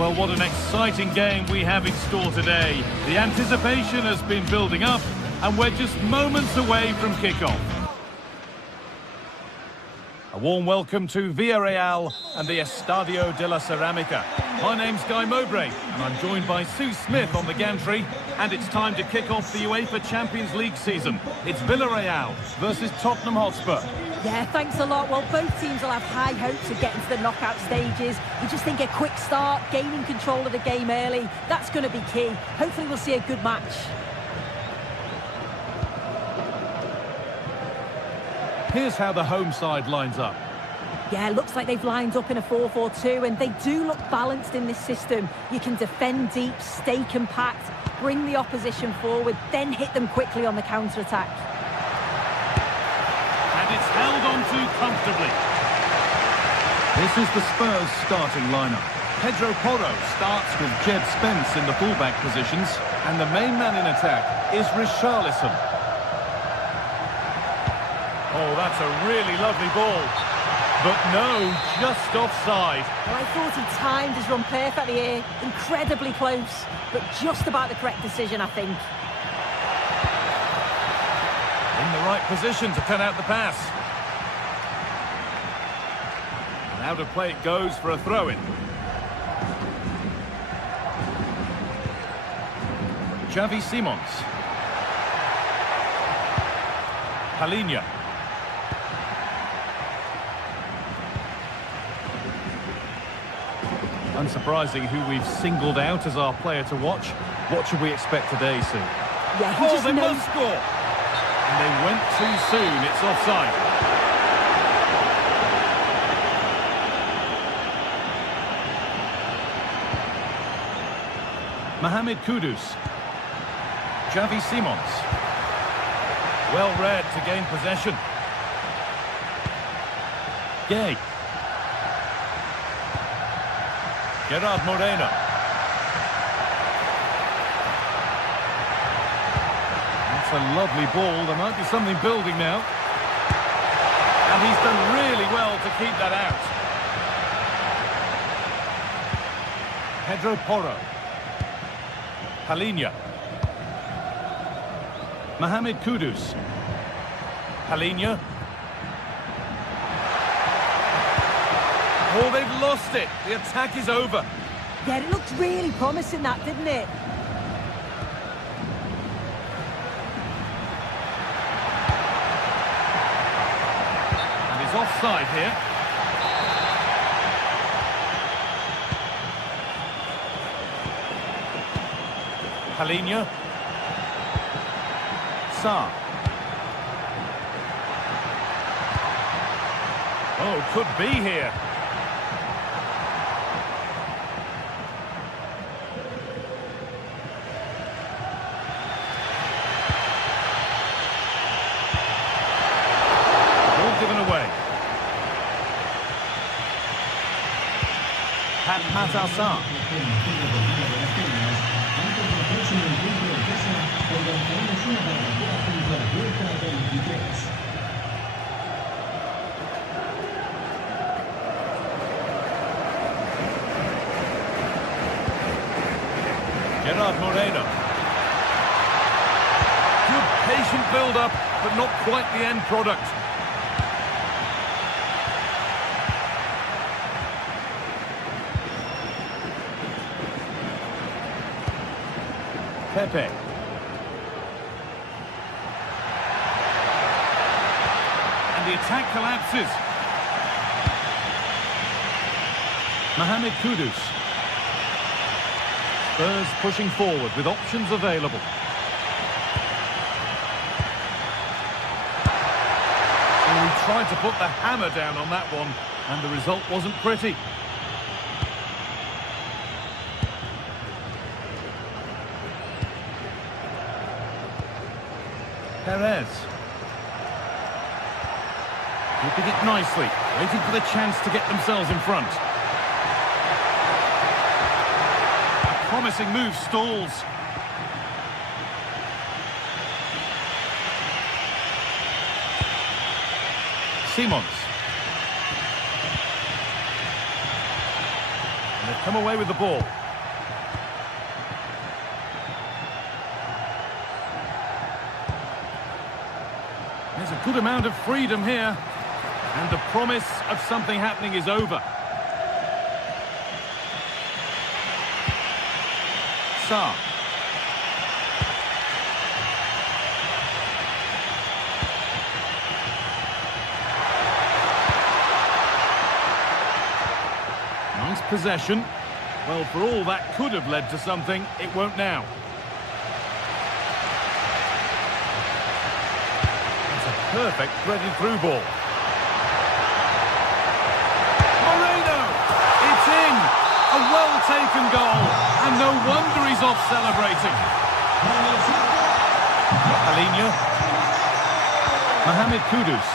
Well, what an exciting game we have in store today. The anticipation has been building up, and we're just moments away from kickoff. A warm welcome to Villarreal and the Estadio de la Ceramica. My name's Guy Mowbray, and I'm joined by Sue Smith on the gantry, and it's time to kick off the UEFA Champions League season. It's Villarreal versus Tottenham Hotspur. Yeah, thanks a lot. Well, both teams will have high hopes of getting to the knockout stages. We just think a quick start, gaining control of the game early, that's going to be key. Hopefully we'll see a good match. Here's how the home side lines up. Yeah, looks like they've lined up in a 4-4-2, and they do look balanced in this system. You can defend deep, stay compact, bring the opposition forward, then hit them quickly on the counter-attack. And it's held on to comfortably. This is the Spurs starting lineup. Pedro Porro starts with Jed Spence in the fullback positions, and the main man in attack is Richarlison. Oh, that's a really lovely ball. But no, just offside. Well, I thought he timed his run perfectly here. Incredibly close, but just about the correct decision, I think. In the right position to cut out the pass. And out of play it goes for a throw-in. Xavi Simons. Palinha. Unsurprising who we've singled out as our player to watch. What should we expect today, Sue? Yeah, he just they knows... must score! And they went too soon. It's offside. Mohamed Kudus. Xavi Simons. Well read to gain possession. Gay. Gerard Moreno. That's a lovely ball. There might be something building now. And he's done really well to keep that out. Pedro Porro. Palinha. Mohamed Kudus. Palinha. Oh, they've lost it. The attack is over. Yeah, it looked really promising, that, didn't it? And he's offside here. Palinha. Sarr. Oh, could be here. Given away. Matar Sarr. Gerard Moreno. Good patient build-up, but not quite the end product. Pepe. And the attack collapses. Mohamed Kudus. Spurs pushing forward with options available. And we tried to put the hammer down on that one, and the result wasn't pretty. Perez. Keeping it nicely, waiting for the chance to get themselves in front. A promising move stalls. Simons. An come away with the ball. There's a good amount of freedom here. And the promise of something happening is over. Sarr. Nice possession. Well, for all that could have led to something, it won't now. It's a perfect threaded through ball. Moreno! It's in! A well-taken goal, and no wonder he's off celebrating. Palhinha. Mohamed Kudus.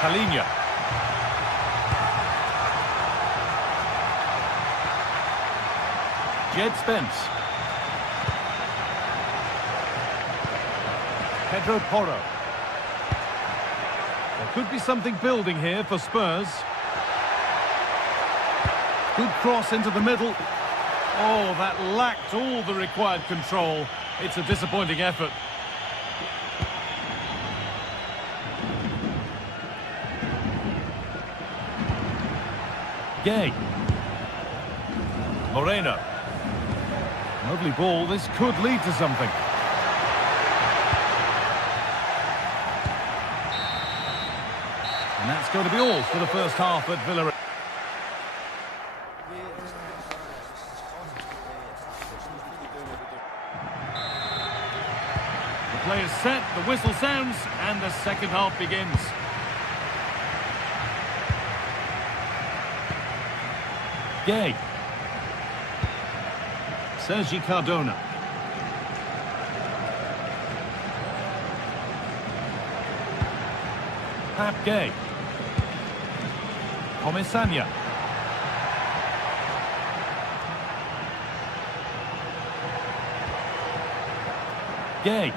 Palhinha. Jed Spence. Pedro Porro. There could be something building here for Spurs. Good cross into the middle. Oh, that lacked all the required control. It's a disappointing effort. Gay. Moreno. Lovely ball. This could lead to something. And that's going to be all for the first half at Villarreal. The play is set, the whistle sounds, and the second half begins. Gay. Sergi Cardona. Pap Gay. Comisania. Gay.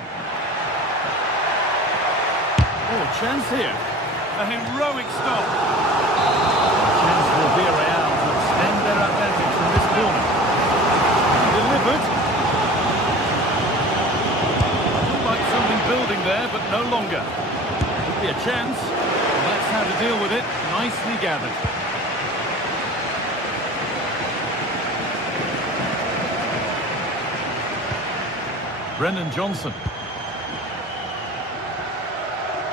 Oh, chance here. A heroic stop. A chance for Villarreal to extend their advantage from this corner. Delivered. Looked like something building there, but no longer. Could be a chance. Well, that's how to deal with it. Nicely gathered. Brennan Johnson.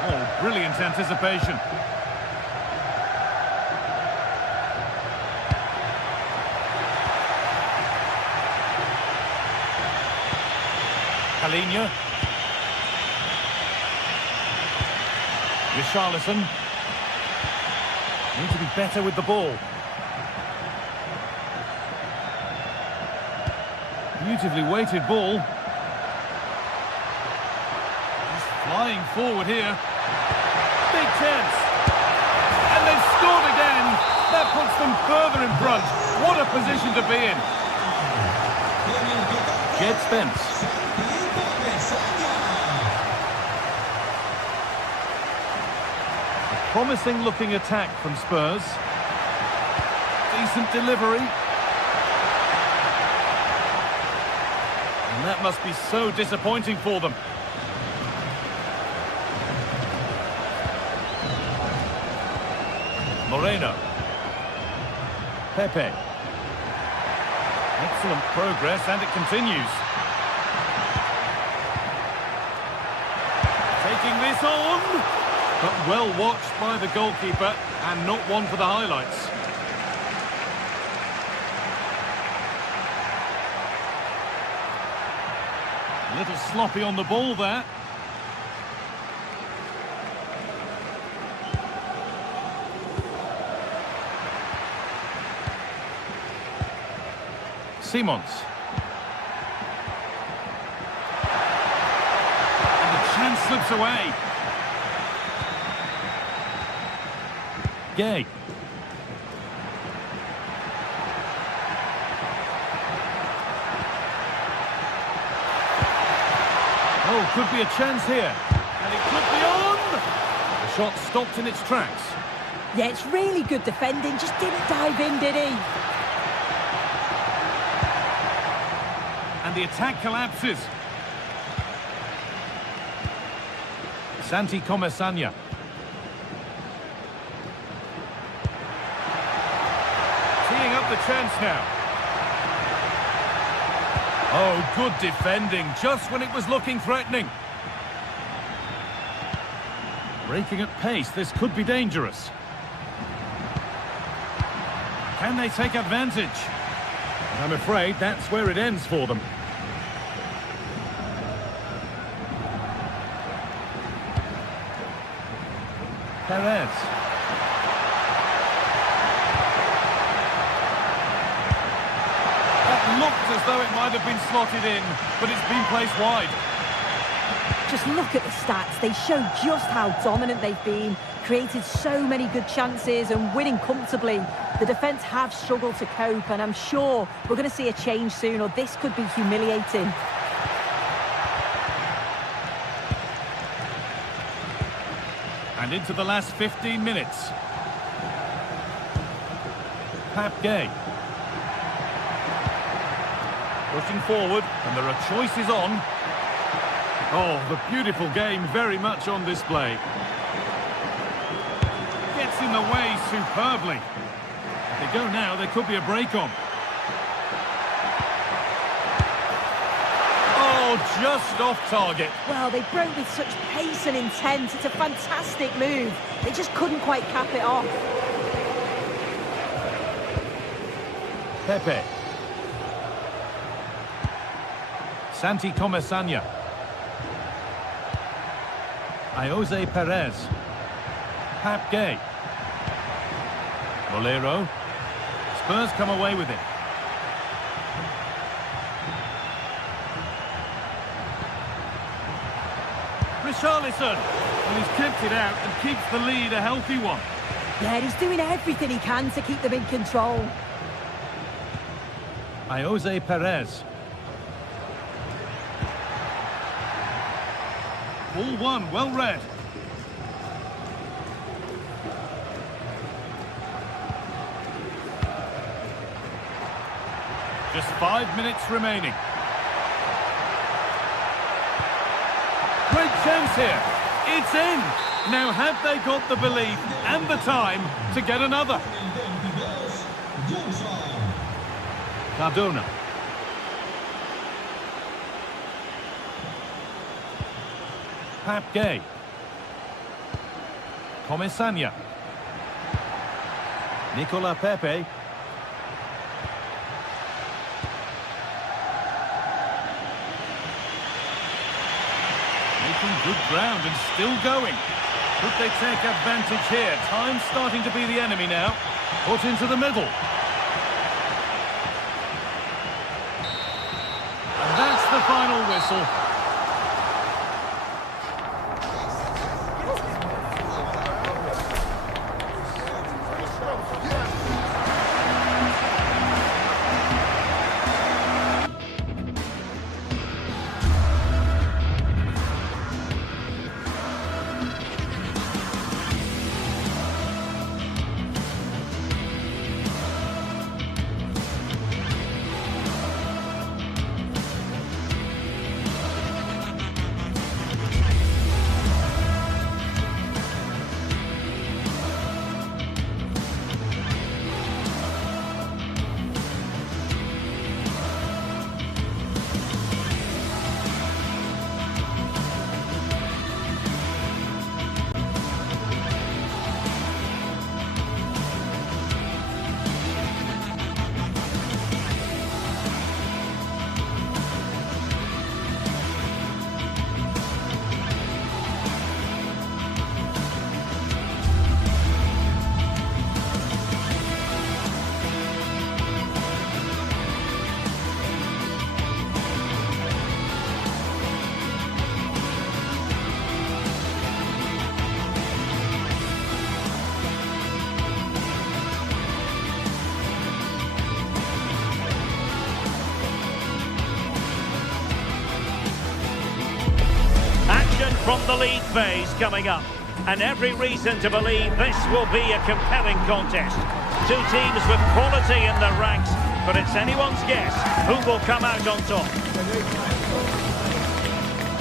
Oh, brilliant anticipation. Palhinha. Richarlison. Need to be better with the ball. Beautifully weighted ball. He's flying forward here. Big chance. And they've scored again. That puts them further in front. What a position to be in. Jed Spence. Promising looking attack from Spurs. Decent delivery. And that must be so disappointing for them. Moreno. Pepe. Excellent progress, and it continues. Taking this on. But well watched by the goalkeeper, and not one for the highlights. A little sloppy on the ball there. Simons. And the chance slips away. Gay. Oh, could be a chance here. And it could be on! The shot stopped in its tracks. Yeah, it's really good defending, just didn't dive in, did he? And the attack collapses. Santi Comesaña. Teeing up the chance now. Oh, good defending, just when it was looking threatening. Breaking at pace, this could be dangerous. Can they take advantage? I'm afraid that's where it ends for them. Perez. That looked as though it might have been slotted in, but it's been placed wide. Just look at the stats. They show just how dominant they've been, created so many good chances and winning comfortably. The defence have struggled to cope, and I'm sure we're going to see a change soon, or this could be humiliating. And into the last 15 minutes. Gay. Pushing forward, and there are choices on. Oh, the beautiful game very much on display. Gets in the way superbly. If they go now, there could be a break on. Oh, just off target. Well, they broke with such pace and intent. It's a fantastic move. They just couldn't quite cap it off. Pepe. Santi Comesaña. Jose Perez. Gay. Bolero. Spurs come away with it. Richarlison. And he's kept it out and keeps the lead a healthy one. Yeah, he's doing everything he can to keep them in control. Jose Perez. Ball one, well read. Just 5 minutes remaining. Great chance here. It's in. Now have they got the belief and the time to get another? Cardona. Gay. Comesaña. Nicola Pepe. Making good ground and still going. Could they take advantage here? Time's starting to be the enemy now. Put into the middle. And that's the final whistle. From the league phase coming up. and every reason to believe this will be a compelling contest. Two teams with quality in their ranks, but it's anyone's guess who will come out on top.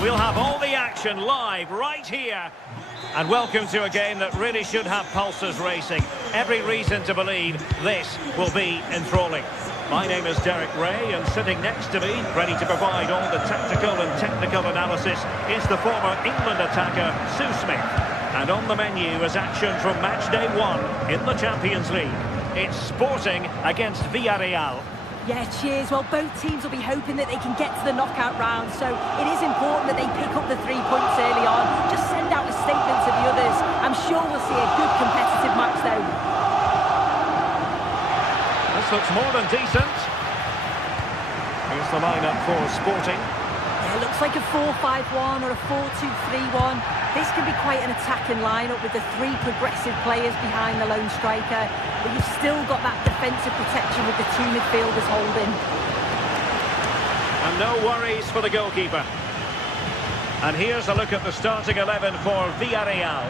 We'll have all the action live right here. And welcome to a game that really should have pulses racing. Every reason to believe this will be enthralling. My name is Derek Ray, and sitting next to me, ready to provide all the tactical and technical analysis, is the former England attacker, Sue Smith. And on the menu is action from match day 1 in the Champions League. It's Sporting against Villarreal. Yeah, cheers. Well, both teams will be hoping that they can get to the knockout round, so it is important that they pick up the 3 points early on. Just send out a statement to the others. I'm sure we'll see a good competitive match, though. This looks more than decent. Here's the lineup for Sporting. Yeah, it looks like a 4-5-1 or a 4-2-3-1. This can be quite an attacking lineup with the 3 progressive players behind the lone striker, but you've still got that defensive protection with the 2 midfielders holding. And no worries for the goalkeeper. And here's a look at the starting 11 for Villarreal.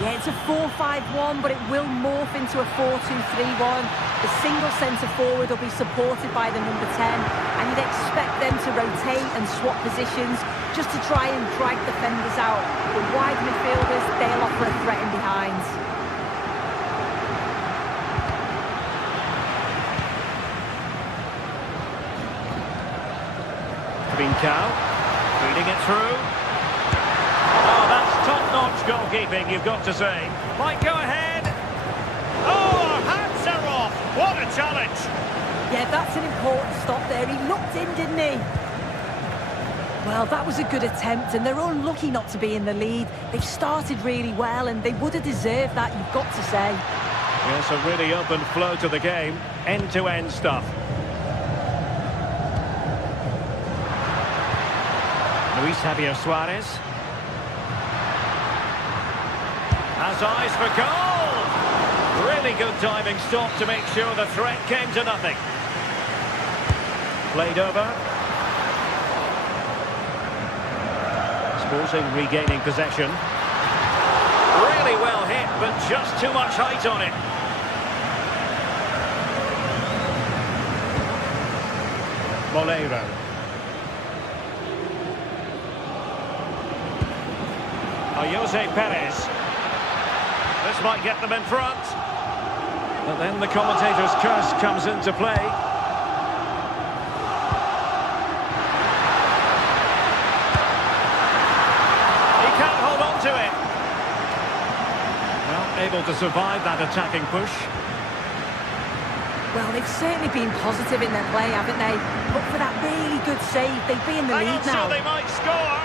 Yeah, it's a 4-5-1, but it will morph into a 4-2-3-1. The single centre-forward will be supported by the number 10, and you'd expect them to rotate and swap positions just to try and drag defenders out. The wide midfielders, they'll offer a threat in behind. Bincao, feeding it through. Oh, that's top-notch goalkeeping, you've got to say. Might go ahead. Oh, our hands are off. What a challenge. Yeah, that's an important stop there. He looked in, didn't he? Well, that was a good attempt, and they're unlucky not to be in the lead. They've started really well, and they would have deserved that, you've got to say. Yes, a really open flow to the game. End-to-end stuff. Luis Javier Suarez. Has eyes for goal! Really good diving stop to make sure the threat came to nothing. Played over. Sporting regaining possession. Really well hit, but just too much height on it. Moleiro. Jose Perez. This might get them in front. But then the commentator's curse comes into play. He can't hold on to it. Well, able to survive that attacking push. Well, they've certainly been positive in their play, haven't they? But for that really good save, they'd be in the lead now. So they might score.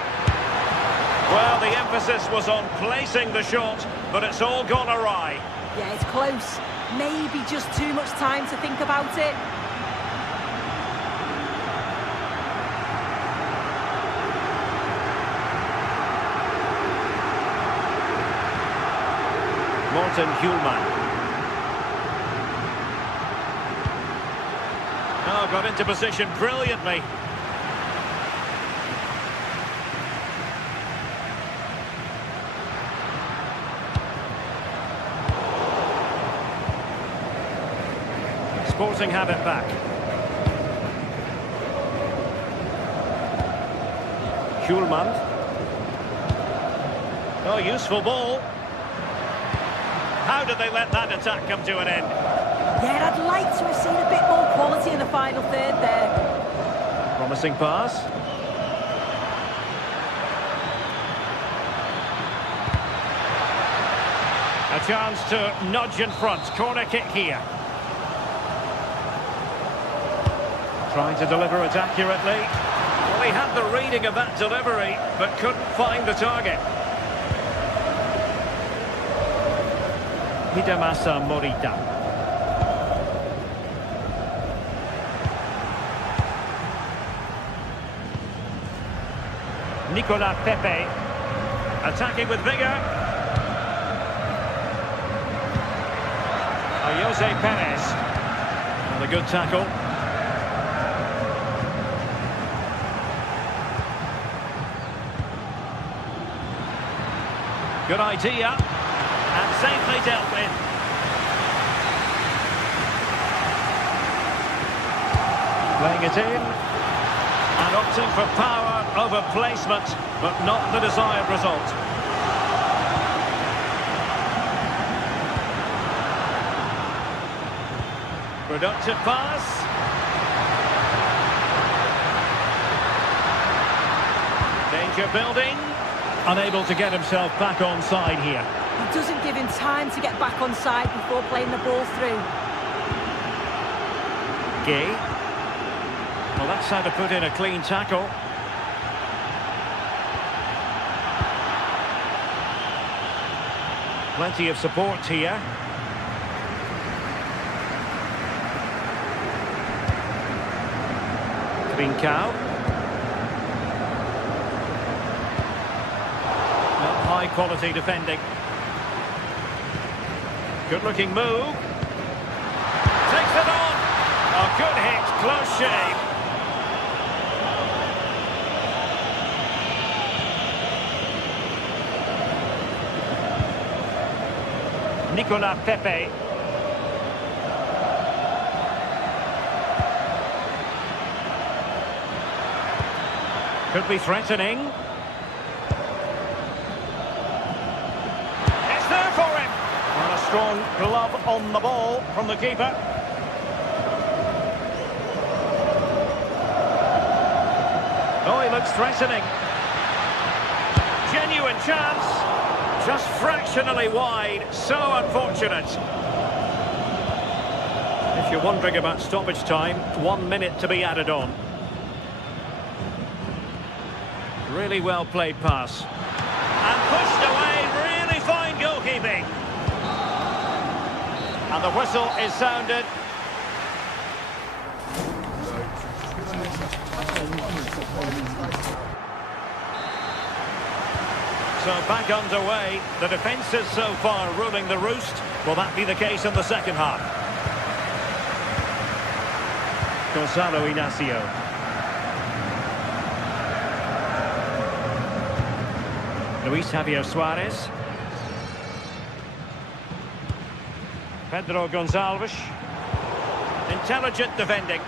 Well, the emphasis was on placing the shot, but it's all gone awry. Yeah, it's close. Maybe just too much time to think about it. Morten Hjulman. Oh, got into position brilliantly. Sporting have it back. Hjulman. Oh, useful ball. How did they let that attack come to an end? Yeah, I'd like to have seen a bit more quality in the final third there. Promising pass. A chance to nudge in front. Corner kick here. Trying to deliver it accurately. Well, he had the reading of that delivery, but couldn't find the target. Hidemasa Morita. Nicolas Pepe. Attacking with vigour. Jose Perez. And a good tackle. Good idea. And safely dealt with. Playing it in. And opting for power over placement, but not the desired result. Productive pass. Danger building. Unable to get himself back on side here. He doesn't give him time to get back on side before playing the ball through. Gay. Well, that's how to put in a clean tackle. Plenty of support here. Trincao. High quality defending. Good looking move. Takes it on. A good hit, close shave. Nicolas Pepe. Could be threatening. Strong glove on the ball from the keeper. Oh, he looks threatening. Genuine chance. Just fractionally wide. So unfortunate. If you're wondering about stoppage time, 1 minute to be added on. Really well played pass. And pushed away. Really fine goalkeeping. And the whistle is sounded. So back underway. The defences so far ruling the roost. Will that be the case in the second half? Gonzalo Inacio. Luis Javier Suarez. Pedro Gonçalves. Intelligent defending.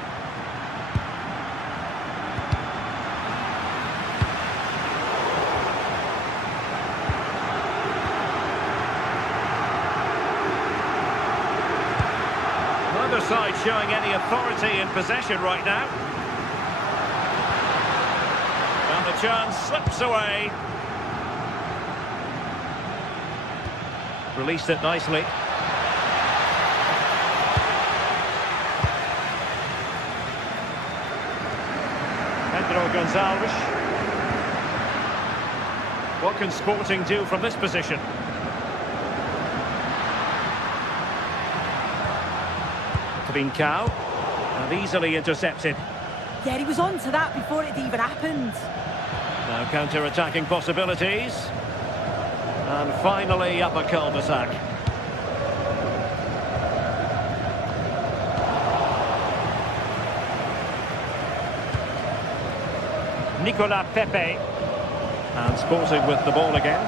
Neither side showing any authority in possession right now. And the chance slips away. Released it nicely. Pedro Gonçalves. What can Sporting do from this position? Trincao. And easily intercepted. Yeah, he was on to that before it even happened. Now counter-attacking possibilities. And finally up a cul-de-sac. Nicolas Pepe. And Sporting with the ball again.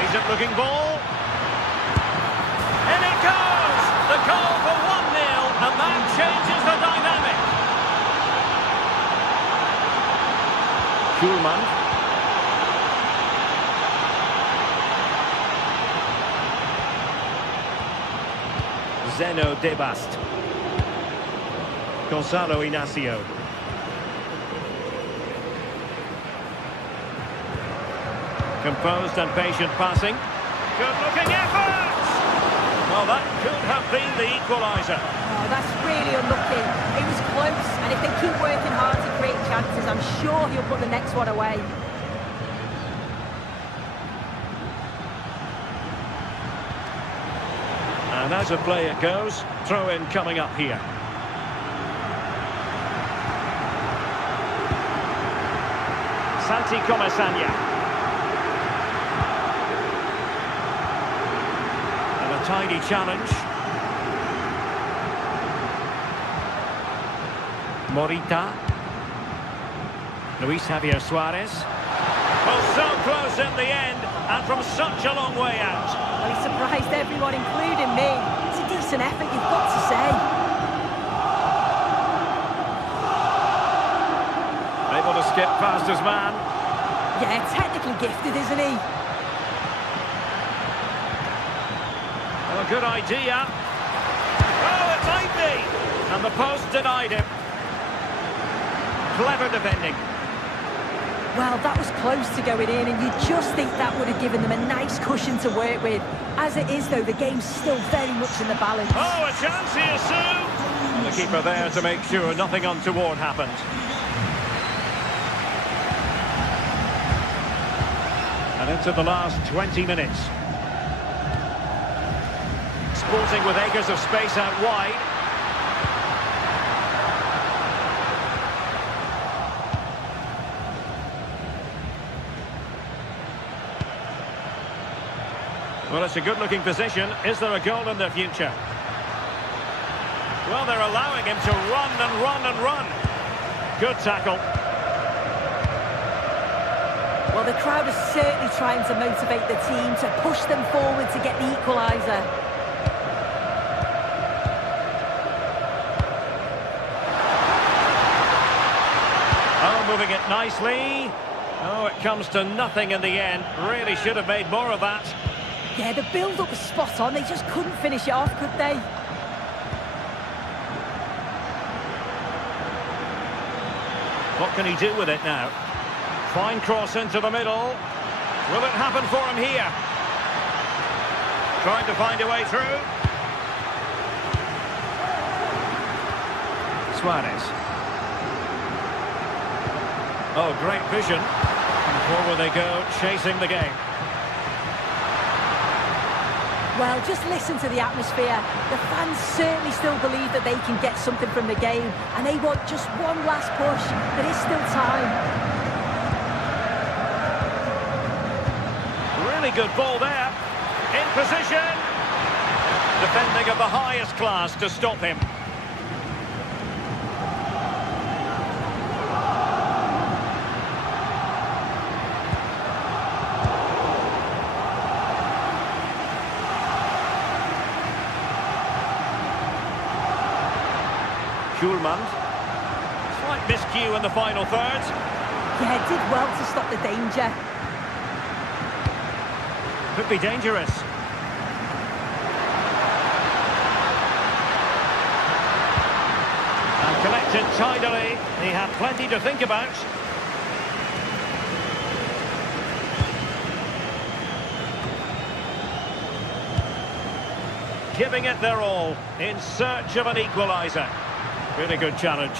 Decent looking ball. And it goes! The goal for 1-0, and that changes the dynamic. Schulman. Zeno Debast. Gonzalo Inacio. Composed and patient passing. Good looking effort! Well, that could have been the equaliser. Oh, that's really unlucky. It was close, and if they keep working hard to create chances, I'm sure he'll put the next one away. And as a play it goes, throw-in coming up here. Santi Comesaña. And a tidy challenge. Morita. Luis Javier Suarez. Oh, so close in the end, and from such a long way out. Well, he surprised everyone, including me. It's a decent effort, you've got to say. Able to skip past his man. Yeah, technically gifted, isn't he? Well, a good idea. Oh, it might be. And the post denied him. Clever defending. Well, that was close to going in, and you just think that would have given them a nice cushion to work with. As it is, though, the game's still very much in the balance. Oh, a chance here, Sue! And the keeper there to make sure nothing untoward happened. And into the last 20 minutes. Sporting with acres of space out wide. Well, it's a good-looking position. Is there a goal in the future? Well, they're allowing him to run and run and run. Good tackle. Well, the crowd is certainly trying to motivate the team to push them forward to get the equaliser. Oh, moving it nicely. Oh, it comes to nothing in the end. Really should have made more of that. Yeah, the build-up was spot on. They just couldn't finish it off, could they? What can he do with it now? Fine cross into the middle. Will it happen for him here? Trying to find a way through. Suarez. Oh, great vision. And forward they go, chasing the game. Well, just listen to the atmosphere. The fans certainly still believe that they can get something from the game, and they want just one last push. There is still time. Really good ball there. In position. Defending of the highest class to stop him. Schulman. Slight miscue in the final third. Yeah, did well to stop the danger. Could be dangerous. And collected tidily. He had plenty to think about. Giving it their all in search of an equaliser. Really good challenge.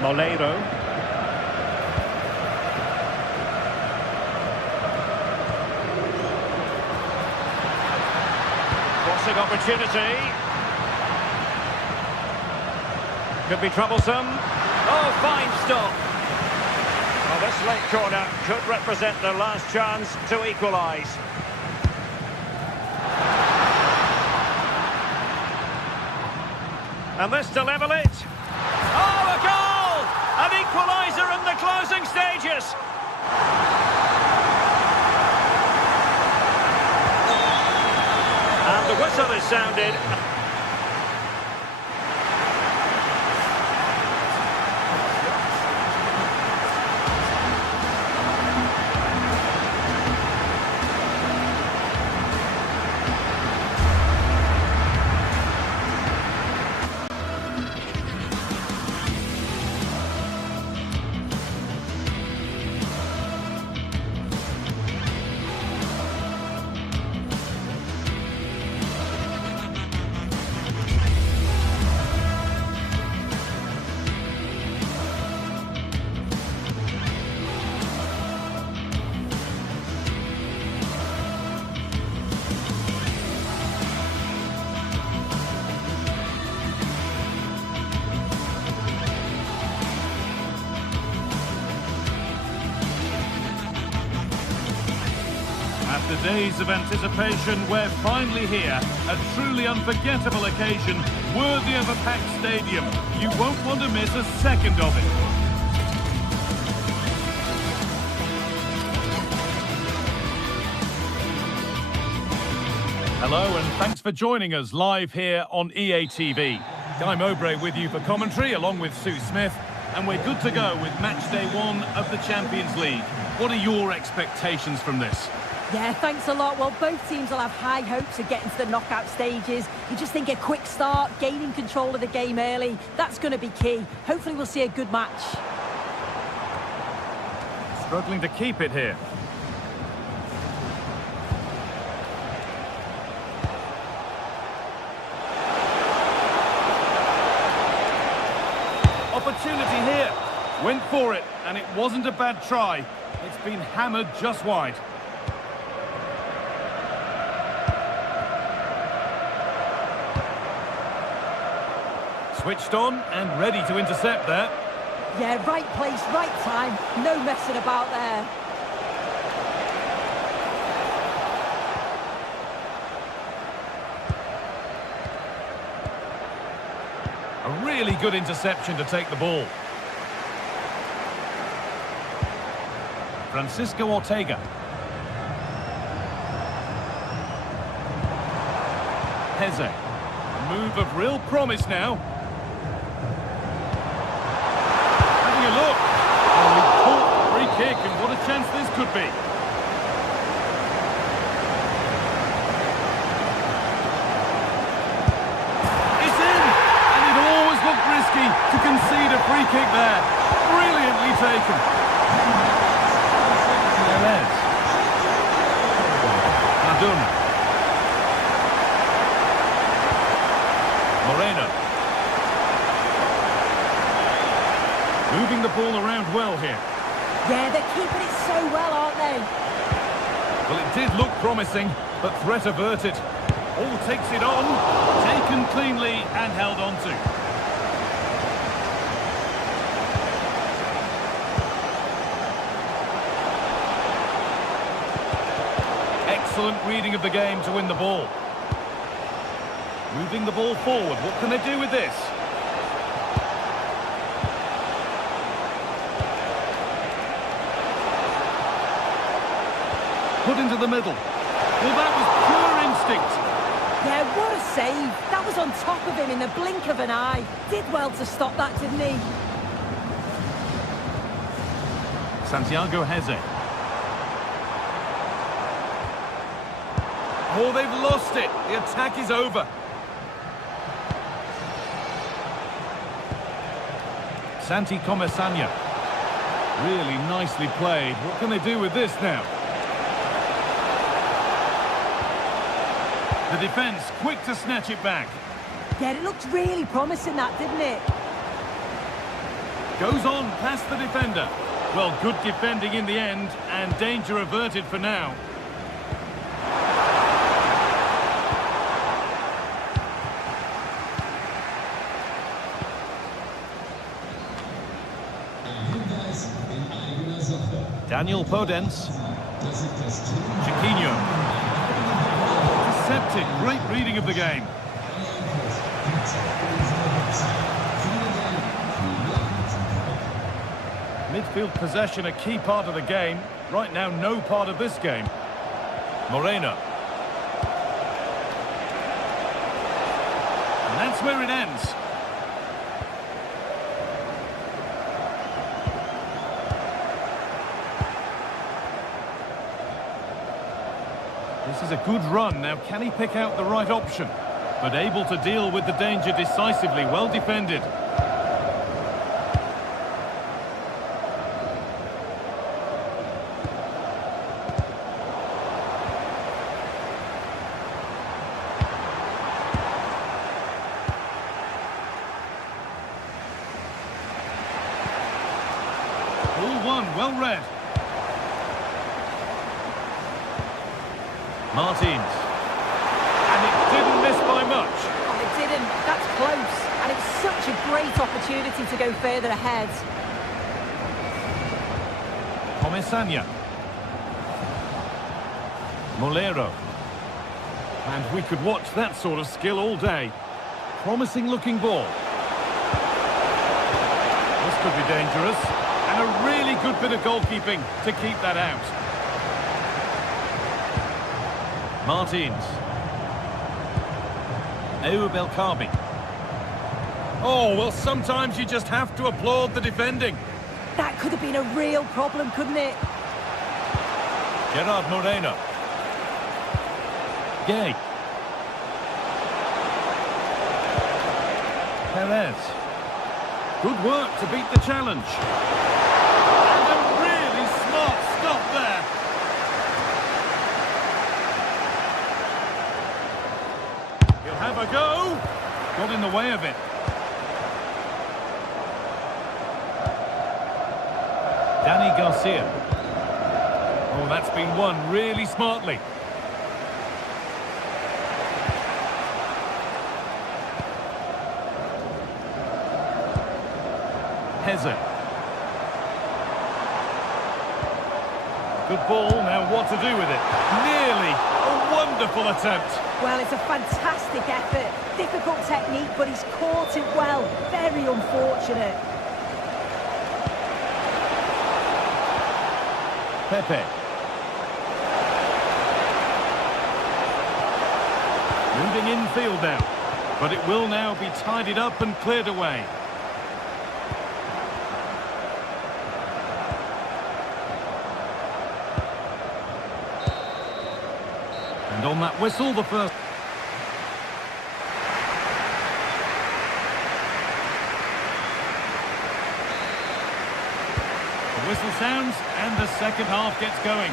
Moleiro. Crossing opportunity. Could be troublesome. Oh, fine stop. Well, this late corner could represent their last chance to equalise. And this to level it. Oh, a goal! An equaliser in the closing stages. And the whistle is sounded. Days of anticipation, we're finally here. A truly unforgettable occasion, worthy of a packed stadium. You won't want to miss a second of it. Hello and thanks for joining us live here on EA TV. Guy Mowbray with you for commentary along with Sue Smith, and we're good to go with match day 1 of the Champions League. What are your expectations from this? Yeah, thanks a lot. Well, both teams will have high hopes of getting to the knockout stages. You just think a quick start, gaining control of the game early, that's going to be key. Hopefully we'll see a good match. Struggling to keep it here. Opportunity here. Went for it, and it wasn't a bad try. It's been hammered just wide. Switched on and ready to intercept there. Yeah, right place, right time. No messing about there. A really good interception to take the ball. Francisco Ortega. Heze. A move of real promise now. Having a look. Oh, he caught the free kick, and what a chance this could be. It's in! And it always looked risky to concede a free kick there. Brilliantly taken. Moreno. Moving the ball around well here. Yeah, they're keeping it so well, aren't they? Well, it did look promising, but threat averted. All takes it on, taken cleanly and held on to. Excellent reading of the game to win the ball. Moving the ball forward. What can they do with this? Put into the middle. Well, that was pure instinct. Yeah, what a save. That was on top of him in the blink of an eye. Did well to stop that, didn't he? Santiago Heze. Oh, they've lost it. The attack is over. Santi Comesanya. Really nicely played. What can they do with this now? The defence quick to snatch it back. Yeah, it looked really promising that, didn't it? Goes on past the defender. Well, good defending in the end, and danger averted for now. Daniel Podence. Chiquinho. Intercepted. Great reading of the game. Midfield possession a key part of the game. Right now, no part of this game. Moreno. And that's where it ends. This is a good run. Now, can he pick out the right option? But able to deal with the danger decisively. Well defended. Ball one, well read. Martins. And it didn't miss by much. Oh, it didn't. That's close. And it's such a great opportunity to go further ahead. Comesanya. Molero. And we could watch that sort of skill all day. Promising looking ball. This could be dangerous. And a really good bit of goalkeeping to keep that out. Martins. Ayoub El Kaabi. Oh, well, sometimes you just have to applaud the defending. That could have been a real problem, couldn't it? Gerard Moreno. Gay. Perez. Good work to beat the challenge. And a really smart stop there. He'll have a go. Got in the way of it. Danny Garcia. Oh, that's been won really smartly. Heze. Good ball, now what to do with it? Nearly a wonderful attempt. Well, it's a fantastic effort. Difficult technique, but he's caught it well. Very unfortunate. Pepe. Moving infield now. But it will now be tidied up and cleared away. And on that whistle, the first... The whistle sounds, and the second half gets going.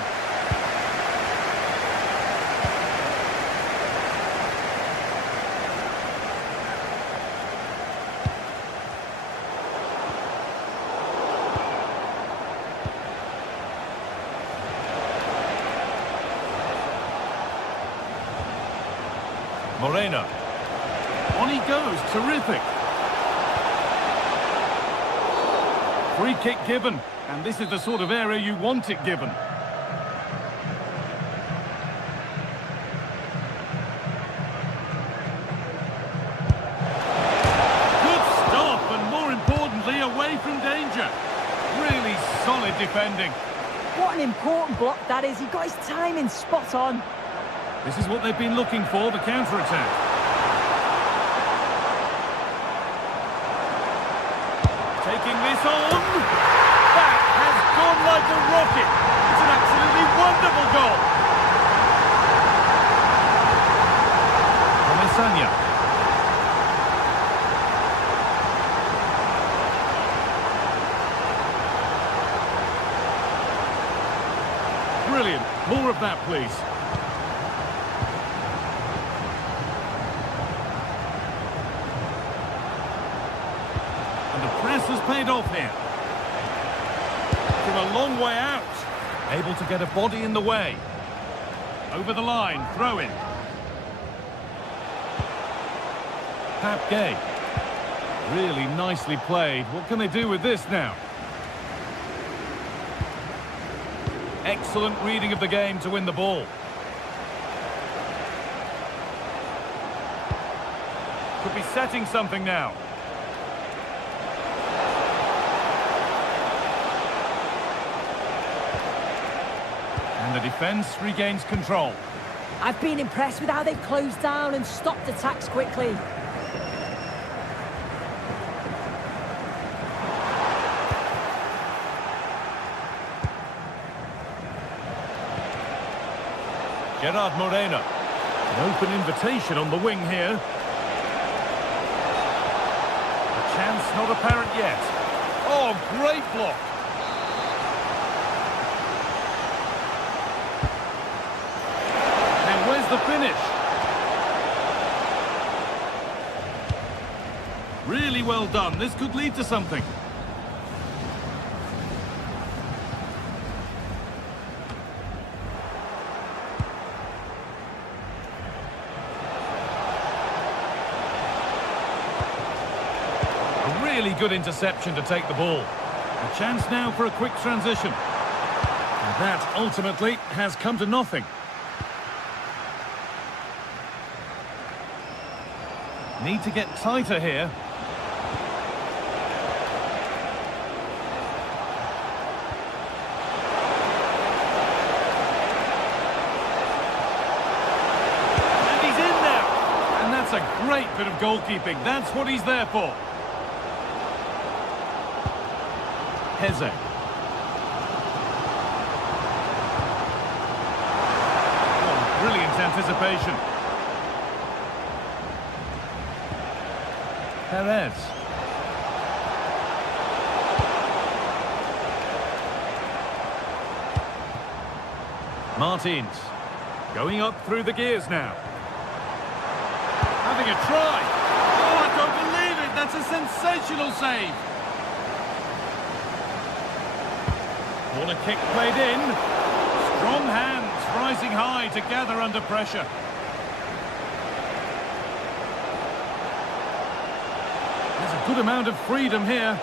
Moreno. On he goes, terrific. Free kick given, and this is the sort of area you want it given. Good stop, and more importantly, away from danger. Really solid defending. What an important block that is. He got his timing spot on. This is what they've been looking for, the counter-attack. Taking this on. That has gone like a rocket. It's an absolutely wonderful goal. Comesaña. Brilliant. More of that, please. Has paid off here. From a long way out. Able to get a body in the way. Over the line, throw in. Pap Gay. Really nicely played. What can they do with this now? Excellent reading of the game to win the ball. Could be setting something now. And the defence regains control. I've been impressed with how they've closed down and stopped attacks quickly. Gerard Moreno. An open invitation on the wing here. A chance not apparent yet. Oh, great block. Where's the finish? Really well done. This could lead to something. A really good interception to take the ball. A chance now for a quick transition. And that ultimately has come to nothing. Need to get tighter here. And he's in there. And that's a great bit of goalkeeping. That's what he's there for. Heze. Oh, brilliant anticipation. Perez. Martins. Going up through the gears now. Having a try. Oh, I don't believe it. That's a sensational save. Corner kick played in. Strong hands rising high to gather under pressure. There's a good amount of freedom here.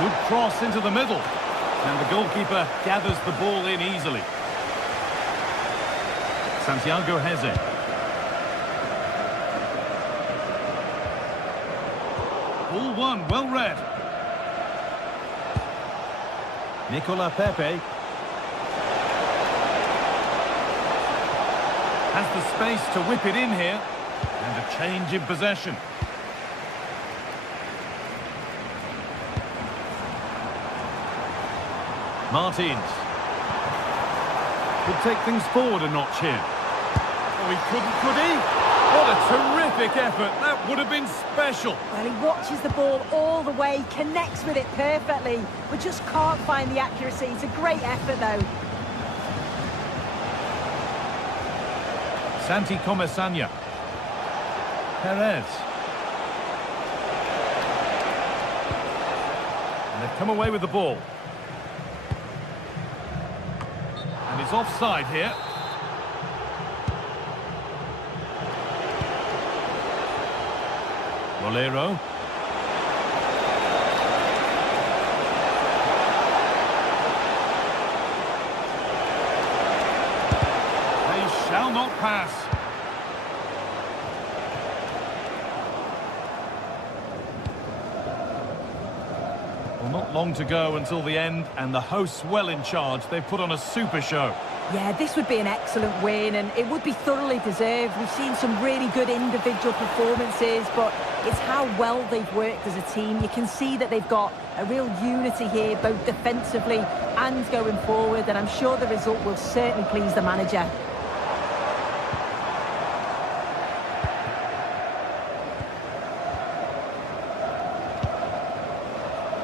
Good cross into the middle. And the goalkeeper gathers the ball in easily. Santiago Heze. Ball one, well read. Nicola Pepe. Has the space to whip it in here. And a change in possession. Martins. Could take things forward a notch here. Oh, he couldn't, could he? What a terrific effort. That would have been special. Well, he watches the ball all the way, connects with it perfectly, but just can't find the accuracy. It's a great effort, though. Santi Comesaña. Perez. And they've come away with the ball. And it's offside here. Bolero. They shall not pass. Well, not long to go until the end, and the hosts well in charge. They've put on a super show. Yeah, this would be an excellent win, and it would be thoroughly deserved. We've seen some really good individual performances, but it's how well they've worked as a team. You can see that they've got a real unity here, both defensively and going forward, and I'm sure the result will certainly please the manager.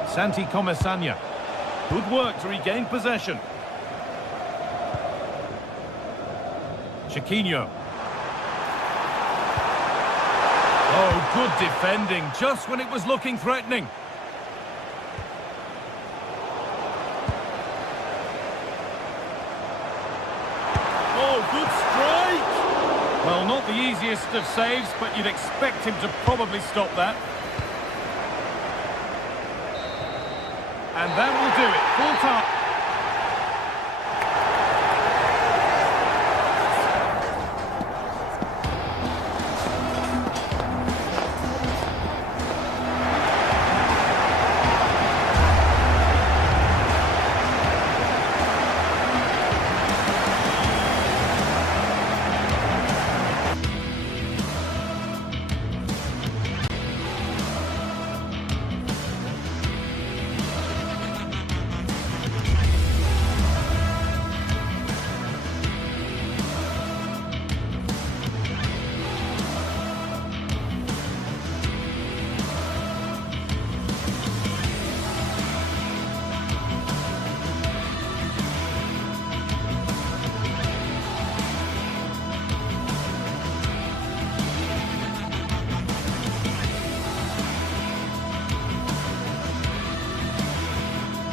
Santi Comesaña. Good work to regain possession. Chiquinho. Oh, good defending, just when it was looking threatening. Oh, good strike! Well, not the easiest of saves, but you'd expect him to probably stop that. And that will do it, full time.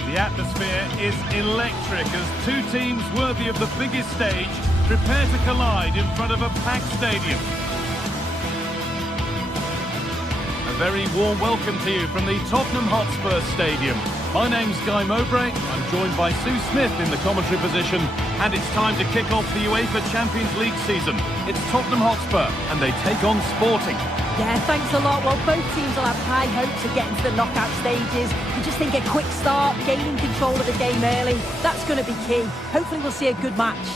The atmosphere is electric as two teams worthy of the biggest stage prepare to collide in front of a packed stadium. A very warm welcome to you from the Tottenham Hotspur Stadium. My name's Guy Mowbray. I'm joined by Sue Smith in the commentary position, and it's time to kick off the UEFA Champions League season. It's Tottenham Hotspur, and they take on Sporting. Yeah, thanks a lot. Well, both teams will have high hopes of getting to the knockout stages. You just think a quick start, gaining control of the game early, that's going to be key. Hopefully we'll see a good match.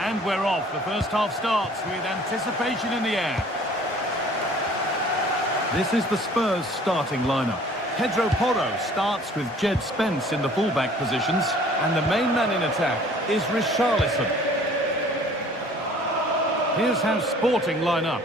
And we're off. The first half starts with anticipation in the air. This is the Spurs starting lineup. Pedro Porro starts with Jed Spence in the fullback positions, and the main man in attack is Richarlison. Here's how Sporting line up.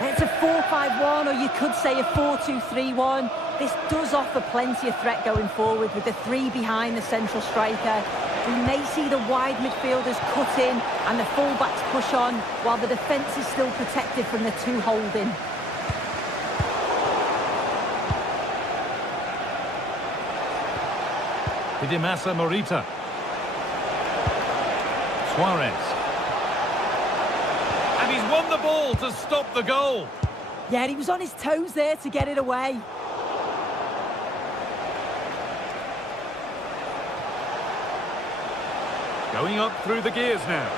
It's a 4-5-1, or you could say a 4-2-3-1. This does offer plenty of threat going forward with the three behind the central striker. We may see the wide midfielders cut in and the full-backs push on, while the defence is still protected from the two holding. Hidemasa Morita. Suarez. And he's won the ball to stop the goal. Yeah, he was on his toes there to get it away. Going up through the gears now.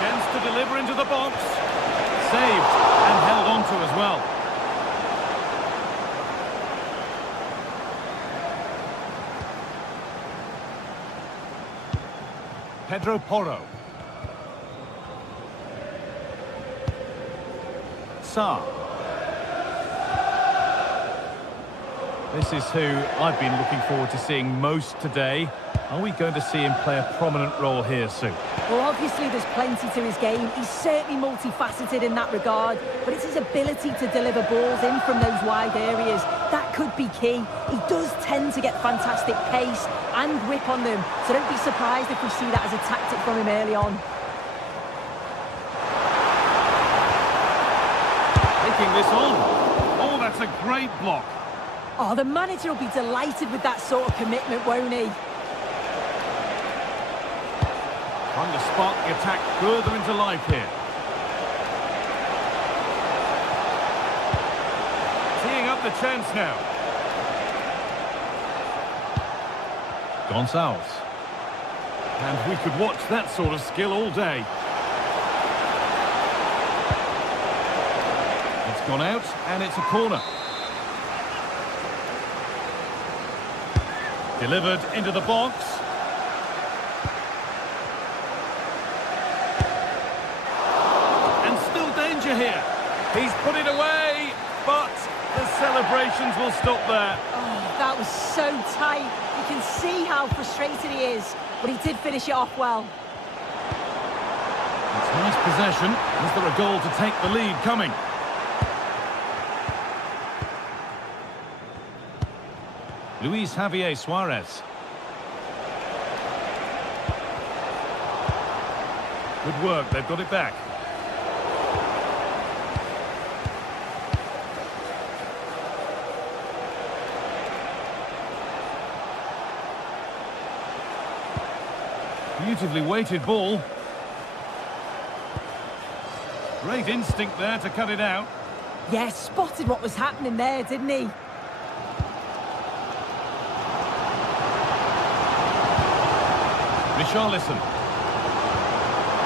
Chance to deliver into the box. Saved and held on to as well. Pedro Porro. Sarr. This is who I've been looking forward to seeing most today. Are we going to see him play a prominent role here, Sue? Well, obviously there's plenty to his game. He's certainly multifaceted in that regard, but it's his ability to deliver balls in from those wide areas. That could be key. He does tend to get fantastic pace and whip on them, so don't be surprised if we see that as a tactic from him early on. Taking this on. Oh, that's a great block. Oh, the manager will be delighted with that sort of commitment, won't he? Trying to spark the attack further into life here. Teeing up the chance now. Gonçalves. And we could watch that sort of skill all day. It's gone out, and it's a corner. Delivered into the box. And still danger here. He's put it away, but the celebrations will stop there. Oh, that was so tight. You can see how frustrated he is, but he did finish it off well. It's nice possession. Is there a goal to take the lead coming? Luis Javier Suarez. Good work, they've got it back. Beautifully weighted ball. Great instinct there to cut it out. Yeah, spotted what was happening there, didn't he? Richarlison.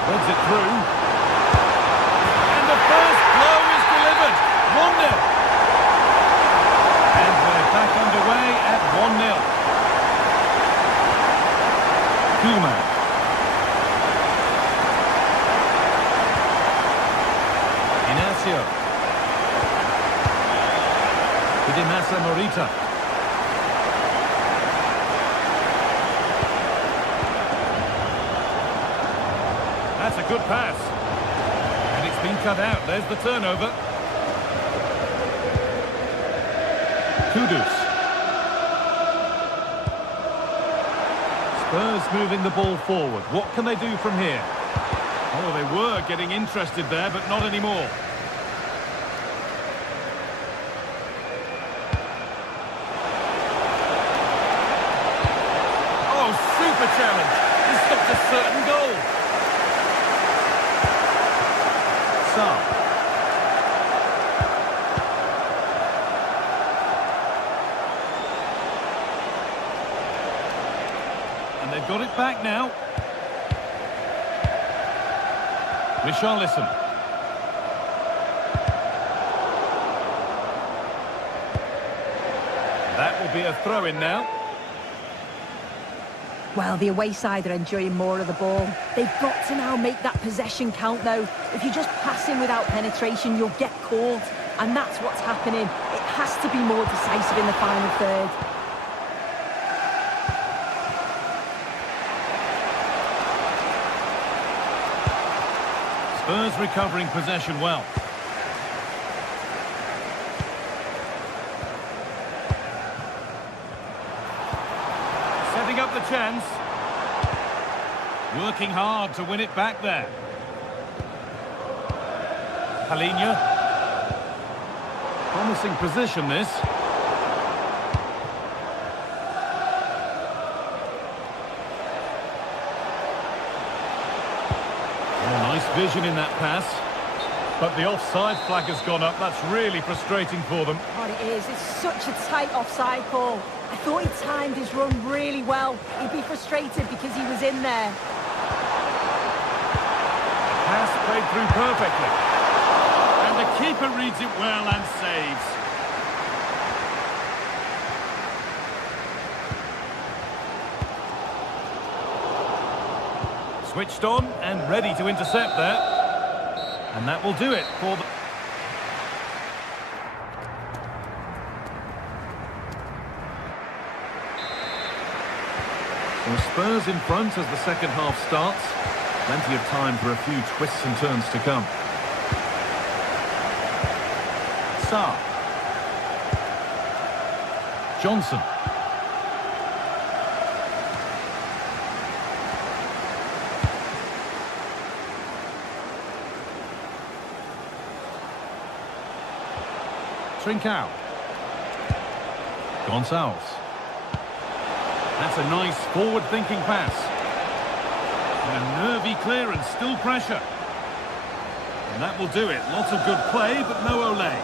Threads it through. And the first blow is delivered. 1-0. And we're back underway at 1-0. Koeman. Inacio. Hidemasa Morita. That's a good pass. And it's been cut out. There's the turnover. Kudus. Spurs moving the ball forward. What can they do from here? Oh, they were getting interested there, but not anymore. Oh, super challenge. He stopped a certain goal. Saar. And they've got it back now. Richarlison. That will be a throw-in now. Well, the away side are enjoying more of the ball. They've got to now make that possession count, though. If you just pass in without penetration, you'll get caught. And that's what's happening. It has to be more decisive in the final third. Spurs recovering possession well. Setting up the chance. Working hard to win it back there. Palhinha. Promising position, this. Nice vision in that pass. But the offside flag has gone up. That's really frustrating for them. God, it is. It's such a tight offside call. I thought he timed his run really well. He'd be frustrated because he was in there. Pass played through perfectly. And the keeper reads it well and saves. Switched on and ready to intercept there. And that will do it for the... So Spurs in front as the second half starts. Plenty of time for a few twists and turns to come. Saar. Johnson. Trincao. Gonçalves. That's a nice forward-thinking pass. And a nervy clearance, still pressure. And that will do it. Lots of good play, but no Olé.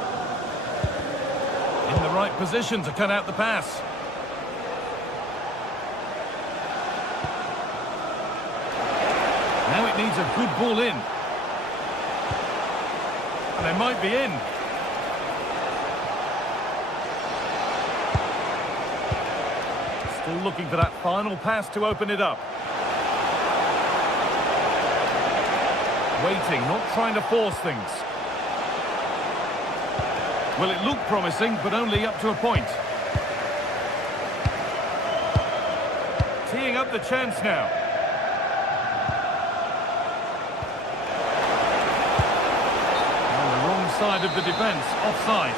In the right position to cut out the pass. Now it needs a good ball in. And they might be in. Still looking for that final pass to open it up. Waiting, not trying to force things. Well, it looked promising, but only up to a point. Teeing up the chance now. On the wrong side of the defence, offside.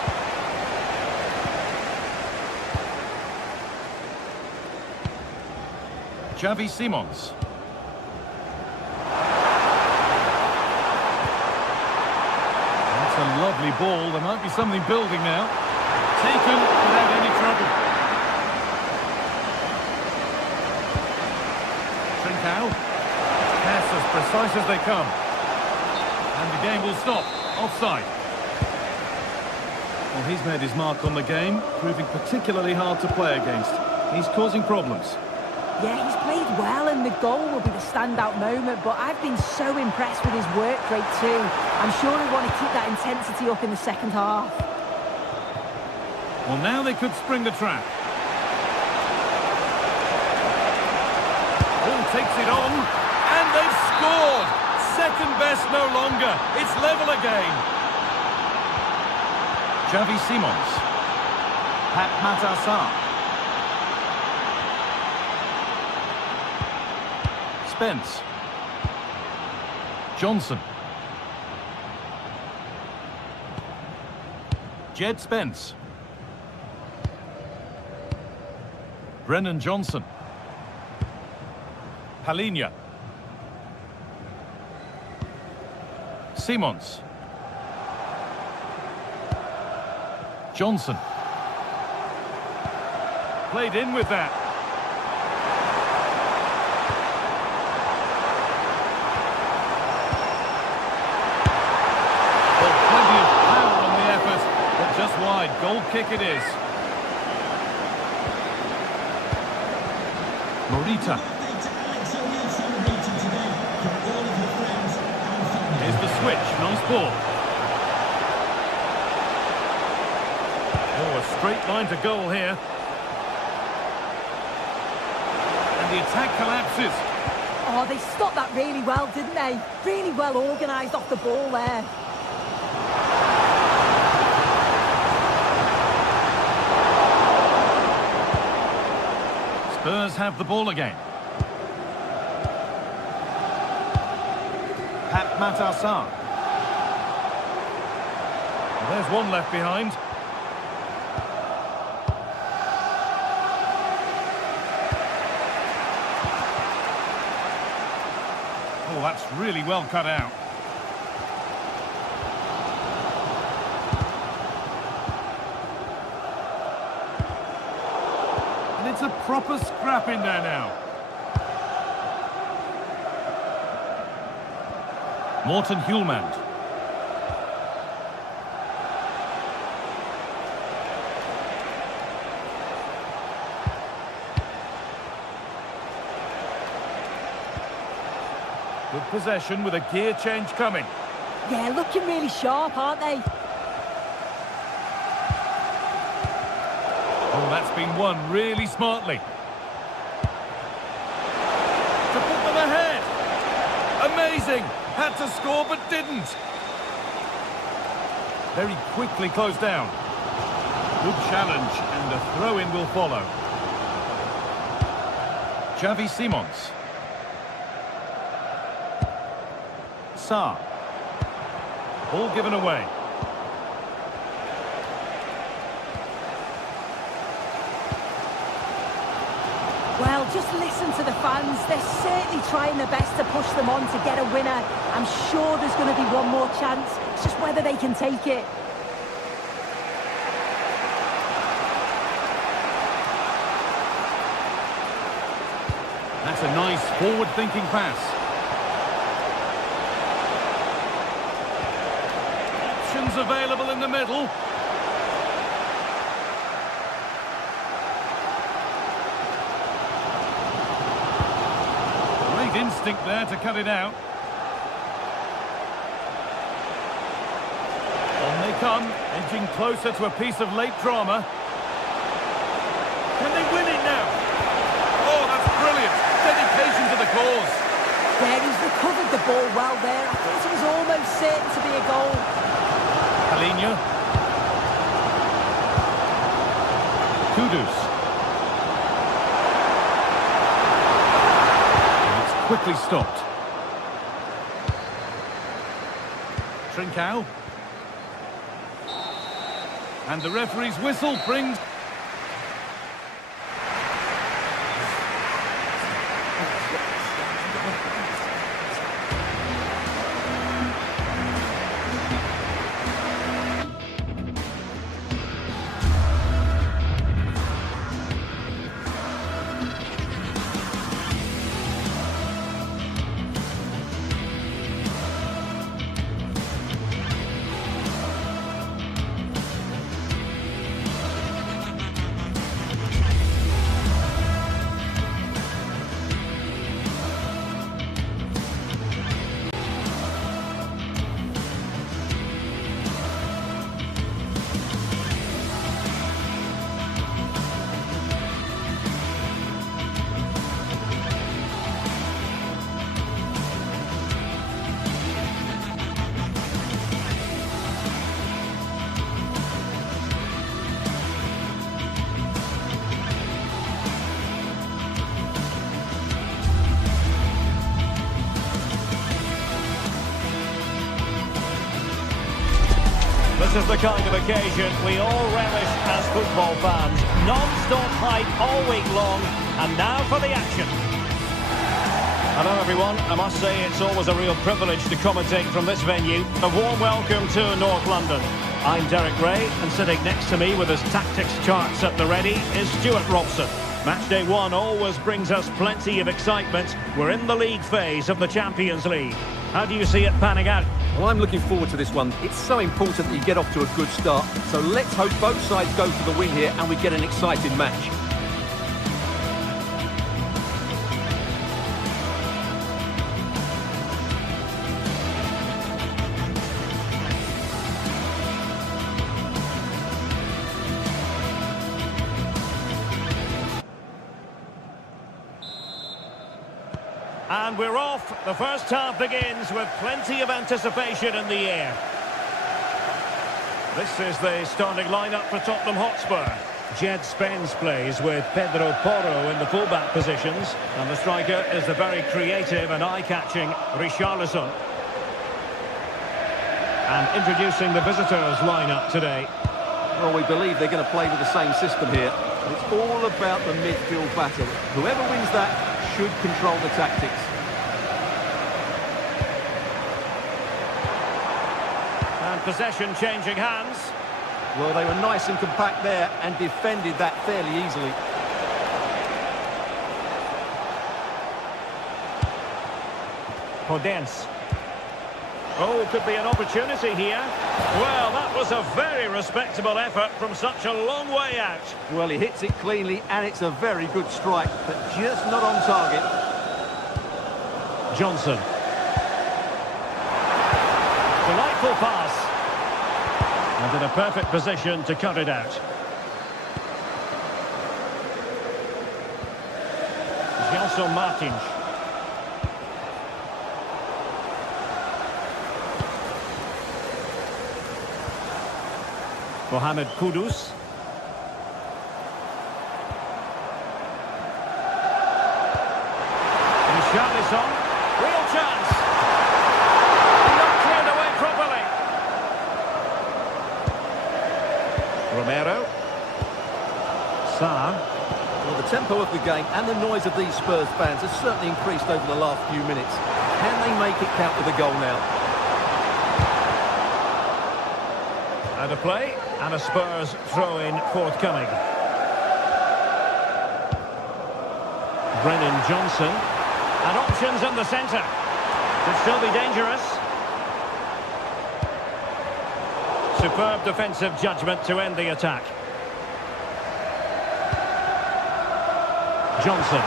Xavi Simons. That's a lovely ball. There might be something building now. Taken without any trouble. Trincao. Pass as precise as they come. And the game will stop. Offside. Well, he's made his mark on the game, proving particularly hard to play against. He's causing problems. Yeah, he's played well and the goal will be the standout moment, but I've been so impressed with his work rate too. I'm sure he'll want to keep that intensity up in the second half. Well, now they could spring the trap. Ball takes it on, and they've scored! Second best no longer. It's level again. Xavi Simons. Pat Matassar. Spence. Johnson. Jed Spence. Brennan Johnson. Palhinha. Simons. Johnson. Played in with that. Goal kick it is. Morita. Here's the switch. Nice ball. Oh, a straight line to goal here. And the attack collapses. Oh, they stopped that really well, didn't they? Really well organised off the ball there. Spurs have the ball again. Pat Matassar. There's one left behind. Oh, that's really well cut out. And it's a proper scrap in there now. Morten Hjulmand. Good possession with a gear change coming. Yeah, looking really sharp, aren't they? Oh, that's been won really smartly. To put them ahead. Amazing. Had to score but didn't. Very quickly closed down. Good challenge and a throw-in will follow. Xavi Simons. Sarr. Ball given away. Well, just listen to the fans. They're certainly trying their best to push them on to get a winner. I'm sure there's going to be one more chance. It's just whether they can take it. That's a nice forward-thinking pass. Options available in the middle. Great instinct there to cut it out. On they come, edging closer to a piece of late drama. Can they win it now? Oh, that's brilliant. Dedication to the cause. Yeah, he's recovered the ball well there. I thought it was almost certain to be a goal. Palinha. Kudus. And it's quickly stopped. Trincao. And the referee's whistle brings... This is the kind of occasion we all relish as football fans. Non-stop hype all week long, and now for the action. Hello everyone, I must say it's always a real privilege to commentate from this venue. A warm welcome to North London. I'm Derek Ray, and sitting next to me with his tactics charts at the ready is Stuart Robson. Match day one always brings us plenty of excitement. We're in the league phase of the Champions League. How do you see it panning out? Well, I'm looking forward to this one. It's so important that you get off to a good start. So let's hope both sides go for the win here and we get an exciting match. And we're off. The first half begins with plenty of anticipation in the air. This is the starting lineup for Tottenham Hotspur. Jed Spence plays with Pedro Porro in the fullback positions. And the striker is the very creative and eye-catching Richarlison. And introducing the visitors lineup today. Well, we believe they're going to play with the same system here. It's all about the midfield battle. Whoever wins that should control the tactics. And possession changing hands. Well, they were nice and compact there and defended that fairly easily. Podence. Oh, could be an opportunity here. Well, that was a very respectable effort from such a long way out. Well, he hits it cleanly and it's a very good strike, but just not on target. Johnson. Delightful pass. And in a perfect position to cut it out. Gelson Martins. Mohamed Kudus. Richarlison. Real chance. Not cleared away properly. Romero. Sarr. Well, the tempo of the game and the noise of these Spurs fans has certainly increased over the last few minutes. Can they make it count with a goal now? And a play, and a Spurs throw-in forthcoming. Brennan Johnson. And options in the centre. Could still be dangerous. Superb defensive judgment to end the attack. Johnson.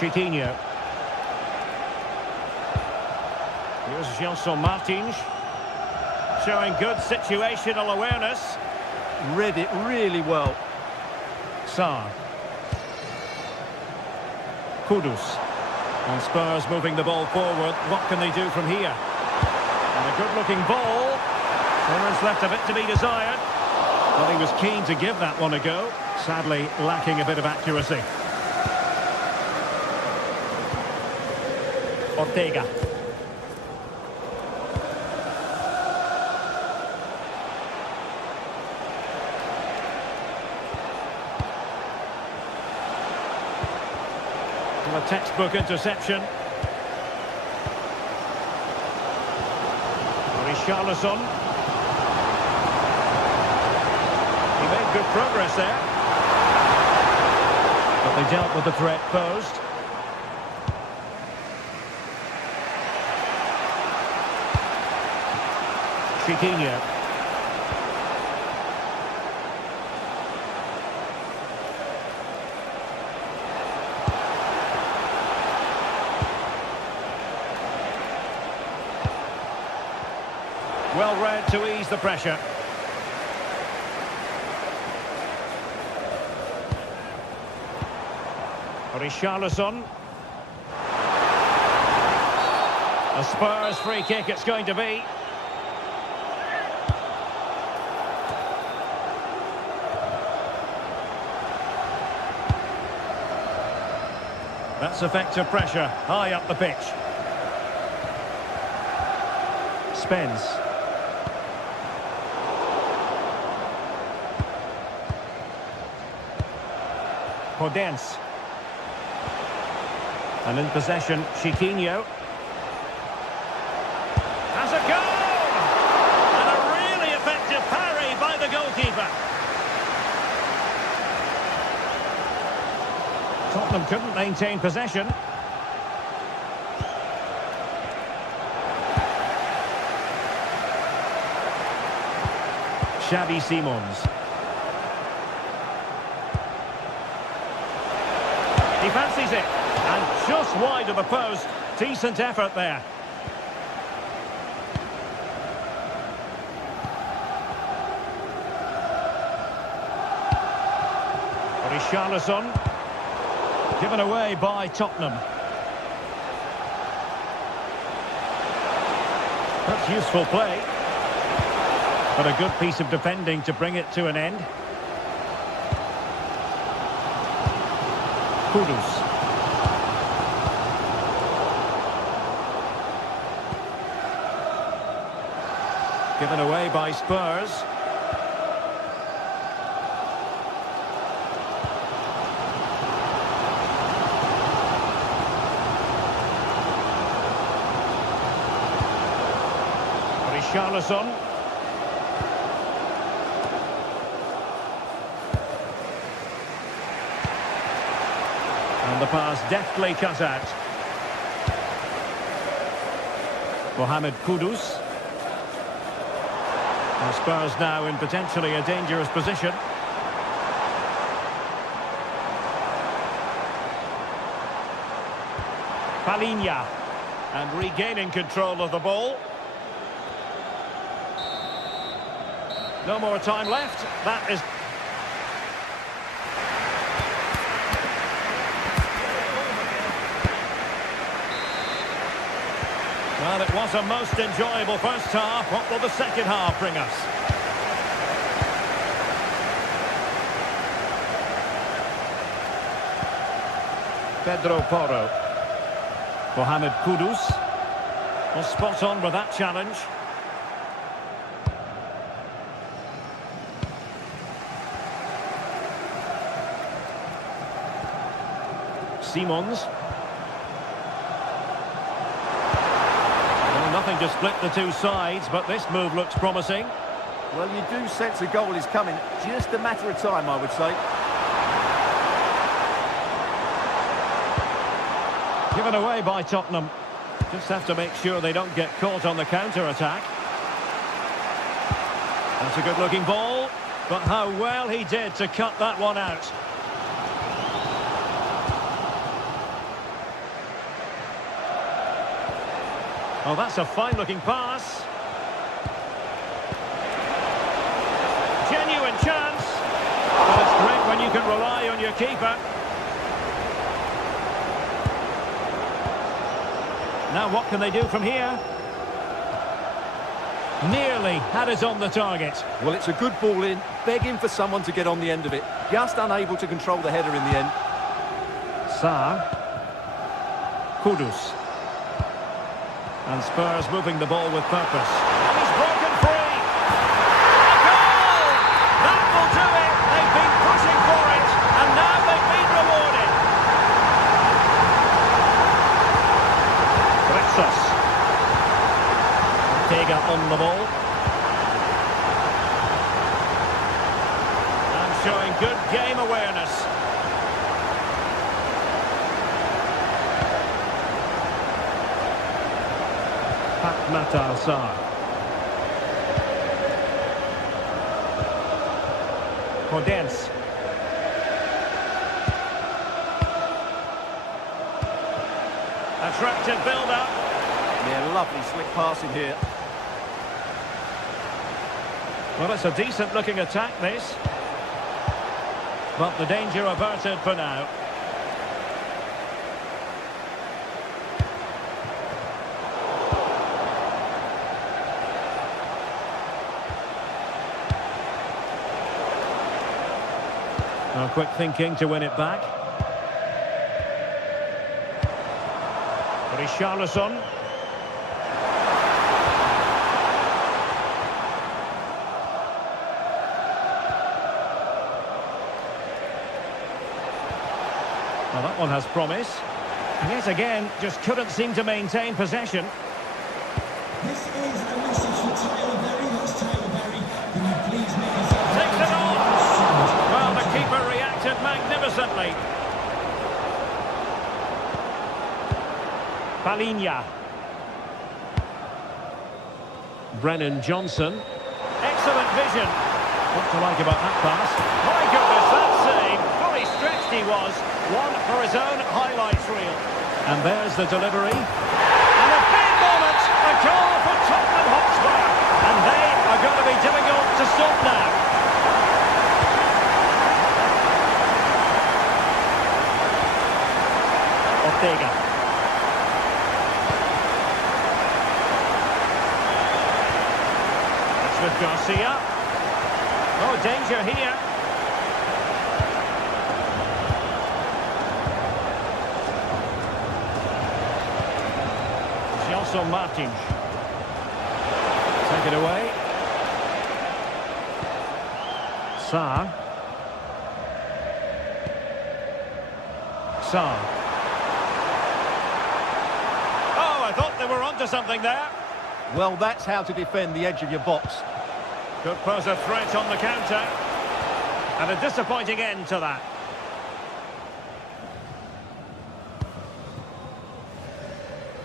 Chiquinho. Here's Gelson Martins. Showing good situational awareness. Read it really well. Sarr. Kudus. And Spurs moving the ball forward. What can they do from here? And a good-looking ball. There's left a bit to be desired. Well, he was keen to give that one a go. Sadly, lacking a bit of accuracy. Ortega. A textbook interception. Richarlison. He made good progress there. But they dealt with the threat posed. Chiquinho. Well read to ease the pressure. Richarlison. A Spurs free kick it's going to be. That's effective pressure high up the pitch. Spence. Podence. And in possession, Chiquinho. Has a goal! And a really effective parry by the goalkeeper. Tottenham couldn't maintain possession. Xavi Simons. He fancies it. And just wide of the post. Decent effort there. Richarlison. Given away by Tottenham. That's useful play. But a good piece of defending to bring it to an end. Kudus. Given away by Spurs. Richarlison. And the pass deftly cut out. Mohamed Kudus. And Spurs now in potentially a dangerous position. Palinha. And regaining control of the ball. No more time left. That is... Well, it was a most enjoyable first half. What will the second half bring us? Pedro Porro. Mohamed Kudus. Well, spot on with that challenge. Simons. Well, nothing to split the two sides, but this move looks promising. Well, you do sense a goal is coming. Just a matter of time, I would say. Given away by Tottenham. Just have to make sure they don't get caught on the counter-attack. That's a good-looking ball, but how well he did to cut that one out. Oh, that's a fine-looking pass. Genuine chance. Well, it's great when you can rely on your keeper. Now what can they do from here? Nearly had it on the target. Well, it's a good ball in, begging for someone to get on the end of it. Just unable to control the header in the end. Sarr. Kudus. And Spurs moving the ball with purpose. He's broken free. A goal! That will do it. They've been pushing for it, and now they've been rewarded. Retsos. Ortega on the ball. And showing good game awareness. Matar Sarr. Podence. Attractive build-up. Yeah, lovely slick passing here. Well, it's a decent-looking attack, this. But the danger averted for now. Quick thinking to win it back. Richarlison. Well, that one has promise. Yet again, just couldn't seem to maintain possession. This is a message for Tyler Berry. That's Tyler Berry. Can you please make us... Takes it on! Well, the keeper reacted magnificently. Palinha. Brennan Johnson. Excellent vision. What to like about that pass? My goodness, that save. Fully stretched he was. One for his own highlights reel. And there's the delivery. And a big moment. A goal for Tottenham Hotspur. And they are going to be difficult to stop now. Ortega. It's with Garcia. Oh, danger here. Gelson Martins. Take it away. Sarr. Oh, I thought they were onto something there. Well, that's how to defend the edge of your box. Could pose a threat on the counter. And a disappointing end to that.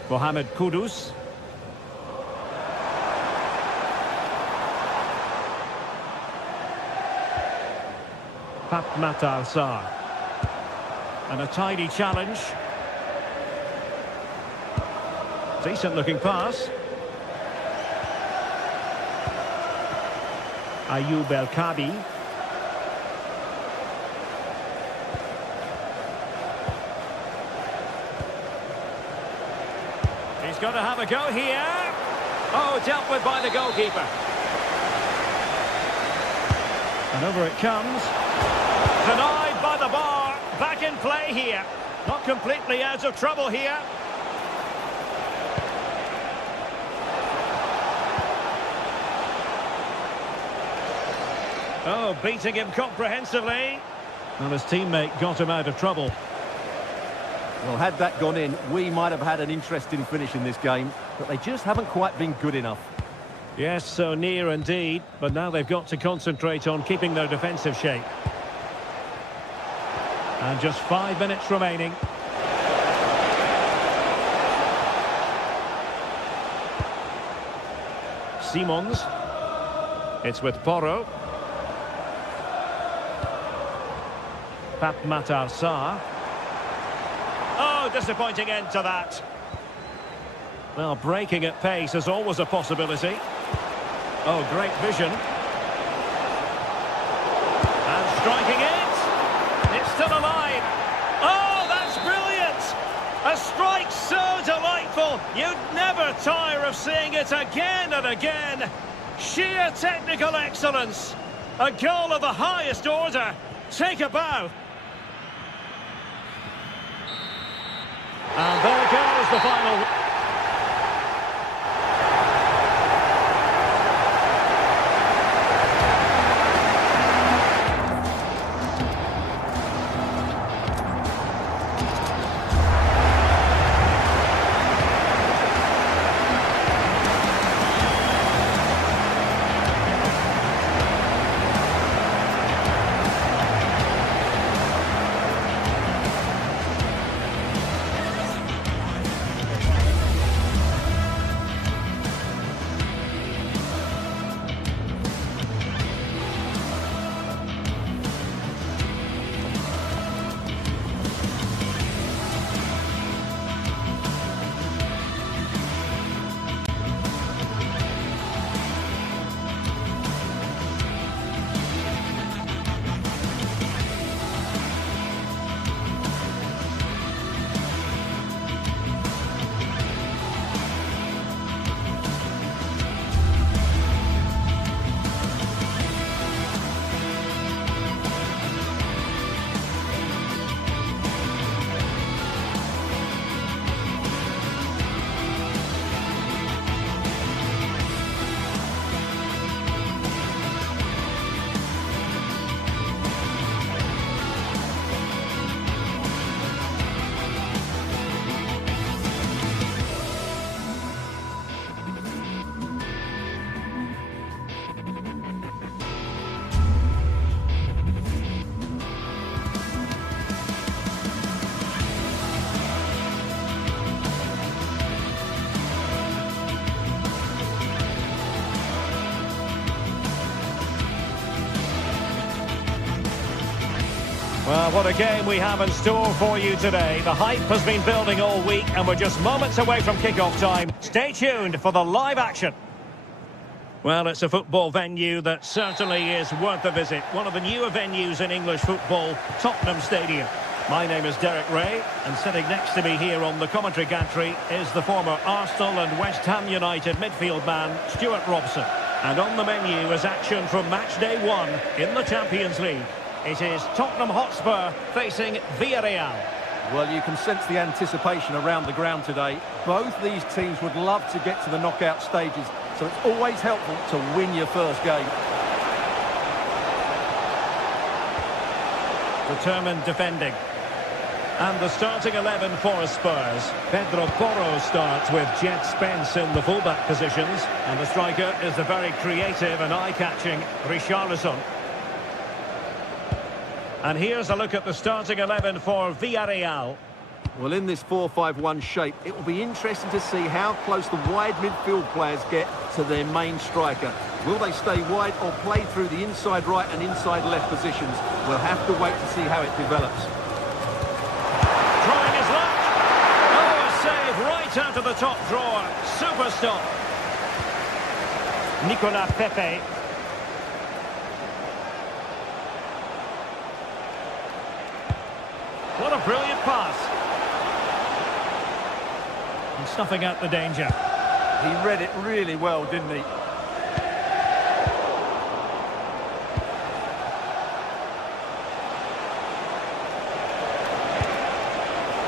Mohamed Kudus. Matar Sarr. And a tidy challenge. Decent looking pass. Ayoub El Kabi. He's going to have a go here. Oh, dealt with by the goalkeeper. And over it comes. Denied by the bar. Back in play here. Not completely out of trouble here. Oh, beating him comprehensively. And his teammate got him out of trouble. Well, had that gone in, we might have had an interesting finish in this game, but they just haven't quite been good enough. Yes, so near indeed, but now they've got to concentrate on keeping their defensive shape. And just 5 minutes remaining. Simons. It's with Porro. Matar Sarr. Oh, disappointing end to that. Well, breaking at pace is always a possibility. Oh, great vision. And striking it. It's still alive. Oh, that's brilliant. A strike so delightful. You'd never tire of seeing it again and again. Sheer technical excellence. A goal of the highest order. Take a bow. And there goes the final. Well, what a game we have in store for you today. The hype has been building all week and we're just moments away from kick-off time. Stay tuned for the live action. Well, it's a football venue that certainly is worth a visit. One of the newer venues in English football, Tottenham Stadium. My name is Derek Ray, and sitting next to me here on the commentary gantry is the former Arsenal and West Ham United midfield man, Stuart Robson. And on the menu is action from match day 1 in the Champions League. It is Tottenham Hotspur facing Villarreal. Well, you can sense the anticipation around the ground today. Both these teams would love to get to the knockout stages, so it's always helpful to win your first game. Determined defending. And the starting 11 for Spurs. Pedro Porro starts with Jet Spence in the fullback positions. And the striker is the very creative and eye-catching Richarlison. And here's a look at the starting 11 for Villarreal. Well, in this 4-5-1 shape, it will be interesting to see how close the wide midfield players get to their main striker. Will they stay wide or play through the inside right and inside left positions? We'll have to wait to see how it develops. Trying his luck. Oh, a save right out of the top drawer. Super stop. Nicolas Pepe. What a brilliant pass. And snuffing out the danger. He read it really well, didn't he?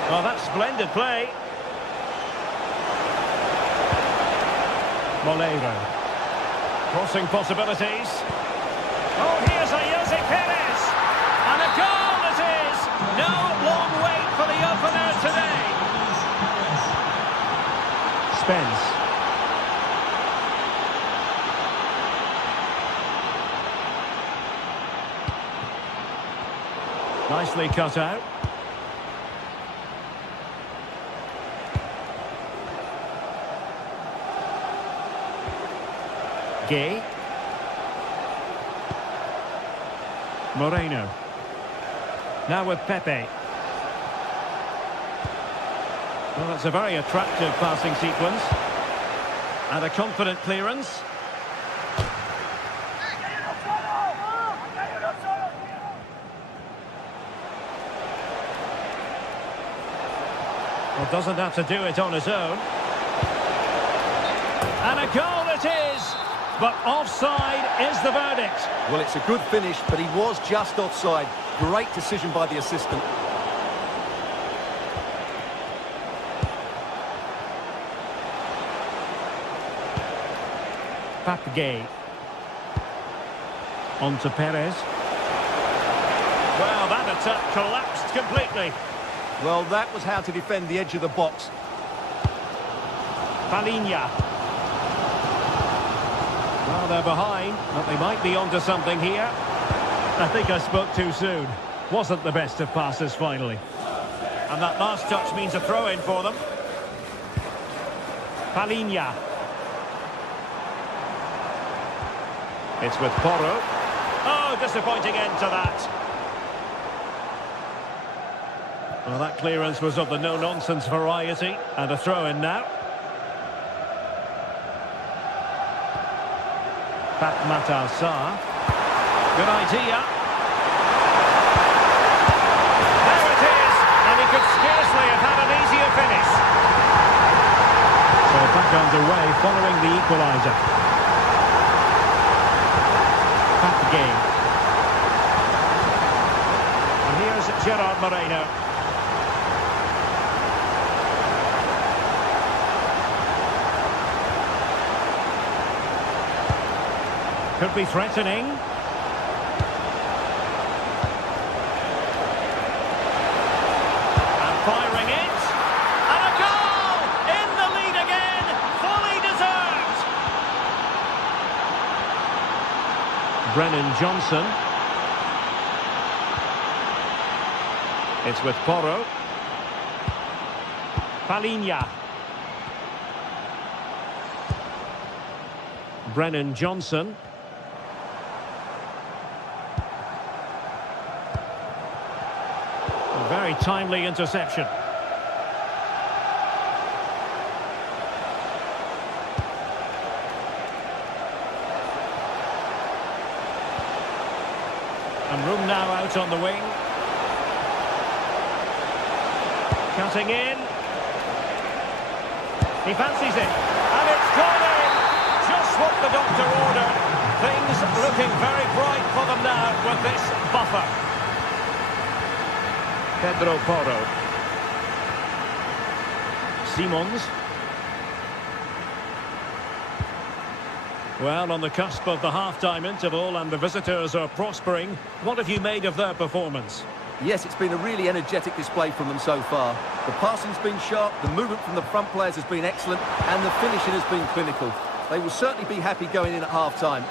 Oh, that's splendid play. Moleiro. Crossing possibilities. Oh, here's a Jose Perez. And a goal it is. No long wait for the opener today. Spence. Nicely cut out. Gay. Moreno. Now with Pepe. Well, that's a very attractive passing sequence. And a confident clearance. Well, doesn't have to do it on his own. And a goal it is! But offside is the verdict. Well, it's a good finish, but he was just offside. Great decision by the assistant. Gay. On to Perez. Well, that attack collapsed completely. Well, that was how to defend the edge of the box. Palinha. Well, they're behind, but they might be onto something here. I think I spoke too soon. Wasn't the best of passes finally. And that last touch means a throw-in for them. Palinha. It's with Porro. Oh, disappointing end to that. Well, that clearance was of the no-nonsense variety. And a throw-in now. Matar Sarr. Good idea. There it is. And he could scarcely have had an easier finish. So back underway following the equaliser. Game. And here's Gerard Moreno. Could be threatening. And firing it. And a goal! In the lead again. Fully deserved. Brennan Johnson. It's with Porro. Palinha. Brennan Johnson. Very timely interception. And room now out on the wing. Cutting in. He fancies it. And it's gone in. Just what the doctor ordered. Things looking very bright for them now with this buffer. Pedro Porro. Simons. Well, on the cusp of the half-time interval and the visitors are prospering. What have you made of their performance? Yes, it's been a really energetic display from them so far. The passing's been sharp, the movement from the front players has been excellent, and the finishing has been clinical. They will certainly be happy going in at half-time.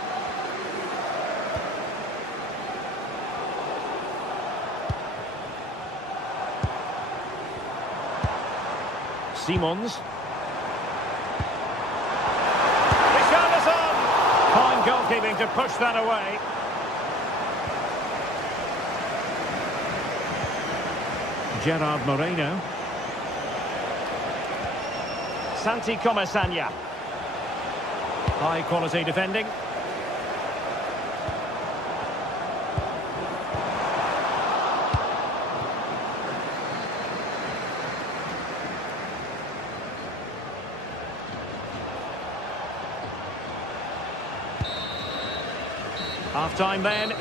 Simons. Fine goalkeeping to push that away. Gerard Moreno. Santi Comesaña. High quality defending. Half-time then.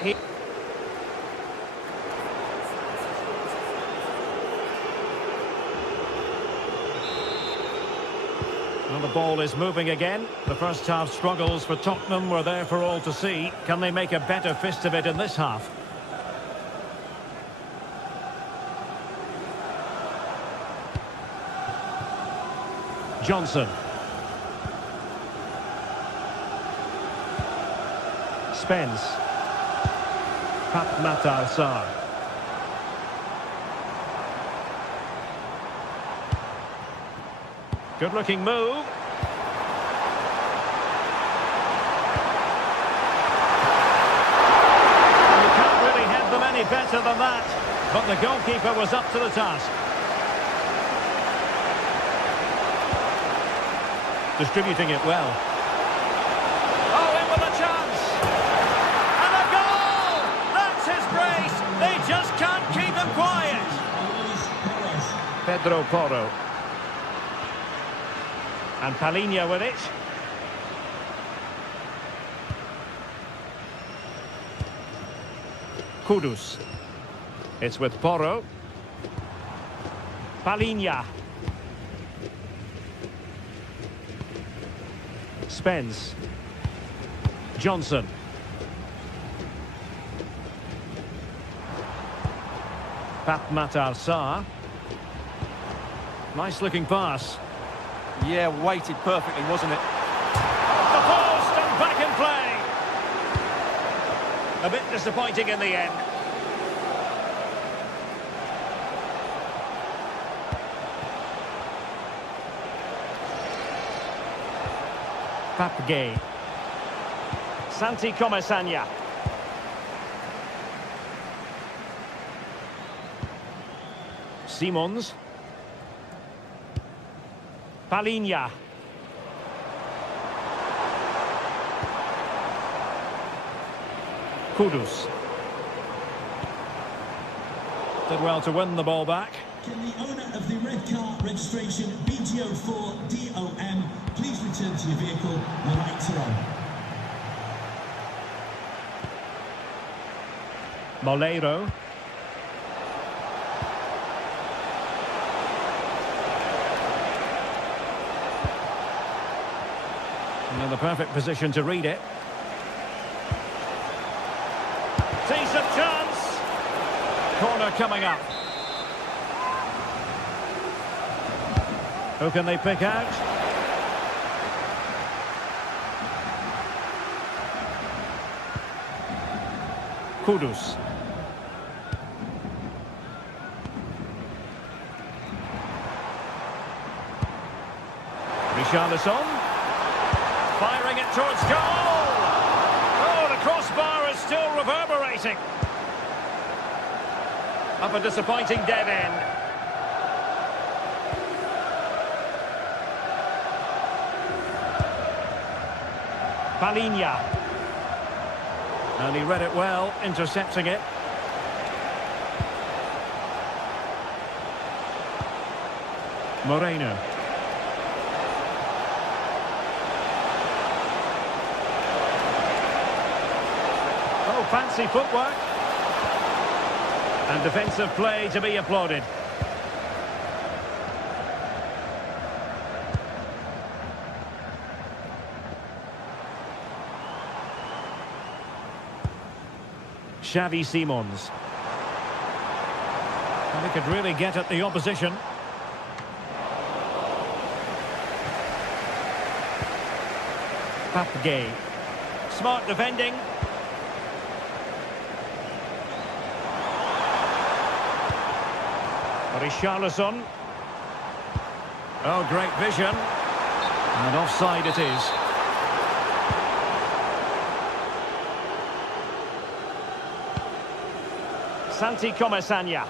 Well, the ball is moving again. The first half struggles for Tottenham were there for all to see. Can they make a better fist of it in this half? Johnson. Spence. Pat Matar-Sarr. Good looking move. And you can't really head them any better than that. But the goalkeeper was up to the task. Distributing it well. Oh, in with a chance. And a goal! That's his brace. They just can't keep him quiet. Pedro Porro. And Palhinha with it. Kudus. It's with Porro. Palhinha. Spence. Johnson. Pat Matar-Sarr. Nice looking pass. Yeah, weighted perfectly, wasn't it? Off the post and back in play. A bit disappointing in the end. Papgay. Santi Comesaña. Simons. Palhinha. Kudus. Did well to win the ball back. Can the owner of the red car registration BGO4DOM please return to your vehicle? The lights are on. Moleiro. In the perfect position to read it. Decent chance. Corner coming up. Who can they pick out? Kudus. Richarlison. Firing it towards goal! Oh, the crossbar is still reverberating. Up a disappointing dead end. Palinha. And he read it well, intercepting it. Moreno. Oh, fancy footwork. And defensive play to be applauded. Xavi Simons. And they could really get at the opposition. Papgay. Smart defending. Richarlison. Oh, great vision. And offside it is. Santi Comesaña.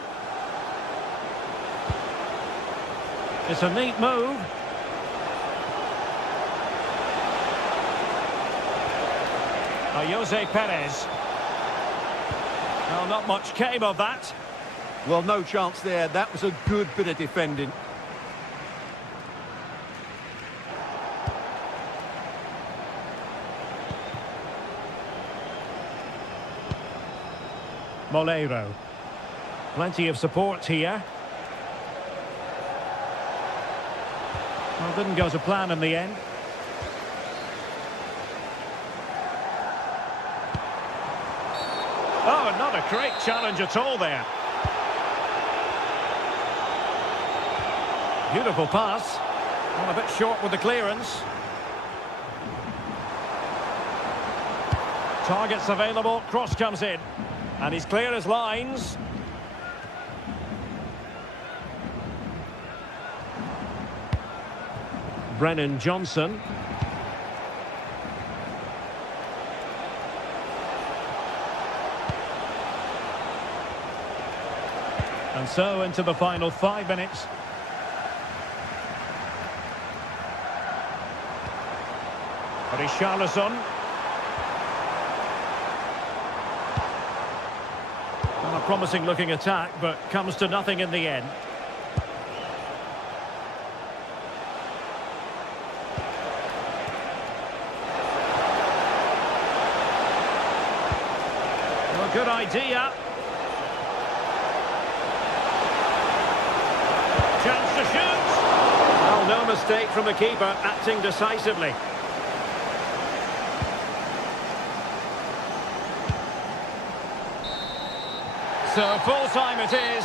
It's a neat move. Jose Perez. Well, not much came of that. Well, no chance there. That was a good bit of defending. Moleiro. Plenty of support here. Well, didn't go to plan in the end. Oh, not a great challenge at all there. Beautiful pass. Well, a bit short with the clearance. Targets available, cross comes in. And he's clear as lines. Brennan Johnson. And so into the final 5 minutes. Richarlison. Well, a promising looking attack, but comes to nothing in the end. Well, good idea. Chance to shoot. Well, no mistake from the keeper, acting decisively. So full time it is.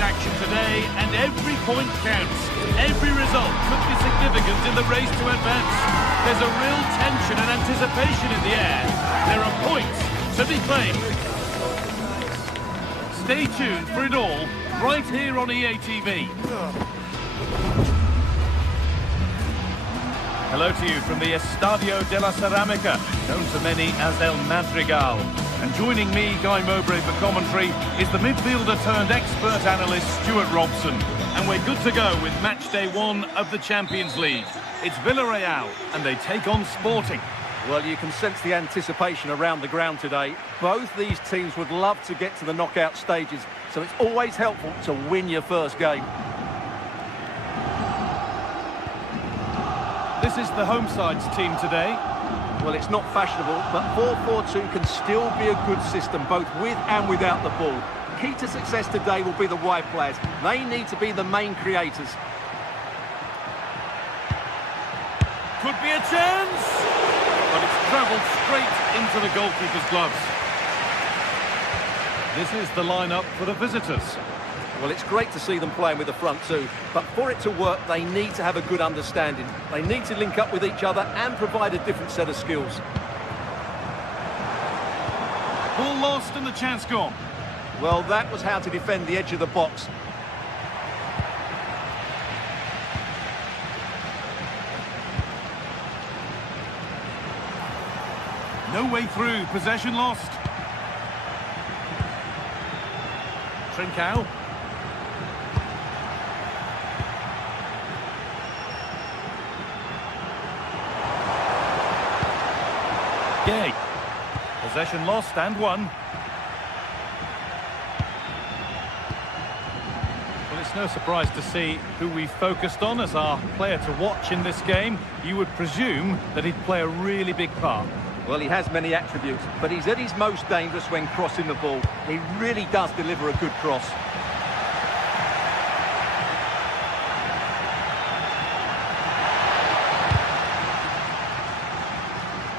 Action today, and every point counts. Every result could be significant in the race to advance. There's a real tension and anticipation in the air. There are points to be claimed. Stay tuned for it all, right here on EA TV. Hello to you from the Estadio de la Ceramica, known to many as El Madrigal. And joining me, Guy Mowbray, for commentary is the midfielder turned expert analyst Stuart Robson. And we're good to go with match day 1 of the Champions League. It's Villarreal and they take on Sporting. Well, you can sense the anticipation around the ground today. Both these teams would love to get to the knockout stages, so it's always helpful to win your first game. This is the home side's team today. Well, it's not fashionable, but 4-4-2 can still be a good system, both with and without the ball. Key to success today will be the wide players. They need to be the main creators. Could be a chance, but it's travelled straight into the goalkeeper's gloves. This is the lineup for the visitors. Well, it's great to see them playing with the front two, but for it to work, they need to have a good understanding. They need to link up with each other and provide a different set of skills. Ball lost and the chance gone. Well, that was how to defend the edge of the box. No way through, possession lost. Trincao. Gay. Possession lost and won. Well, it's no surprise to see who we focused on as our player to watch in this game. You would presume that he'd play a really big part. Well, he has many attributes, but he's at his most dangerous when crossing the ball. He really does deliver a good cross.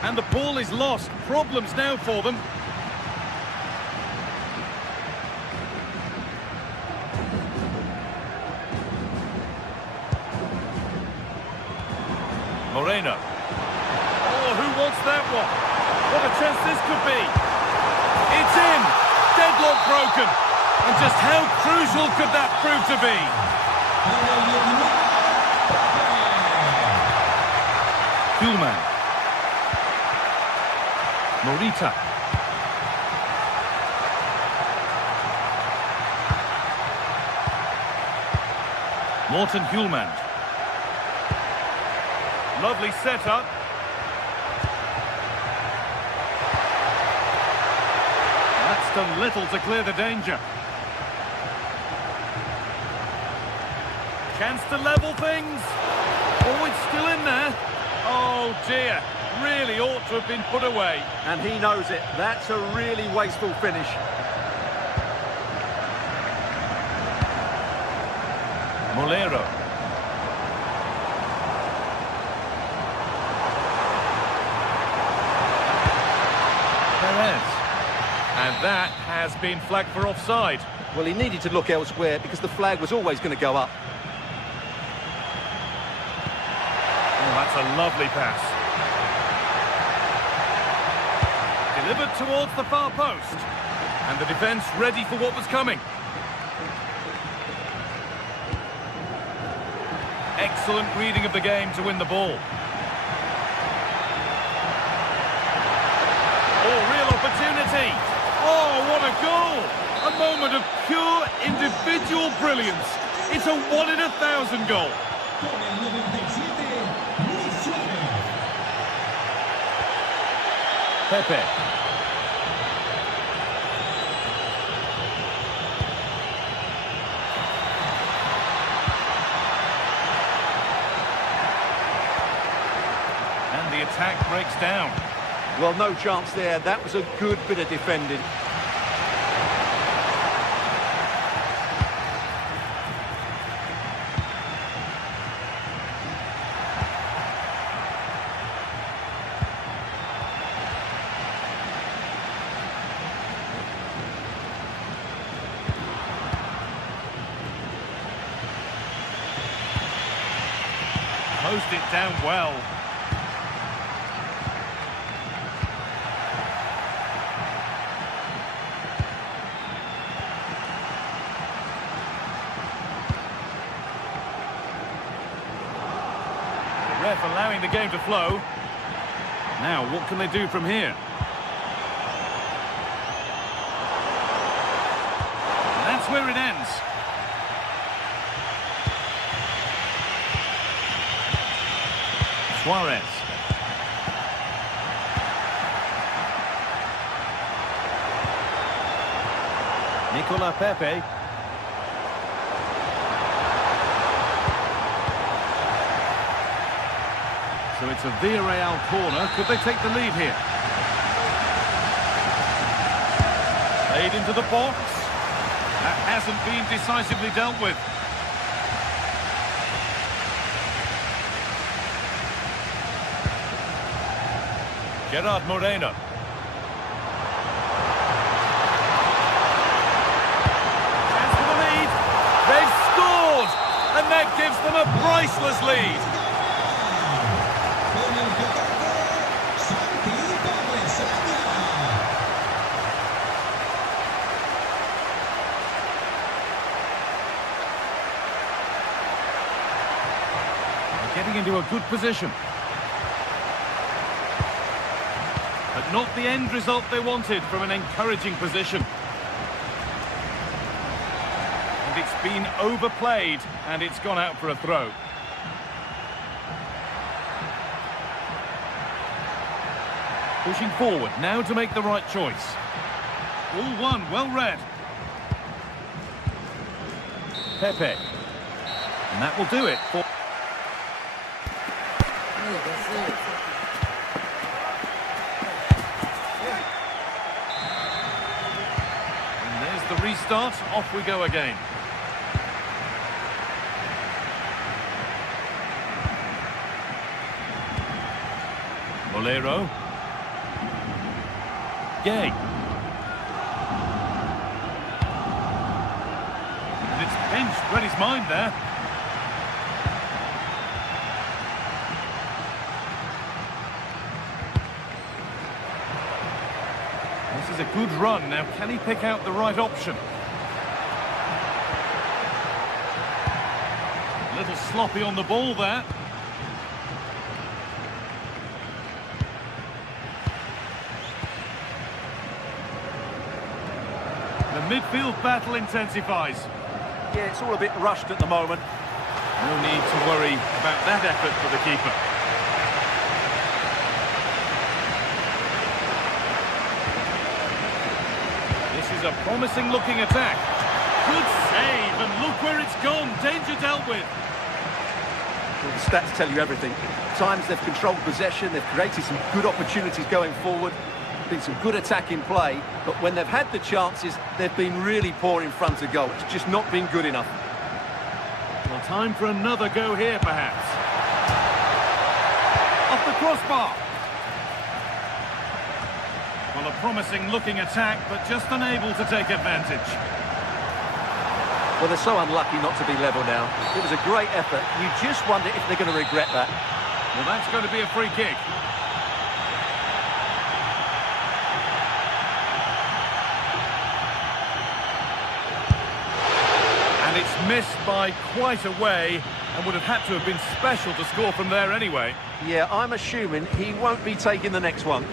And the ball is lost. Problems now for them. Moreno. Oh, who wants that one? What a chance this could be. It's in. Deadlock broken. And just how crucial could that prove to be? Kuhlmann. Morita. Morten Kuhlmann. Lovely setup. That's done little to clear the danger. Chance to level things. Oh, it's still in there. Oh dear. Really ought to have been put away. And he knows it. That's a really wasteful finish. Molero. Perez. And that has been flagged for offside. Well, he needed to look elsewhere because the flag was always going to go up. Oh, that's a lovely pass. Delivered towards the far post. And the defence ready for what was coming. Excellent reading of the game to win the ball. Oh, real opportunity. Oh, what a goal. A moment of pure individual brilliance. It's a 1 in 1,000 goal. Pepe. And the attack breaks down. Well, no chance there. That was a good bit of defending. Closed it down well. The ref allowing the game to flow. Now, what can they do from here? where it ends. Suarez. Nicola Pepe. So it's a Villarreal corner. Could they take the lead here? Played into the box. That hasn't been decisively dealt with. Gerard Moreno. Chance for the lead. They've scored! And that gives them a priceless lead. Getting into a good position. But not the end result they wanted from an encouraging position. And it's been overplayed, and it's gone out for a throw. Pushing forward, now to make the right choice. All one, well read. Pepe. And that will do it for... And there's the restart. Off we go again. Bolero. Gay. And it's benched. Read his mind there. This is a good run. Now, can he pick out the right option? A little sloppy on the ball there. The midfield battle intensifies. Yeah, it's all a bit rushed at the moment. No need to worry about that effort for the keeper. This is a promising looking attack. Good save, and look where it's gone. Danger dealt with. Well, the stats tell you everything. At times they've controlled possession, they've created some good opportunities going forward. Been some good attacking play, but when they've had the chances, they've been really poor in front of goal. It's just not been good enough. Well, time for another go here, perhaps. Off the crossbar. Well, a promising looking attack, but just unable to take advantage. Well, they're so unlucky not to be level now. It was a great effort. You just wonder if they're going to regret that. Well, that's going to be a free kick. And it's missed by quite a way, and would have had to have been special to score from there anyway. Yeah, I'm assuming he won't be taking the next one.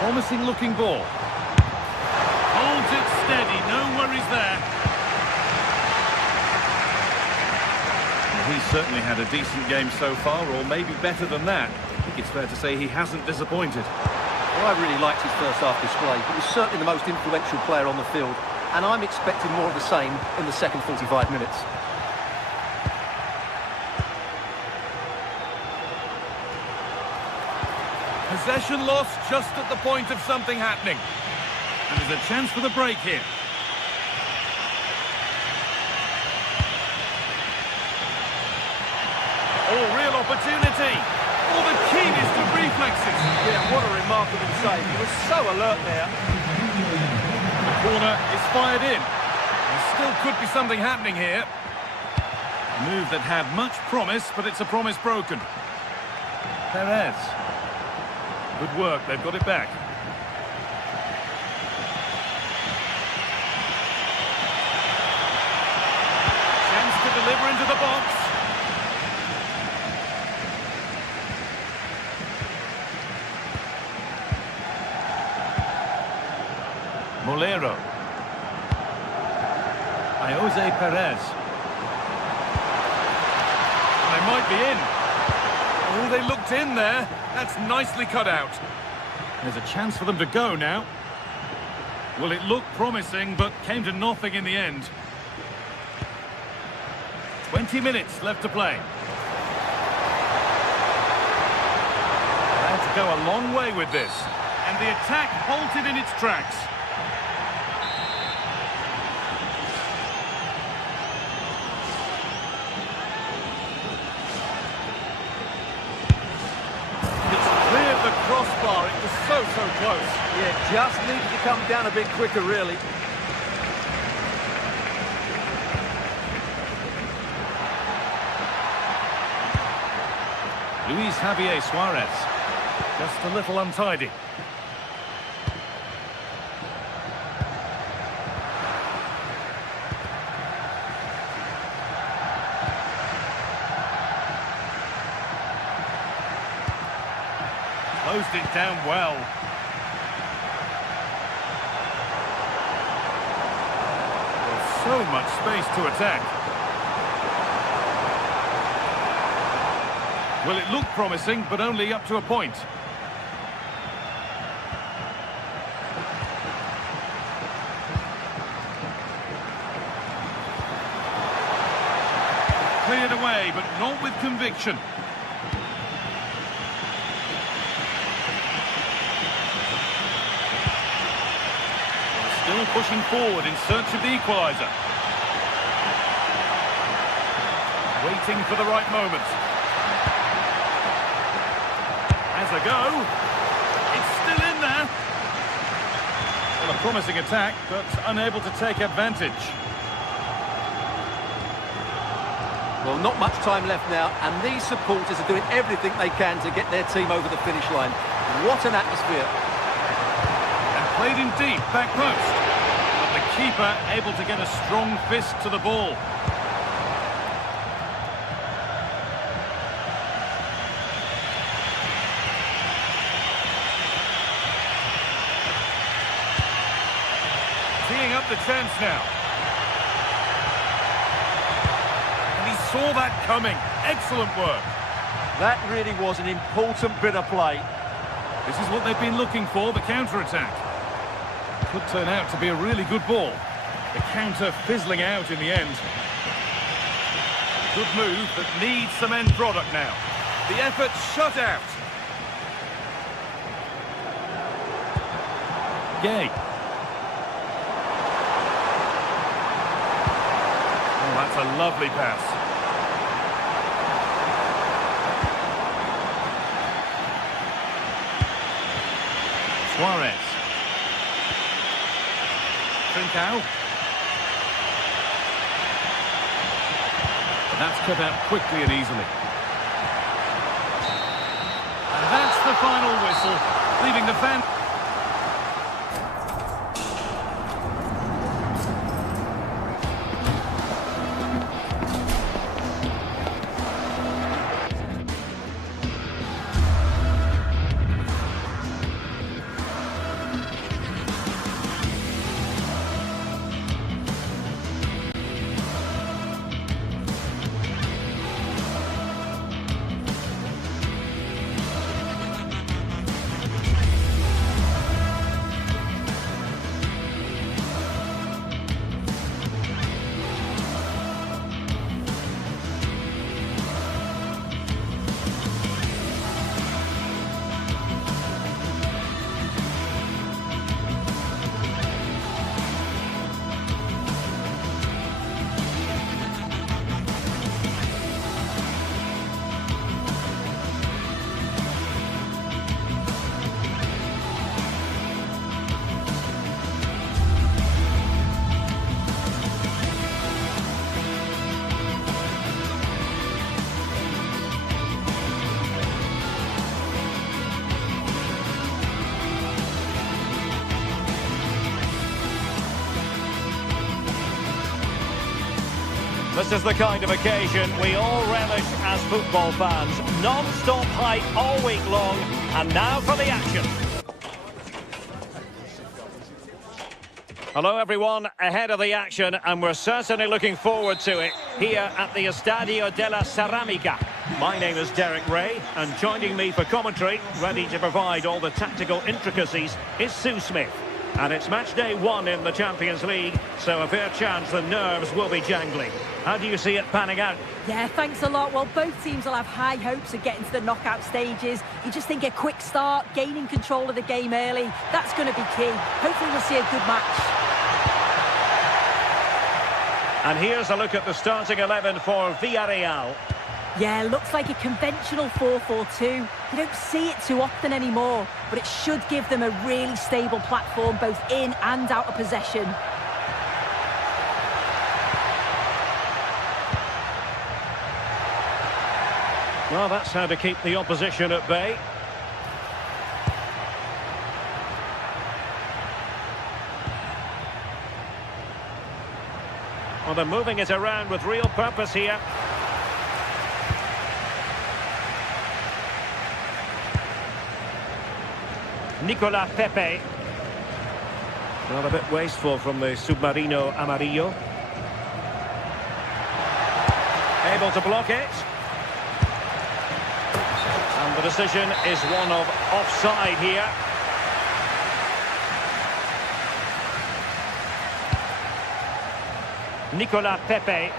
Promising looking ball. Holds it steady, no worries there. Well, he's certainly had a decent game so far, or maybe better than that. I think it's fair to say he hasn't disappointed. Well, I really liked his first half display. He was certainly the most influential player on the field, and I'm expecting more of the same in the second 45 minutes. Possession lost just at the point of something happening. And there's a chance for the break here. Oh, real opportunity. Oh, the keenest of reflexes. Yeah, what a remarkable save. He was so alert there. The corner is fired in. There still could be something happening here. A move that had much promise, but it's a promise broken. Perez. Good work, they've got it back. Chance to deliver into the box. Molero. Jose Perez. They might be in. Oh, they looked in there. That's nicely cut out. There's a chance for them to go now. Well, it looked promising, but came to nothing in the end. 20 minutes left to play. They had to go a long way with this. And the attack halted in its tracks. Crossbar, it was so close. Yeah, just needed to come down a bit quicker, really. Luis Javier Suarez, just a little untidy. Closed it down well. There's so much space to attack. Well, it looked promising, but only up to a point. Cleared away, but not with conviction. Still pushing forward in search of the equaliser. Waiting for the right moment. Has a go. It's still in there. Well, a promising attack, but unable to take advantage. Well, not much time left now, and these supporters are doing everything they can to get their team over the finish line. What an atmosphere. And played in deep, back post. But the keeper able to get a strong fist to the ball. Teeing up the chance now. And he saw that coming. Excellent work. That really was an important bit of play. This is what they've been looking for, the counter-attack. Could turn out to be a really good ball. The counter fizzling out in the end. Good move, but needs some end product now. The effort shut out. Gay. Oh, that's a lovely pass. Suarez. Trincao. That's cut out quickly and easily. And that's the final whistle, leaving the fan... This is the kind of occasion we all relish as football fans. Non-stop hype all week long, and now for the action. Hello everyone, ahead of the action, and we're certainly looking forward to it here at the Estadio della Ceramica. My name is Derek Ray, and joining me for commentary, ready to provide all the tactical intricacies, is Sue Smith. And it's match day 1 in the Champions League, so a fair chance the nerves will be jangling. How do you see it panning out? Yeah, thanks a lot. Well, both teams will have high hopes of getting to the knockout stages. You just think a quick start, gaining control of the game early, that's going to be key. Hopefully we'll see a good match. And here's a look at the starting 11 for Villarreal. Yeah, looks like a conventional 4-4-2. You don't see it too often anymore, but it should give them a really stable platform, both in and out of possession. Well, that's how to keep the opposition at bay. Well, they're moving it around with real purpose here. Nicolas Pepe. Well, a bit wasteful from the Submarino Amarillo. Able to block it. And the decision is one of offside here. Nicolas Pepe.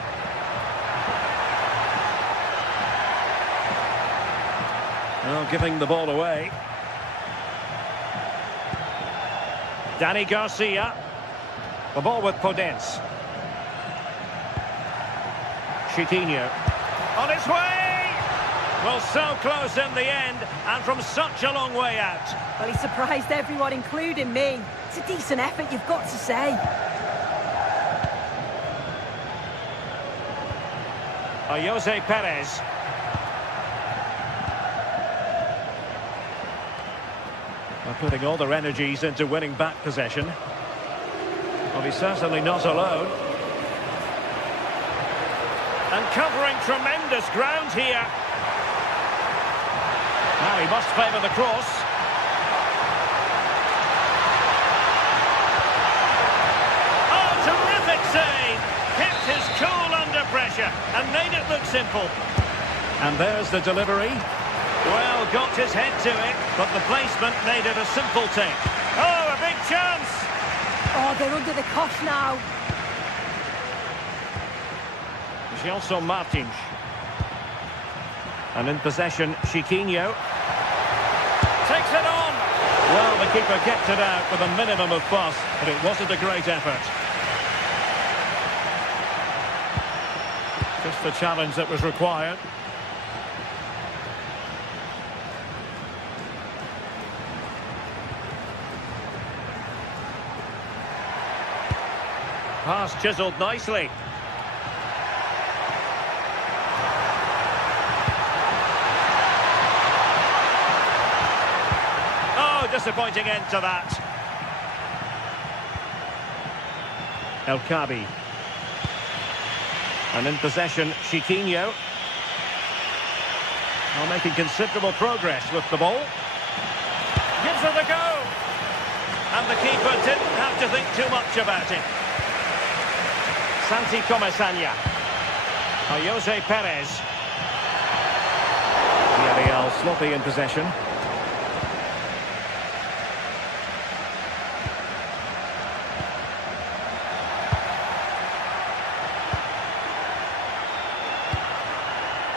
Well, giving the ball away. Dani Garcia. The ball with Podence. Chiquinho. On its way! Well, so close in the end, and from such a long way out. Well, he surprised everyone, including me. It's a decent effort, you've got to say. Jose Perez. They're putting all their energies into winning back possession. Well, he's certainly not alone. And covering tremendous ground here. Now he must favour the cross. Oh, terrific save! Kept his cool under pressure and made it look simple. And there's the delivery. Well, got his head to it, but the placement made it a simple take. Oh, a big chance! Oh, they're under the cosh now. Gelson Martins. And in possession, Chiquinho. Takes it on! Well, the keeper kept it out with a minimum of fuss, but it wasn't a great effort. Just the challenge that was required. Pass chiselled nicely. Oh, disappointing end to that. El Kabi. And in possession, Chiquinho. Well, making considerable progress with the ball. Gives it a go. And the keeper didn't have to think too much about it. Santi Comesaña. Jose Perez. Villarreal sloppy in possession.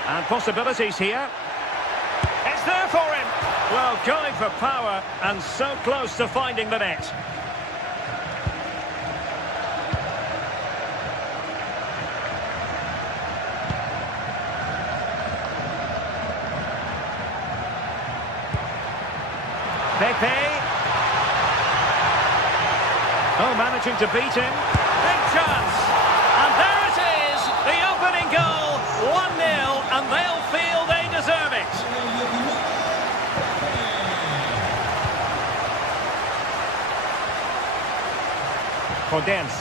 And possibilities here. It's there for him. Well, going for power and so close to finding the net. Pepe. Oh, managing to beat him. Big chance. And there it is, the opening goal. 1-0, and they'll feel they deserve it. Podence.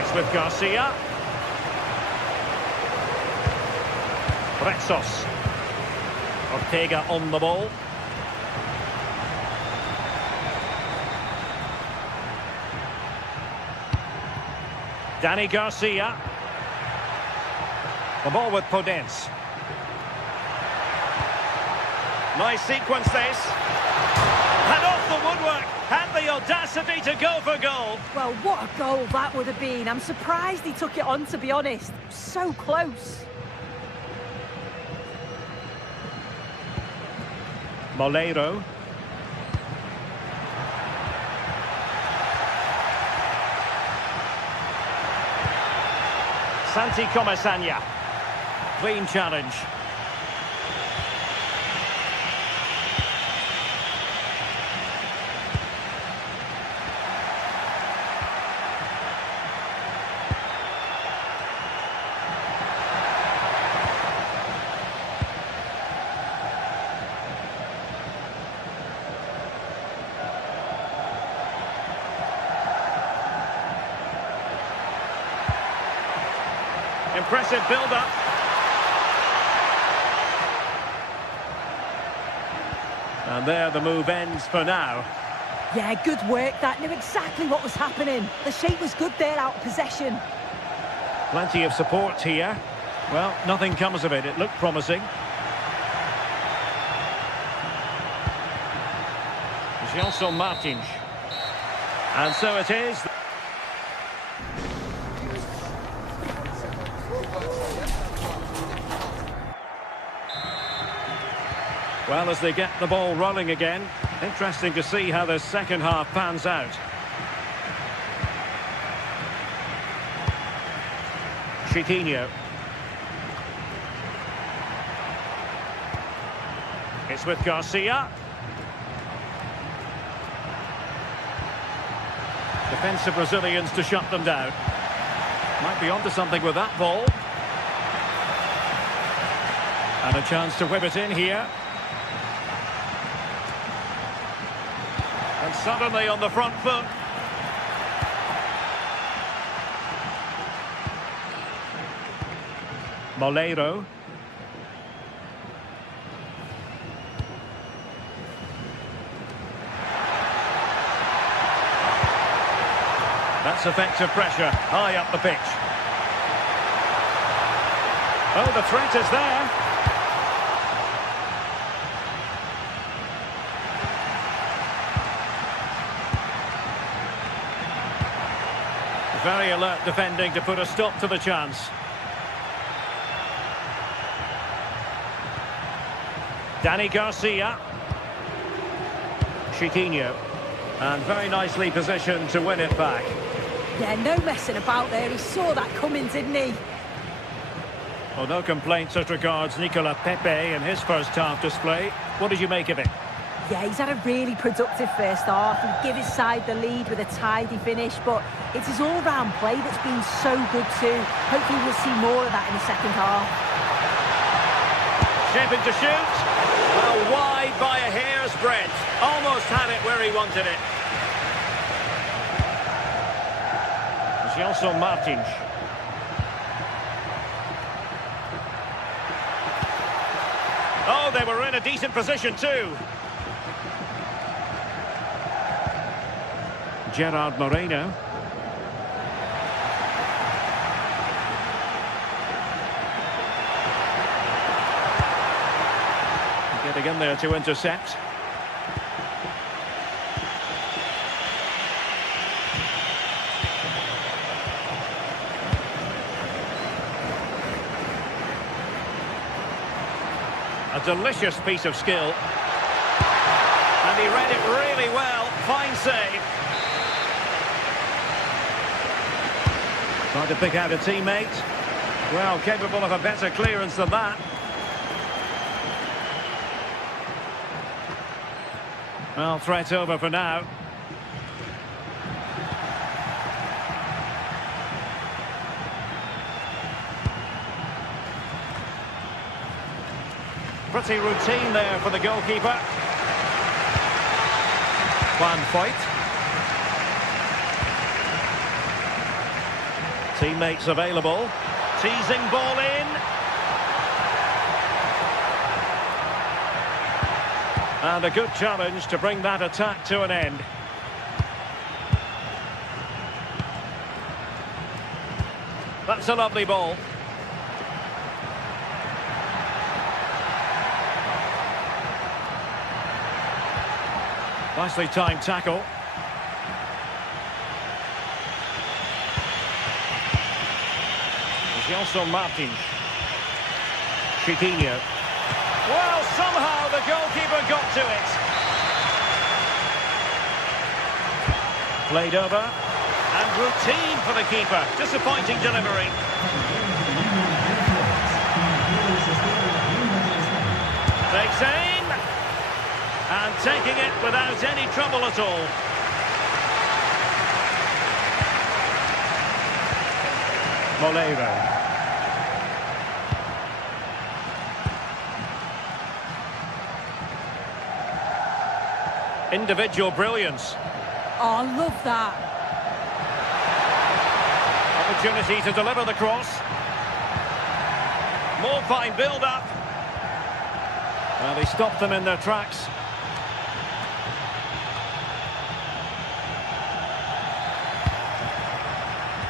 It's with Garcia. Rexos. Ortega on the ball. Danny Garcia. The ball with Podence. Nice sequence this. And off the woodwork. Had the audacity to go for goal. Well, what a goal that would have been. I'm surprised he took it on, to be honest. So close. Moleiro. Santi Comasagna. Clean challenge. Impressive build-up. And there the move ends for now. Yeah, good work. That knew exactly what was happening. The shape was good there out of possession. Plenty of support here. Well, nothing comes of it. It looked promising. Gelson Martins. And so it is. Well, as they get the ball rolling again, interesting to see how the second half pans out. Chiquinho. It's with Garcia. Defensive Brazilians to shut them down. Might be onto something with that ball. And a chance to whip it in here. And suddenly on the front foot. Moleiro. That's effective pressure, high up the pitch. Oh, the threat is there. Very alert defending to put a stop to the chance. Danny Garcia. Chiquinho. And very nicely positioned to win it back. Yeah, no messing about there. He saw that coming, didn't he? Well, no complaints as regards Nicola Pepe in his first half display. What did you make of it? Yeah, he's had a really productive first half. He gave his side the lead with a tidy finish, but it's his all-round play that's been so good too. Hopefully we'll see more of that in the second half. Shaping to shoot. Well, wide by a hair's breadth. Almost had it where he wanted it. Gelson Martins. Oh, they were in a decent position too. Gerard Moreno. Getting in there to intercept. A delicious piece of skill. And he read it really well. Fine save. Trying to pick out a teammate. Well, capable of a better clearance than that. Well, threat over for now. Pretty routine there for the goalkeeper. Van Voigt. Teammates available. Teasing ball in. And a good challenge to bring that attack to an end. That's a lovely ball. Nicely timed tackle. Gelson Martins. Chiquinho. Well, somehow the goalkeeper got to it. Played over. And routine for the keeper. Disappointing delivery. Takes aim. And taking it without any trouble at all. Moleiro. Individual brilliance. Oh, I love that. Opportunity to deliver the cross. More fine build-up. Well, they stopped them in their tracks.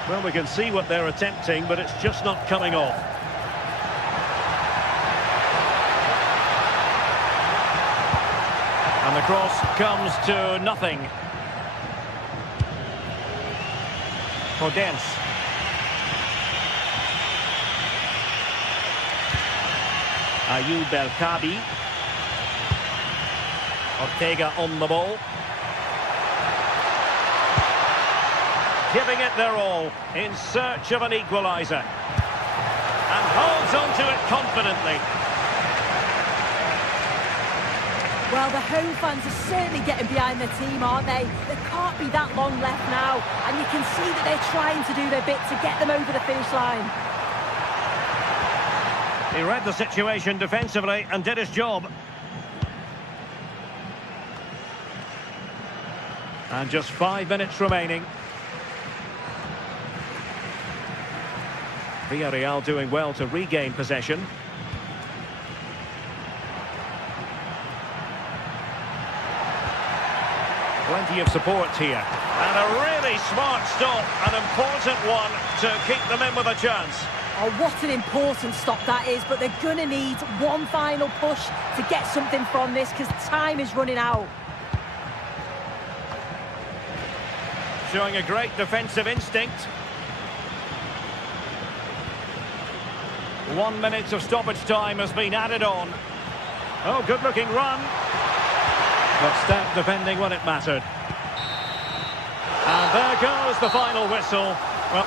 Well, we can see what they're attempting, but it's just not coming off. And the cross comes to nothing. Podence. Ayoub El Kabi. Ortega on the ball. Giving it their all in search of an equaliser. And holds on to it confidently. Well, the home fans are certainly getting behind their team, aren't they? There can't be that long left now. And you can see that they're trying to do their bit to get them over the finish line. He read the situation defensively and did his job. And just 5 minutes remaining. Villarreal doing well to regain possession. Plenty of support here. And a really smart stop, an important one to keep them in with a chance. Oh, what an important stop that is, but they're going to need one final push to get something from this because time is running out. Showing a great defensive instinct. 1 minute of stoppage time has been added on. Oh, good-looking run. But stout defending when it mattered. And there goes the final whistle. Well,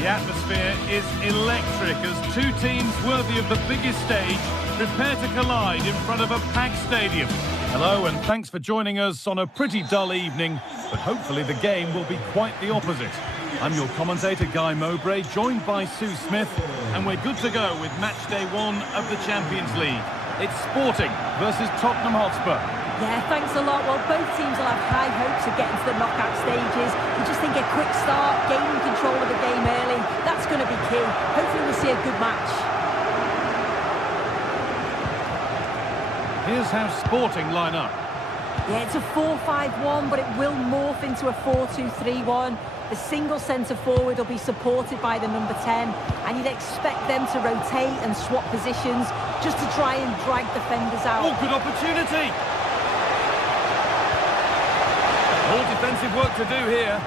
The atmosphere is electric as two teams worthy of the biggest stage prepare to collide in front of a packed stadium. Hello and thanks for joining us on a pretty dull evening, but hopefully the game will be quite the opposite. I'm your commentator, Guy Mowbray, joined by Sue Smith, and we're good to go with match day 1 of the Champions League. It's Sporting versus Tottenham Hotspur. Yeah, thanks a lot. Well, both teams will have high hopes of getting to the knockout stages. You just think a quick start, gaining control of the game early, that's going to be key. Hopefully we'll see a good match. Here's how Sporting line up. Yeah, it's a 4-5-1, but it will morph into a 4-2-3-1. The single centre-forward will be supported by the number 10, and you'd expect them to rotate and swap positions just to try and drag defenders out. Oh, good opportunity! More defensive work to do here.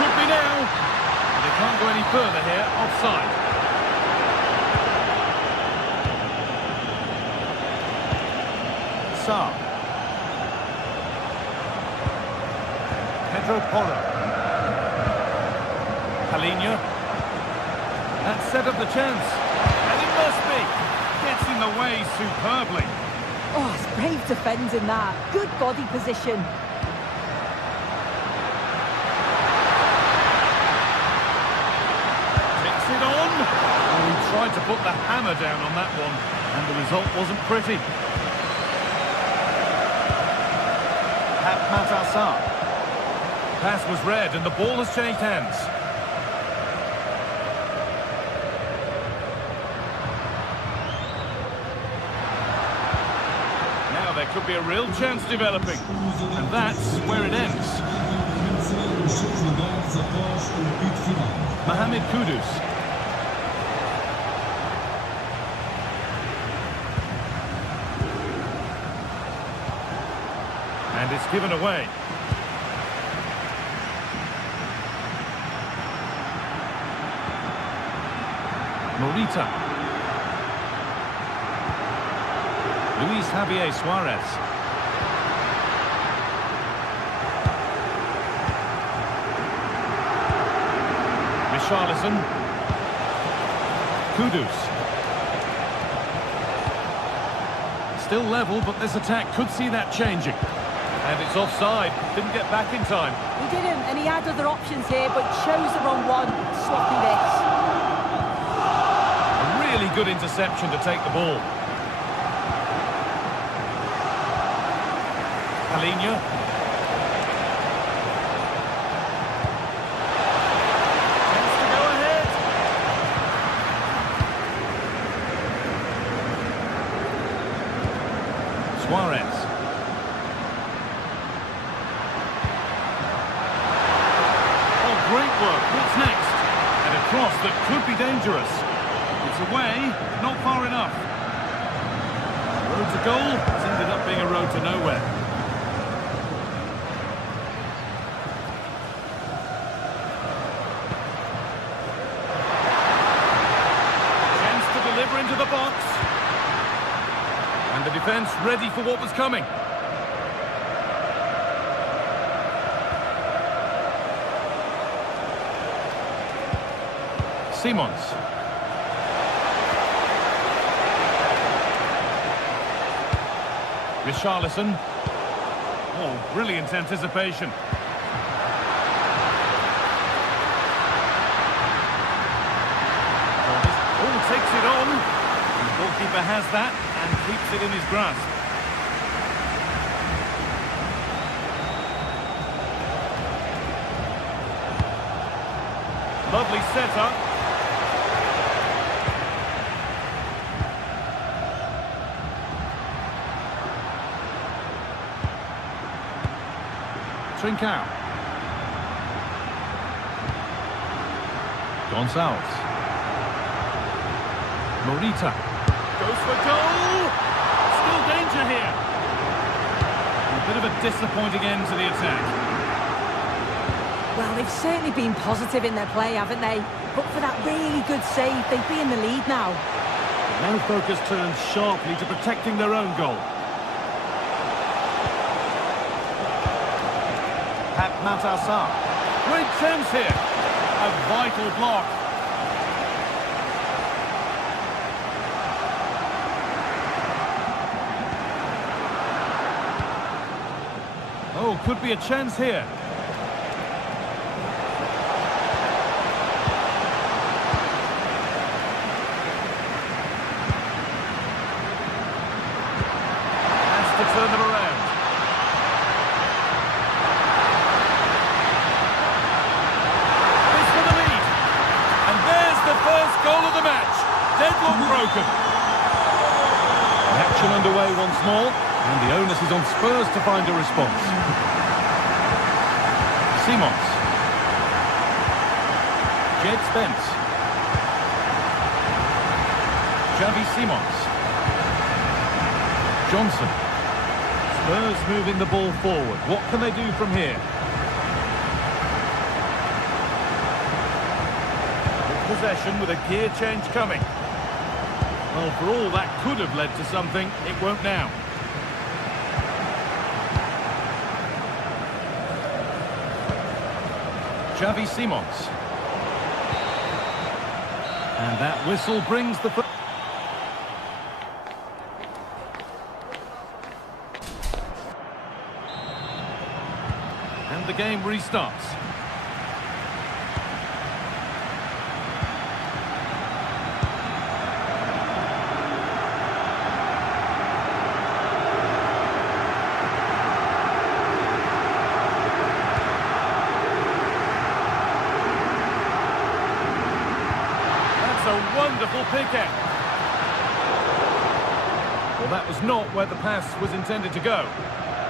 Could be now. But they can't go any further here. Offside. Saar. Pedro Porro. Palinha. That set up the chance. And it must be. Gets in the way superbly. Oh, it's brave defending that. Good body position. Takes it on. Oh, he tried to put the hammer down on that one, and the result wasn't pretty. Pass was read and the ball has changed hands. Now there could be a real chance developing, and that's where it ends. Mohamed Kudus. And it's given away. Morita. Luis Javier Suarez. Richarlison. Kudus. Still level, but this attack could see that changing. And it's offside. Didn't get back in time. He didn't, and he had other options here, but chose the wrong one. Sloppy this. A really good interception to take the ball. Palinha. Chance to go ahead. Suarez. Great work. What's next? And a cross that could be dangerous. It's away, not far enough. Road to goal has ended up being a road to nowhere. Chance to deliver into the box. And the defence ready for what was coming. Simons. Richarlison. Oh, brilliant anticipation. Oh, takes it on. The goalkeeper has that and keeps it in his grasp. Lovely setup. Trincao. Gonçalves. Morita. Goes for goal! Still danger here. A bit of a disappointing end to the attack. Well, they've certainly been positive in their play, haven't they? But for that really good save, they'd be in the lead now. Now focus turns sharply to protecting their own goal. Matassar. Great chance here. A vital block. Oh, could be a chance here. Has to turn them around. This for the lead. And there's the first goal of the match. Deadlock broken. The action underway once more. And the onus is on Spurs to find a response. Simons. Jed Spence. Xavi Simons. Johnson. Spurs moving the ball forward. What can they do from here? Possession with a gear change coming. Well, for all that could have led to something, it won't now. Xavi Simons. And that whistle brings the... And the game restarts. A wonderful pick-out. Well, that was not where the pass was intended to go.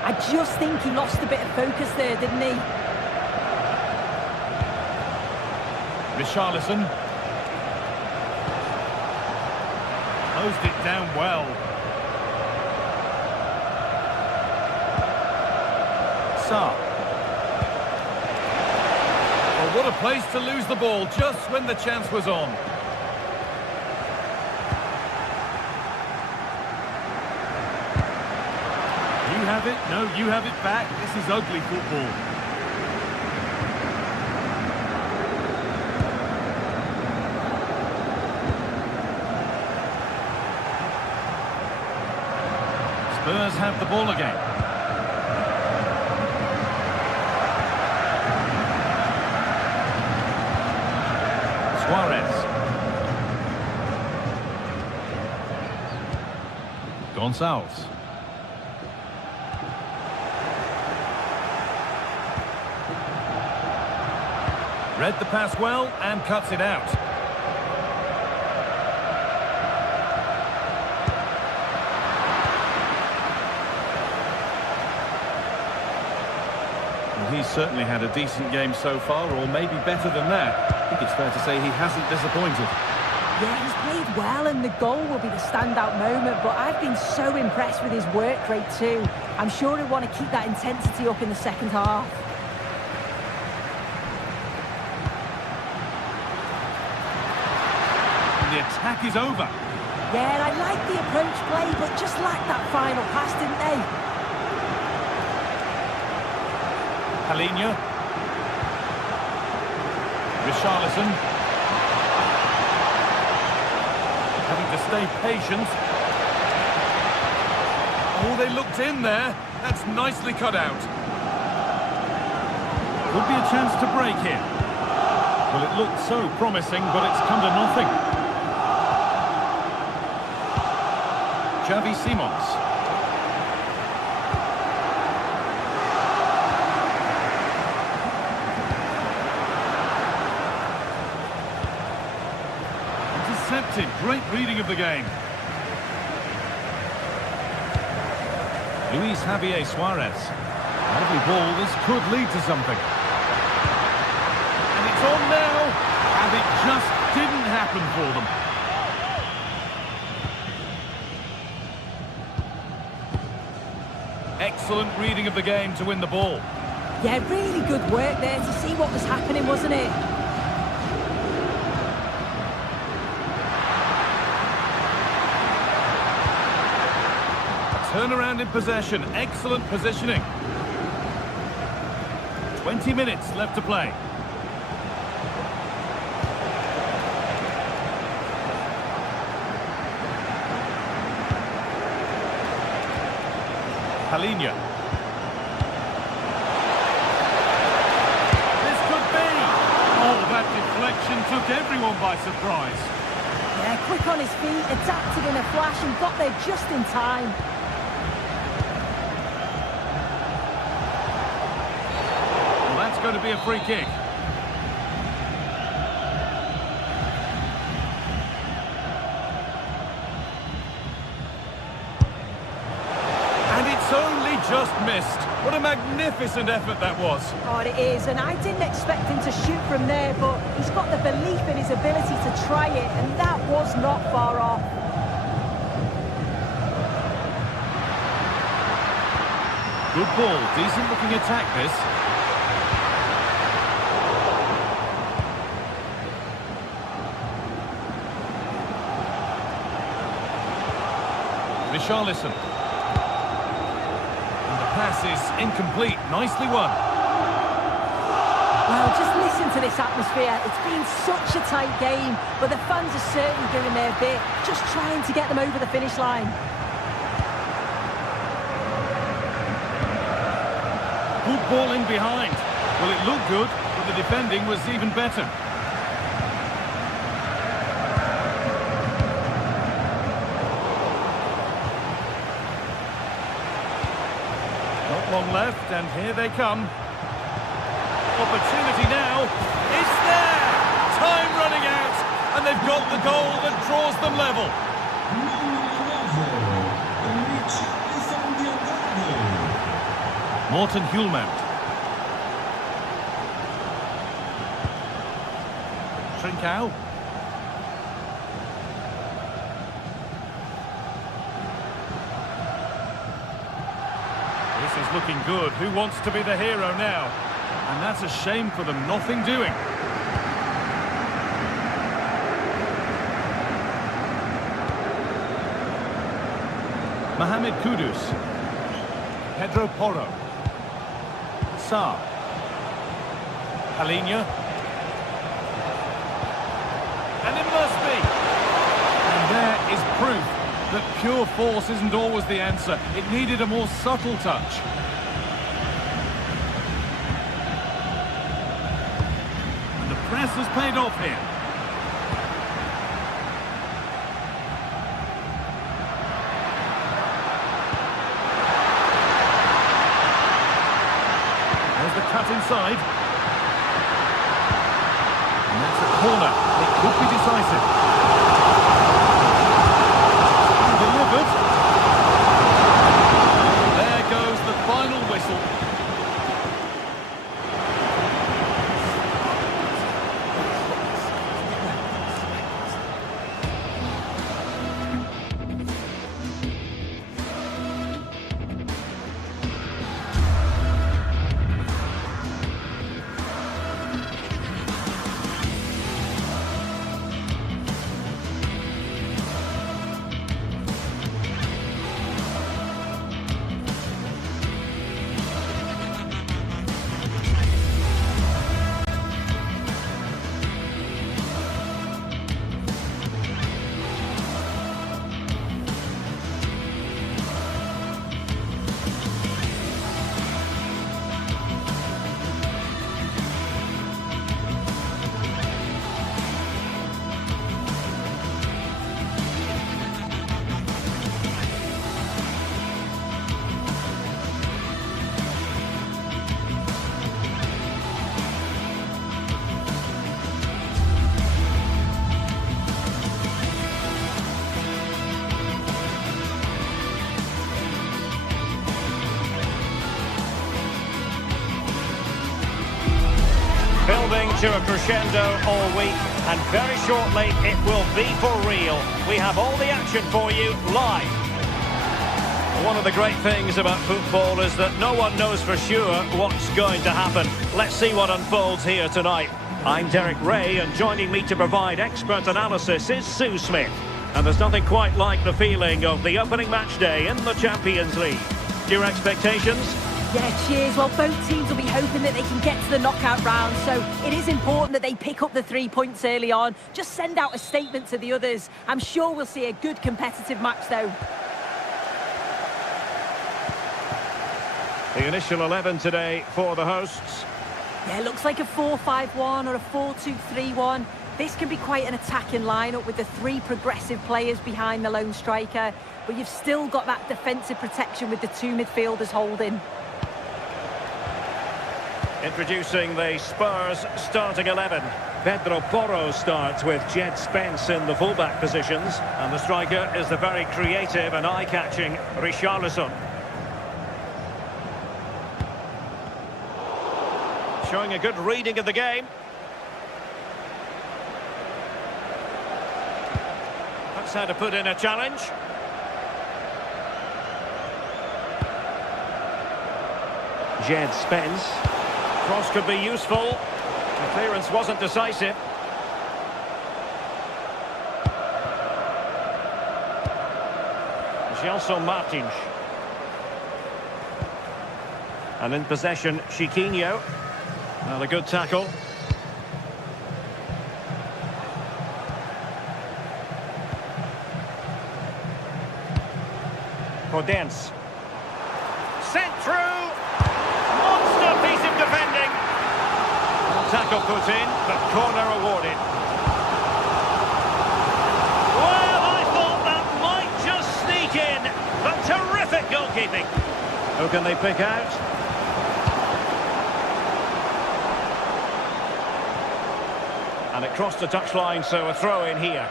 I just think he lost a bit of focus there, didn't he? Richarlison. Closed it down well. Sarr. Well, what a place to lose the ball just when the chance was on. You have it, no, you have it back. This is ugly football. Spurs have the ball again. Suarez. Gonçalves. Read the pass well and cuts it out. Well, he's certainly had a decent game so far, or maybe better than that. I think it's fair to say he hasn't disappointed. Yeah, he's played well and the goal will be the standout moment, but I've been so impressed with his work rate too. I'm sure he'll want to keep that intensity up in the second half. The attack is over. Yeah, I like the approach play, but just lacked that final pass, didn't they? Palhinha. Richarlison. Having to stay patient. Oh, they looked in there. That's nicely cut out. Could be a chance to break here. Well, it looked so promising, but it's come to nothing. Xavi Simons. Intercepted. Great reading of the game. Luis Javier Suarez. Lovely ball. This could lead to something. And it's on now. And it just didn't happen for them. Excellent reading of the game to win the ball. Yeah, really good work there to see what was happening, wasn't it? A turnaround in possession. Excellent positioning. 20 minutes left to play. Palhinha. took everyone by surprise. Yeah, quick on his feet, adapted in a flash and got there just in time. Well, that's going to be a free kick. Only just missed. What a magnificent effort that was. Oh, it is, and I didn't expect him to shoot from there, but he's got the belief in his ability to try it, and that was not far off. Good ball, decent looking attack this. Richarlison. Pass is incomplete. Nicely won. Well, just listen to this atmosphere. It's been such a tight game, but the fans are certainly doing their bit, just trying to get them over the finish line. Good ball in behind. Well, it looked good, but the defending was even better. Not long left, and here they come. Opportunity now. It's there! Time running out, and they've got the goal that draws them level. Morten Hjulmand. Trincao. This is looking good. Who wants to be the hero now? And that's a shame for them. Nothing doing. Mohamed Kudus. Pedro Porro. Sarr. Palinha. And it must be. And there is proof that pure force isn't always the answer. It needed a more subtle touch. And the press has paid off here. There's the cut inside. And that's a corner. It could be decisive. Delivered. There goes the final whistle. Building to a crescendo all week, and very shortly it will be for real. We have all the action for you live. One of the great things about football is that no one knows for sure what's going to happen. Let's see what unfolds here tonight. I'm Derek Ray, and joining me to provide expert analysis is Sue Smith. And there's nothing quite like the feeling of the opening match day in the Champions League. Your expectations? Yeah, cheers. Well, both teams will be hoping that they can get to the knockout round, so it is important that they pick up the 3 points early on. Just send out a statement to the others. I'm sure we'll see a good competitive match, though. The initial 11 today for the hosts. Yeah, looks like a 4-5-1 or a 4-2-3-1. This can be quite an attacking lineup with the three progressive players behind the lone striker, but you've still got that defensive protection with the two midfielders holding. Introducing the Spurs starting 11. Pedro Porro starts with Jed Spence in the fullback positions, and the striker is the very creative and eye-catching Richarlison. Showing a good reading of the game. That's how to put in a challenge. Jed Spence. Cross could be useful. The clearance wasn't decisive. Gelson Martins. And in possession, Chiquinho. Well, a good tackle. Podence. Sent through. Monster piece of defending. Tackle put in, but corner awarded. Well, I thought that might just sneak in, but terrific goalkeeping. Who can they pick out? And it crossed the touchline, so a throw in here.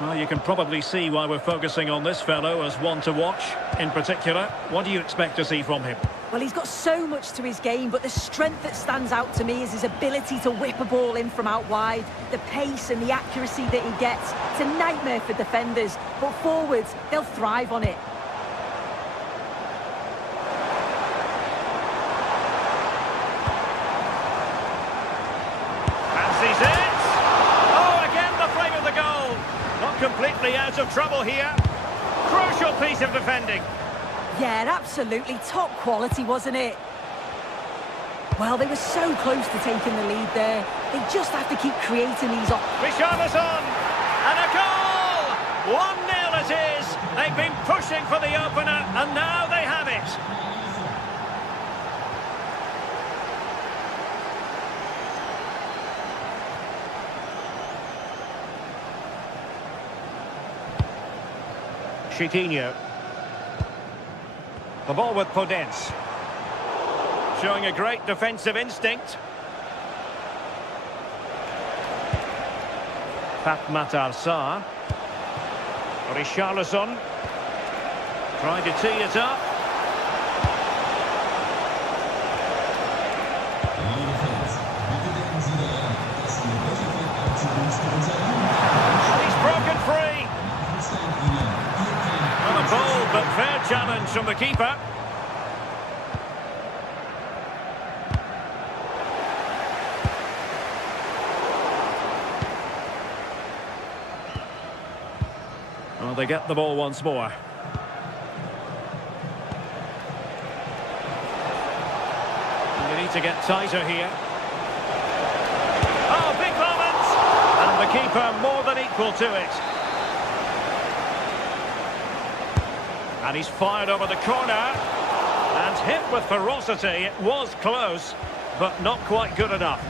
Well, you can probably see why we're focusing on this fellow as one to watch. In particular, what do you expect to see from him? Well, he's got so much to his game, but the strength that stands out to me is his ability to whip a ball in from out wide. The pace and the accuracy that he gets. It's a nightmare for defenders, but forwards, they'll thrive on it. Fancies it! Oh, again the frame of the goal! Not completely out of trouble here. Crucial piece of defending. Yeah, absolutely top quality, wasn't it? Well, they were so close to taking the lead there. They just have to keep creating these Richarlison! And a goal! 1-0 it is. They've been pushing for the opener, and now they have it. Chiquinho. The ball with Podence. Showing a great defensive instinct. Matar Sarr. Richarlison. Trying to tee it up. He's broken free. Well, a bold but fair challenge from the keeper. Well, they get the ball once more. And they need to get tighter here. Oh, big moment! And the keeper more than equal to it. And he's fired over the corner. And hit with ferocity. It was close, but not quite good enough.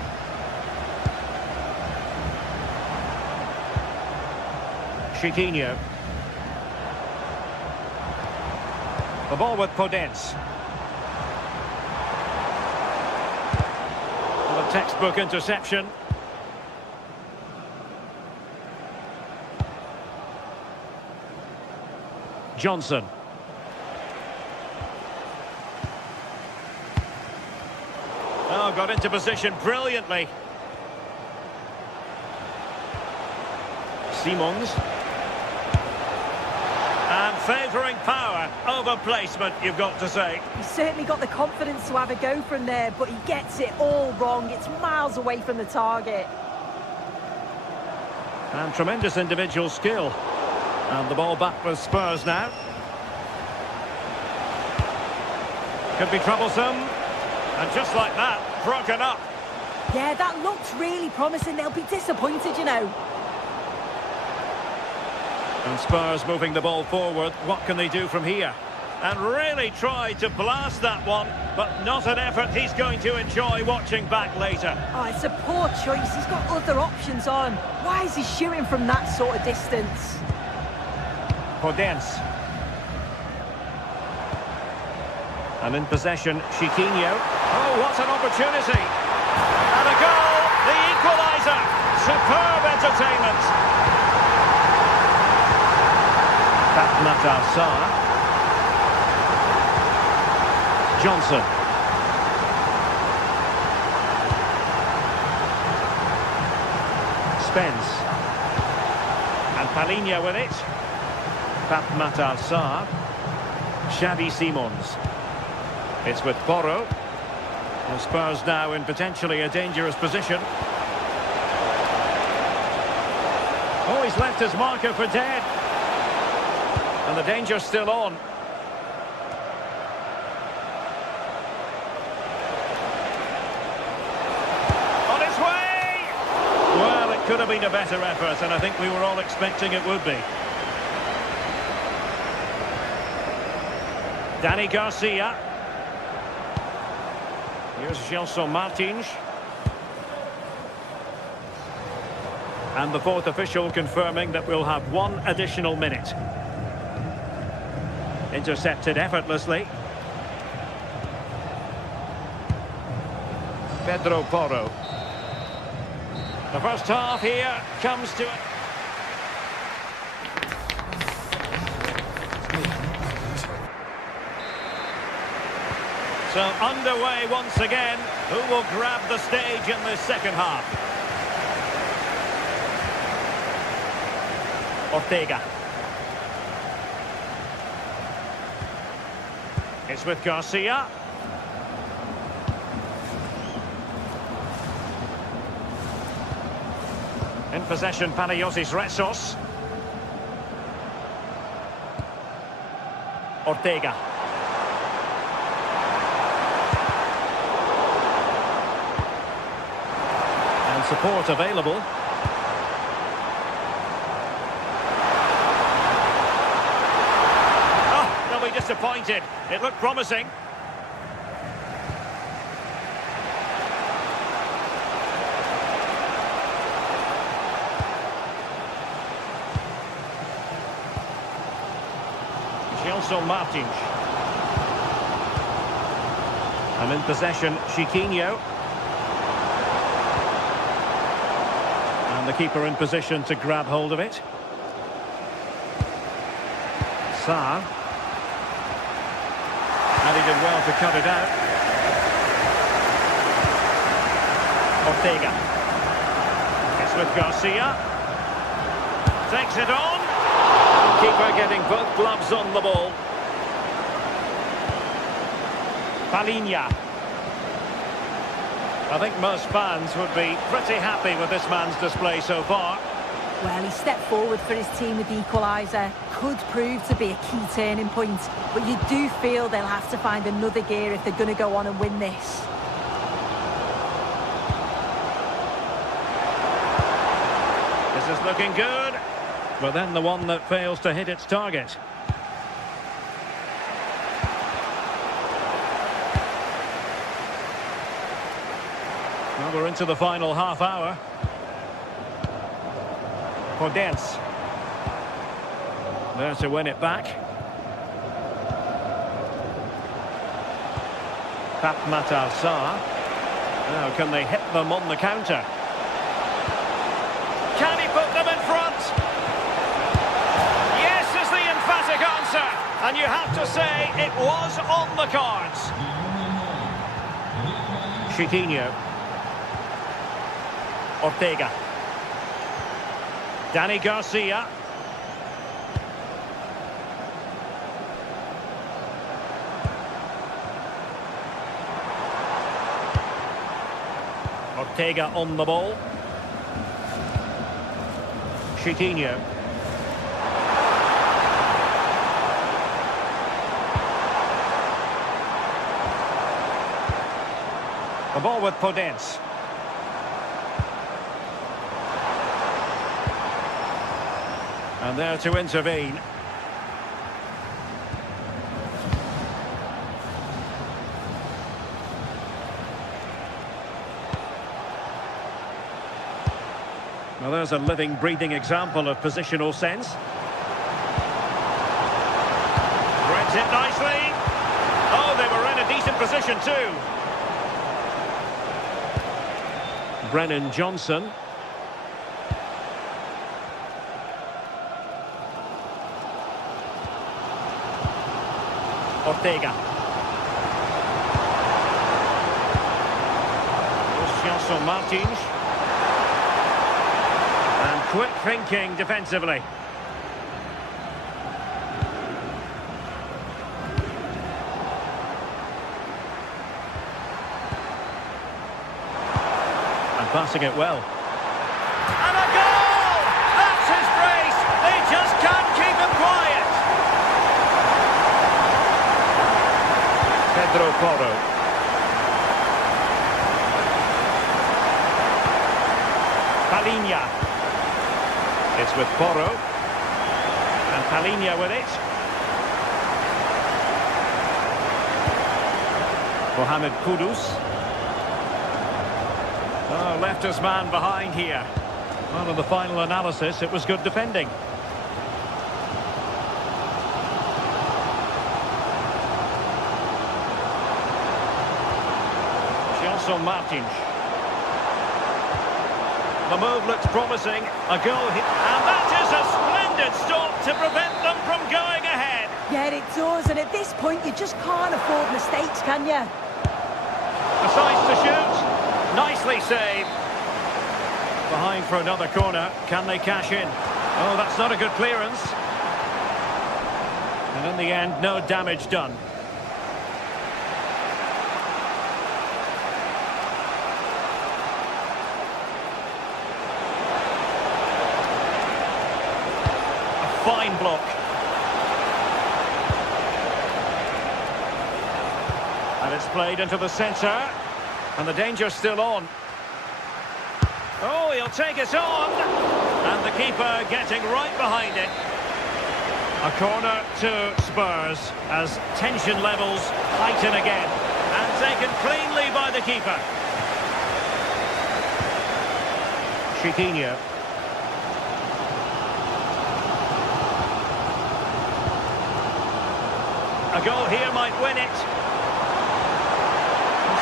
Chiquinho. The ball with Podence. Well, a textbook interception. Johnson. Oh, got into position brilliantly. Simons. And favouring power over placement, you've got to say. He's certainly got the confidence to have a go from there, but he gets it all wrong. It's miles away from the target. And tremendous individual skill. And the ball back with Spurs now. Could be troublesome. And just like that, broken up. Yeah, that looked really promising. They'll be disappointed, you know. And Spurs moving the ball forward. What can they do from here? and really tried to blast that one, but not an effort he's going to enjoy watching back later. Oh, it's a poor choice. He's got other options on. Why is he shooting from that sort of distance? Podence. And in possession, Chiquinho. Oh, what an opportunity. And a goal, the equaliser. Superb entertainment. Matar Sarr. Johnson. Spence. And Palhinha with it. Matar Sarr. Xavi Simons. It's with Porro. And Spurs now in potentially a dangerous position. Oh, he's left his marker for dead. And the danger's still on. On its way! Well, it could have been a better effort, and I think we were all expecting it would be. Dani Garcia. Here's Gelson Martins. And the fourth official confirming that we'll have one additional minute. Intercepted effortlessly. Pedro Porro. The first half here comes to it. So underway once again. Who will grab the stage in this second half? Ortega. It's with Garcia. In possession, Panagiotis Retsos. Ortega. And support available. Oh, they'll be disappointed. It looked promising. Gelson Martins. And in possession, Chiquinho. And the keeper in position to grab hold of it. Sarr. And he did well to cut it out. Ortega. It's with Garcia. Takes it on. Keeper getting both gloves on the ball. Palhinha. I think most fans would be pretty happy with this man's display so far. Well, he stepped forward for his team with the equaliser. Could prove to be a key turning point. But you do feel they'll have to find another gear if they're going to go on and win this. This is looking good. But then the one that fails to hit its target. Well, we're into the final half hour. Podence. There to win it back. Matar Sarr. Now can they hit them on the counter? Can he put them in front? Yes is the emphatic answer. And you have to say it was on the cards. Chiquinho. Ortega. Dani Garcia. Ortega on the ball. Chiquinho. The ball with Podence. And there to intervene. Well, there's a living, breathing example of positional sense. Threads it nicely. Oh, they were in a decent position too. Brennan Johnson. Ortega. Martins. And quick thinking defensively. And passing it well. And a goal! That's his brace! They just can't keep him quiet! Pedro Porro. Palinha. It's with Porro. And Palinha with it. Mohamed Kudus. Oh, left his man behind here. Well, in the final analysis, it was good defending. Gelson Martins. The move looks promising. A goal hit. And that is a splendid stop to prevent them from going ahead. Yeah, it does. And at this point, you just can't afford mistakes, can you? Decides to shoot. Nicely saved. Behind for another corner. Can they cash in? Oh, that's not a good clearance. And in the end, no damage done. Fine block. And it's played into the centre. And the danger's still on. Oh, he'll take it on. And the keeper getting right behind it. A corner to Spurs as tension levels heighten again. And taken cleanly by the keeper. Chiquinho. A goal here might win it.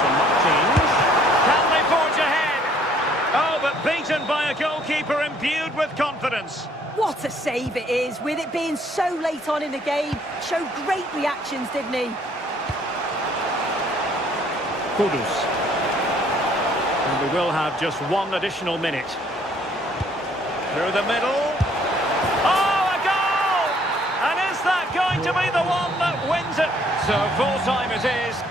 Martins. Can they forge ahead? Oh, but beaten by a goalkeeper imbued with confidence. What a save it is, with it being so late on in the game. Showed great reactions, didn't he? Kudus. And we will have just one additional minute. Through the middle. Oh, a goal! And is that going to be the one that wins it? So full time it is.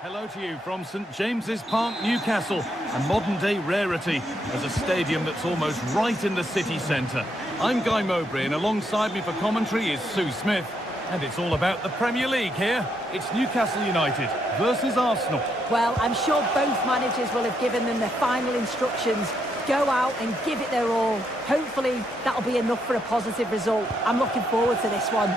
Hello to you from St James's Park, Newcastle, a modern-day rarity as a stadium that's almost right in the city centre. I'm Guy Mowbray, and alongside me for commentary is Sue Smith. And it's all about the Premier League here. It's Newcastle United versus Arsenal. Well, I'm sure both managers will have given them their final instructions. Go out and give it their all. Hopefully, that'll be enough for a positive result. I'm looking forward to this one.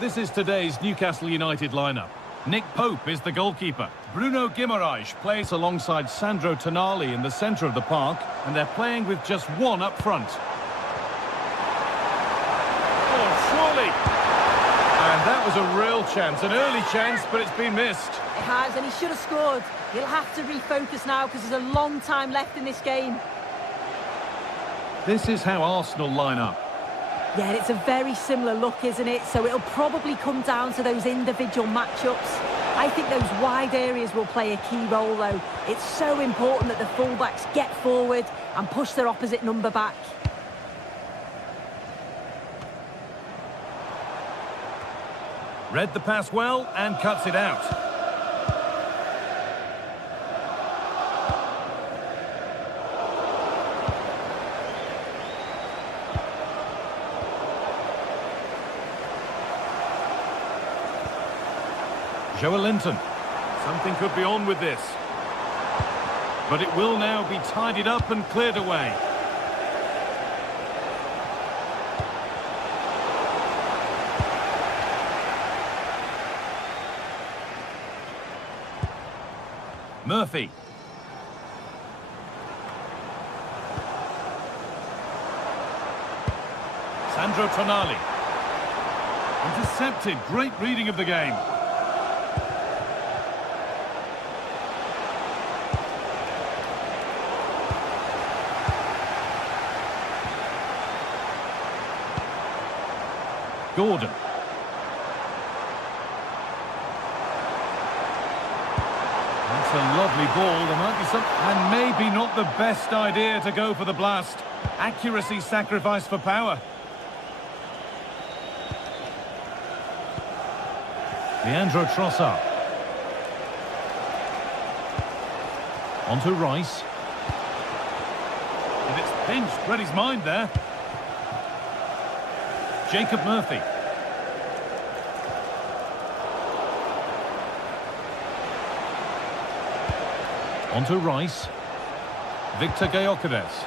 This is today's Newcastle United lineup. Nick Pope is the goalkeeper. Bruno Guimaraes plays alongside Sandro Tonali in the centre of the park, and they're playing with just one up front. Oh, surely! And that was a real chance, an early chance, but it's been missed. It has, and he should have scored. He'll have to refocus now because there's a long time left in this game. This is how Arsenal line up. Yeah, it's a very similar look, isn't it? So it'll probably come down to those individual matchups. I think those wide areas will play a key role, though. It's so important that the fullbacks get forward and push their opposite number back. Read the pass well and cuts it out. Joelinton. Something could be on with this. But it will now be tidied up and cleared away. Murphy. Sandro Tonali. Intercepted. Great reading of the game. Gordon. That's a lovely ball. There might be some... And maybe not the best idea to go for the blast. Accuracy sacrificed for power. Leandro Trossard. On to Rice. And it's pinched. Read his mind there. Jacob Murphy. On to Rice. Victor Gyökeres.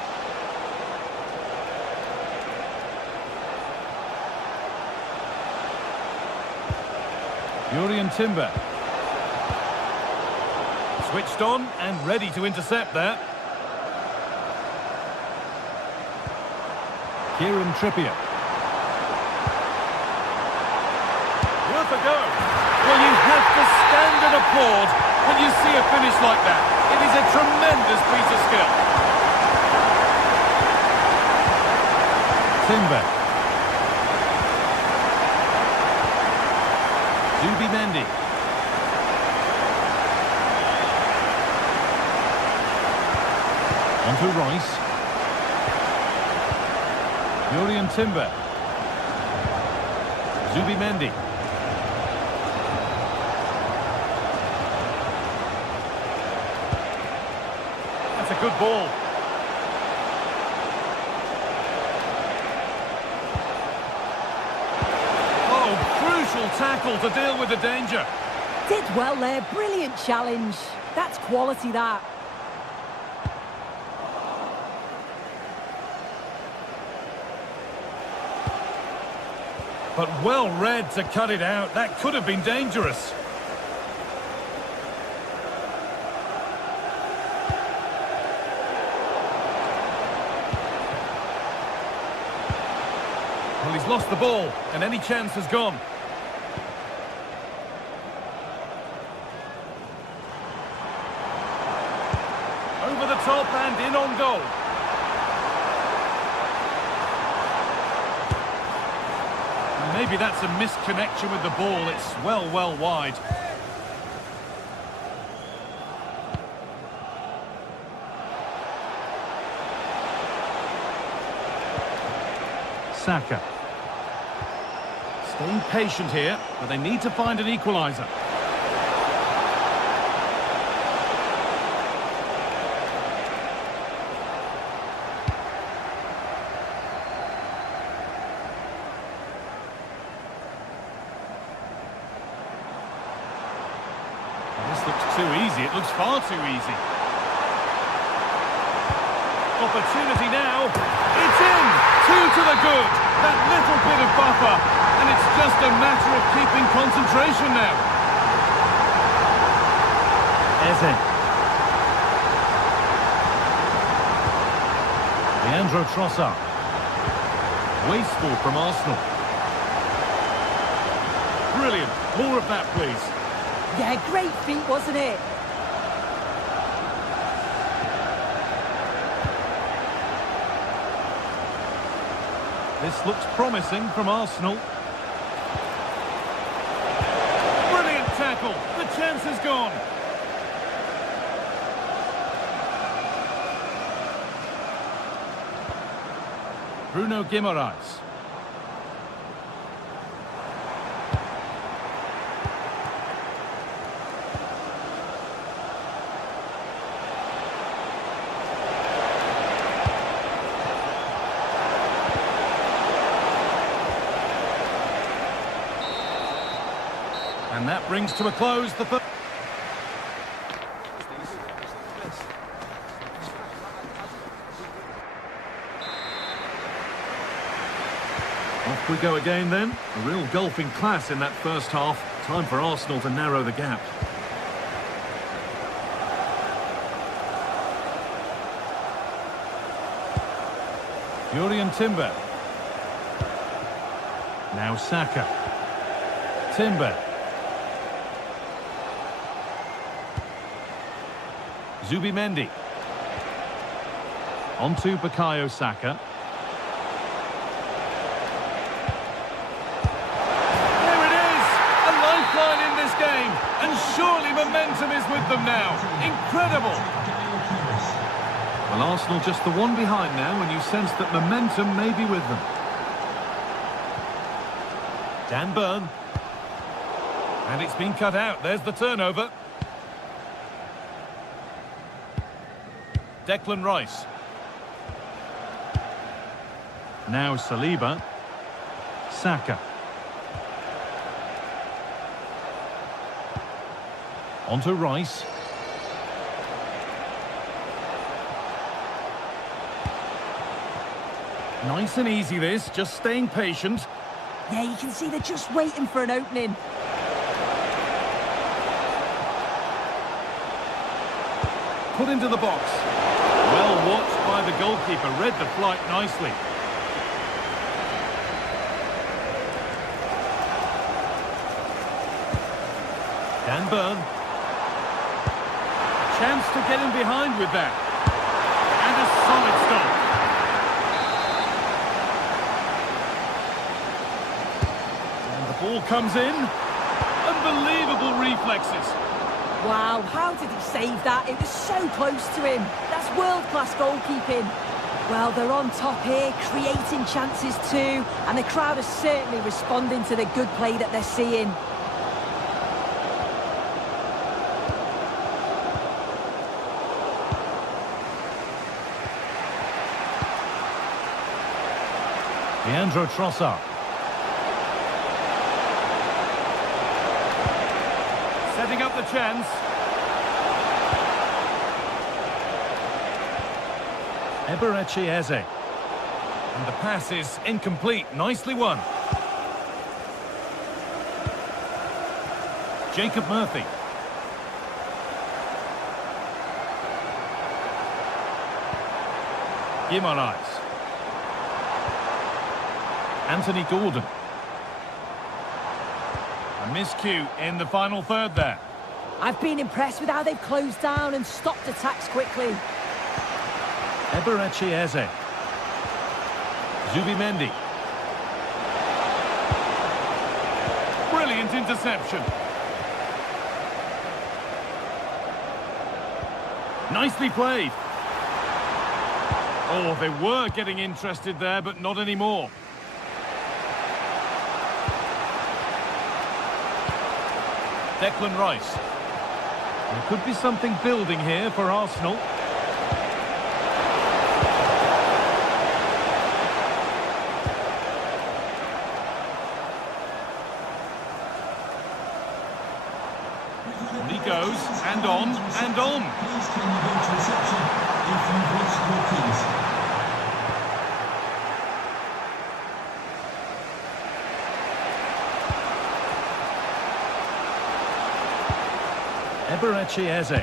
Jurrien Timber. Switched on and ready to intercept there. Kieran Trippier. Worth a go. Well, you have to stand and applaud when you see a finish like that. It is a tremendous piece of skill. Timber. Zubimendi. On to Rice. Jurrien Timber. Zubimendi. That's a good ball. Oh, crucial tackle to deal with the danger. Did well there. Brilliant challenge. That's quality, that. But well read to cut it out. That could have been dangerous. Well, he's lost the ball, and any chance has gone. Over the top and in on goal. Maybe that's a misconnection with the ball. It's well wide. Saka. Staying patient here, but they need to find an equaliser. looks too easy. It looks far too easy. Opportunity now. It's in. 2 to the good. That little bit of buffer. And it's just a matter of keeping concentration now. Eze. Leandro Trossard. Wasteful from Arsenal. Brilliant. More of that, please. Yeah, great feat, wasn't it? This looks promising from Arsenal. Brilliant tackle. The chance is gone. Bruno Guimaraes. And that brings to a close the first. Off we go again then. A real golfing class in that first half. Time for Arsenal to narrow the gap. Jurriën Timber. Now Saka. Timber. Zubimendi. On to Bukayo Saka. There it is! A lifeline in this game. And surely momentum is with them now. Incredible! Well, Arsenal just the one behind now, and you sense that momentum may be with them. Dan Burn. And it's been cut out. There's the turnover. Declan Rice. Now Saliba. Saka. On to Rice. Nice and easy this, just staying patient. Yeah, you can see they're just waiting for an opening. Put into the box. Well watched by the goalkeeper, read the flight nicely. Dan Burn. Chance to get in behind with that. And a solid stop. And the ball comes in. Unbelievable reflexes. Wow, how did he save that? It was so close to him. That's world-class goalkeeping. Well, they're on top here, creating chances too, and the crowd is certainly responding to the good play that they're seeing. Leandro Trossard. Setting up the chance. Eberechi Eze. And the pass is incomplete. Nicely won. Jacob Murphy. Guimaraes. Anthony Gordon. A miscue in the final third there. I've been impressed with how they've closed down and stopped attacks quickly. Eberechi Eze. Zubimendi. Brilliant interception. Nicely played. Oh, they were getting interested there, but not anymore. Declan Rice. There could be something building here for Arsenal. And he goes, and on, and on. Please can you go to reception if you've lost your keys? Eberechi Eze.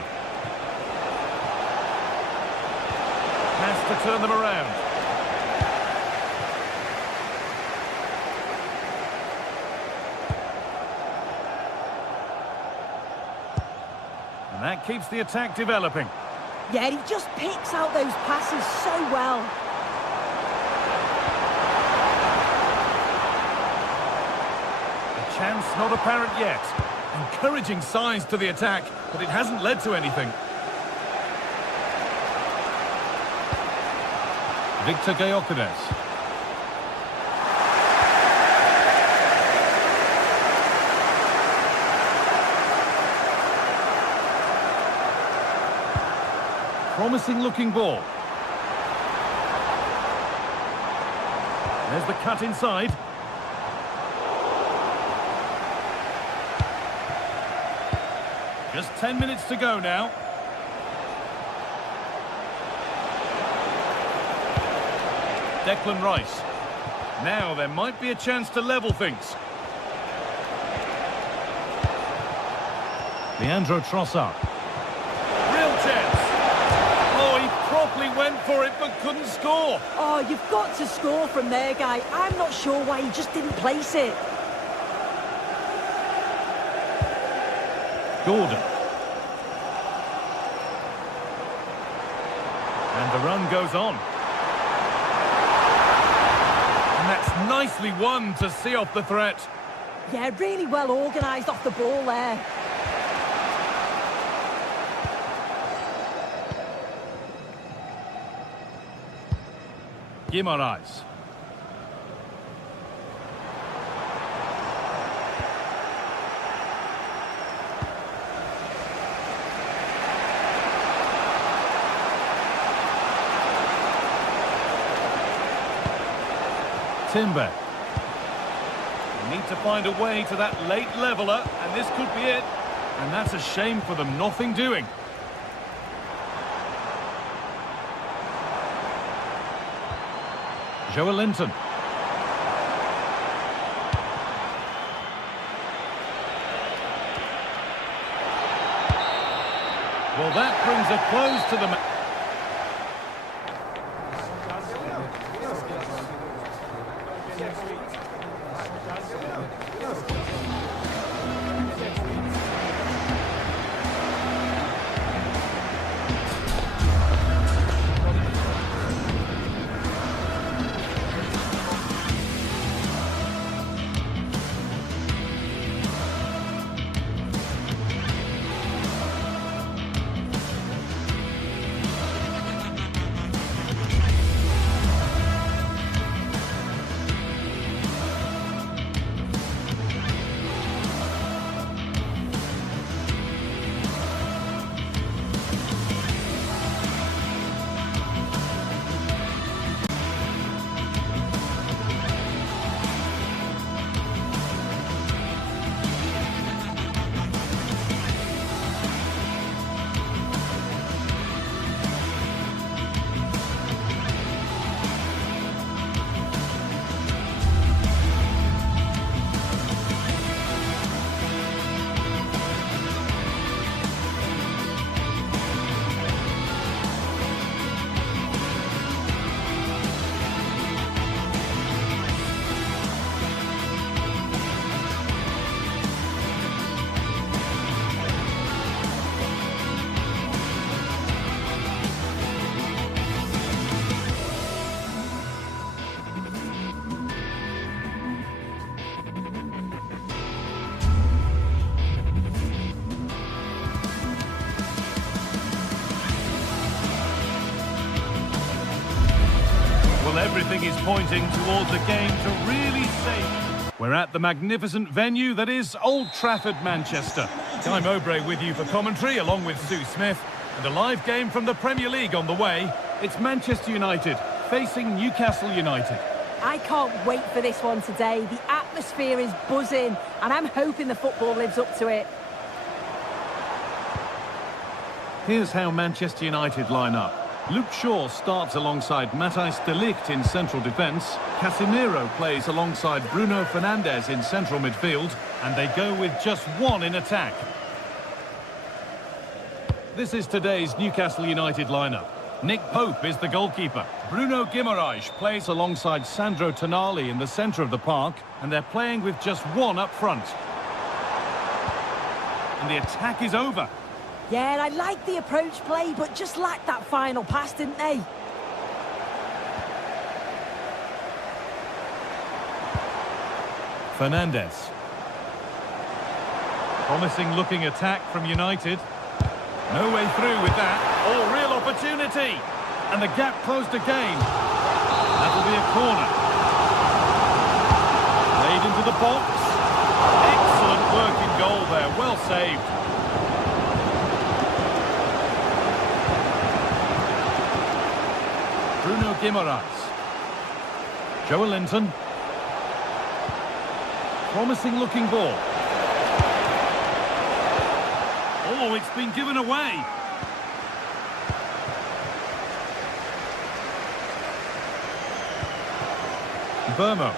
Has to turn them around. And that keeps the attack developing. Yeah, he just picks out those passes so well. A chance not apparent yet. Encouraging signs to the attack, but it hasn't led to anything. Victor Gyökeres. Promising looking ball. There's the cut inside. Just 10 minutes to go now. Declan Rice. Now there might be a chance to level things. Leandro Trossard. Real chance. Oh, he properly went for it but couldn't score. Oh, you've got to score from there, guy. I'm not sure why he just didn't place it. Gordon. And the run goes on. And that's nicely won to see off the threat. Yeah, really well organised off the ball there. Guimaraes. Timber. They need to find a way to that late leveller, and this could be it. And that's a shame for them, nothing doing. Joe Linton. Well, that brings a close to the match. Everything is pointing towards a game to really save. We're at the magnificent venue that is Old Trafford, Manchester. Guy Mowbray with you for commentary, along with Sue Smith. And a live game from the Premier League on the way. It's Manchester United facing Newcastle United. I can't wait for this one today. The atmosphere is buzzing, and I'm hoping the football lives up to it. Here's how Manchester United line up. Luke Shaw starts alongside Matthijs de Ligt in central defence. Casemiro plays alongside Bruno Fernandes in central midfield. And they go with just one in attack. This is today's Newcastle United lineup. Nick Pope is the goalkeeper. Bruno Guimaraes plays alongside Sandro Tonali in the centre of the park. And they're playing with just one up front. And the attack is over. Yeah, I like the approach play, but just lacked that final pass, didn't they? Fernandes. Promising looking attack from United. No way through with that. Oh, real opportunity. And the gap closed again. That'll be a corner. Played into the box. Excellent work in goal there. Well saved. Bruno Guimaraes. Joelinton. Promising looking ball. Oh, it's been given away. Burmo.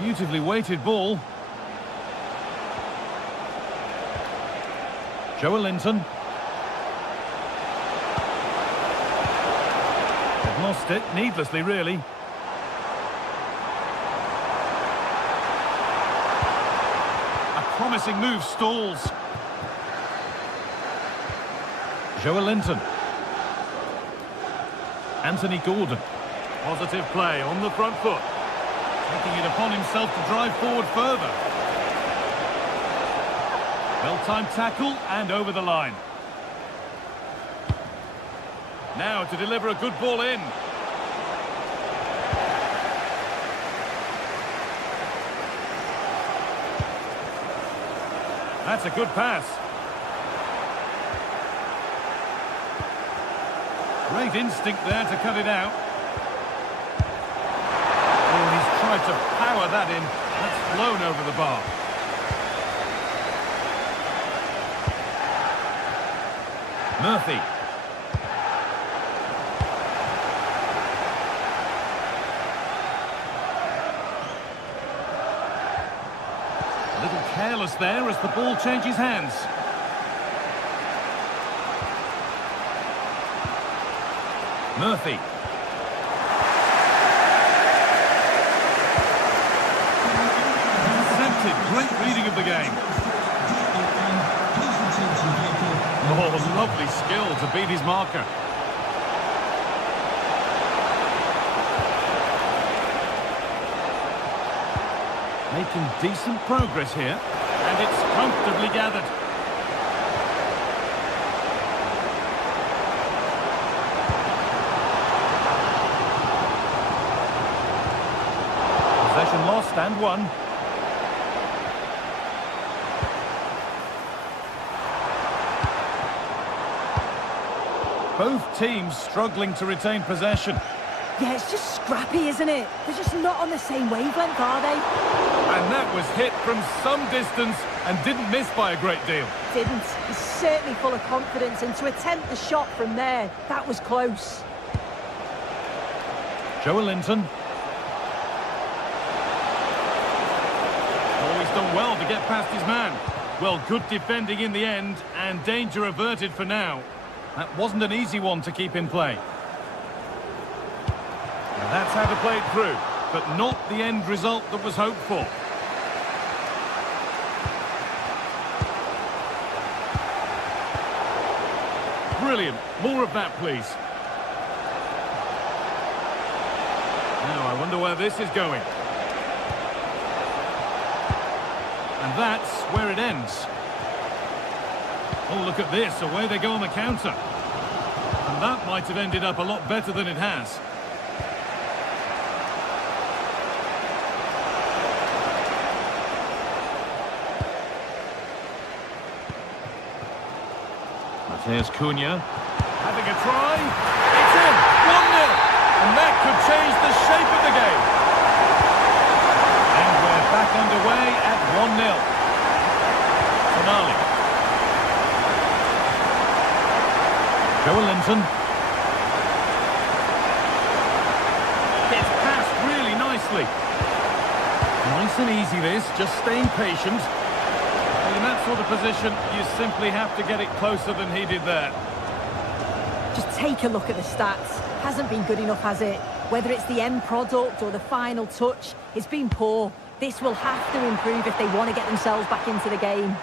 Beautifully weighted ball. Joelinton. They've lost it, needlessly really. Promising move stalls. Joelinton. Anthony Gordon. Positive play on the front foot. Taking it upon himself to drive forward further. Well-timed tackle and over the line. Now to deliver a good ball in. That's a good pass. Great instinct there to cut it out. Oh, he's tried to power that in. That's flown over the bar. Murphy. A little careless there as the ball changes hands. Murphy. Intercepted. Great reading of the game. Oh, lovely skill to beat his marker. Making decent progress here. And it's comfortably gathered. Possession lost and won. Both teams struggling to retain possession. Yeah, it's just scrappy, isn't it? They're just not on the same wavelength, are they? And that was hit from some distance and didn't miss by a great deal. Didn't. He's certainly full of confidence, and to attempt the shot from there, that was close. Joelinton. Always done well to get past his man. Well, good defending in the end, and danger averted for now. That wasn't an easy one to keep in play. And that's how to play it through, but not the end result that was hoped for. Brilliant. More of that, please. Now, I wonder where this is going. And that's where it ends. Oh, look at this. Away they go on the counter. And that might have ended up a lot better than it has. Matheus Cunha having a try. It's in. 1-0. And that could change the shape of the game. And we're back underway at Nice and easy this, just staying patient. In that sort of position, you simply have to get it closer than he did there. Just take a look at the stats. Hasn't been good enough, has it? Whether it's the end product or the final touch, it's been poor. This will have to improve if they want to get themselves back into the game.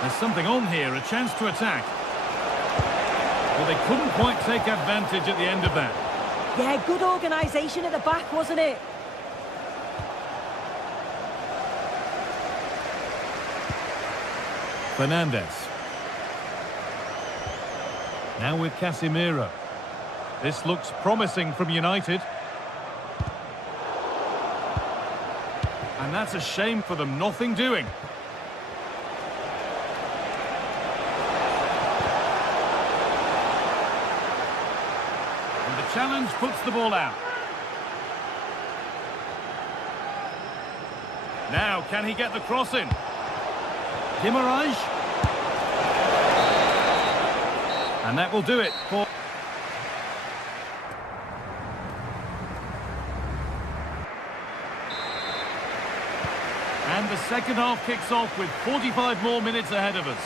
There's something on here, a chance to attack. Well, they couldn't quite take advantage at the end of that. Yeah, good organisation at the back, wasn't it? Fernandez. Now with Casemiro. This looks promising from United. And that's a shame for them, nothing doing. And the challenge puts the ball out. Now, can he get the cross in? Guimaraes. And that will do it for... And the second half kicks off with 45 more minutes ahead of us.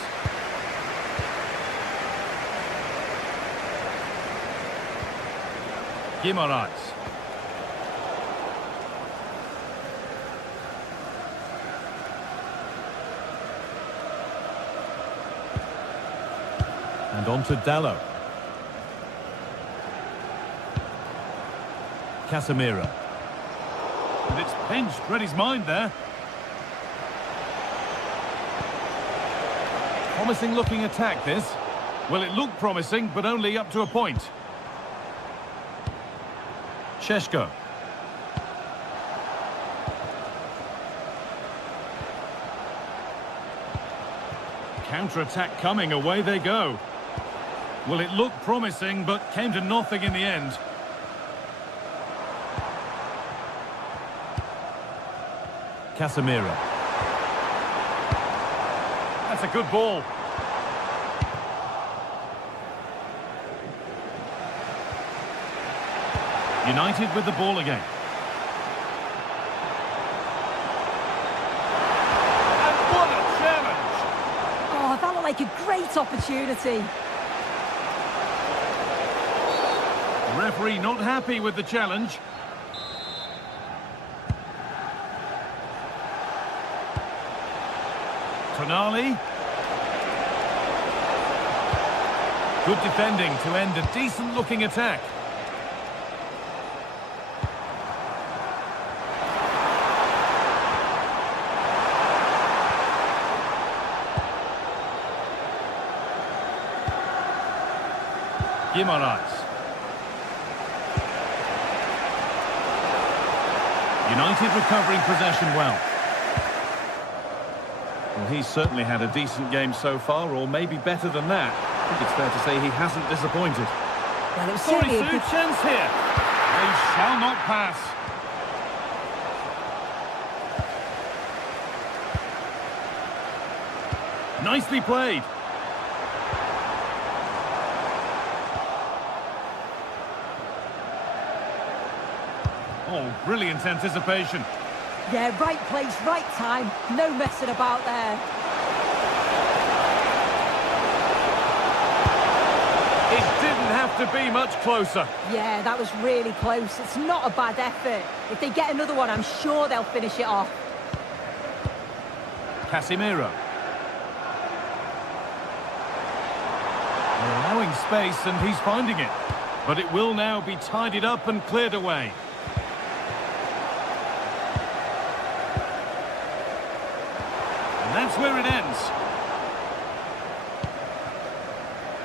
Guimaraes. And on to Dallo. Casemiro. And it's pinched, read his mind there. Promising looking attack this. Well, it looked promising, but only up to a point. Šeško. Counter-attack coming, away they go. Well, it looked promising, but came to nothing in the end. Casemiro. That's a good ball. United with the ball again. And what a challenge! Oh, that looked like a great opportunity. The referee not happy with the challenge. Tonali. Good defending to end a decent-looking attack. Guimaraes. United recovering possession well. Well, he's certainly had a decent game so far, or maybe better than that. I think it's fair to say he hasn't disappointed. Well, it was Sorry, certainly a Sue, good chance here. They shall not pass. Nicely played. Oh, brilliant anticipation. Yeah, right place, right time. No messing about there. It didn't have to be much closer. Yeah, that was really close. It's not a bad effort. If they get another one, I'm sure they'll finish it off. Casemiro. They're allowing space and he's finding it. But it will now be tidied up and cleared away. And that's where it ends.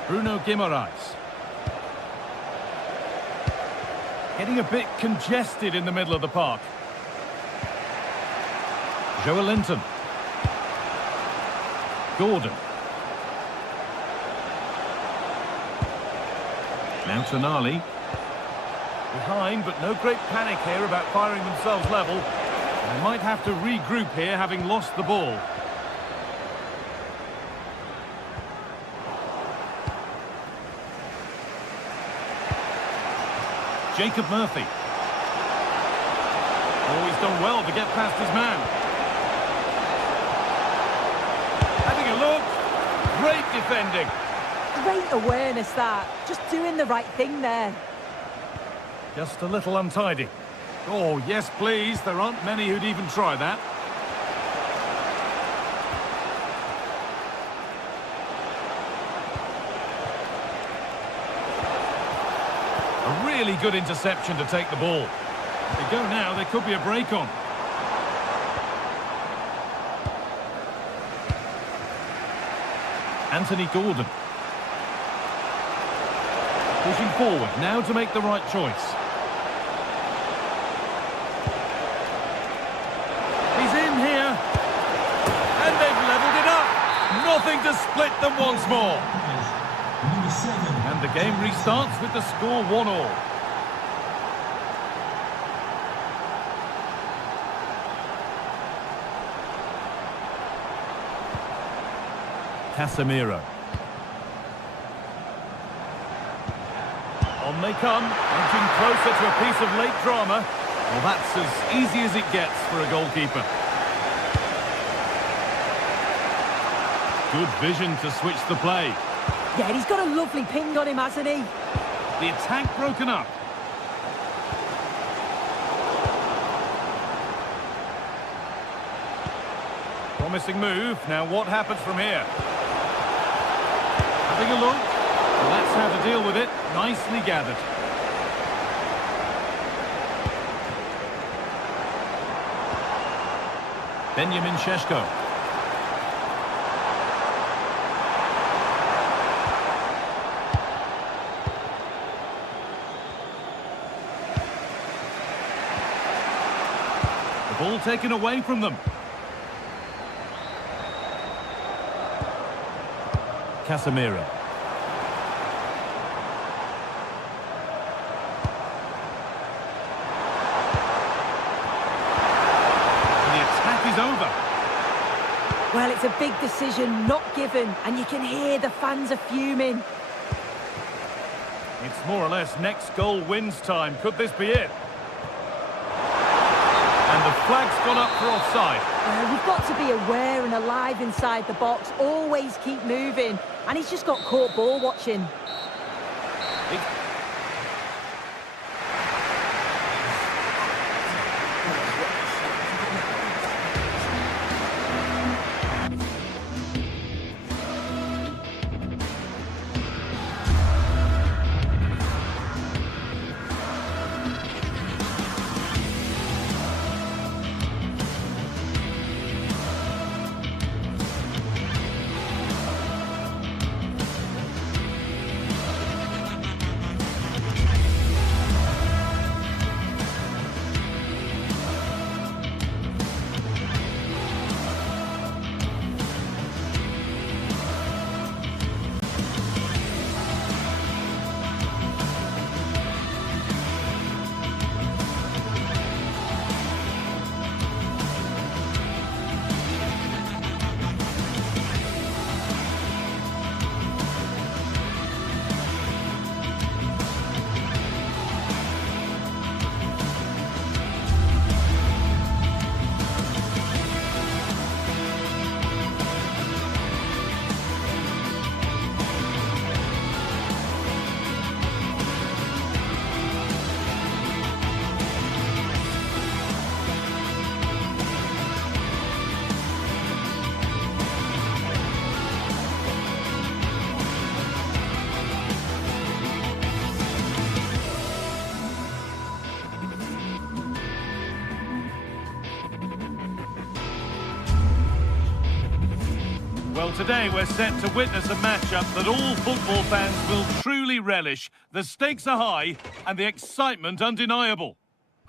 Bruno Guimaraes. Getting a bit congested in the middle of the park. Joelinton. Gordon. Now Tonali. Behind, but no great panic here about firing themselves level. They might have to regroup here, having lost the ball. Jacob Murphy. done well to get past his man. Having a look. Great defending. Great awareness, that. Just doing the right thing there. Just a little untidy. Oh, yes, please. There aren't many who'd even try that. A really good interception to take the ball. If they go now, there could be a break on. Anthony Gordon. Pushing forward, now to make the right choice. He's in here. And they've levelled it up. Nothing to split them once more. Number 7. And the game restarts with the score 1-1. Casemiro. On they come, edging closer to a piece of late drama. Well, that's as easy as it gets for a goalkeeper. Good vision to switch the play. Yeah, he's got a lovely ping on him, hasn't he? The attack broken up. Promising move. Now what happens from here? Having a look. Well, that's how to deal with it. Nicely gathered. Benjamin Šeško. The ball taken away from them. Casemiro. Over. Well, it's a big decision, not given, and you can hear the fans are fuming. It's more or less next goal wins time. Could this be it? And the flag's gone up for offside. You've got to be aware and alive inside the box. Always keep moving. And he's just got caught ball watching. Well, today we're set to witness a matchup that all football fans will truly relish. The stakes are high and the excitement undeniable.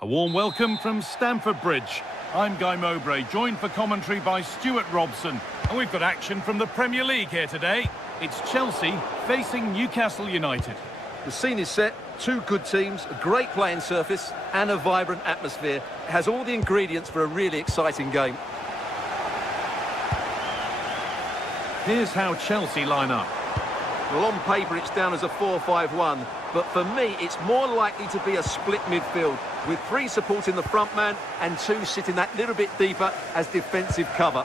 A warm welcome from Stamford Bridge. I'm Guy Mowbray, joined for commentary by Stuart Robson. And we've got action from the Premier League here today. It's Chelsea facing Newcastle United. The scene is set, two good teams, a great playing surface and a vibrant atmosphere. It has all the ingredients for a really exciting game. Here's how Chelsea line up. Well, on paper, it's down as a 4-5-1, but for me, it's more likely to be a split midfield, with 3 supporting the front man and 2 sitting that little bit deeper as defensive cover.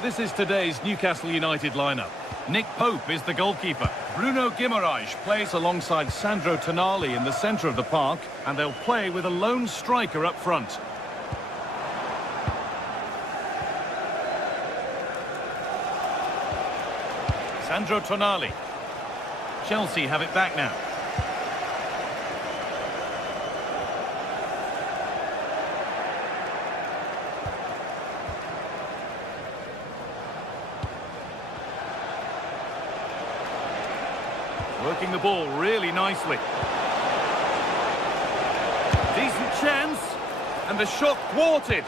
This is today's Newcastle United lineup. Nick Pope is the goalkeeper. Bruno Guimaraes plays alongside Sandro Tonali in the centre of the park, and they'll play with a lone striker up front. Sandro Tonali. Chelsea have it back now. Working the ball really nicely. Decent chance, and the shot thwarted.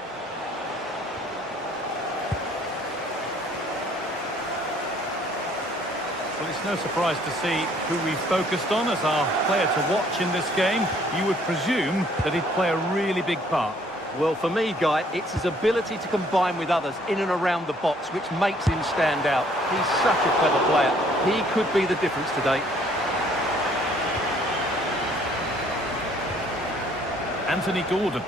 Well, it's no surprise to see who we've focused on as our player to watch in this game. You would presume that he'd play a really big part. Well, for me, Guy, it's his ability to combine with others in and around the box which makes him stand out. He's such a clever player. He could be the difference today. Anthony Gordon.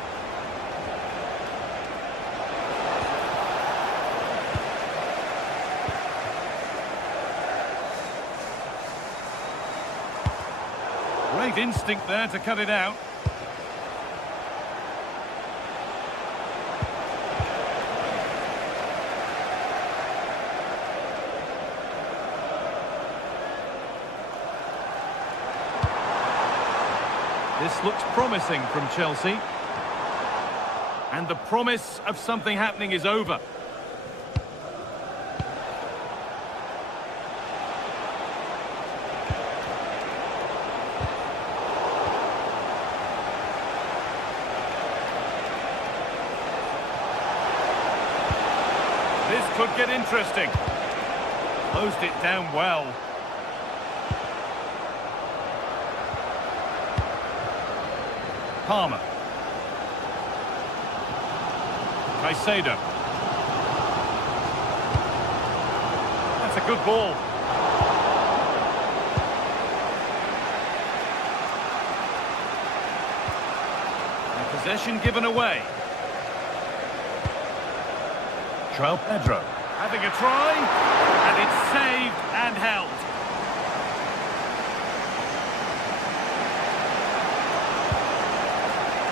Great instinct there to cut it out. This looks promising from Chelsea. And the promise of something happening is over. This could get interesting. Closed it down well. Palmer. Caicedo. That's a good ball. And possession given away. João Pedro having a try, and it's saved and held.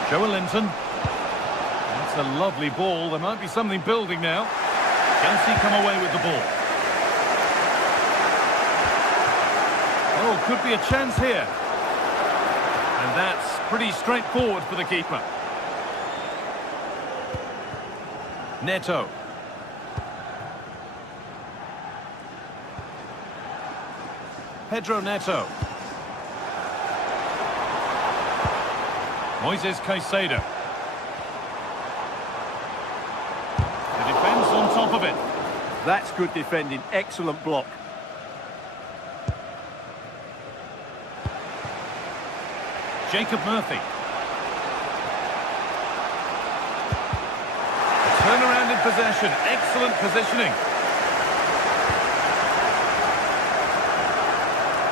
Joelinton. That's a lovely ball. There might be something building now. Chelsea come away with the ball. Oh, could be a chance here. And that's pretty straightforward for the keeper. Neto. Pedro Neto. Moises Caicedo. The defence on top of it. That's good defending. Excellent block. Jacob Murphy. Turnaround in possession. Excellent positioning.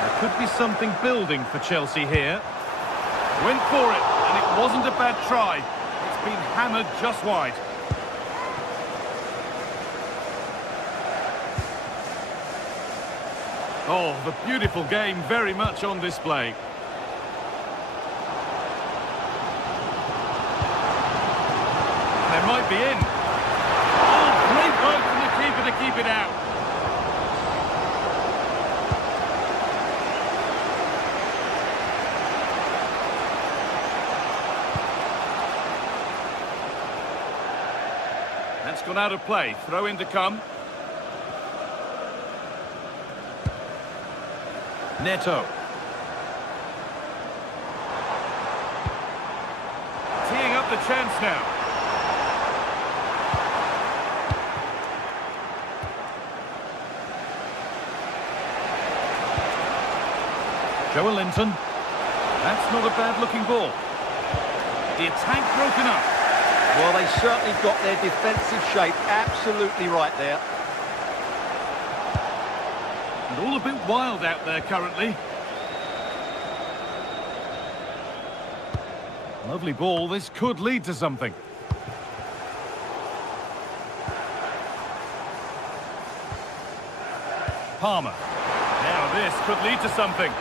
There could be something building for Chelsea here. Went for it. And it wasn't a bad try. It's been hammered just wide. Oh, the beautiful game very much on display. They might be in. Oh, great work from the keeper to keep it out. That's gone out of play. Throw in to come. Neto. Teeing up the chance now. Joelinton. That's not a bad-looking ball. The attack broken up. Well, they certainly got their defensive shape absolutely right there. And all a bit wild out there currently. Lovely ball, this could lead to something. Palmer. Now this could lead to something.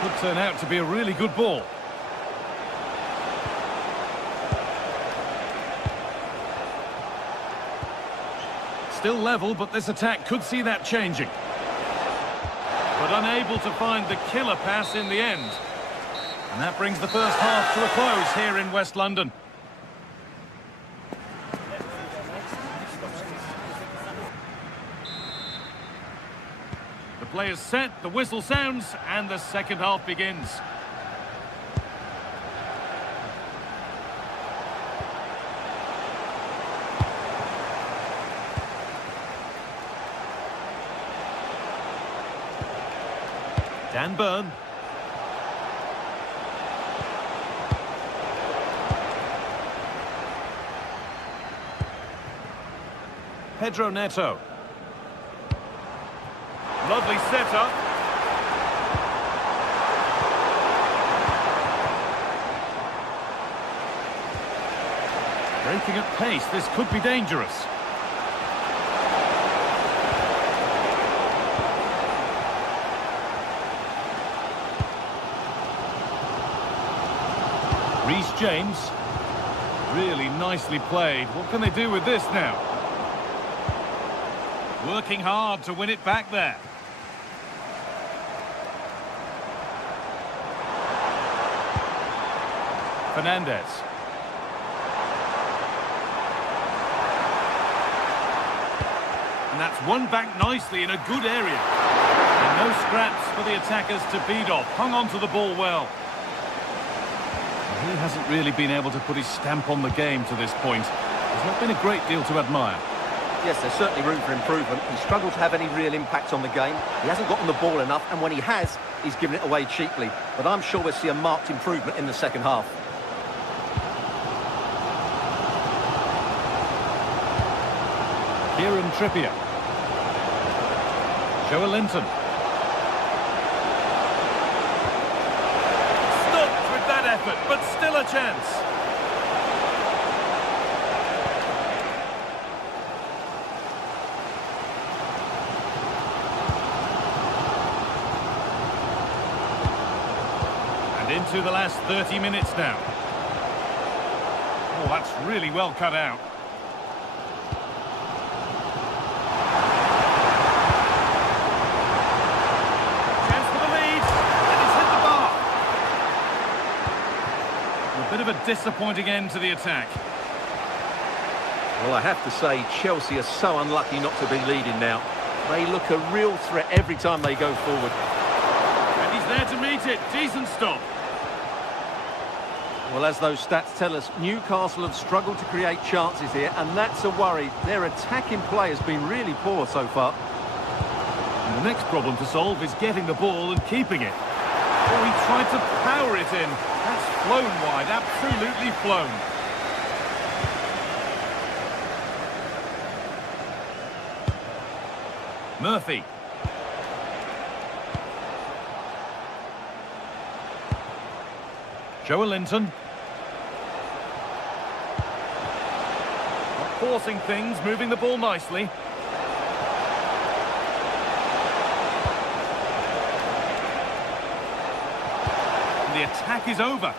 Could turn out to be a really good ball. Still level, but this attack could see that changing. But unable to find the killer pass in the end. And that brings the first half to a close here in West London. The players set, the whistle sounds, and the second half begins. Dan Burn. Pedro Neto. Lovely setup. Breaking at pace, this could be dangerous. Reece James. Really nicely played. What can they do with this now? Working hard to win it back there. Fernandez. And that's won back nicely in a good area. And no scraps for the attackers to beat off. Hung on to the ball well. He hasn't really been able to put his stamp on the game to this point. There's not been a great deal to admire. Yes, there's certainly room for improvement. He's struggled to have any real impact on the game. He hasn't gotten the ball enough, and when he has, he's given it away cheaply. But I'm sure we'll see a marked improvement in the second half. Kieran Trippier. Joe Linton. Stopped with that effort, but still a chance. Into the last 30 minutes now. Oh, that's really well cut out. Chance for the lead, and he's hit the bar. A bit of a disappointing end to the attack. Well, I have to say, Chelsea are so unlucky not to be leading now. They look a real threat every time they go forward. And he's there to meet it. Decent stop. Well, as those stats tell us, Newcastle have struggled to create chances here, and that's a worry. Their attacking play has been really poor so far. And the next problem to solve is getting the ball and keeping it. Oh, he tried to power it in. That's flown wide, absolutely flown. Murphy. Joe Linton. Not forcing things, moving the ball nicely. And the attack is over.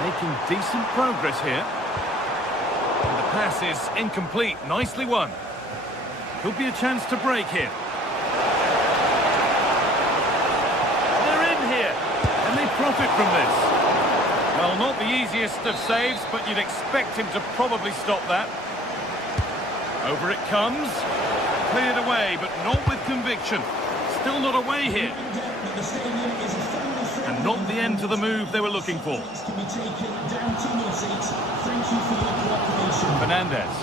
Making decent progress here. And the pass is incomplete. Nicely won. Could be a chance to break here. They're in here. And they profit from this. Well, not the easiest of saves, but you'd expect him to probably stop that. Over it comes. Cleared away, but not with conviction. Still not away here. And Not the end to the move they were looking for. Can be taken down to your seats. Thank you for your cooperation. Fernandez.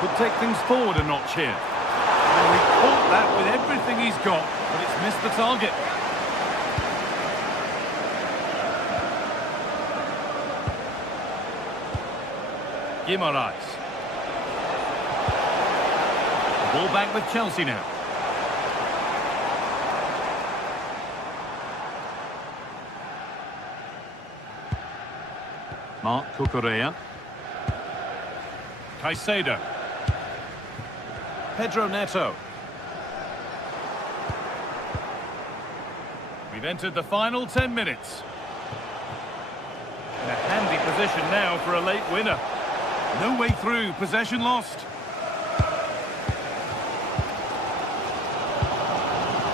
Could take things forward a notch here. And he caught that with everything he's got, but it's missed the target. Guimaraes. Ball back with Chelsea now. Marc Cucurella. Caicedo. Pedro Neto. We've entered the final 10 minutes. In a handy position now for a late winner. No way through, possession lost.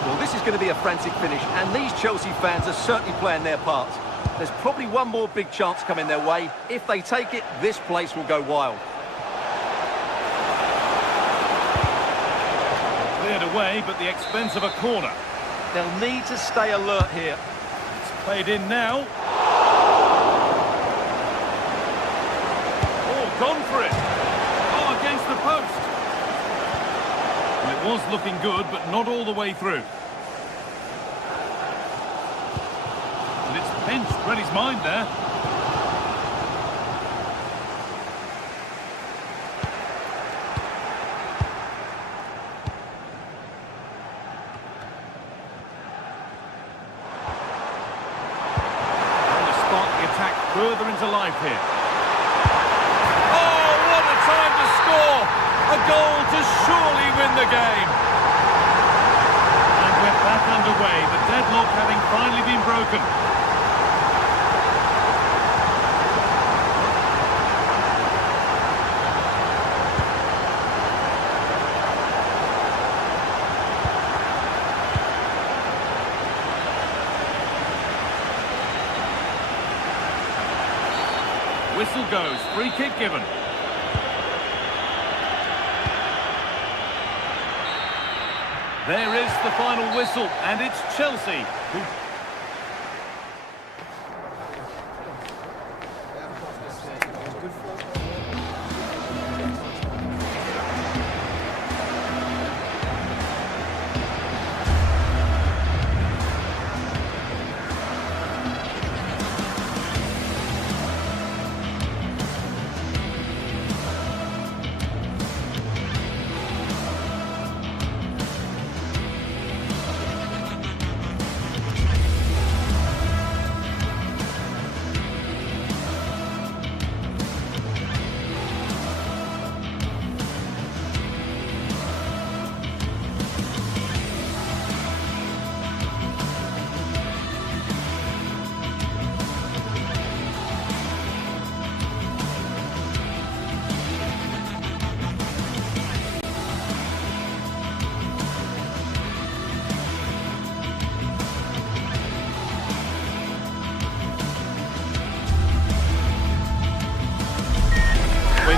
Well, this is going to be a frantic finish, and these Chelsea fans are certainly playing their part. There's probably one more big chance coming their way. If they take it, this place will go wild. Cleared away, but the expense of a corner. They'll need to stay alert here. It's played in now. Oh, gone for it. Oh, against the post. Well, it was looking good, but not all the way through. And it's pinched, read his mind there. Further into life here. Oh, what a time to score! A goal to surely win the game. And we're back underway, the deadlock having finally been broken. Whistle goes, free kick given. There is the final whistle, and it's Chelsea who...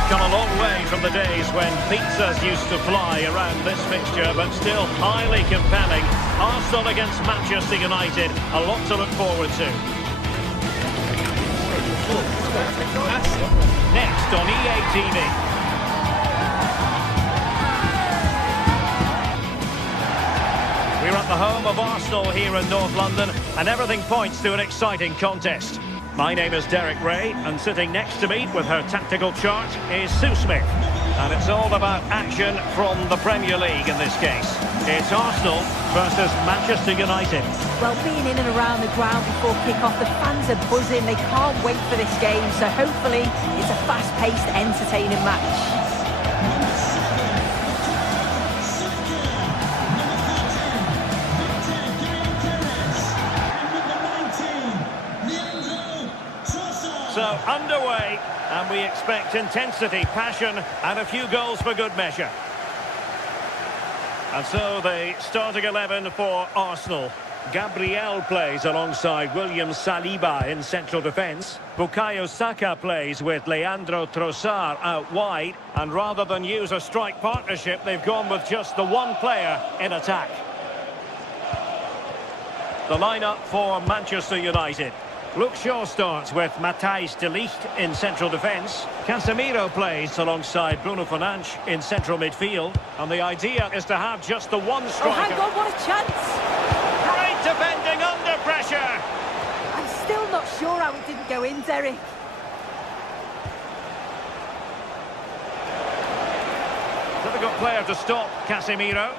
Come a long way from the days when pizzas used to fly around this fixture, but still highly compelling. Arsenal against Manchester United, a lot to look forward to. Next on EA TV. We're at the home of Arsenal here in North London, and everything points to an exciting contest. My name is Derek Ray, and sitting next to me with her tactical chart is Sue Smith. And it's all about action from the Premier League in this case. It's Arsenal versus Manchester United. Well, being in and around the ground before kick-off, the fans are buzzing. They can't wait for this game, so hopefully it's a fast-paced, entertaining match. So underway, and we expect intensity, passion, and a few goals for good measure. And so the starting 11 for Arsenal. Gabriel plays alongside William Saliba in central defence. Bukayo Saka plays with Leandro Trossard out wide. And rather than use a strike partnership, they've gone with just the one player in attack. The lineup for Manchester United. Luke Shaw starts with Matthijs de Ligt in central defence. Casemiro plays alongside Bruno Fernandes in central midfield. And the idea is to have just the one striker. Oh, hang on, what a chance! Great defending under pressure! I'm still not sure how it didn't go in, Derek. Difficult player to stop, Casemiro.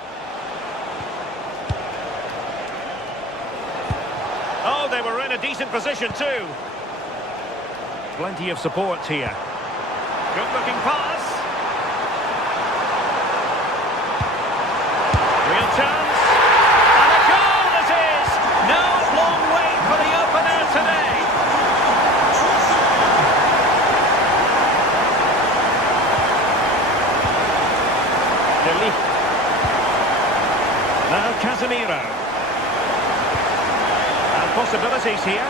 Oh, they were in a decent position too. Plenty of support here. Good looking pass. Real chance. And a goal it is. No long wait for the opener today. De Ligt. Now Casemiro. Possibilities here.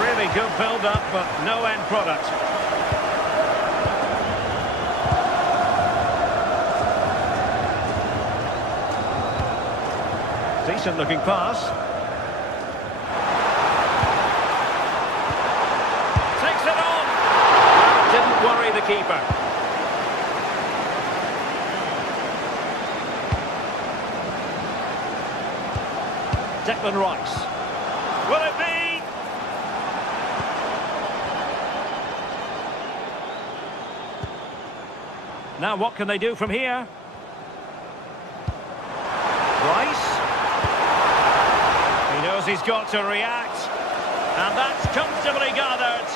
Really good build-up, but no end product. Decent-looking pass. Takes it on. Well, didn't worry the keeper. Declan Rice. Will it be? Now what can they do from here? Rice. He knows he's got to react. And that's comfortably gathered.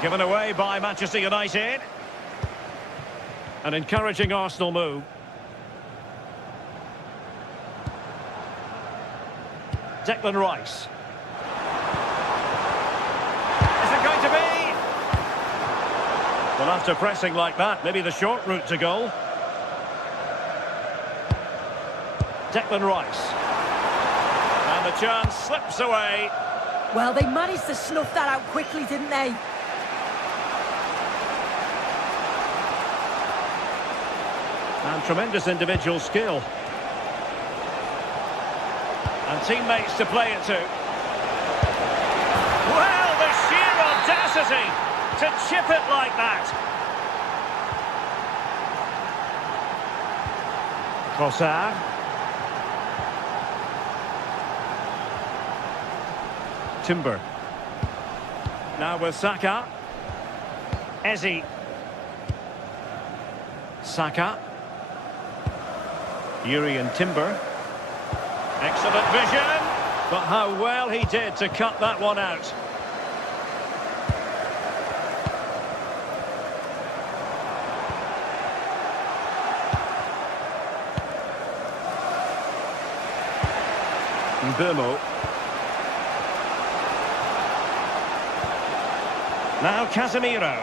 Given away by Manchester United. An encouraging Arsenal move. Declan Rice. Is it going to be? Well, after pressing like that, maybe the short route to goal. Declan Rice. And the chance slips away. Well, they managed to snuff that out quickly, didn't they? And tremendous individual skill. And teammates to play it to. Well, the sheer audacity to chip it like that. Trossard. Timber. Now with Saka. Eze. Saka. Yuri and Timber. Excellent vision. But how well he did to cut that one out. Mbeumo. Now Casemiro.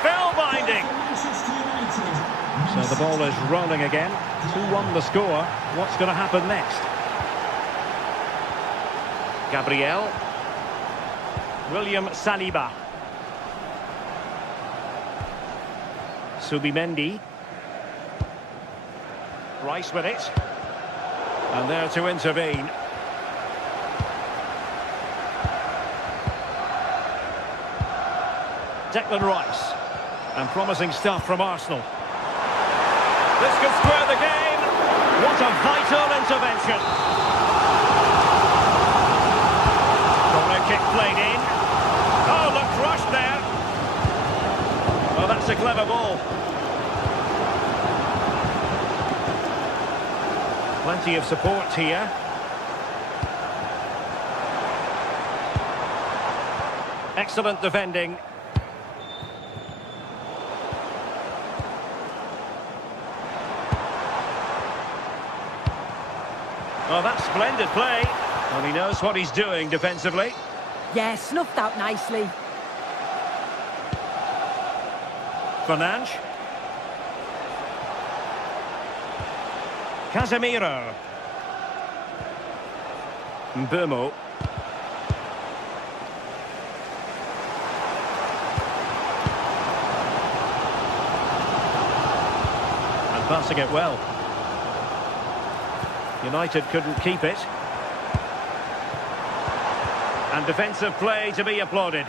Spellbinding. So the ball is rolling again. 2-1 the score. What's going to happen next? Gabriel. William Saliba. Subimendi. Rice with it. And there to intervene. Declan Rice. And promising stuff from Arsenal. This could square the game. What a vital intervention. Corner kick played in. Oh, looked rushed there. Oh, that's a clever ball. Plenty of support here. Excellent defending. Well, that's splendid play. And he knows what he's doing defensively. Yeah, snuffed out nicely. Fernandes. Casemiro. Mbeumo. And passing it well. United couldn't keep it. And defensive play to be applauded.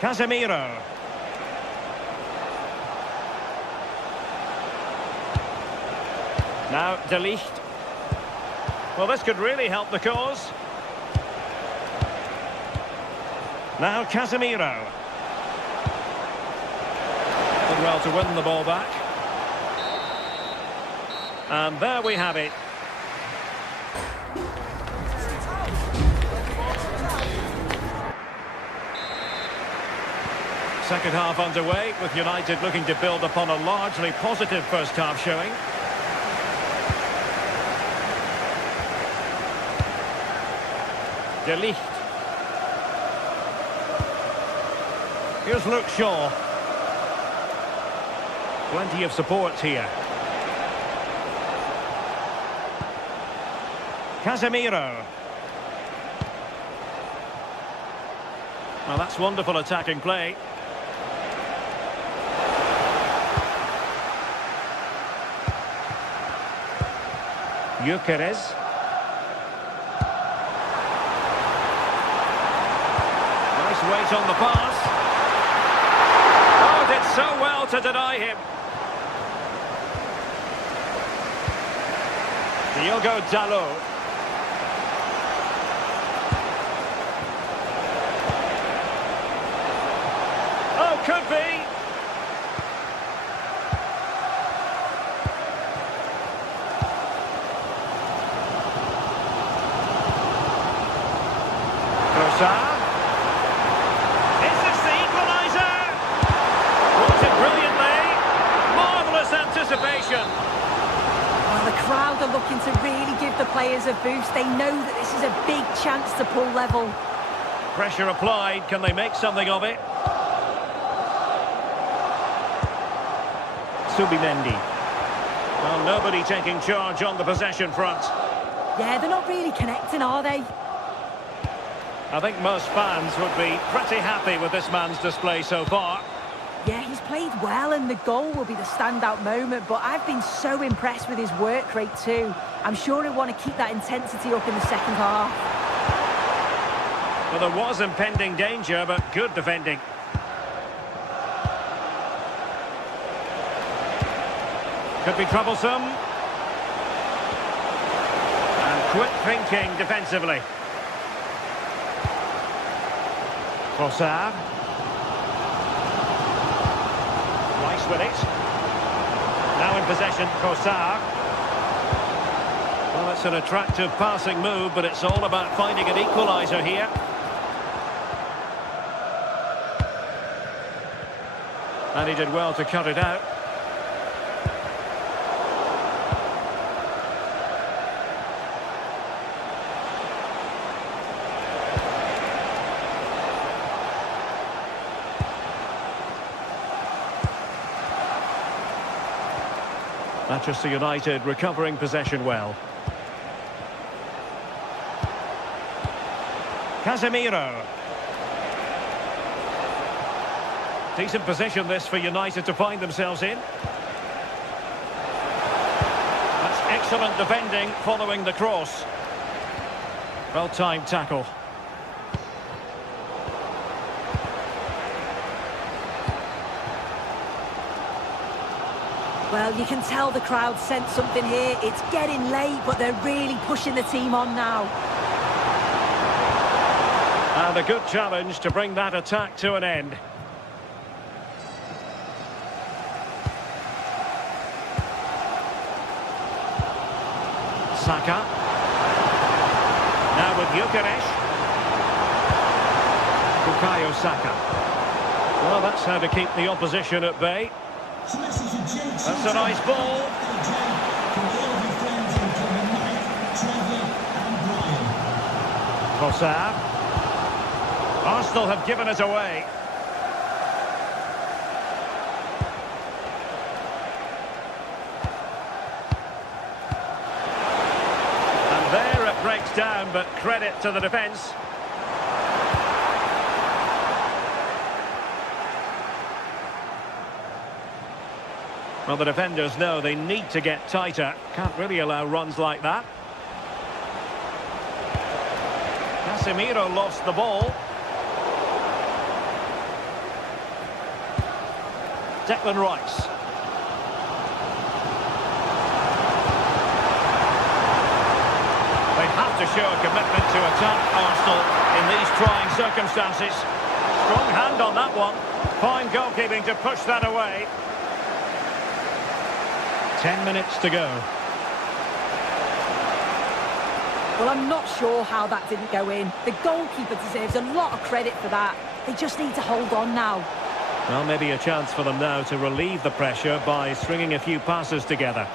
Casemiro. Now De Ligt. Well, this could really help the cause. Now Casemiro. Did well to win the ball back. And there we have it. Second half underway, with United looking to build upon a largely positive first half showing. De Ligt. Here's Luke Shaw. Plenty of support here. Casemiro. Well, that's wonderful attacking play. Gyökeres. Nice weight on the pass. Oh, did so well to deny him. Diogo Dalot. Oh, could be. Is this the equaliser? Brought it brilliantly. Marvellous anticipation. Well, the crowd are looking to really give the players a boost. They know that this is a big chance to pull level. Pressure applied. Can they make something of it? Subimendi. Well, nobody taking charge on the possession front. Yeah, they're not really connecting, are they? I think most fans would be pretty happy with this man's display so far. Yeah, he's played well and the goal will be the standout moment, but I've been so impressed with his work rate too. I'm sure he'll want to keep that intensity up in the second half. Well, there was impending danger, but good defending. Could be troublesome. And quick thinking defensively. Trossard. Rice with it. Now in possession, Trossard. Well, it's an attractive passing move, but it's all about finding an equaliser here. And he did well to cut it out. Manchester United recovering possession well. Casemiro. Decent position this for United to find themselves in. That's excellent defending following the cross. Well-timed tackle. Well, you can tell the crowd sensed something here. It's getting late, but they're really pushing the team on now. And a good challenge to bring that attack to an end. Saka. Now with Gyökeres. Bukayo Saka. Well, that's how to keep the opposition at bay. It's a message to Jay. That's a nice ball. Hey, Jay, from all of your friends, including Mike, Trevor and Brian. Trossard. Arsenal have given it away. And there it breaks down, but credit to the defence. Well, the defenders know they need to get tighter. Can't really allow runs like that. Casemiro lost the ball. Declan Rice. They have to show a commitment to attack Arsenal in these trying circumstances. Strong hand on that one. Fine goalkeeping to push that away. 10 minutes to go. Well, I'm not sure how that didn't go in. The goalkeeper deserves a lot of credit for that. They just need to hold on now. Well, maybe a chance for them now to relieve the pressure by stringing a few passes together.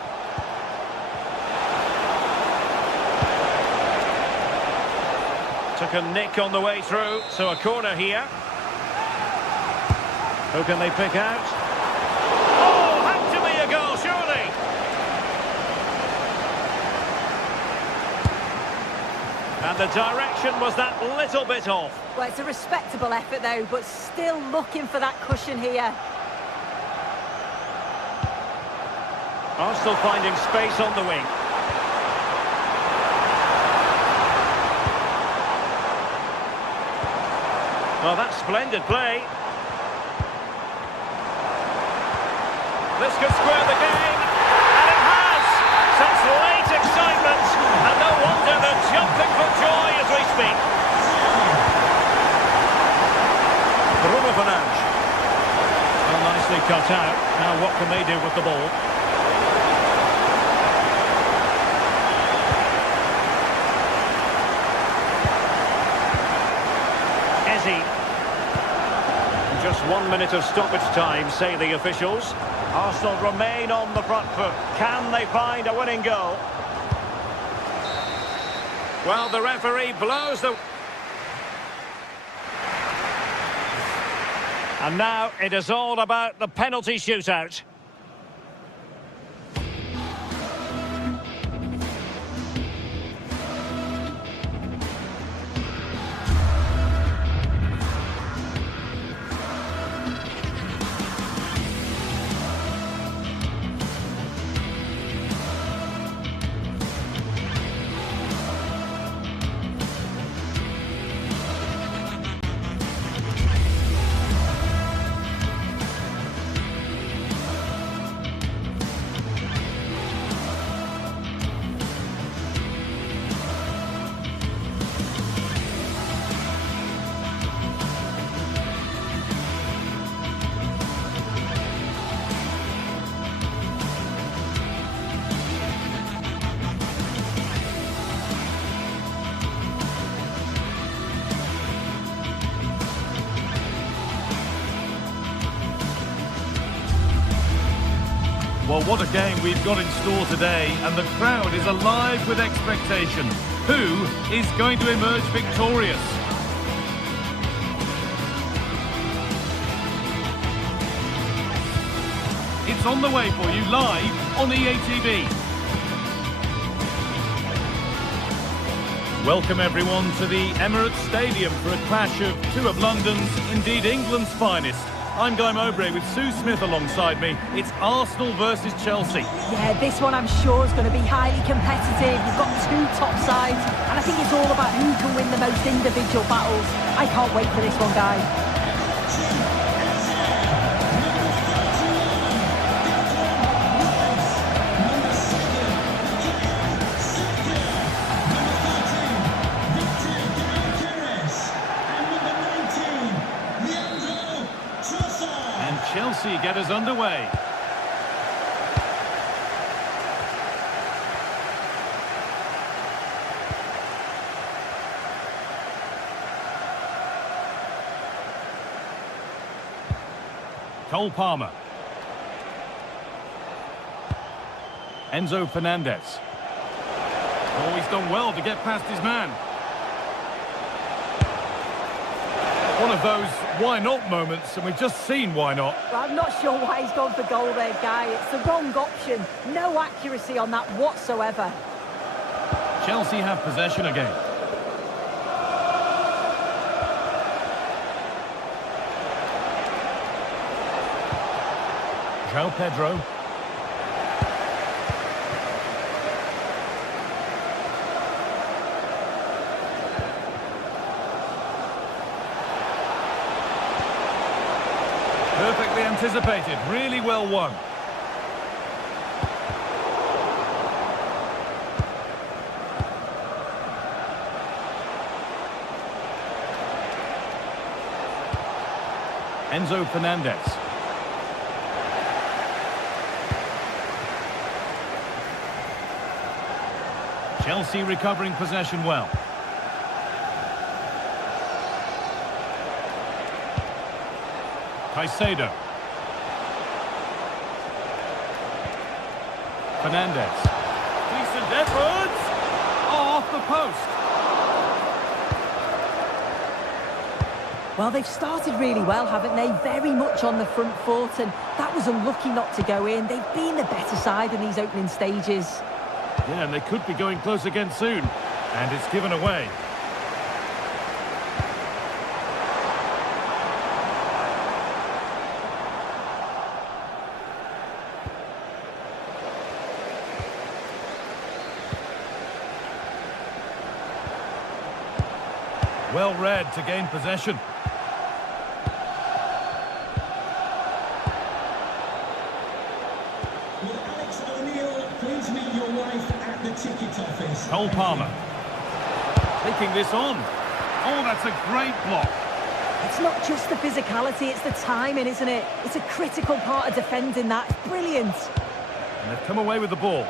Took a nick on the way through, so a corner here. Who can they pick out? Oh, had to be a goal, surely! And the direction was that little bit off. Well, it's a respectable effort, though, but still looking for that cushion here. Arsenal finding space on the wing. Well, that's splendid play. This could square the game, and it has! Since late excitement, and no wonder they're jumping for joy as we speak. Bruno Fernandes. Well, nicely cut out. Now what can they do with the ball? Ezzy. Just 1 minute of stoppage time, say the officials. Arsenal remain on the front foot. Can they find a winning goal? Well, the referee blows the... And now it is all about the penalty shootout. Well, what a game we've got in store today, and the crowd is alive with expectation. Who is going to emerge victorious? It's on the way for you live on EA TV. Welcome everyone to the Emirates Stadium for a clash of two of London's, indeed England's finest. I'm Guy Mowbray with Sue Smith alongside me. It's Arsenal versus Chelsea. Yeah, this one I'm sure is going to be highly competitive. You've got two top sides, and I think it's all about who can win the most individual battles. I can't wait for this one, Guy. Chelsea get us underway. Cole Palmer. Enzo Fernandez. Oh, he's done well to get past his man. One of those why not moments, and we've just seen why not. Well, I'm not sure why he's gone for goal there, Guy. It's the wrong option. No accuracy on that whatsoever. Chelsea have possession again. João Pedro. Perfectly anticipated, really well won. Enzo Fernandez. Chelsea recovering possession well. Caicedo. Fernandez. Decent efforts. Oh, off the post. Well, they've started really well, haven't they? Very much on the front foot, and that was unlucky not to go in. They've been the better side in these opening stages. Yeah, and they could be going close again soon. And it's given away. Well read to gain possession. Will Alex O'Neill please meet your wife at the ticket office? Cole Palmer. Taking this on. Oh, that's a great block. It's not just the physicality, it's the timing, isn't it? It's a critical part of defending that. It's brilliant. And they've come away with the ball.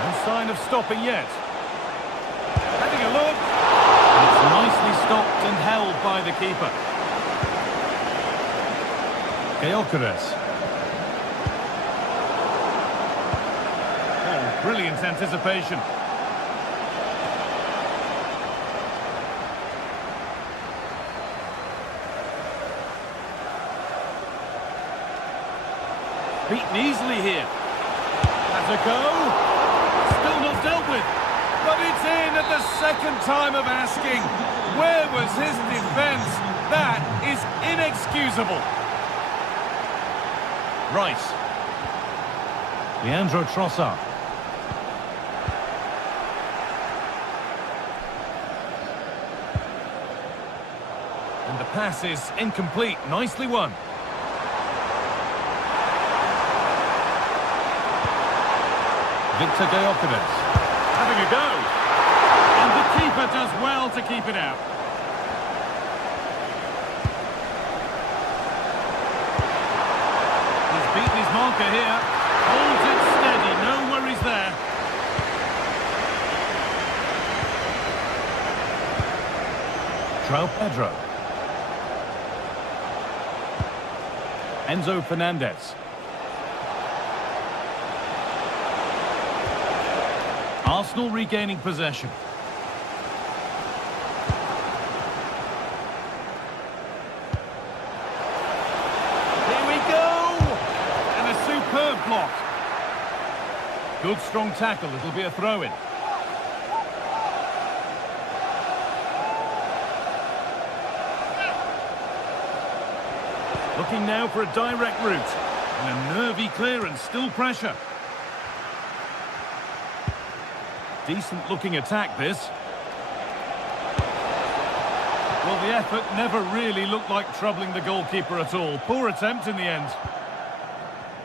No sign of stopping yet. Having a look. It's nicely stopped and held by the keeper. Gyökeres. Oh, brilliant anticipation. Beaten easily here. That's a go. Still not dealt with. But it's in at the second time of asking. Where was his defence? That is inexcusable. Rice. Leandro Trossard. And the pass is incomplete. Nicely won. Victor Gyökeres. Having a go. And the keeper does well to keep it out. He's beaten his marker here. Holds it steady. No worries there. João Pedro. Enzo Fernandez. Arsenal regaining possession. Here we go! And a superb block. Good strong tackle, it'll be a throw-in. Looking now for a direct route. And a nervy clearance, still pressure. Decent looking attack, this. Well, the effort never really looked like troubling the goalkeeper at all. Poor attempt in the end.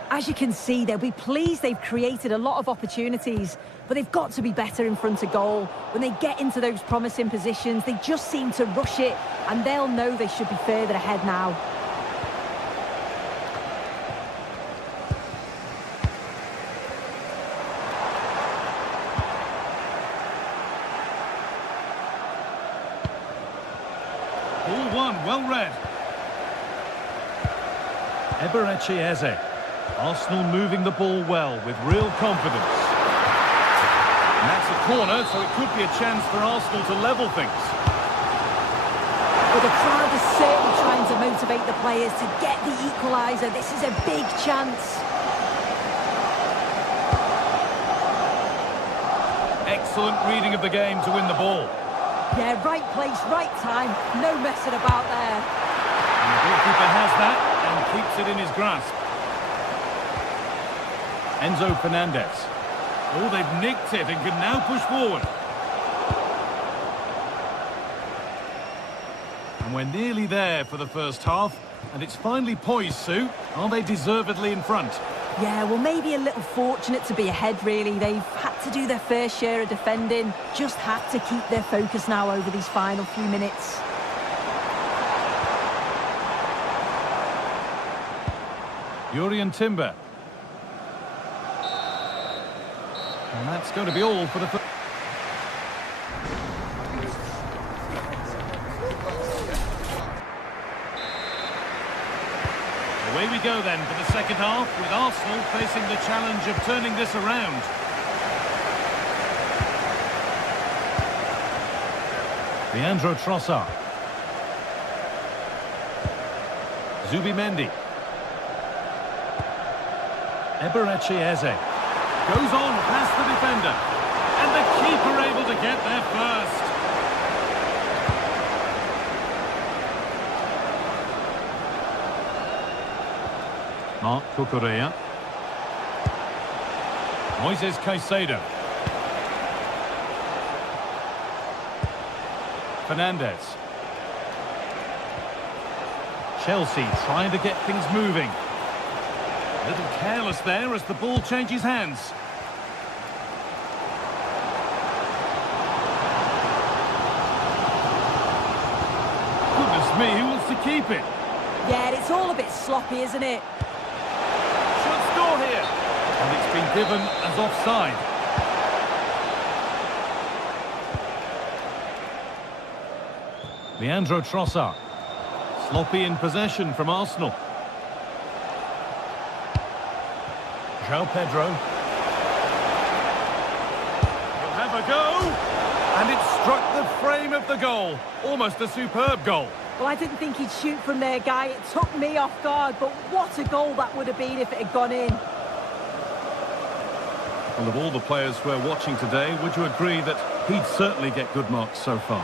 As you can see, they'll be pleased they've created a lot of opportunities, but they've got to be better in front of goal. When they get into those promising positions, they just seem to rush it, and they'll know they should be further ahead now. Ball one, well read. Eze. Arsenal moving the ball well with real confidence. And that's a corner, so it could be a chance for Arsenal to level things. Well, the crowd is certainly trying to motivate the players to get the equaliser. This is a big chance. Excellent reading of the game to win the ball. Yeah, right place, right time. No messing about there. And the goalkeeper has that and keeps it in his grasp. Enzo Fernandez. Oh, they've nicked it and can now push forward. And we're nearly there for the first half. And it's finally poised, Sue. Are they deservedly in front? Yeah, well, maybe a little fortunate to be ahead, really. They've had to do their fair share of defending. Just had to keep their focus now over these final few minutes. Jurrien Timber. And that's going to be all for the first. Away we go then for the second half, with Arsenal facing the challenge of turning this around. Leandro Trossard. Zubimendi. Eze. Goes on past the defender. And the keeper able to get there first. Marc Cucurella. Moises Caicedo. Fernandez. Chelsea trying to get things moving. A little careless there as the ball changes hands. Goodness me, who wants to keep it? Yeah, it's all a bit sloppy, isn't it? Should score here. And it's been given as offside. Leandro Trossard. Sloppy in possession from Arsenal. João Pedro. He'll have a go. And it struck the frame of the goal. Almost a superb goal. Well, I didn't think he'd shoot from there, Guy. It took me off guard, but what a goal that would have been if it had gone in. Well, of all the players we're watching today, would you agree that he'd certainly get good marks so far?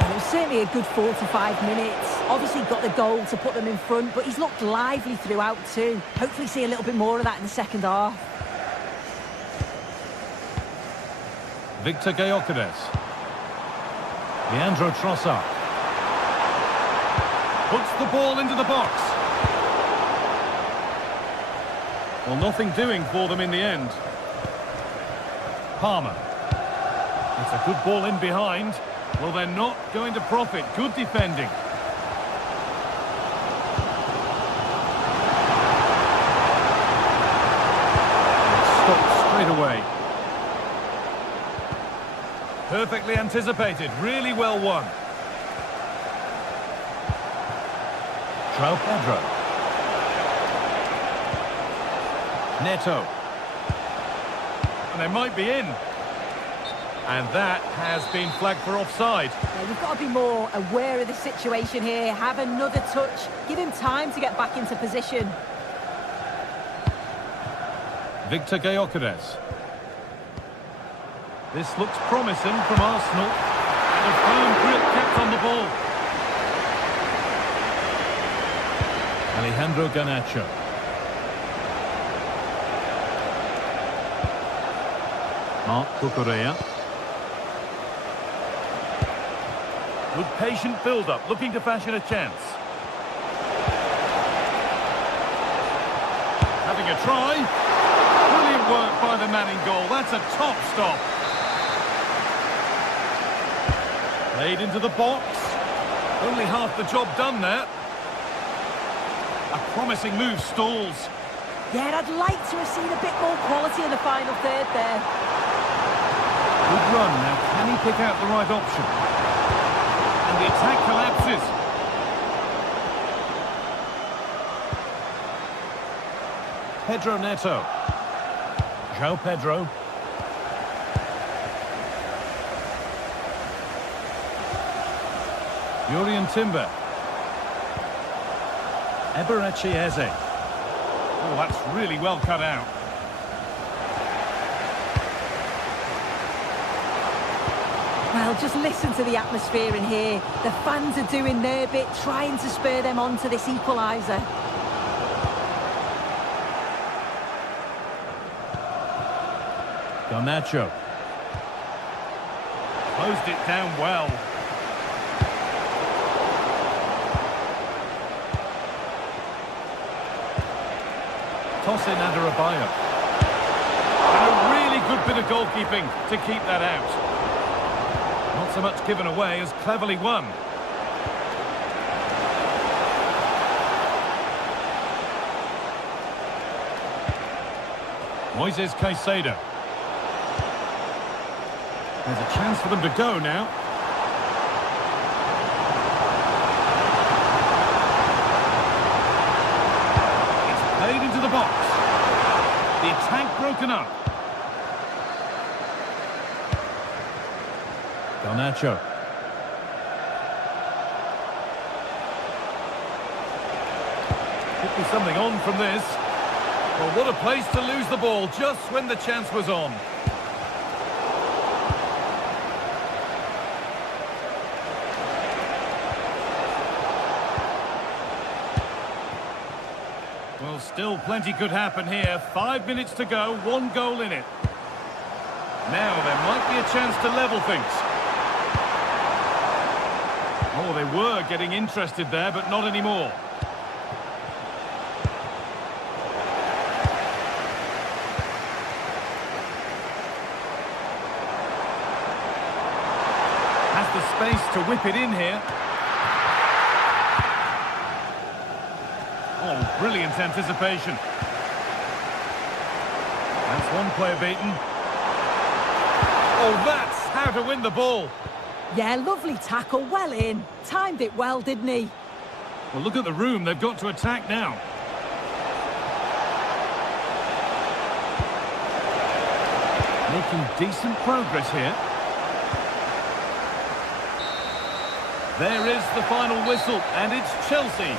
Well, it was certainly a good 45 minutes. Obviously got the goal to put them in front, but he's looked lively throughout too. Hopefully see a little bit more of that in the second half. Victor Gyökeres. Leandro Trossard. Puts the ball into the box. Well, nothing doing for them in the end. Palmer. It's a good ball in behind. Well, they're not going to profit. Good defending. Stopped straight away. Perfectly anticipated. Really well won. João Pedro. Neto. And they might be in. And that has been flagged for offside. Yeah, we've got to be more aware of the situation here. Have another touch. Give him time to get back into position. Victor Gyökeres. This looks promising from Arsenal. And a firm grip kept on the ball. Alejandro Garnacho. Marc Cucurella. Good patient build-up, looking to fashion a chance. Having a try. Brilliant work by the man in goal. That's a top stop. Played into the box. Only half the job done there. A promising move stalls. Yeah, I'd like to have seen a bit more quality in the final third there. Good run. Now, can he pick out the right option? And the attack collapses. Pedro Neto. João Pedro. Jurriën Timber. Eberechi Eze. Oh, that's really well cut out. Well, just listen to the atmosphere in here. The fans are doing their bit, trying to spur them on to this equaliser. Garnacho. Closed it down well. Tosin Adarabioyo. And a really good bit of goalkeeping to keep that out. Not so much given away as cleverly won. Moises Caicedo. There's a chance for them to go now. It's played into the box. The attack broken up. Garnacho. Could be something on from this. Well, what a place to lose the ball just when the chance was on. Well, still plenty could happen here. 5 minutes to go, 1 goal in it. Now there might be a chance to level things. Oh, they were getting interested there, but not anymore. Has the space to whip it in here. Oh, brilliant anticipation. That's one player beaten. Oh, that's how to win the ball. Yeah, lovely tackle, well in. Timed it well, didn't he? Well, look at the room they've got to attack now. Making decent progress here. There is the final whistle, and it's Chelsea.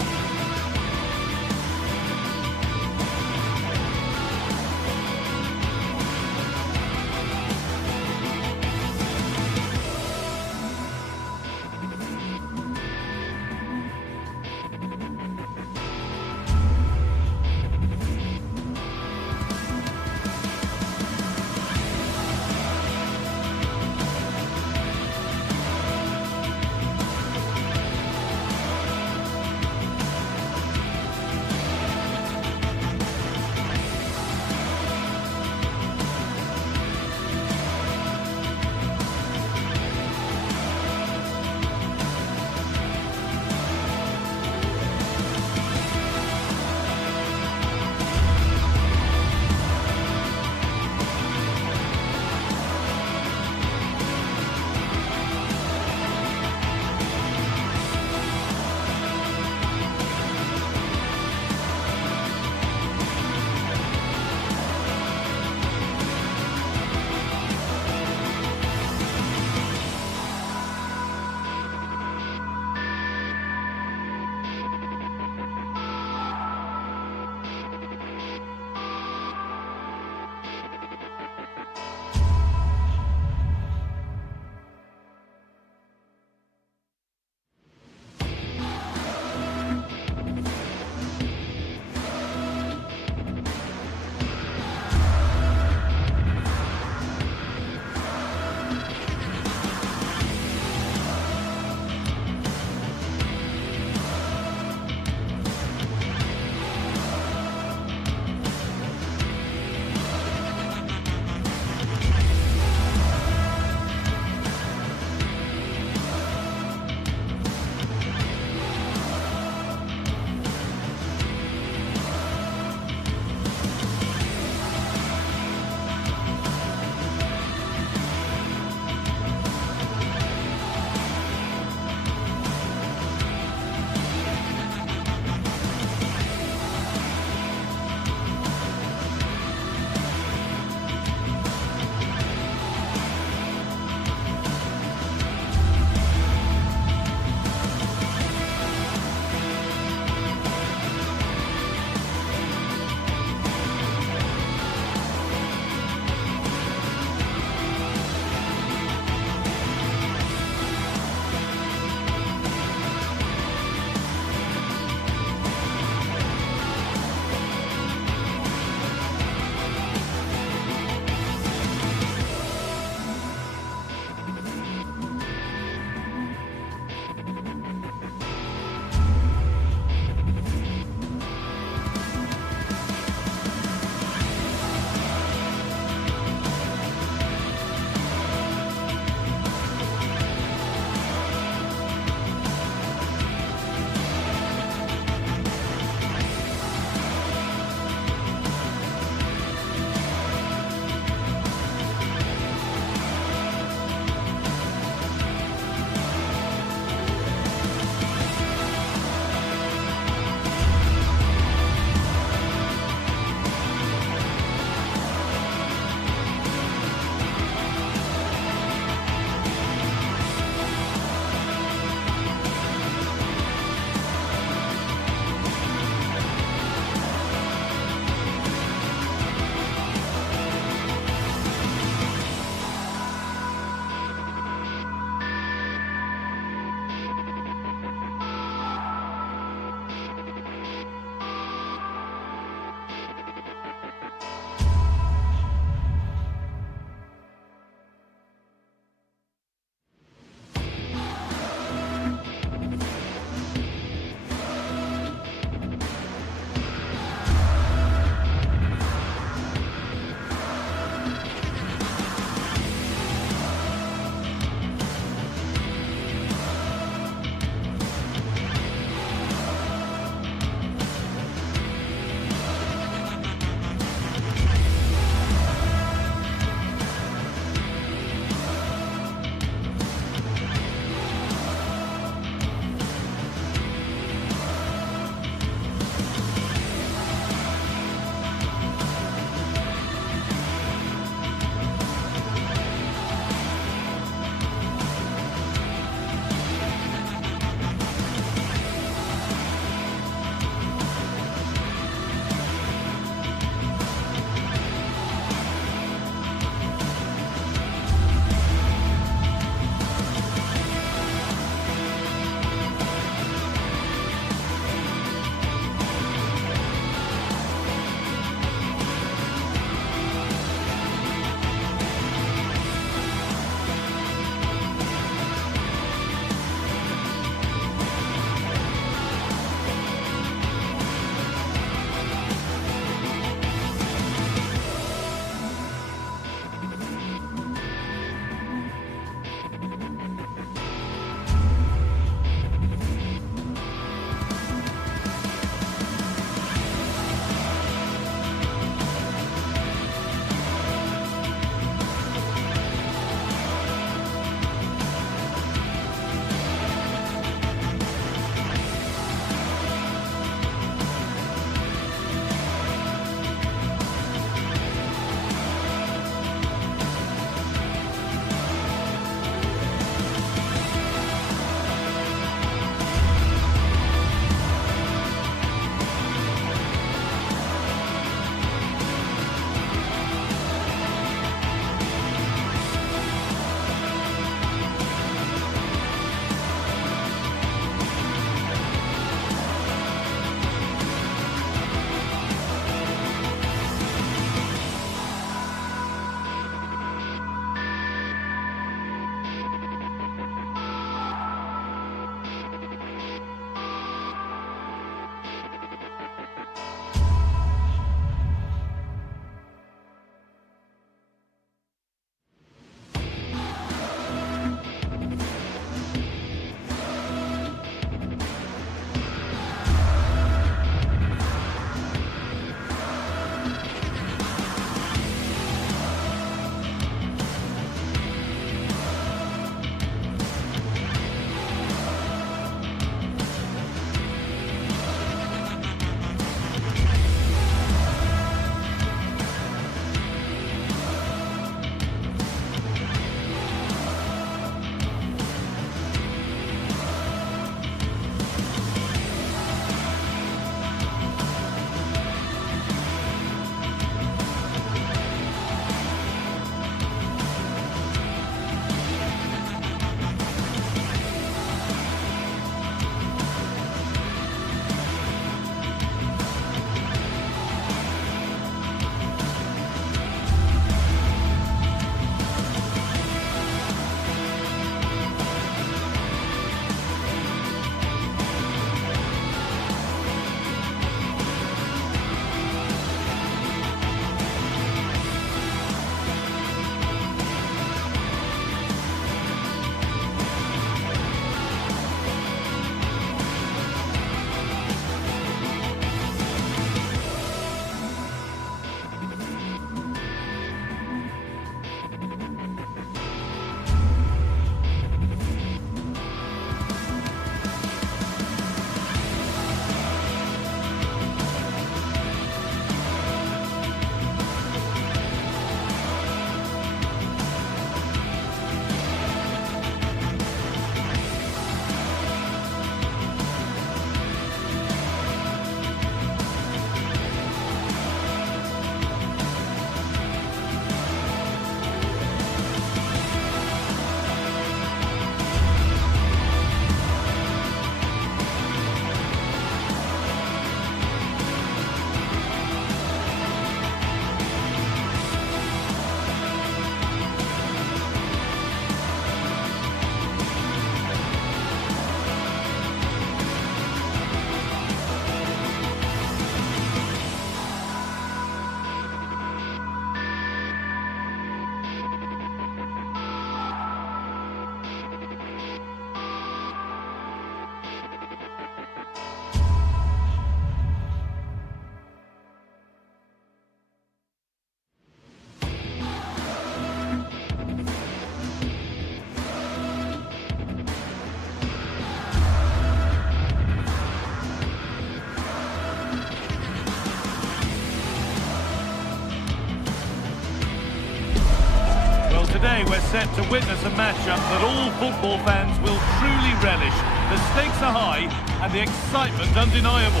we're set to witness a matchup that all football fans will truly relish. The stakes are high and the excitement undeniable.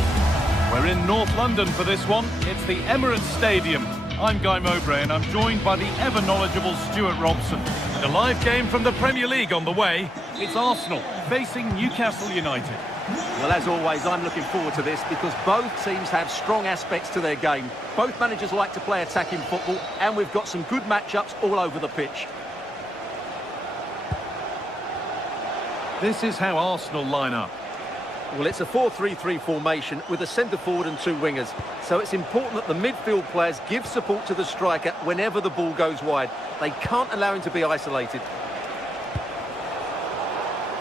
We're in North London for this one. It's the Emirates Stadium. I'm Guy Mowbray and I'm joined by the ever-knowledgeable Stuart Robson. And a live game from the Premier League on the way. It's Arsenal facing Newcastle United. Well, as always, I'm looking forward to this because both teams have strong aspects to their game. Both managers like to play attacking football, and we've got some good matchups all over the pitch. This is how Arsenal line up. Well, it's a 4-3-3 formation with a centre-forward and two wingers. So it's important that the midfield players give support to the striker whenever the ball goes wide. They can't allow him to be isolated.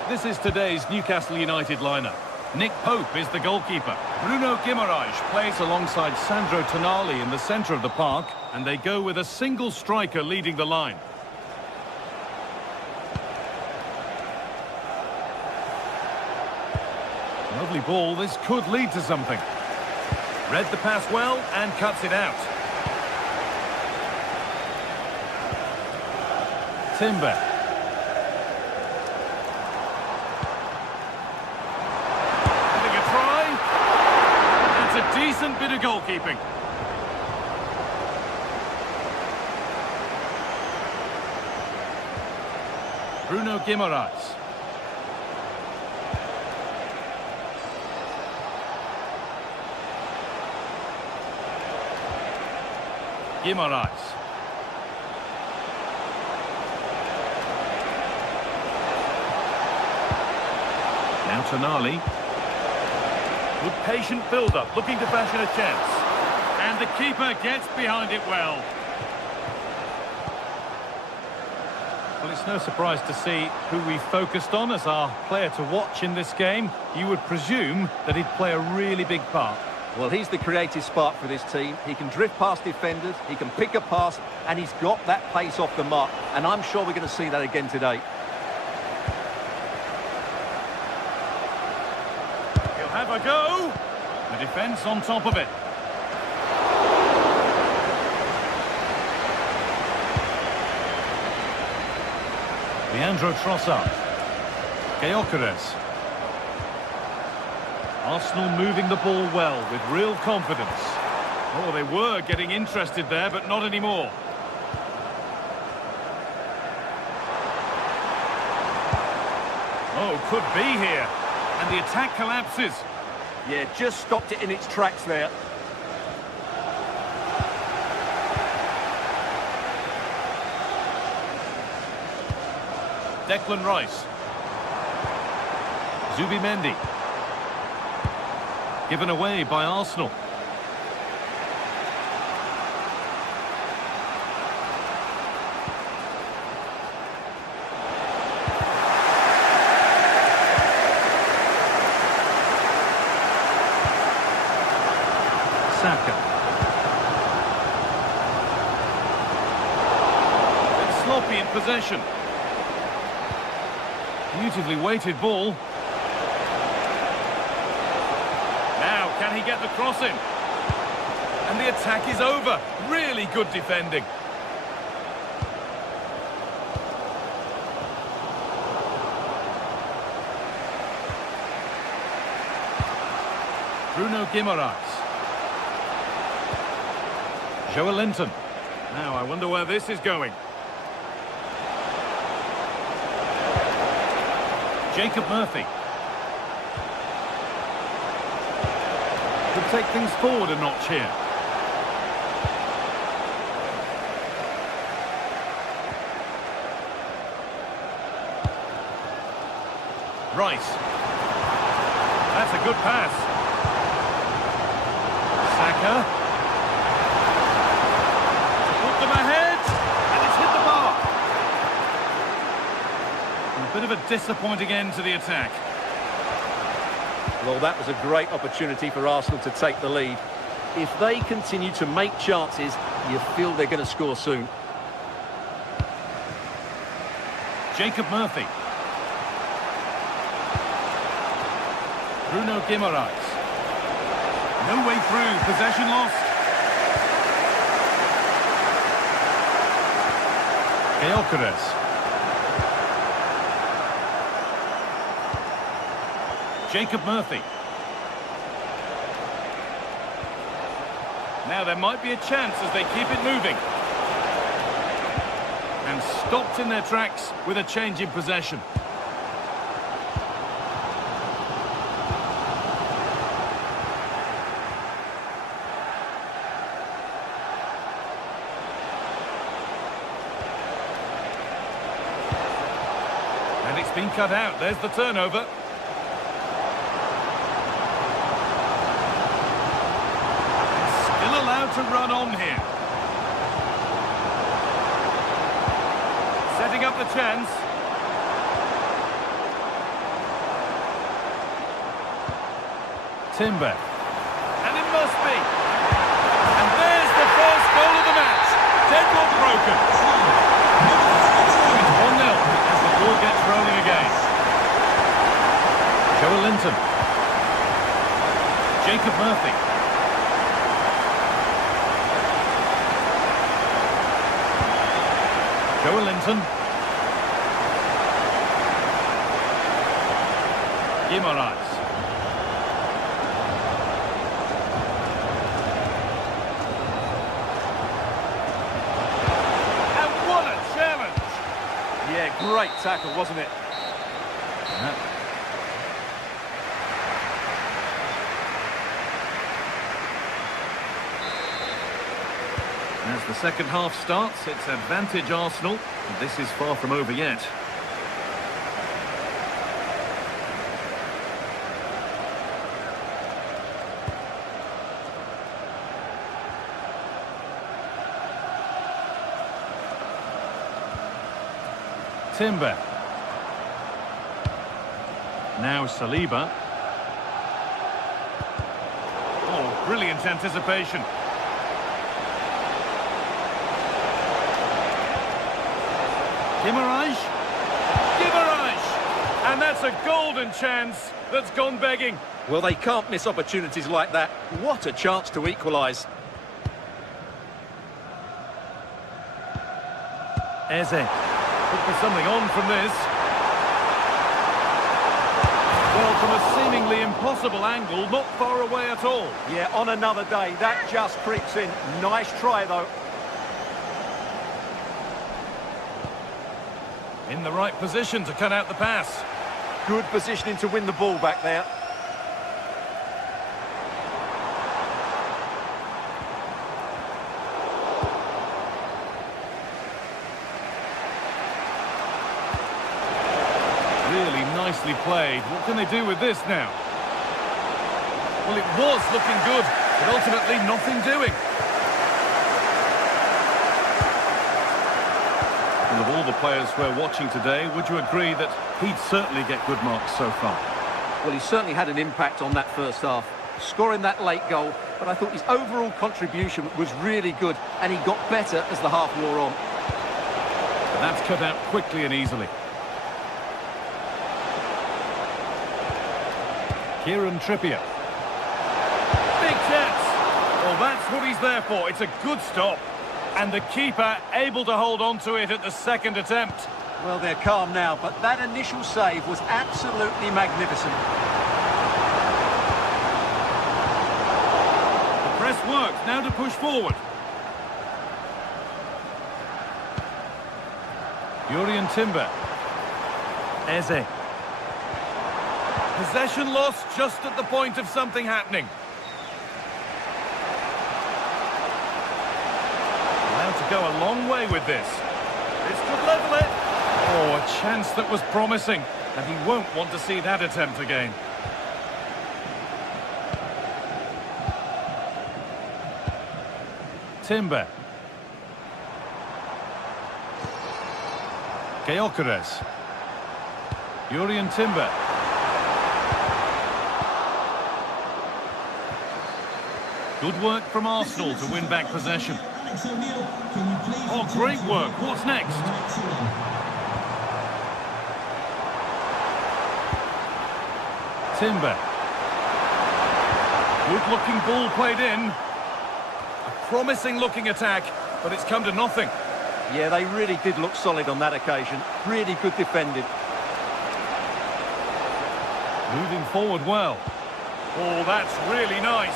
This is today's Newcastle United lineup. Nick Pope is the goalkeeper. Bruno Guimaraes plays alongside Sandro Tonali in the centre of the park, and they go with a single striker leading the line. Lovely ball, this could lead to something. Read the pass well and cuts it out. Timber. Decent bit of goalkeeping. Bruno Guimaraes. Guimaraes. Now Tonali. Good patient build-up, looking to fashion a chance. And the keeper gets behind it well. Well, it's no surprise to see who we focused on as our player to watch in this game. You would presume that he'd play a really big part. Well, he's the creative spark for this team. He can drift past defenders, he can pick a pass, and he's got that pace off the mark. And I'm sure we're going to see that again today. Have a go. The defence on top of it. Leandro Trossard. Gyökeres. Arsenal moving the ball well with real confidence. Oh, they were getting interested there, but not anymore. Oh, could be here. And the attack collapses. Yeah, just stopped it in its tracks there. Declan Rice. Zubimendi. Given away by Arsenal. Saka. It's sloppy in possession. Beautifully weighted ball. Now, can he get the cross in? And the attack is over. Really good defending. Bruno Guimaraes. Joelinton. Now, I wonder where this is going. Jacob Murphy. Could take things forward a notch here. Rice. That's a good pass. Saka. Put them ahead, and it's hit the bar. A bit of a disappointing end to the attack. Well, that was a great opportunity for Arsenal to take the lead. If they continue to make chances, you feel they're going to score soon. Jacob Murphy. Bruno Guimaraes. No way through, possession lost. Gyökeres. Jacob Murphy. Now there might be a chance as they keep it moving. And stopped in their tracks with a change in possession. And it's been cut out. There's the turnover. Still allowed to run on here. Setting up the chance. Timber. And it must be. And there's the first goal of the match. Deadlock broken. It's 1-0 as the ball gets rolling again. Joe Linton. Jacob Murphy. Joe Linton. Guimaraes. And what a challenge! Yeah, great tackle, wasn't it? As the second half starts, it's advantage Arsenal, and this is far from over yet. Timber. Now Saliba. Oh, brilliant anticipation. Guimaraes. And that's a golden chance that's gone begging. Well, they can't miss opportunities like that. What a chance to equalise. Eze. Could be something on from this. Well, from a seemingly impossible angle, not far away at all. Yeah, on another day, that just creeps in. Nice try, though. In the right position to cut out the pass. Good positioning to win the ball back there. Really nicely played. What can they do with this now? Well, it was looking good, but ultimately nothing doing. Well, of all the players we're watching today, would you agree that he'd certainly get good marks so far? Well, he certainly had an impact on that first half, scoring that late goal, but I thought his overall contribution was really good, and he got better as the half wore on. And that's cut out quickly and easily. Kieran Trippier. Big chance. Well, that's what he's there for. It's a good stop. And the keeper able to hold on to it at the second attempt. Well, they're calm now, but that initial save was absolutely magnificent. The press works, now to push forward. Jurrien Timber. Eze. Possession lost just at the point of something happening. To go a long way with this. This could level it. Oh, a chance that was promising, and he won't want to see that attempt again. Timber. Gyökeres. Jurrien Timber. Good work from Arsenal to win back possession. Oh, great work. What's next? Timber. Good-looking ball played in. A promising-looking attack, but it's come to nothing. Yeah, they really did look solid on that occasion. Really good defending. Moving forward well. Oh, that's really nice.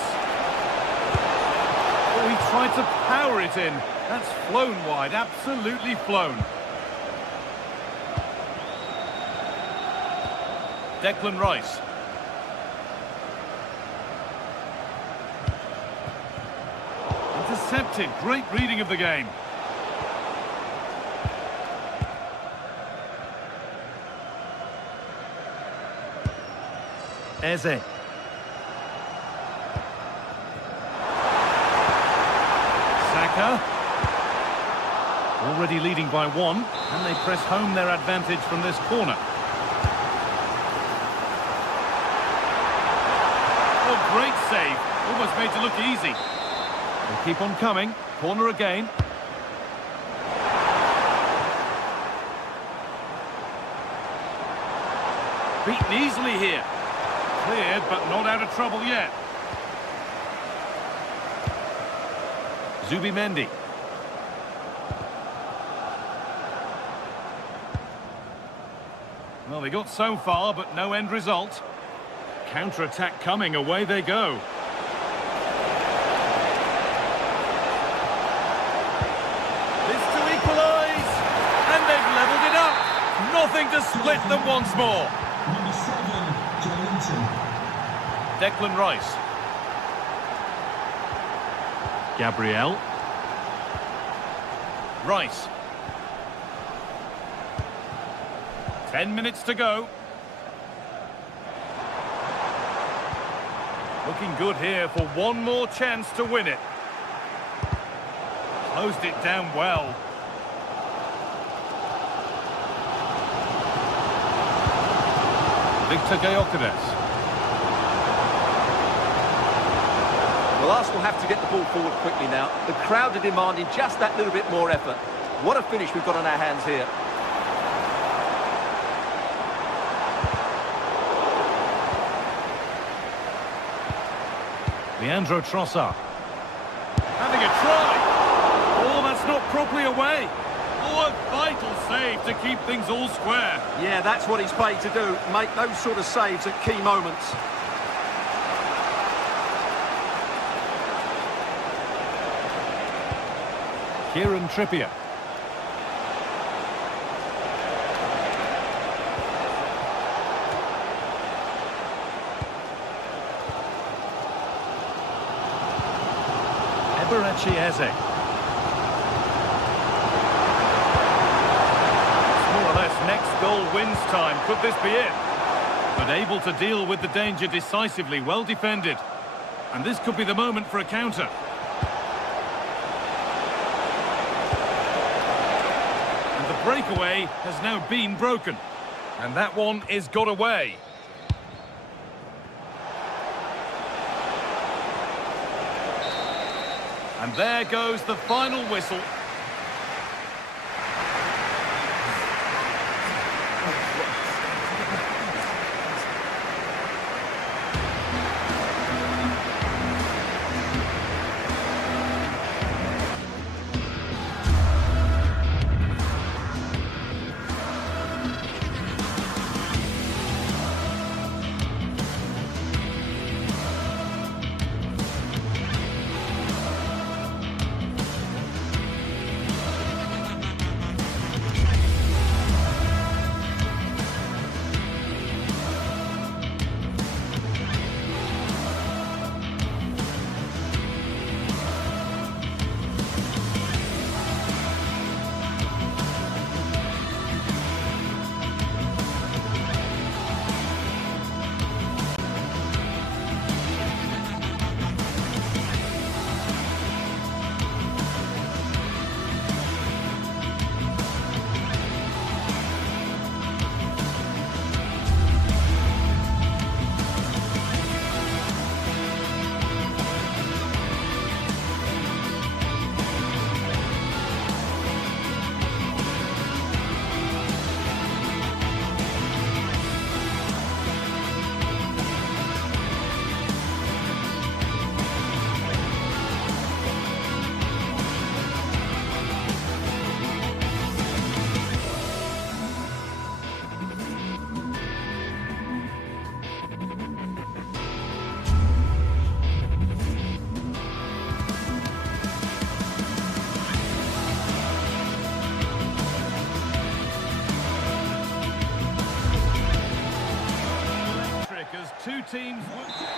Oh, he tried to power it in. That's flown wide, absolutely flown. Declan Rice. Intercepted, great reading of the game. Eze. Saka. Already leading by one, and they press home their advantage from this corner. Oh, great save. Almost made to look easy. They keep on coming. Corner again. Beaten easily here. Cleared, but not out of trouble yet. Zubimendi. Well, they got so far, but no end result. Counter-attack coming, away they go. This to equalise, and they've levelled it up. Nothing to split them once more. Number 7, Joelinton. Declan Rice. Gabriel. Rice. 10 minutes to go. Looking good here for one more chance to win it. Closed it down well. Victor Gyökeres. Well, Arsenal have to get the ball forward quickly now. The crowd are demanding just that little bit more effort. What a finish we've got on our hands here. Leandro Trossard. Having a try. Oh, that's not properly away. Oh, a vital save to keep things all square. Yeah, that's what he's paid to do. Make those sort of saves at key moments. Kieran Trippier. Eberechi Eze. More or less next goal wins time. Could this be it? But able to deal with the danger decisively, well defended. And this could be the moment for a counter. And the breakaway has now been broken. And that one is got away. And there goes the final whistle. teams.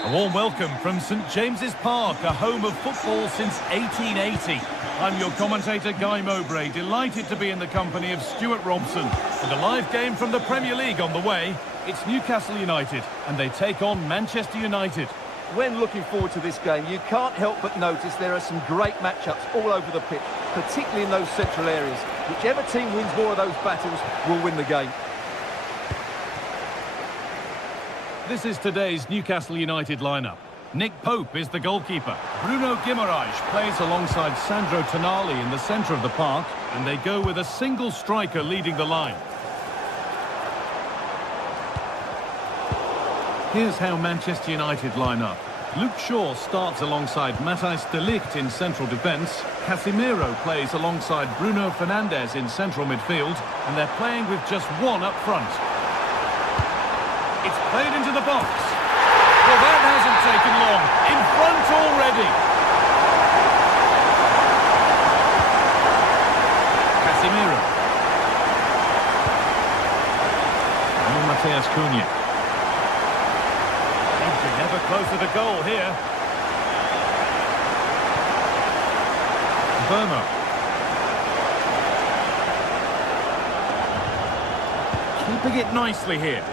A warm welcome from St James's Park, a home of football since 1880. I'm your commentator, Guy Mowbray, delighted to be in the company of Stuart Robson. And a live game from the Premier League on the way. It's Newcastle United, and they take on Manchester United. When looking forward to this game, you can't help but notice there are some great matchups all over the pitch, particularly in those central areas. Whichever team wins more of those battles will win the game. This is today's Newcastle United lineup. Nick Pope is the goalkeeper. Bruno Guimaraes plays alongside Sandro Tonali in the centre of the park, and they go with a single striker leading the line. Here's how Manchester United line up. Luke Shaw starts alongside Matthijs de Ligt in central defence. Casemiro plays alongside Bruno Fernandes in central midfield, and they're playing with just one up front. It's played into the box. Well, that hasn't taken long. In front already. Casemiro. And Matheus Cunha. Edging ever closer to goal here. Burma. Keeping it nicely here.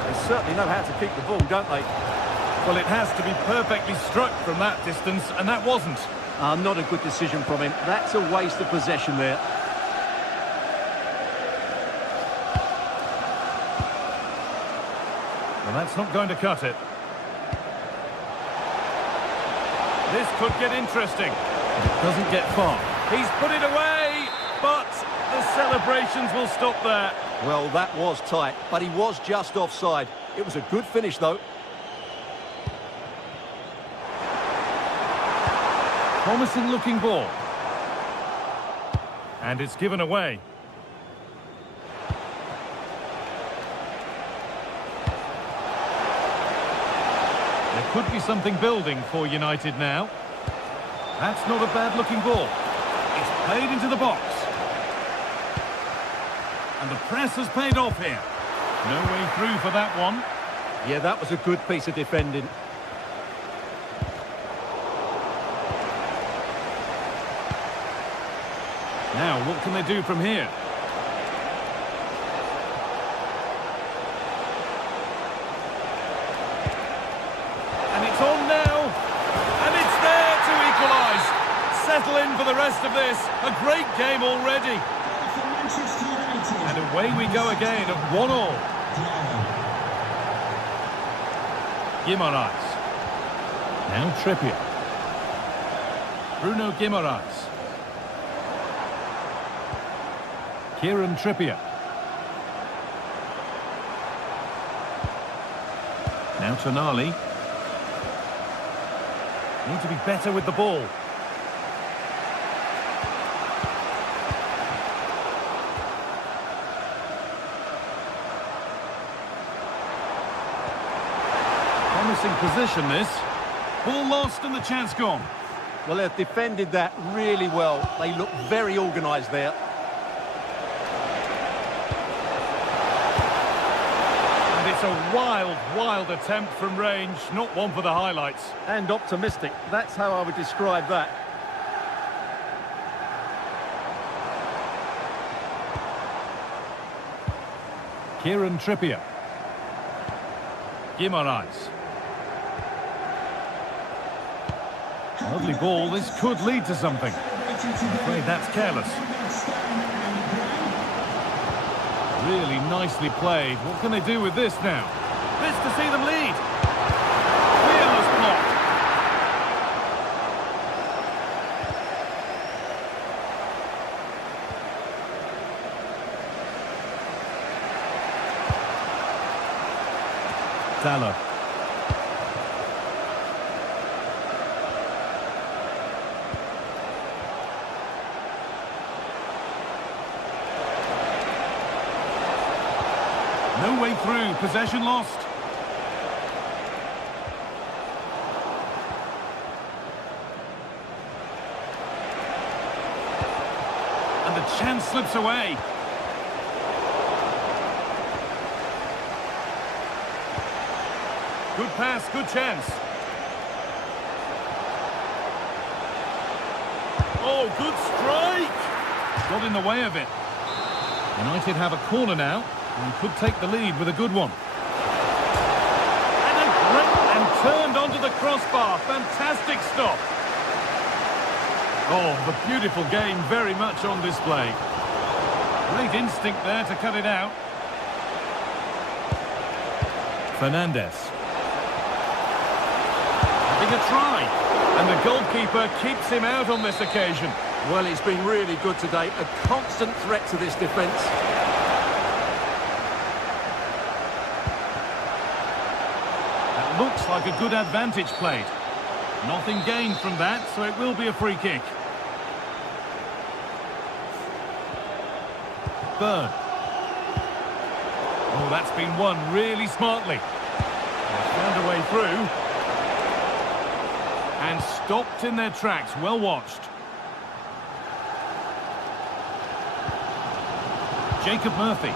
They certainly know how to keep the ball, don't they? Well, it has to be perfectly struck from that distance, and that wasn't. Not a good decision from him. That's a waste of possession there. Well, that's not going to cut it. This could get interesting. It doesn't get far. He's put it away, but the celebrations will stop there. Well, that was tight, but he was just offside. It was a good finish, though. Promising looking ball. And it's given away. There could be something building for United now. That's not a bad looking ball. It's played into the box. And the press has paid off here. No way through for that one. Yeah, that was a good piece of defending. Now, what can they do from here? And it's on now. And it's there to equalise. Settle in for the rest of this. A great game already. And away we go again at 1-1. Guimaraes. Now Trippier. Bruno Guimaraes. Kieran Trippier. Now Tonali. Need to be better with the ball. Promising position this. Ball lost and the chance gone. Well, they've defended that really well. They look very organised there. And it's a wild, wild attempt from range. Not one for the highlights. And optimistic. That's how I would describe that. Kieran Trippier. Guimaraes. Lovely ball. This could lead to something. I'm afraid that's careless. Really nicely played. What can they do with this now? This to see them lead. Fearless block. Salah. No way through, possession lost. And the chance slips away. Good pass, good chance. Oh, good strike! Got in the way of it. United have a corner now and could take the lead with a good one. And a great and turned onto the crossbar. Fantastic stop. Oh, the beautiful game very much on display. Great instinct there to cut it out. Fernandez. Having a try. And the goalkeeper keeps him out on this occasion. Well, he's been really good today. A constant threat to this defence. That looks like a good advantage played. Nothing gained from that, so it will be a free kick. Burn. Oh, that's been won really smartly. They've found a way through. And stopped in their tracks. Well watched. Jacob Murphy.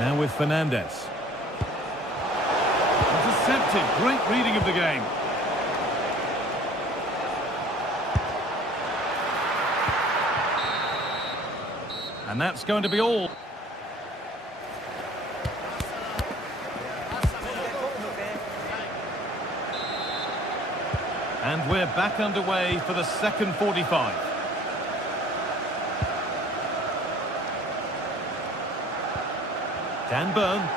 Now with Fernandez. Intercepted. Great reading of the game. And that's going to be all. And we're back underway for the second 45. Dan Burn.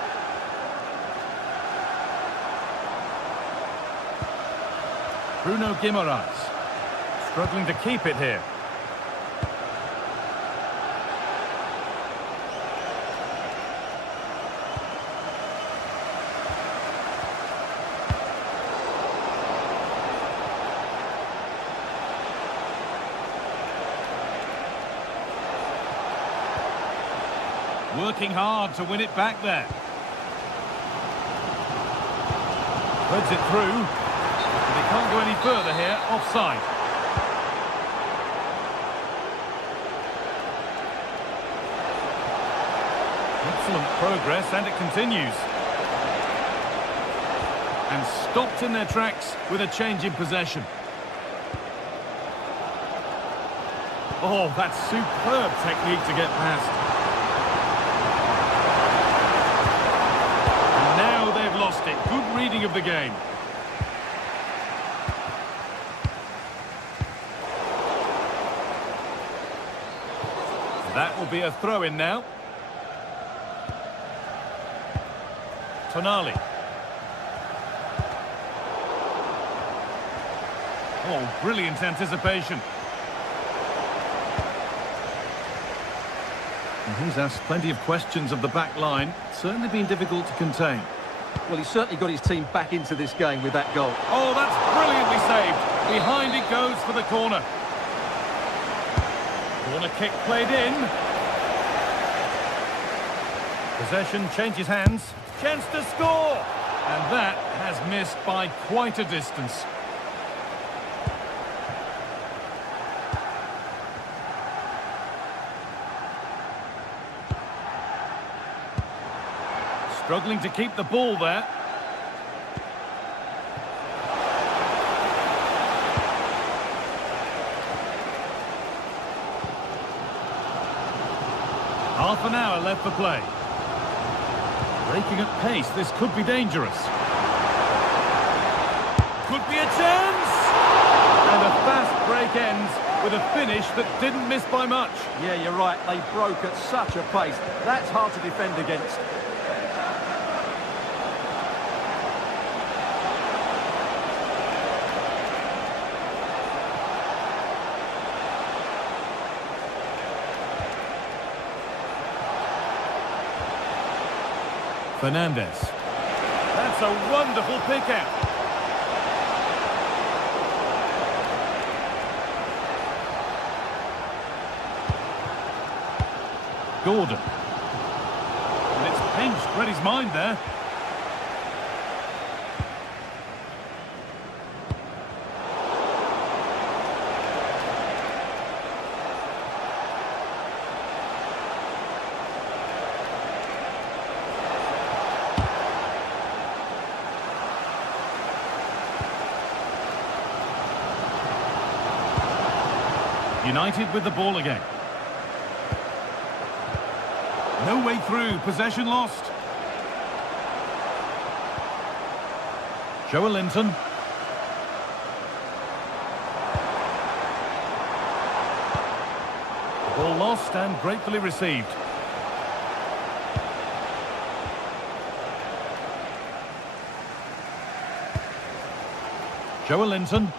Bruno Guimaraes. Struggling to keep it here. Working hard to win it back there. Threads it through. But they can't go any further here. Offside. Excellent progress, and it continues. And stopped in their tracks with a change in possession. Oh, that's superb technique to get past. Lost it. Good reading of the game. That will be a throw-in now. Tonali. Oh, brilliant anticipation. And he's asked plenty of questions of the back line. Certainly been difficult to contain. Well, he's certainly got his team back into this game with that goal. Oh, that's brilliantly saved. Behind it goes for the corner. Corner kick played in. Possession changes hands. Chance to score. And that has missed by quite a distance. Struggling to keep the ball there. Half an hour left for play. Breaking at pace, this could be dangerous. Could be a chance! And a fast break ends with a finish that didn't miss by much. Yeah, you're right. They broke at such a pace. That's hard to defend against. Fernandez. That's a wonderful pick out. Gordon. And it's pinched, read his mind there. United with the ball again. No way through, possession lost. Joe Linton. Ball lost and gratefully received. Joe Linton.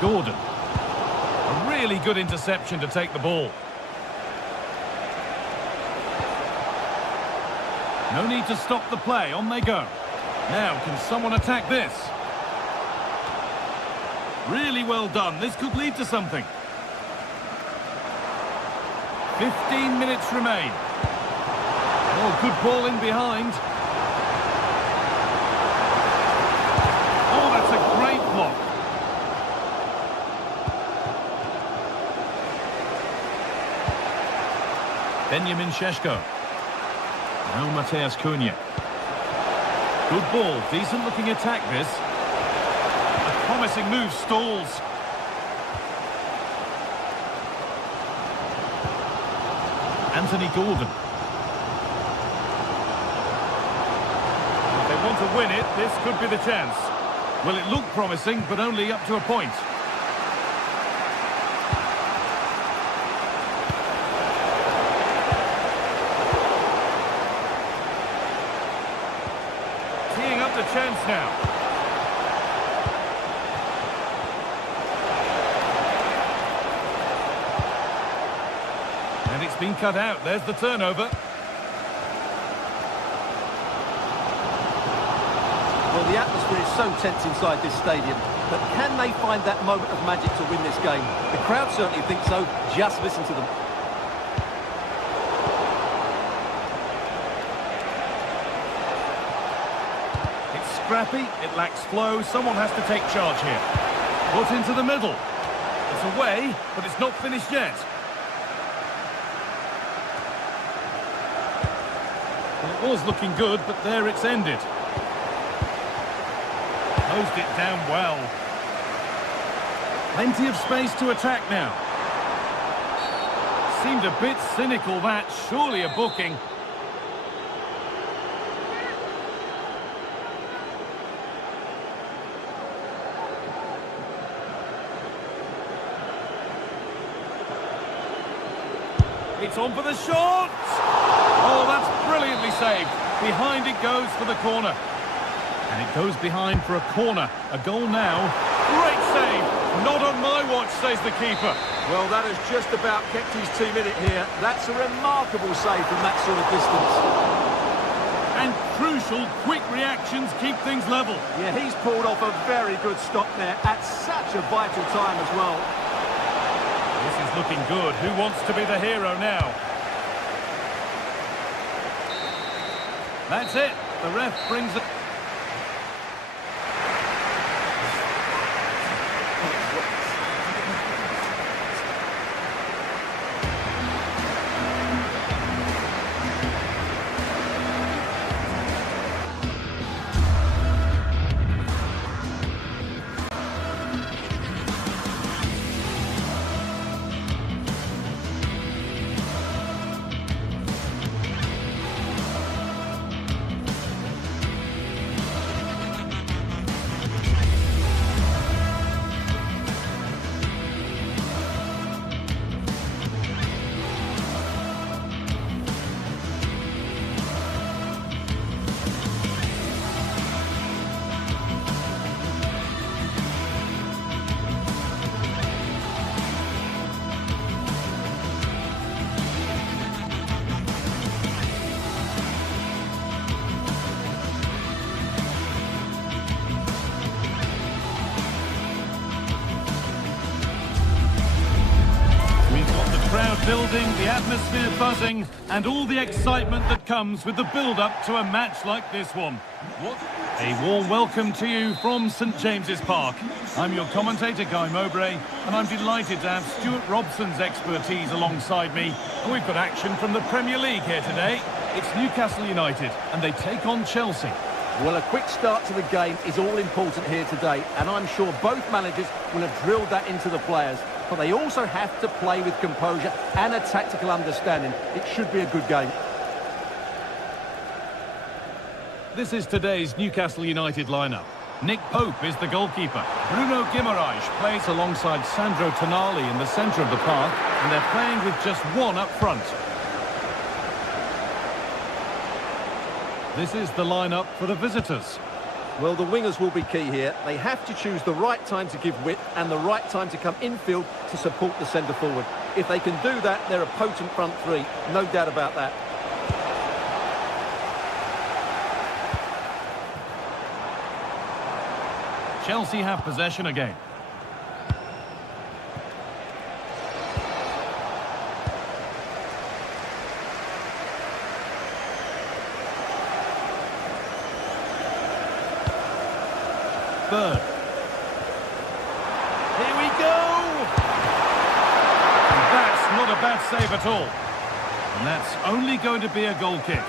Gordon. A really good interception to take the ball. No need to stop the play, on they go. Now, can someone attack this? Really well done, this could lead to something. 15 minutes remain. Oh, good ball in behind. Oh, that's a great block. Benjamin Šeško. Now Mateus Cunha. Good ball, decent looking attack this. A promising move stalls. Anthony Gordon. If they want to win it, this could be the chance. Well, it looked promising, but only up to a point. Teeing up the chance now. And it's been cut out. There's the turnover. Well, the atmosphere is so tense inside this stadium, but can they find that moment of magic to win this game? The crowd certainly think so. Just listen to them. It's scrappy, it lacks flow. Someone has to take charge here. Put into the middle. It's away, but it's not finished yet. Well, it was looking good, but there it's ended. Closed it down well. Plenty of space to attack now. Seemed a bit cynical, that. Surely a booking. It's on for the shot! Oh, that's brilliantly saved. Behind it goes for the corner. And it goes behind for a corner. A goal now. Great save! Not on my watch, says the keeper. Well, that has just about kept his team in it here. That's a remarkable save from that sort of distance. And crucial, quick reactions keep things level. Yeah, he's pulled off a very good stop there at such a vital time as well. This is looking good. Who wants to be the hero now? That's it. The ref brings it. Building, the atmosphere buzzing, and all the excitement that comes with the build-up to a match like this one. A warm welcome to you from St James's Park. I'm your commentator, Guy Mowbray, and I'm delighted to have Stuart Robson's expertise alongside me. And we've got action from the Premier League here today. It's Newcastle United, and they take on Chelsea. Well, a quick start to the game is all important here today, and I'm sure both managers will have drilled that into the players. but they also have to play with composure and a tactical understanding. It should be a good game. This is today's Newcastle United lineup. Nick Pope is the goalkeeper. Bruno Guimaraes plays alongside Sandro Tonali in the centre of the park, and they're playing with just one up front. This is the lineup for the visitors. Well, the wingers will be key here. They have to choose the right time to give width and the right time to come infield to support the centre forward. If they can do that, they're a potent front three. No doubt about that. Chelsea have possession again. Third. Here we go! And that's not a bad save at all. And that's only going to be a goal kick.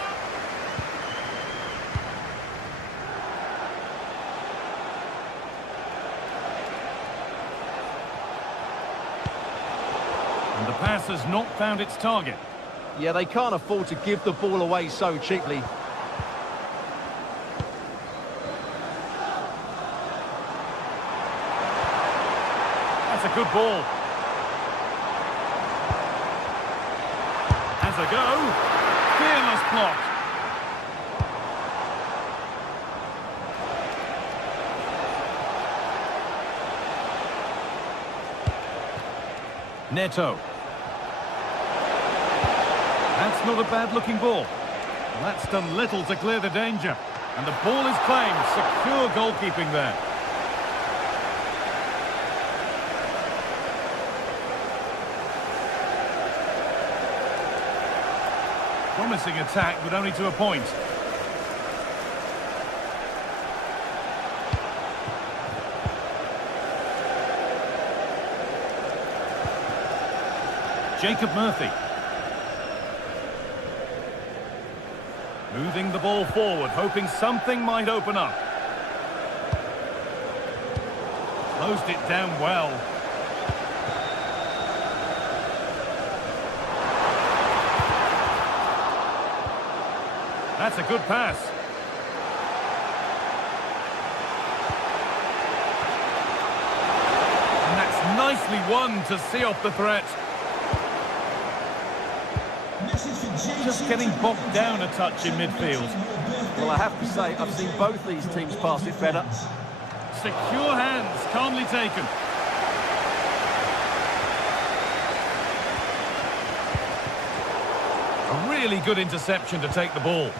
And the pass has not found its target. Yeah, they can't afford to give the ball away so cheaply. That's a good ball. Has a go. Fearless block. Neto. That's not a bad-looking ball. That's done little to clear the danger. And the ball is claimed. Secure goalkeeping there. Promising attack, but only to a point. Jacob Murphy. Moving the ball forward, hoping something might open up. Closed it down well. That's a good pass. And that's nicely won to see off the threat. Just getting bogged down a touch in midfield. Well, I have to say, I've seen both these teams pass it better. Secure hands, calmly taken. A really good interception to take the ball.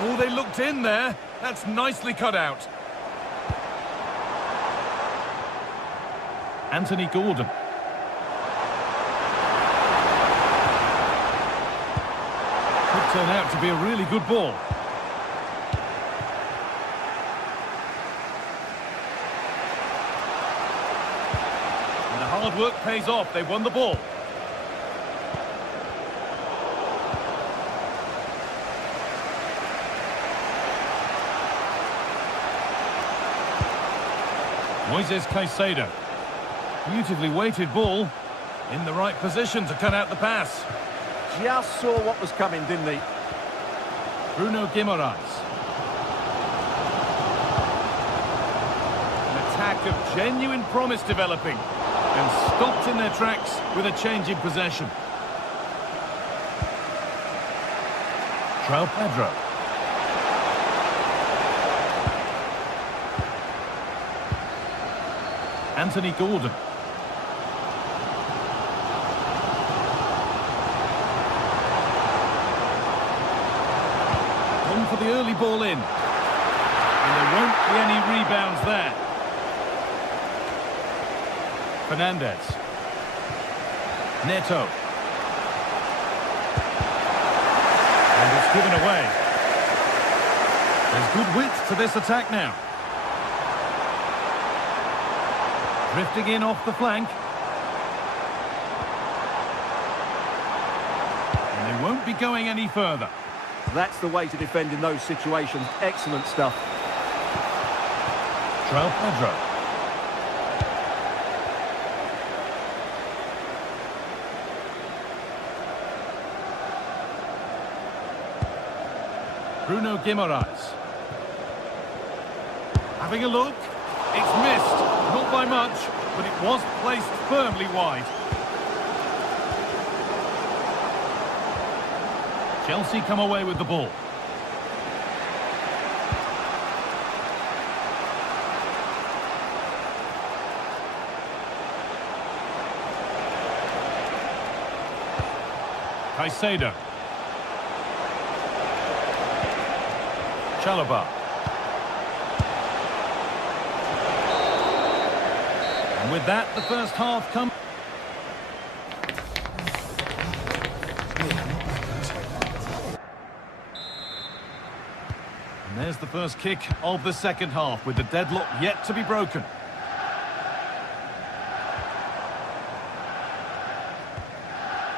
Oh, they looked in there. That's nicely cut out. Anthony Gordon. Could turn out to be a really good ball. And the hard work pays off. They won the ball. Moises Caicedo. Beautifully weighted ball. In the right position to cut out the pass. Just saw what was coming, didn't he? Bruno Guimaraes. An attack of genuine promise developing. And stopped in their tracks with a change in possession. João Pedro. Anthony Gordon. On for the early ball in. And there won't be any rebounds there. Fernandez. Neto. And it's given away. There's good width to this attack now. Drifting in off the flank. And they won't be going any further. That's the way to defend in those situations. Excellent stuff. Pedro. Bruno Guimaraes. Having a look. It's missed. Not by much, but it was placed firmly wide. Chelsea come away with the ball. Caicedo. Chalobah. And with that, the first half comes. And there's the first kick of the second half, with the deadlock yet to be broken.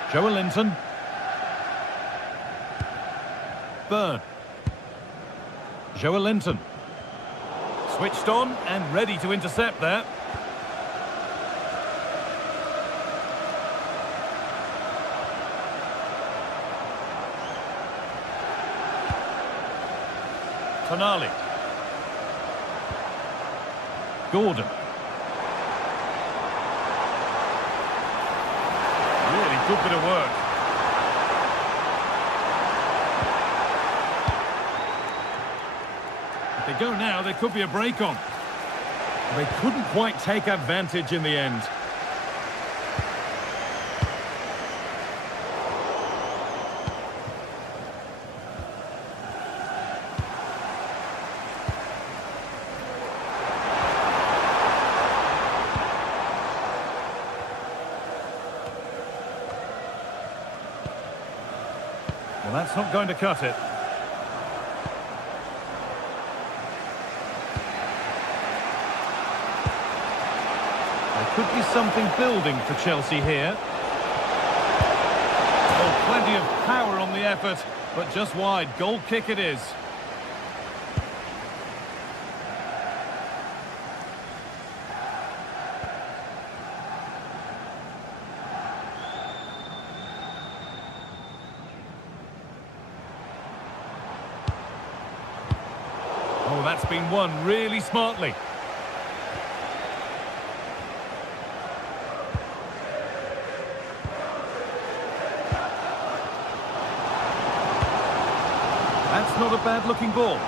Joelinton. Burn. Joelinton. Switched on and ready to intercept there. Tonali. Gordon. Really good bit of work. If they go now, there could be a break on. They couldn't quite take advantage in the end. Well, that's not going to cut it. There could be something building for Chelsea here. Oh, plenty of power on the effort, but just wide. Goal kick it is. Oh, that's been won really smartly. That's not a bad-looking ball.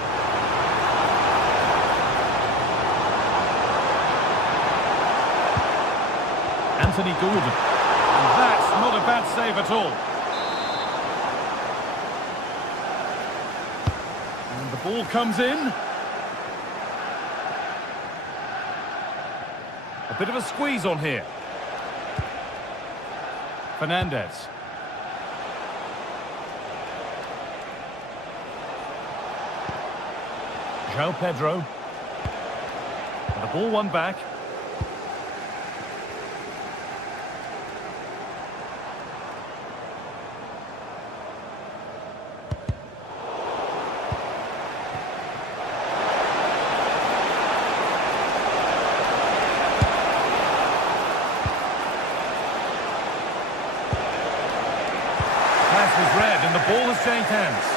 Anthony Gordon. And that's not a bad save at all. And the ball comes in. A bit of a squeeze on here. Fernandez. João Pedro. And the ball won back. Pass was read and the ball has changed hands.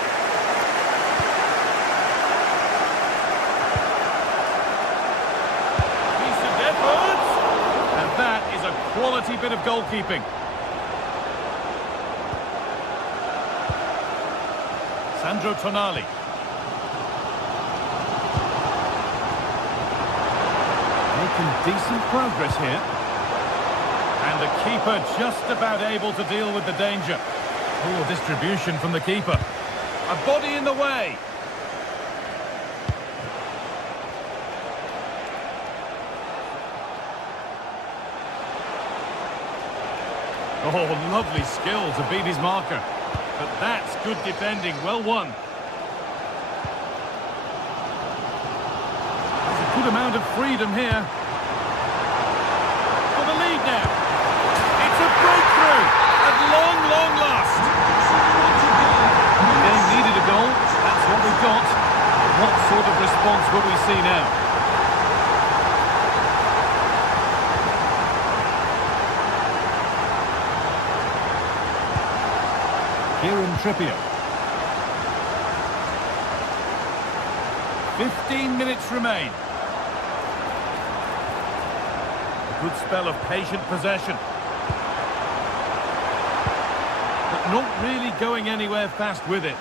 Quality bit of goalkeeping. Sandro Tonali. Making decent progress here. And the keeper just about able to deal with the danger. Poor distribution from the keeper. A body in the way. Oh, lovely skill to beat his marker. But that's good defending. Well won. There's a good amount of freedom here. For the lead now. It's a breakthrough at long, long last. The game needed a goal, What sort of response will we see now? Kieran Trippier. 15 minutes remain. A good spell of patient possession. But not really going anywhere fast with it.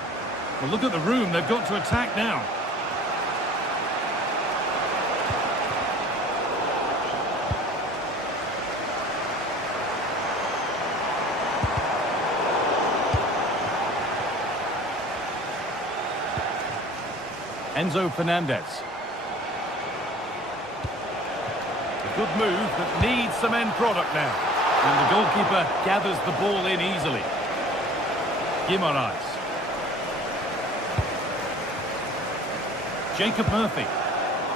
Well, look at the room they've got to attack now. Enzo Fernandez. A good move that needs some end product now. And the goalkeeper gathers the ball in easily. Guimaraes. Jacob Murphy.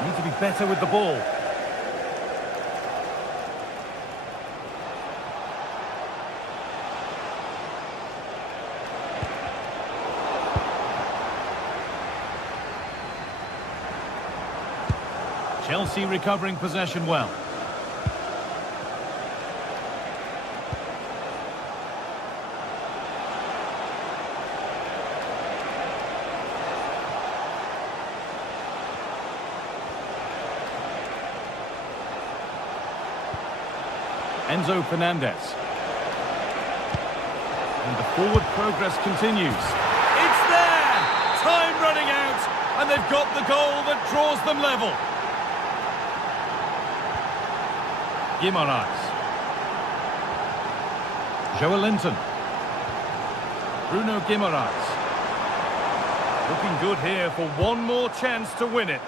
Need to be better with the ball. Chelsea recovering possession well. Enzo Fernandez. And the forward progress continues. It's there! Time running out, and they've got the goal that draws them level. Guimaraes. Joelinton. Bruno Guimaraes. Looking good here for one more chance to win it.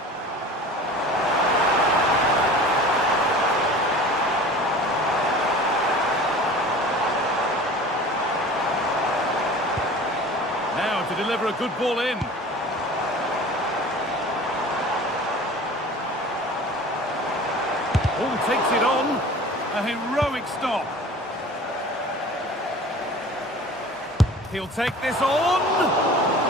Now to deliver a good ball in. Oh, takes it on. A heroic stop. He'll take this on.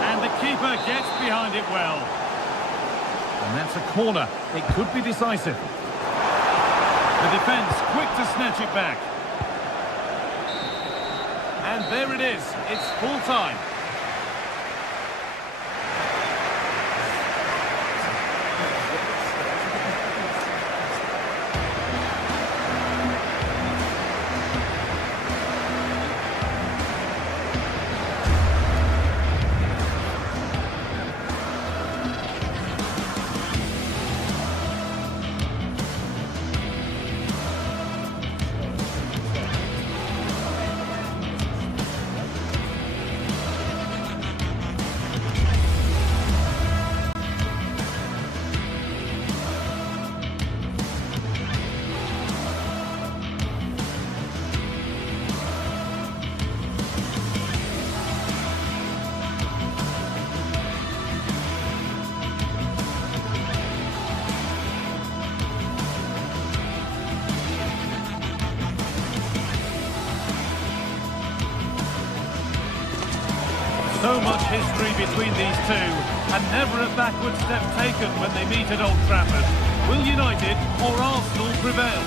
And the keeper gets behind it well. And that's a corner. It could be decisive. The defence quick to snatch it back. And there it is. It's full time. So much history between these two, and never a backward step taken when they meet at Old Trafford. Will United or Arsenal prevail?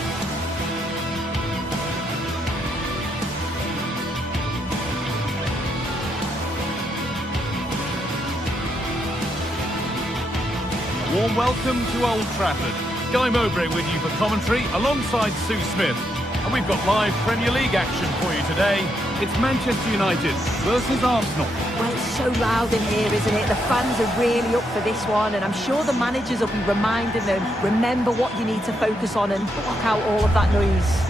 A warm welcome to Old Trafford. Guy Mowbray with you for commentary alongside Sue Smith. And we've got live Premier League action for you today. It's Manchester United versus Arsenal. Well, it's so loud in here, isn't it? The fans are really up for this one, and I'm sure the managers will be reminding them, remember what you need to focus on and block out all of that noise.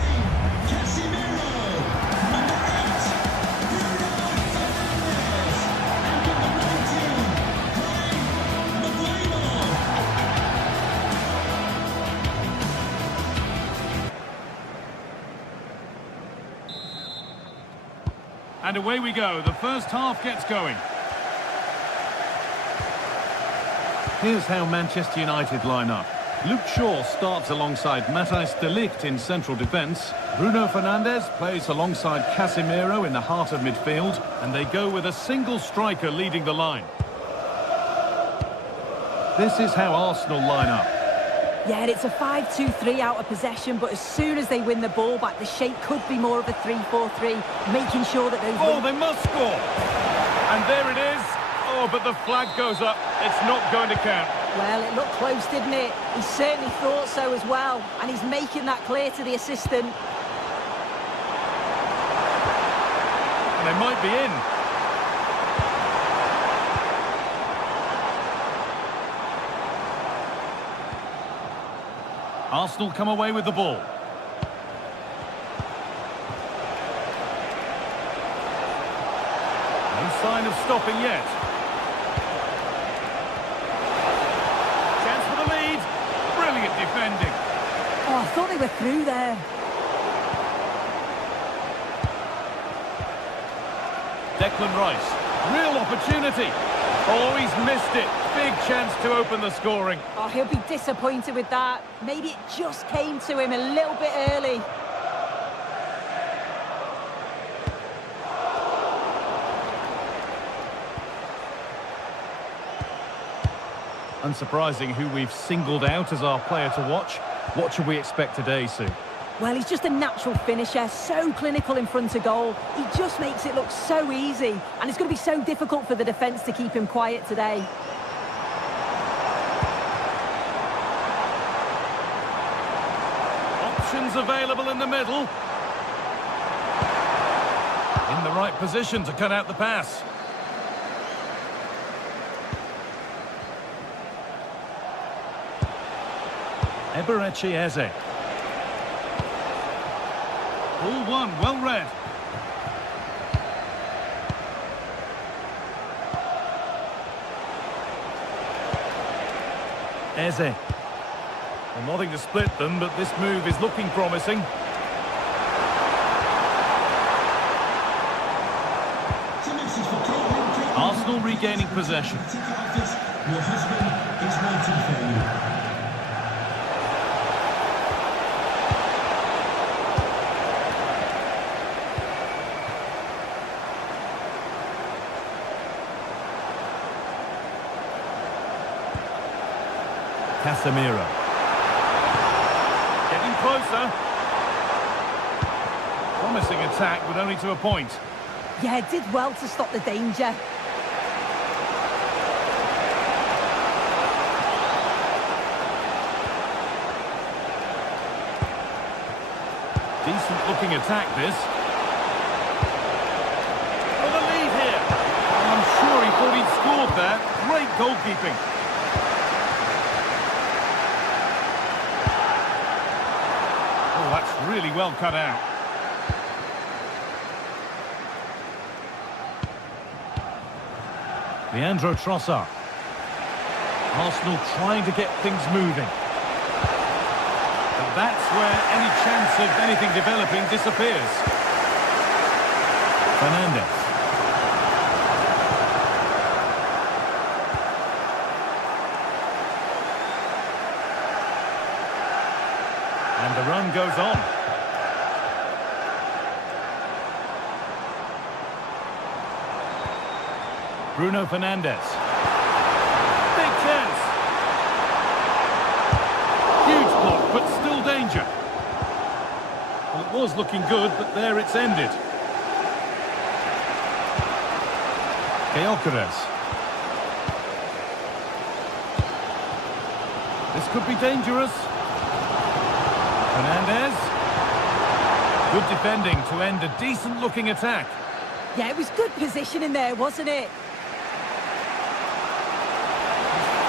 And away we go. The first half gets going. Here's how Manchester United line up. Luke Shaw starts alongside Matthijs de Ligt in central defence. Bruno Fernandes plays alongside Casemiro in the heart of midfield. And they go with a single striker leading the line. This is how Arsenal line up. Yeah, it's a 5-2-3 out of possession, but as soon as they win the ball back, the shape could be more of a 3-4-3, making sure that those... Oh, they must score! And there it is. Oh, but the flag goes up. It's not going to count. Well, it looked close, didn't it? He certainly thought so as well, and he's making that clear to the assistant. And they might be in. Arsenal come away with the ball. No sign of stopping yet. Chance for the lead. Brilliant defending. Oh, I thought they were through there. Declan Rice. Real opportunity. Oh, he's missed it. Big chance to open the scoring. Oh, he'll be disappointed with that. Maybe it just came to him a little bit early. Unsurprising who we've singled out as our player to watch. What should we expect today, Sue? Well, he's just a natural finisher, so clinical in front of goal. He just makes it look so easy, and it's going to be so difficult for the defence to keep him quiet today. Options available in the middle. In the right position to cut out the pass. Eberechi Eze. All one, well read. Eze. Well, nothing to split them, but this move is looking promising. Arsenal regaining possession. Your husband is waiting for you. Casemiro. Getting closer. Promising attack, but only to a point. Yeah, did well to stop the danger. Decent looking attack, this. For the lead here. I'm sure he thought he'd scored there. Great goalkeeping. Oh, that's really well cut out. Leandro Trossard. Arsenal trying to get things moving. But that's where any chance of anything developing disappears. Fernandes. And the run goes on. Bruno Fernandes. Big chance. Huge block, but still danger. Well, it was looking good, but there it's ended. Gyökeres. This could be dangerous. Fernandes. Good defending to end a decent-looking attack. Yeah, it was good positioning there, wasn't it?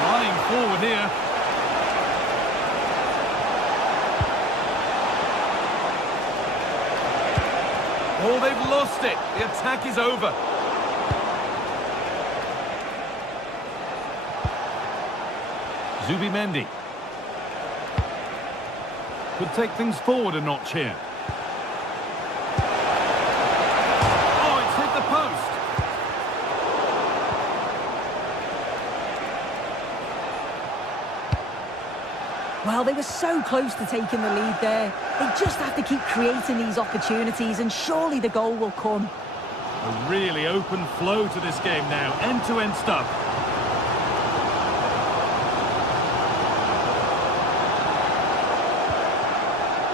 Flying forward here. Oh, they've lost it. The attack is over. Zubimendi. Could take things forward a notch here. Oh, it's hit the post. Well, they were so close to taking the lead there. They just have to keep creating these opportunities, and surely the goal will come. A really open flow to this game now. End-to-end stuff.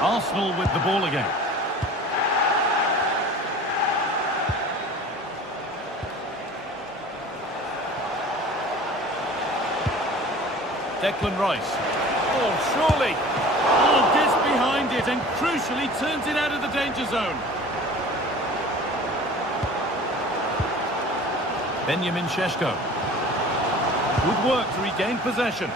Arsenal with the ball again. Declan Rice. Oh, surely. Oh, gets behind it and crucially turns it out of the danger zone. Benjamin Šeško. Good work to regain possession.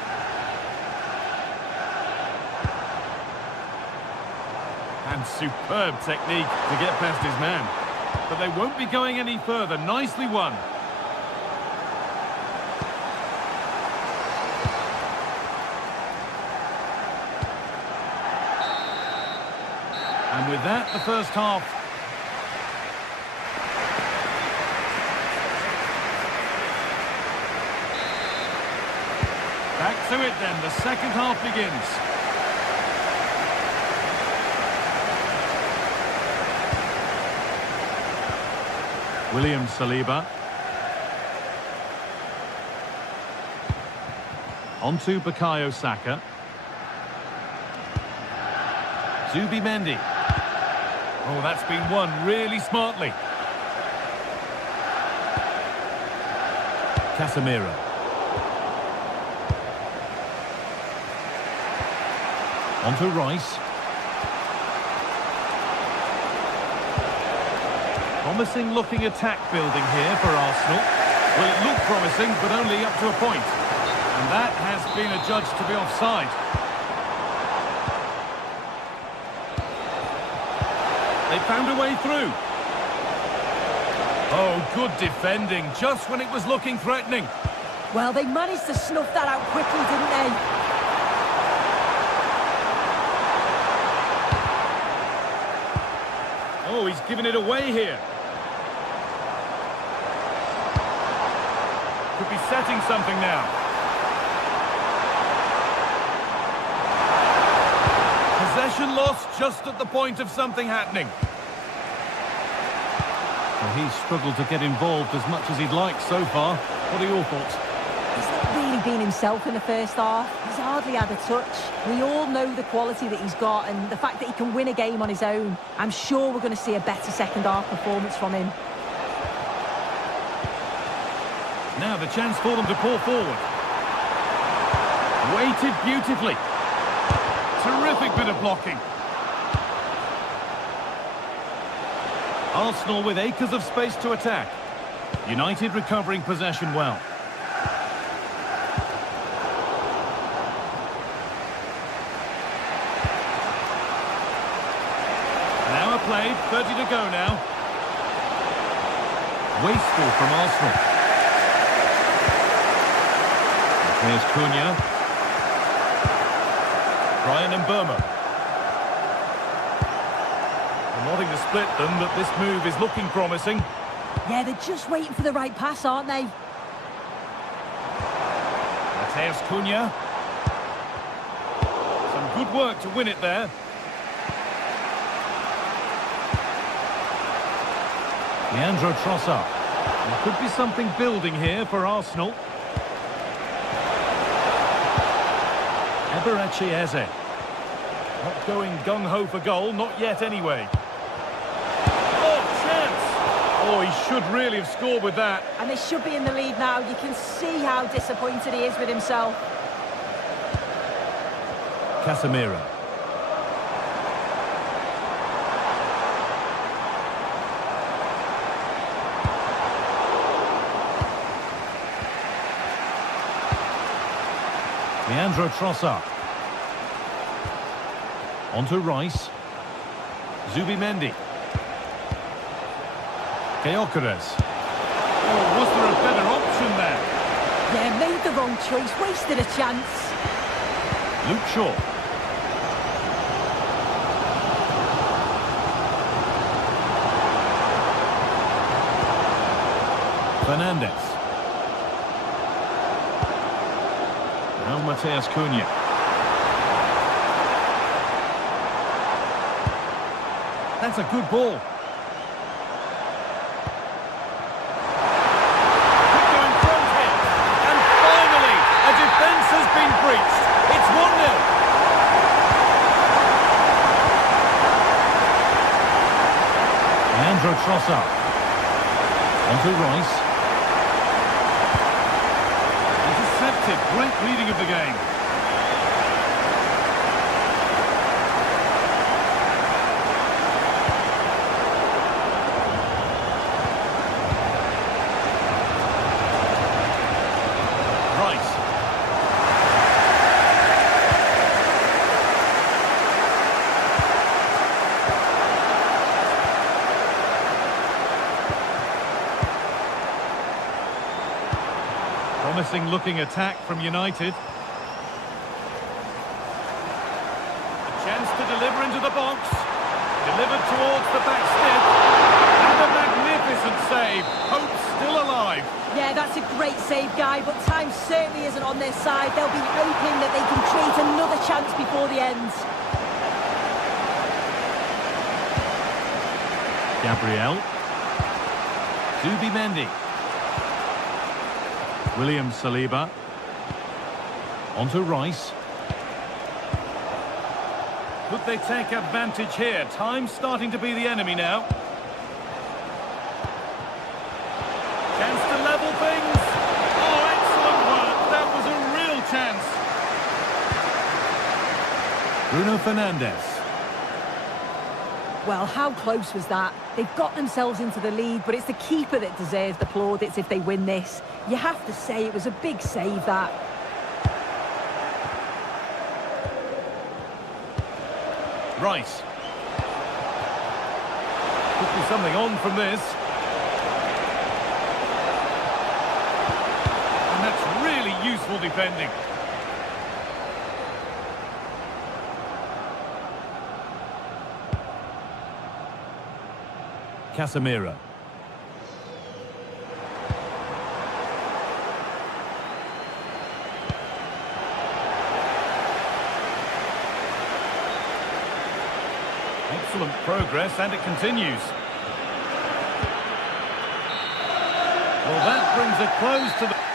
And superb technique to get past his man. But they won't be going any further. Nicely won. And with that, the first half. Back to it then, the second half begins. William Saliba. Onto Bukayo Saka. Zubimendi. Oh, that's been won really smartly. Casemiro. Onto Rice. Promising looking attack building here for Arsenal. Well, it looked promising, but only up to a point. And that has been adjudged to be offside. They found a way through. Oh, good defending, just when it was looking threatening. Well, they managed to snuff that out quickly, didn't they? Oh, he's given it away here. Could be setting something now. Possession lost just at the point of something happening. Well, he's struggled to get involved as much as he'd like so far. What are your thoughts? He's not really been himself in the first half. He's hardly had a touch. We all know the quality that he's got and the fact that he can win a game on his own. I'm sure we're going to see a better second half performance from him. Now the chance for them to pour forward. Weighted beautifully. Terrific bit of blocking. Arsenal with acres of space to attack. United recovering possession well. An hour played, 30 to go now. Wasteful from Arsenal. Here's Cunha. Brian Mbeumo. I'm wanting to split them, but this move is looking promising. Yeah, they're just waiting for the right pass, aren't they? Here's Cunha. Some good work to win it there. Leandro Trossard. There could be something building here for Arsenal. Eberechi Eze. Not going gung-ho for goal, not yet anyway. Oh, chance! Oh, he should really have scored with that. And they should be in the lead now. You can see how disappointed he is with himself. Casemiro. Leandro Trossard. Onto Rice. Zubimendi. Gyökeres. Oh, was there a better option there? Yeah, made the wrong choice, wasted a chance. Luke Shaw. Fernandes. Now Mateus Cunha. That's a good ball. Could go in front here. And finally, a defence has been breached. It's 1-0. Trossard. On to Rice. Intercepted. Great reading of the game. Promising looking attack from United. A chance to deliver into the box. Delivered towards the back stick. And a magnificent save. Hope still alive. Yeah, that's a great save, Guy, but time certainly isn't on their side. They'll be hoping that they can create another chance before the end. Gabriel. Zubimendi. William Saliba. On to Rice. Could they take advantage here? Time's starting to be the enemy now. Chance to level things. Oh, excellent work. That was a real chance. Bruno Fernandes. Well, how close was that? They've got themselves into the lead, but it's the keeper that deserves the plaudits if they win this. You have to say it was a big save, that. Rice. Could be something on from this. And that's really useful defending. Casemiro. Excellent progress, and it continues. Well, that brings a close to the...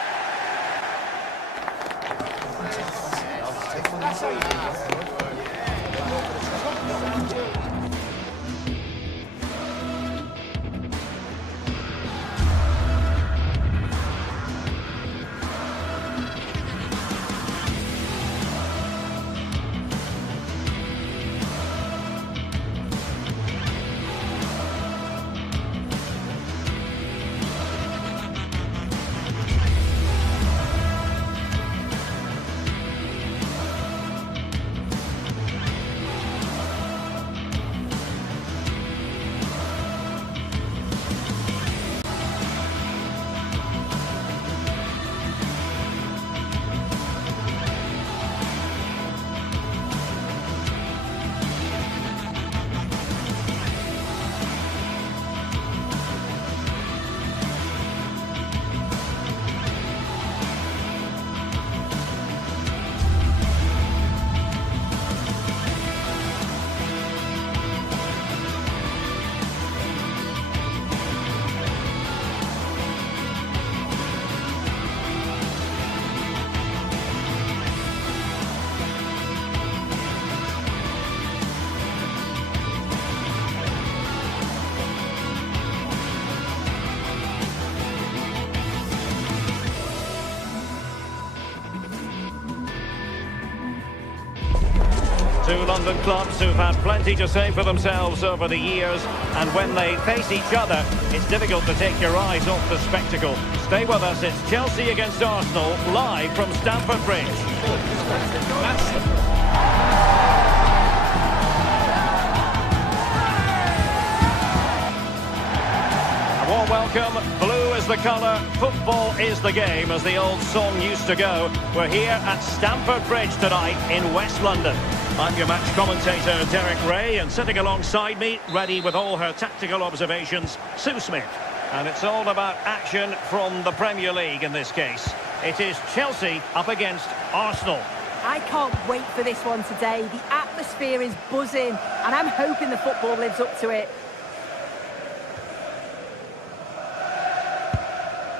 Two London clubs who've had plenty to say for themselves over the years, and when they face each other, it's difficult to take your eyes off the spectacle. Stay with us, it's Chelsea against Arsenal, live from Stamford Bridge. A warm welcome. Blue is the colour, football is the game, as the old song used to go. We're here at Stamford Bridge tonight in West London. I'm your match commentator, Derek Ray, and sitting alongside me, ready with all her tactical observations, Sue Smith. And it's all about action from the Premier League in this case. It is Chelsea up against Arsenal. I can't wait for this one today. The atmosphere is buzzing, and I'm hoping the football lives up to it.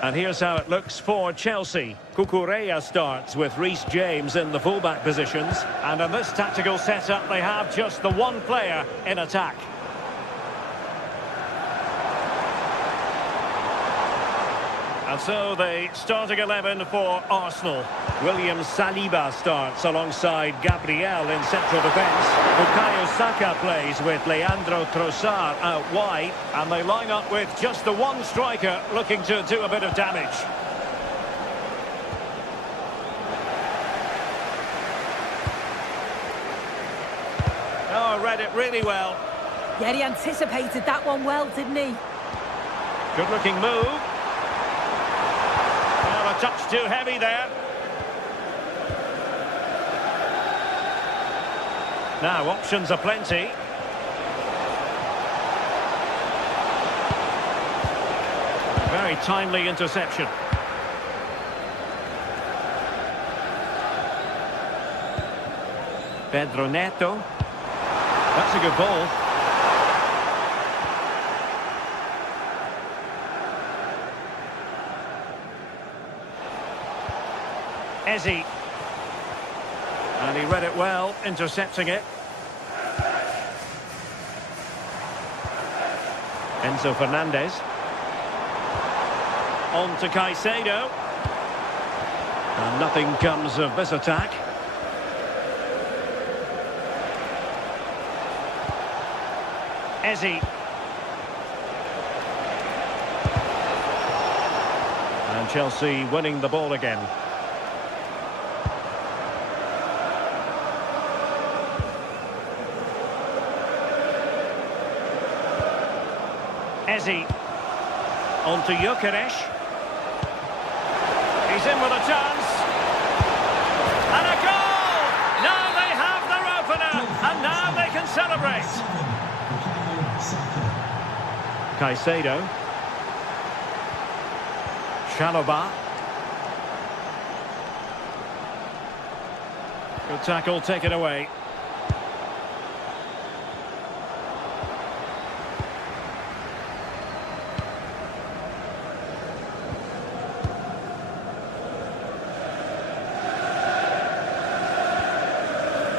And here's how it looks for Chelsea. Cucurella starts with Reece James in the fullback positions. And in this tactical setup, they have just the one player in attack. And so the starting 11 for Arsenal. William Saliba starts alongside Gabriel in central defence. Bukayo Saka plays with Leandro Trossard out wide. And they line up with just the one striker looking to do a bit of damage. Oh, read it really well. Yeah, he anticipated that one well, didn't he? Good-looking move. Well, a touch too heavy there. Now, options are plenty. Very timely interception. Pedro Neto. That's a good ball. Eze. And he read it well, intercepting it. Enzo Fernandez. On to Caicedo. And nothing comes of this attack. Eze. And Chelsea winning the ball again. Eze. On to Gyökeres. He's in with a chance. And a goal! Now they have their opener. And now they can celebrate. Caicedo. Chalobah. Good tackle taken away.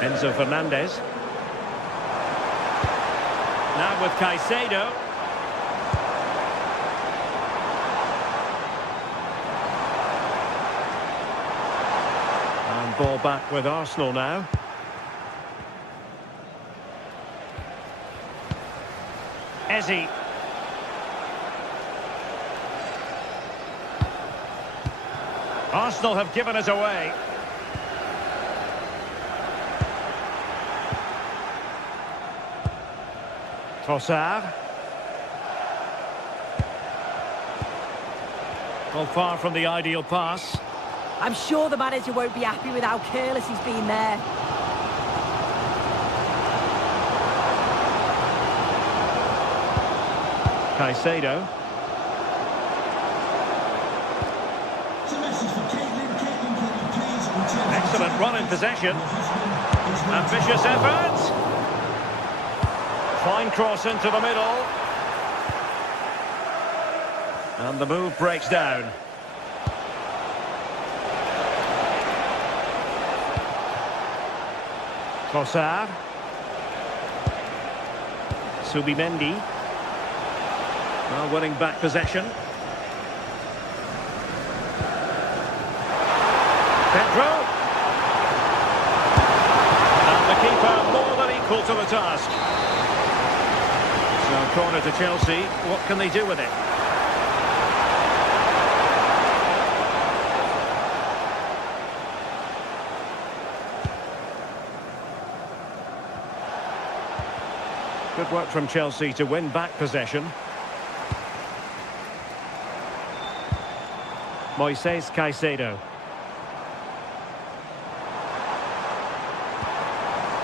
Enzo Fernandez. Now with Caicedo. And ball back with Arsenal now. Eze. Arsenal have given us away. Trossard. Well, far from the ideal pass. I'm sure the manager won't be happy with how careless he's been there. Caicedo. Excellent run in possession. Ambitious effort. Fine cross into the middle. And the move breaks down. Trossard. Subimendi. Well, winning back possession. Pedro. And the keeper more than equal to the task. So corner to Chelsea. What can they do with it? Good work from Chelsea to win back possession. Moises Caicedo.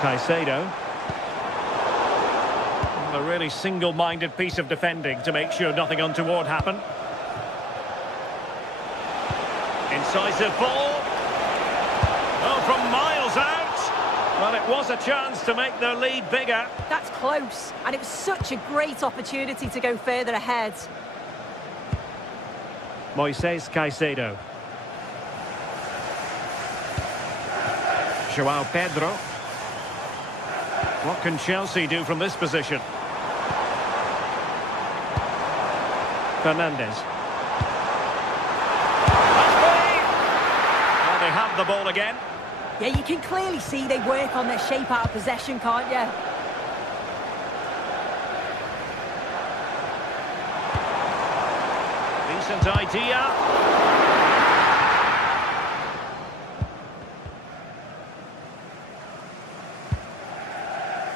Caicedo. A really single-minded piece of defending to make sure nothing untoward happened. Incisive ball. Oh, from miles out. Well, it was a chance to make their lead bigger. That's close, and it was such a great opportunity to go further ahead. Moises Caicedo. João Pedro. What can Chelsea do from this position? Fernandez. the ball again. Yeah, you can clearly see they work on their shape out of possession, can't you? Decent idea.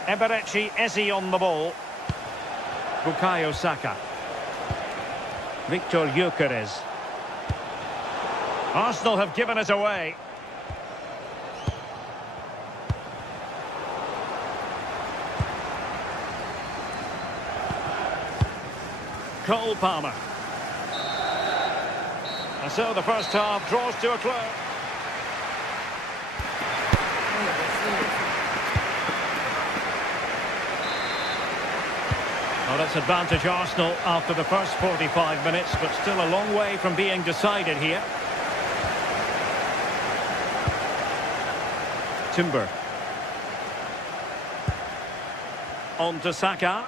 Eberechi Eze on the ball. Bukayo Saka. Victor Gyökeres. Arsenal have given it away. Cole Palmer. And so the first half draws to a close. Well, that's advantage Arsenal after the first 45 minutes, but still a long way from being decided here. Timber. On to Saka.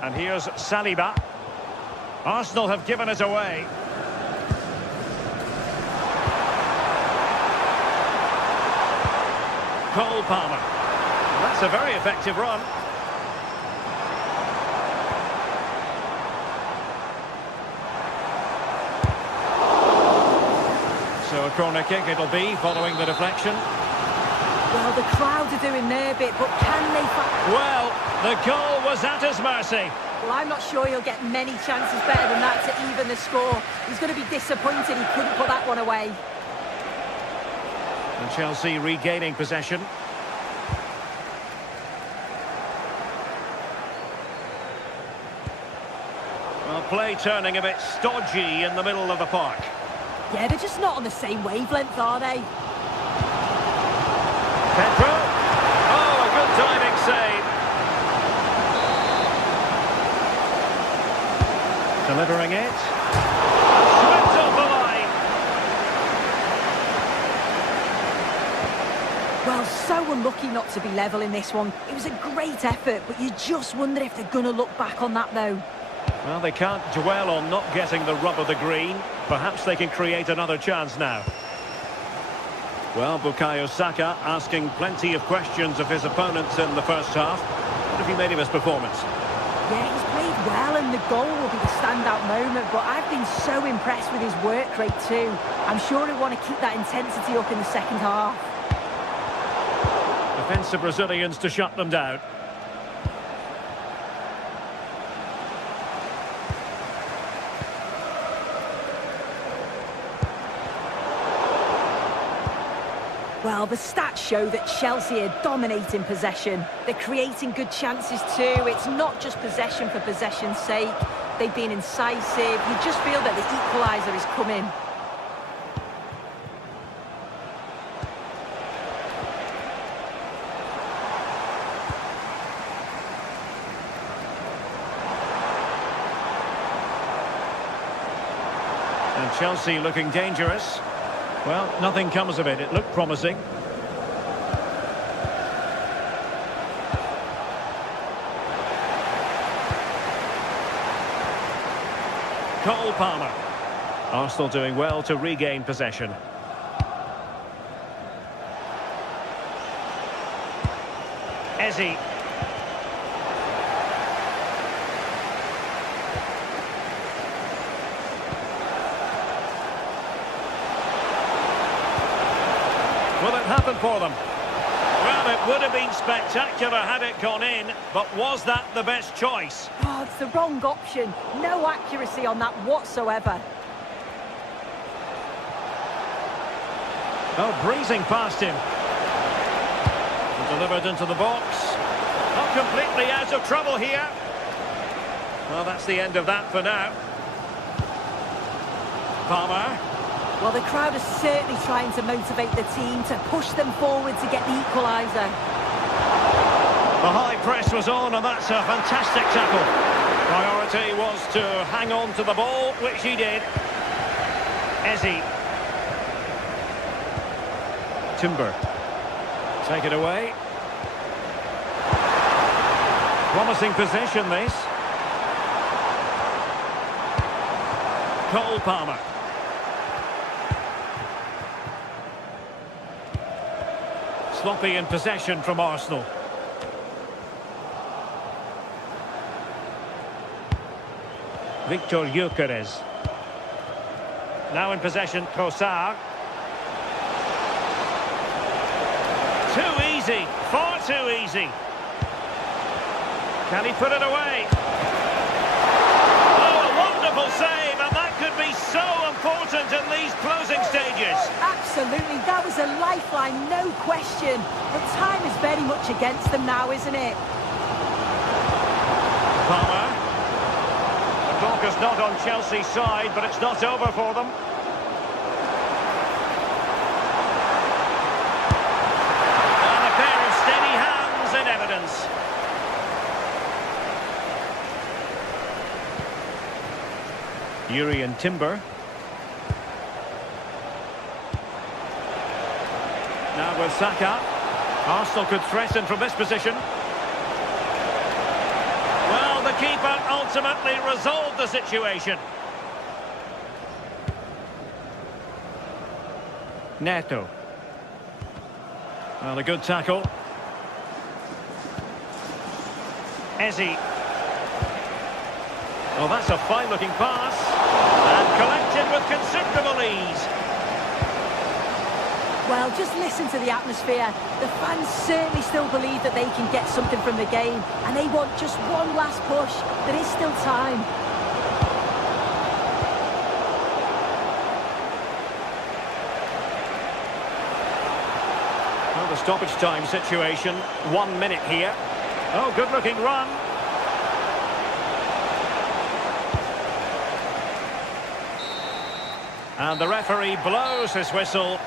And here's Saliba. Arsenal have given it away. Cole Palmer. That's a very effective run. So a corner kick it'll be following the deflection. Well, the crowd are doing their bit, but can they... Well, the goal was at his mercy. Well, I'm not sure he'll get many chances better than that to even the score. He's going to be disappointed he couldn't put that one away. And Chelsea regaining possession. Well, play turning a bit stodgy in the middle of the park. Yeah, they're just not on the same wavelength, are they? Pedro. Oh, a good timing save. Delivering it. Slipped off the line. Well, so unlucky not to be level in this one. It was a great effort, but you just wonder if they're going to look back on that, though. Well, they can't dwell on not getting the rub of the green. Perhaps they can create another chance now. Well, Bukayo Saka asking plenty of questions of his opponents in the first half. What have you made of his performance? Yeah, he's played well, and the goal will be the standout moment, but I've been so impressed with his work rate too. I'm sure he'll want to keep that intensity up in the second half. Defensive Brazilians to shut them down. Well, the stats show that Chelsea are dominating possession. They're creating good chances too. It's not just possession for possession's sake. They've been incisive. You just feel that the equaliser is coming. And Chelsea looking dangerous. Well, nothing comes of it. It looked promising. Cole Palmer. Arsenal doing well to regain possession. Eze. Will it happen for them? Well, it would have been spectacular had it gone in, but was that the best choice? Oh, it's the wrong option. No accuracy on that whatsoever. Oh, breezing past him. Delivered into the box. Not completely out of trouble here. Well, that's the end of that for now. Palmer. Well, the crowd is certainly trying to motivate the team to push them forward to get the equaliser. The high press was on, and that's a fantastic tackle. Priority was to hang on to the ball, which he did. Ezzy. Timber. Take it away. Promising possession, this. Cole Palmer. Sloppy in possession from Arsenal. Victor Gyökeres. Now in possession, Trossard. Too easy, far too easy. Can he put it away? Oh, a wonderful save, and that could be so important in these closing stages. Absolutely, that was a lifeline, no question. But time is very much against them now, isn't it? Palmer. The clock is not on Chelsea's side, but it's not over for them. And a pair of steady hands in evidence. Yuri and Timber. Now with Saka. Arsenal could threaten from this position. Well, the keeper ultimately resolved the situation. Neto. Well, a good tackle. Ezzy. Well, that's a fine-looking pass. And collected with considerable ease. Well, just listen to the atmosphere. The fans certainly still believe that they can get something from the game, and they want just one last push. There is still time. Well, the stoppage time situation, 1 minute here. Oh, good-looking run. And the referee blows his whistle.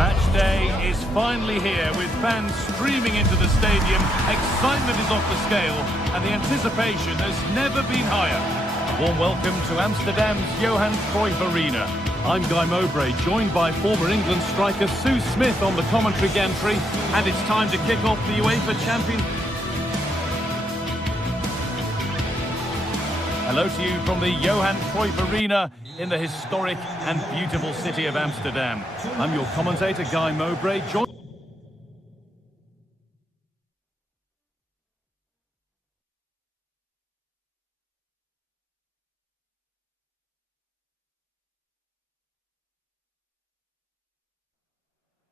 Match day is finally here with fans streaming into the stadium. Excitement is off the scale and the anticipation has never been higher. A warm welcome to Amsterdam's Johan Cruyff Arena. I'm Guy Mowbray, joined by former England striker Sue Smith on the commentary gantry, and it's time to kick off the UEFA Champions. Hello to you from the Johan Cruyff Arena in the historic and beautiful city of Amsterdam. I'm your commentator, Guy Mowbray.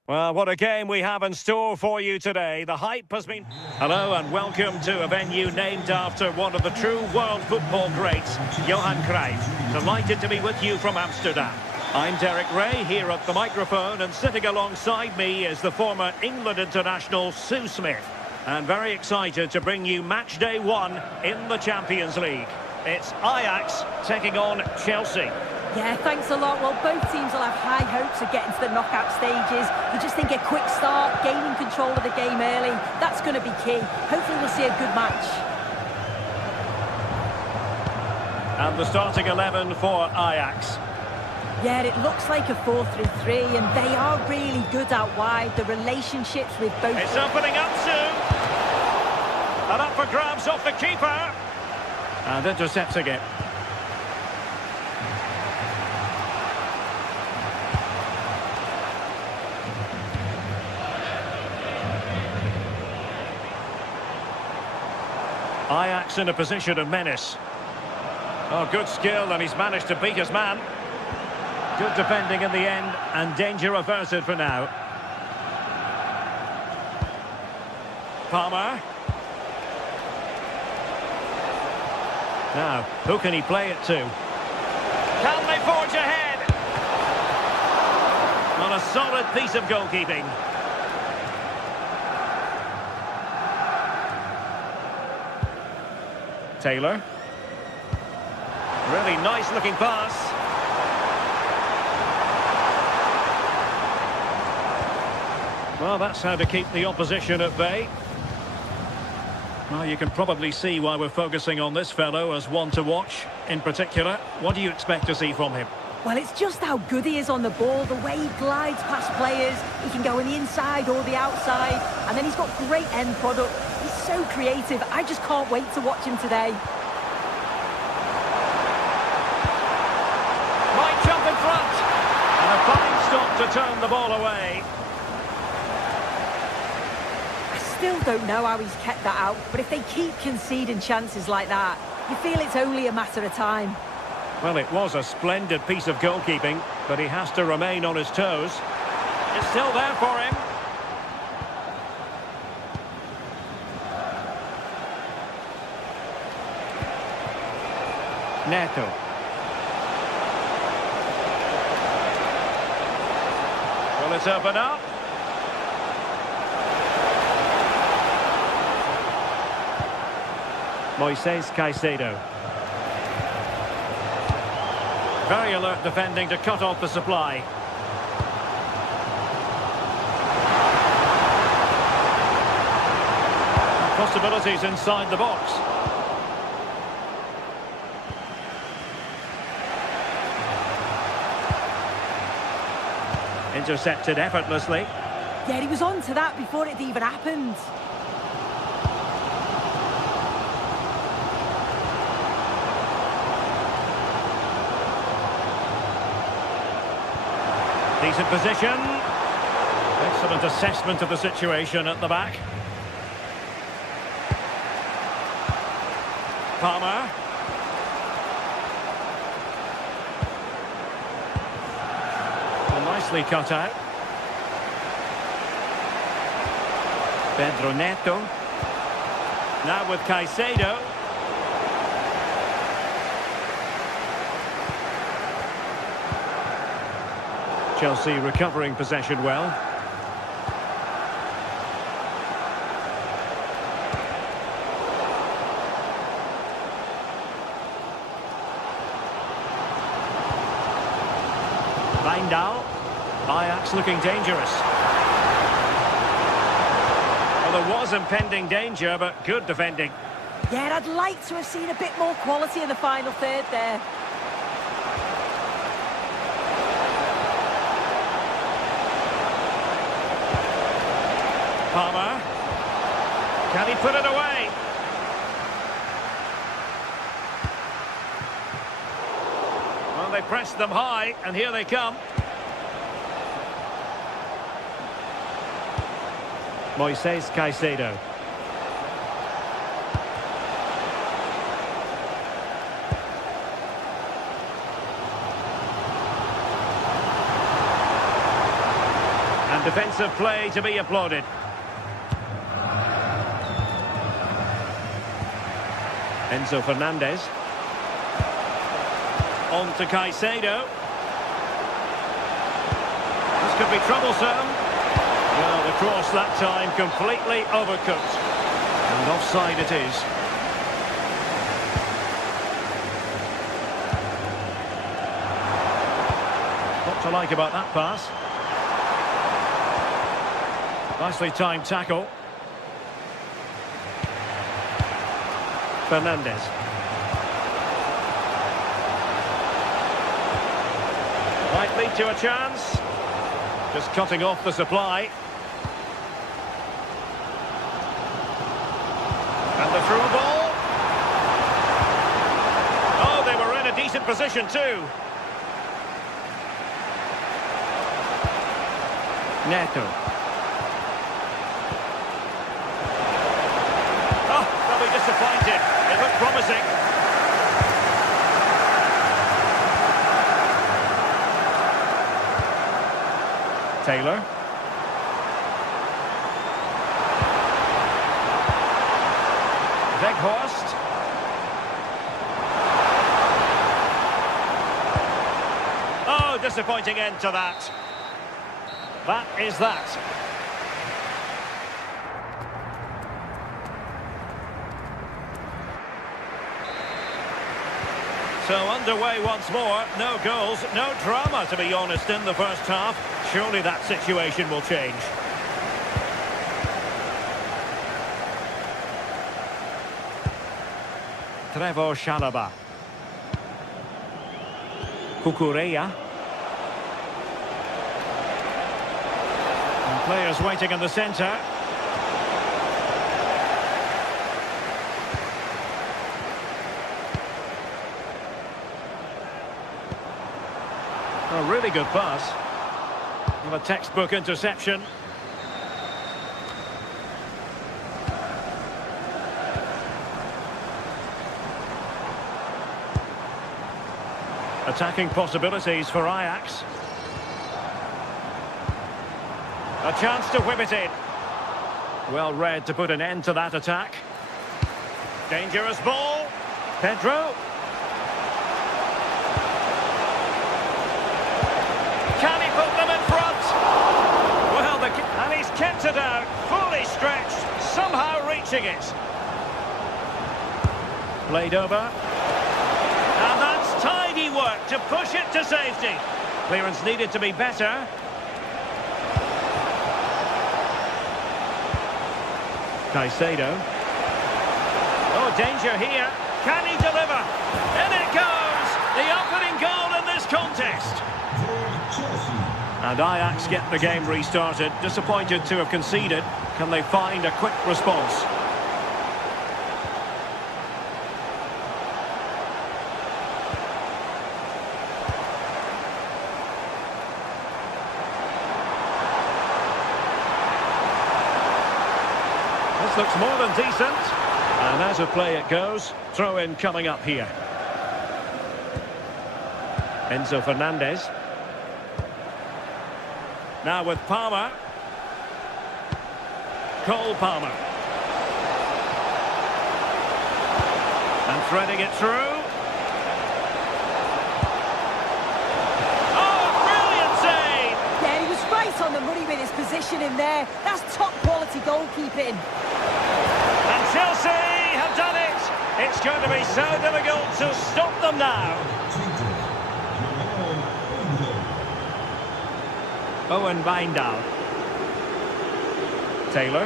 Well, what a game we have in store for you today. The hype has been... Hello and welcome to a venue named after one of the true world football greats, Johan Cruyff. Delighted to be with you from Amsterdam. I'm Derek Ray here at the microphone, and sitting alongside me is the former England international Sue Smith. And very excited to bring you match day 1 in the Champions League. It's Ajax taking on Chelsea. Yeah, thanks a lot. Well, both teams will have high hopes of getting to the knockout stages. You just think a quick start, gaining control of the game early, that's going to be key. Hopefully we'll see a good match. And the starting 11 for Ajax. Yeah, it looks like a 4-3-3, and they are really good out wide. The relationships with both... It's opening up soon. And up for grabs off the keeper. And intercepting it. Ajax in a position of menace. Oh, good skill, and he's managed to beat his man. Good defending in the end, and danger averted for now. Palmer. Now, who can he play it to? Can they forge ahead? Not a solid piece of goalkeeping. Taylor. Really nice looking pass. Well, that's how to keep the opposition at bay. Well, you can probably see why we're focusing on this fellow as one to watch. In particular, what do you expect to see from him? Well, it's just how good he is on the ball, the way he glides past players. He can go on the inside or the outside, and then he's got great end product. He's so creative. I just can't wait to watch him today. Might jump in front. And a fine stop to turn the ball away. I still don't know how he's kept that out, but if they keep conceding chances like that, you feel it's only a matter of time. Well, it was a splendid piece of goalkeeping, but he has to remain on his toes. It's still there for him. Neto. Will it open up? Moises Caicedo. Very alert defending to cut off the supply. Possibilities inside the box. Intercepted effortlessly. Yeah, he was on to that before it even happened. Decent position. Excellent assessment of the situation at the back. Palmer. Well, nicely cut out. Pedro Neto. Now with Caicedo. Chelsea recovering possession well. Wijndal. Ajax looking dangerous. Well, there was impending danger, but good defending. Yeah, I'd like to have seen a bit more quality in the final third there. Palmer. Can he put it away? Well, they pressed them high, and here they come. Moises Caicedo. And defensive play to be applauded. Enzo Fernandez. On to Caicedo. This could be troublesome. Well, the cross that time completely overcooked. And offside it is. What to like about that pass? Nicely timed tackle. Fernandez. Might lead to a chance. Just cutting off the supply. And the through ball. Oh, they were in a decent position too. Neto. Oh, they'll be disappointed. It looked promising. Taylor. Weghorst. Oh, disappointing end to that. That is that. So underway once more. No goals, no drama, to be honest, in the first half. Surely that situation will change. Trevor Chalobah. Cucurella. And players waiting in the centre. A really good pass. And a textbook interception. Attacking possibilities for Ajax. A chance to whip it in. Well read to put an end to that attack. Dangerous ball. Pedro. Can he put them in front? Well, and he's kept it out. Fully stretched. Somehow reaching it. Played over. And that's tidy work to push it to safety. Clearance needed to be better. Caicedo. Oh, danger here. Can he deliver? In it goes! The opening goal in this contest. And Ajax get the game restarted. Disappointed to have conceded. Can they find a quick response? This looks more than decent. And as a play it goes. Throw in coming up here. Enzo Fernandez. Now with Palmer. Cole Palmer. And threading it through. Oh, brilliant save! Yeah, he was right on the money with his position in there. That's top quality goalkeeping. And Chelsea have done it. It's going to be so difficult to stop them now. Owen Wijndal. Taylor.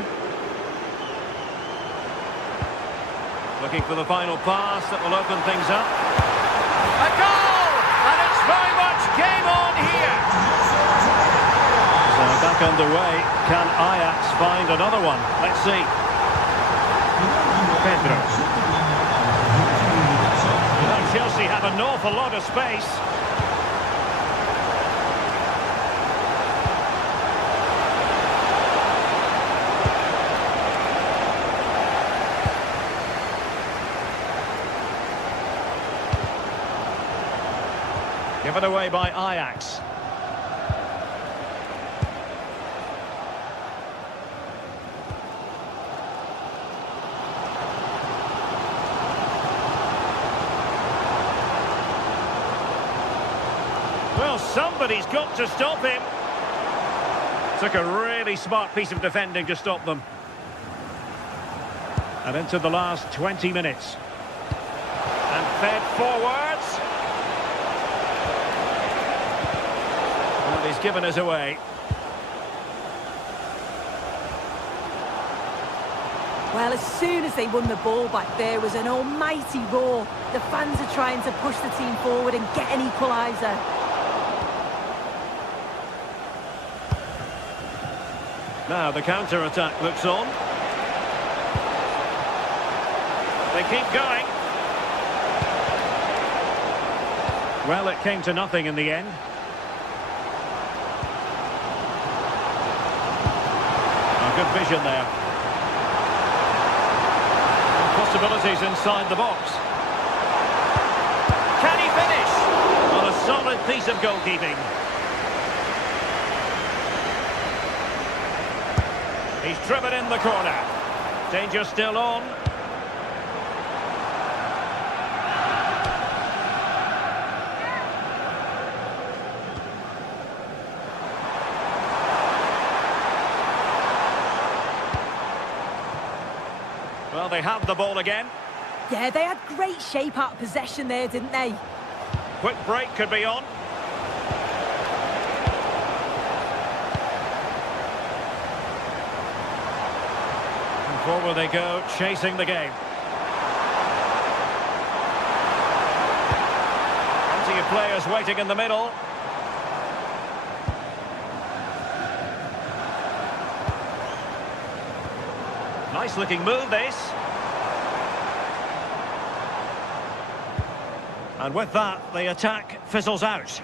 Looking for the final pass that will open things up. A goal! And it's very much game on here. So back underway. Can Ajax find another one? Let's see. Pedro. Well, Chelsea have an awful lot of space. Given away by Ajax. Well, somebody's got to stop him. Took a really smart piece of defending to stop them. And into the last 20 minutes. And fed forwards. And he's given us away. Well, as soon as they won the ball back, there was an almighty roar. The fans are trying to push the team forward and get an equaliser. Now the counter-attack looks on. They keep going. Well, it came to nothing in the end. Oh, good vision there. Possibilities inside the box. Can he finish? Well, a solid piece of goalkeeping. He's driven in the corner. Danger still on. Well, they have the ball again. Yeah, they had great shape out of possession there, didn't they? Quick break could be on. And forward they go, chasing the game. Plenty of players waiting in the middle. Nice looking move, this. And with that, the attack fizzles out.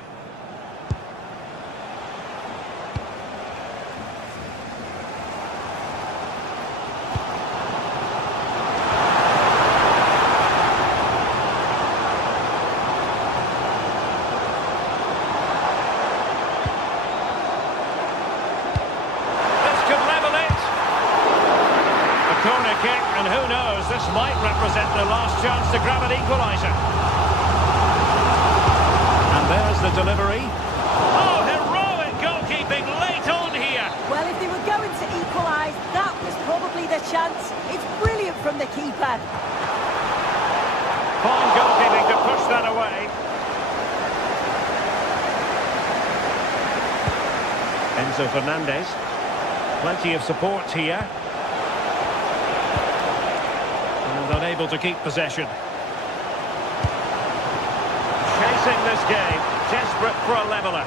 Corner kick, and who knows, this might represent the last chance to grab an equaliser. And there's the delivery. Oh, heroic goalkeeping late on here. Well, if they were going to equalise, that was probably the chance. It's brilliant from the keeper. Fine goalkeeping to push that away. Enzo Fernandez. Plenty of support here. Unable to keep possession. Chasing this game, desperate for a leveller.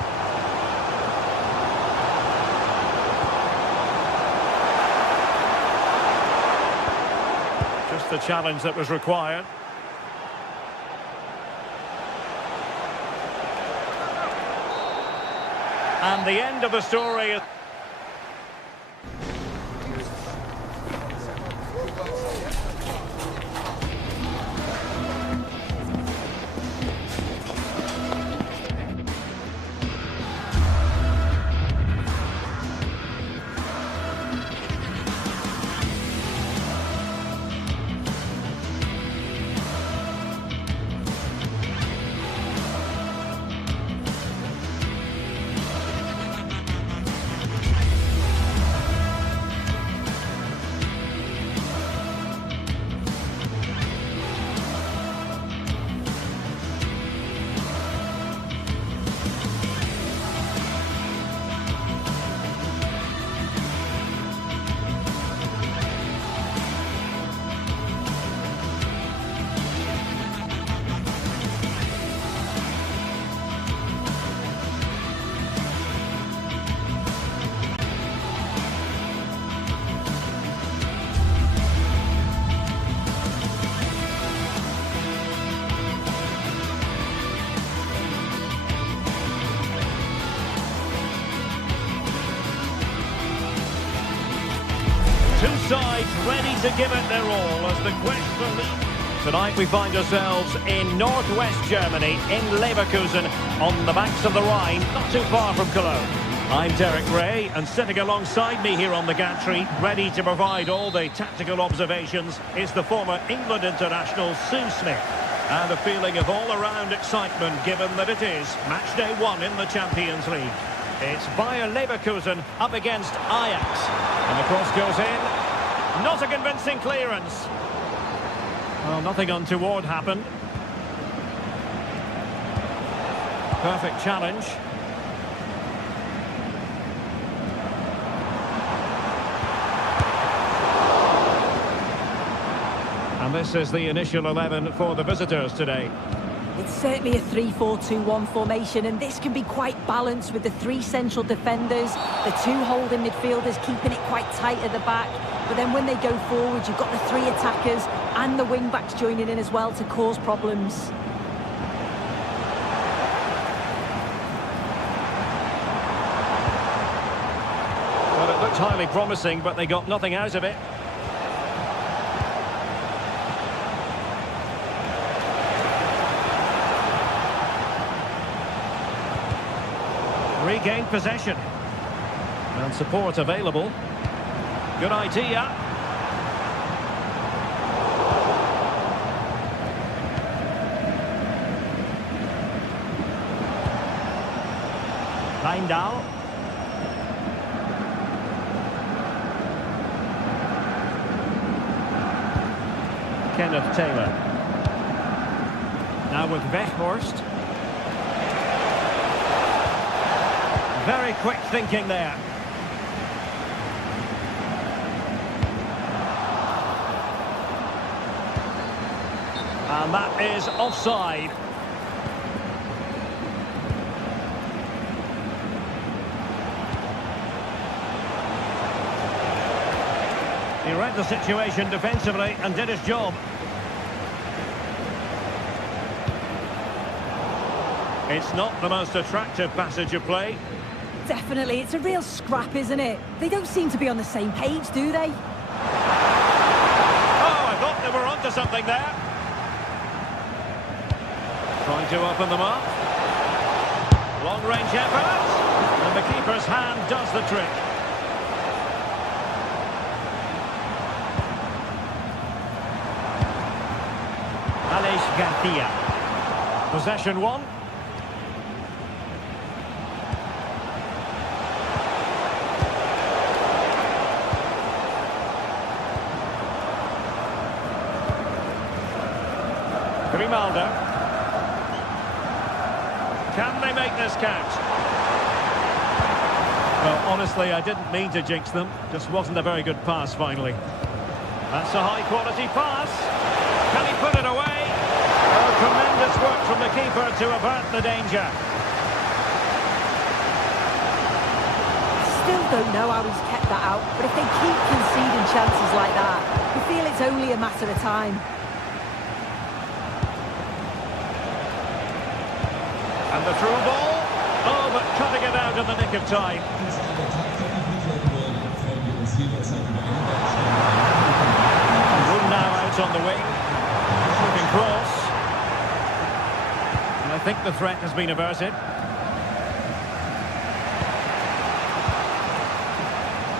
Just the challenge that was required. And the end of the story is... Two sides ready to give it their all as the quest for lead. Tonight we find ourselves in northwest Germany, in Leverkusen, on the banks of the Rhine, not too far from Cologne. I'm Derek Ray, and sitting alongside me here on the gantry, ready to provide all the tactical observations, is the former England international Sue Smith. And a feeling of all-around excitement, given that it is match day 1 in the Champions League. It's Bayer Leverkusen up against Ajax. And the cross goes in. Not a convincing clearance. Well, nothing untoward happened. Perfect challenge. And this is the initial 11 for the visitors today. It's certainly a 3-4-2-1 formation, and this can be quite balanced with the three central defenders, the two holding midfielders keeping it quite tight at the back. But then when they go forward, you've got the three attackers and the wing-backs joining in as well to cause problems. Well, it looked highly promising, but they got nothing out of it. Regained possession. And support available. Good idea. Lindahl. Kenneth Taylor. Now with Weghorst. Very quick thinking there. And that is offside. He read the situation defensively and did his job. It's not the most attractive passage of play. Definitely, it's a real scrap, isn't it? They don't seem to be on the same page, do they? Oh, I thought they were onto something there. Trying to open them up. Long-range effort. And the keeper's hand does the trick. Alex Garcia. Possession one. Grimaldo. Can they make this count? Well, honestly, I didn't mean to jinx them. Just wasn't a very good pass, finally. That's a high-quality pass. Can he put it away? Oh, tremendous work from the keeper to avert the danger. I still don't know how he's kept that out, but if they keep conceding chances like that, you feel it's only a matter of time. And the through ball. Oh, but cutting it out in the nick of time. Room now out on the wing. Looking cross. And I think the threat has been averted.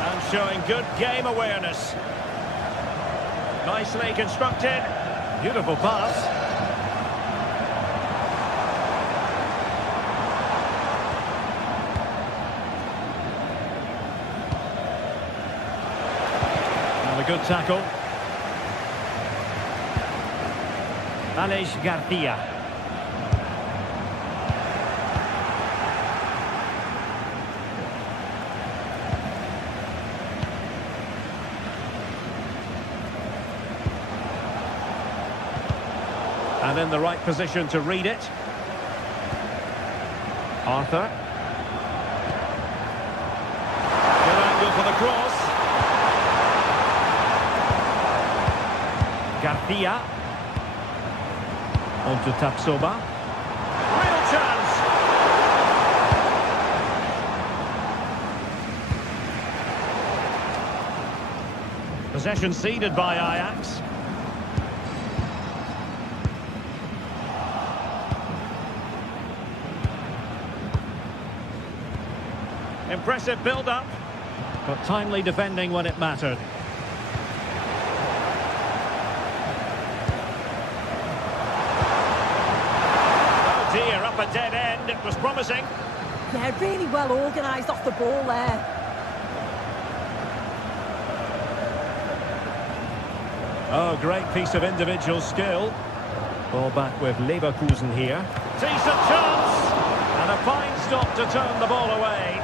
And showing good game awareness. Nicely constructed. Beautiful pass. A good tackle. Alex Garcia. And in the right position to read it. Arthur. Good angle for the cross. Garcia. On to Tapsoba. Real chance. Possession ceded by Ajax. Impressive build-up, but timely defending when it mattered. Up a dead end, it was promising. Yeah, really well organised off the ball there. Oh, great piece of individual skill. Ball back with Leverkusen here. Decent chance! And a fine stop to turn the ball away.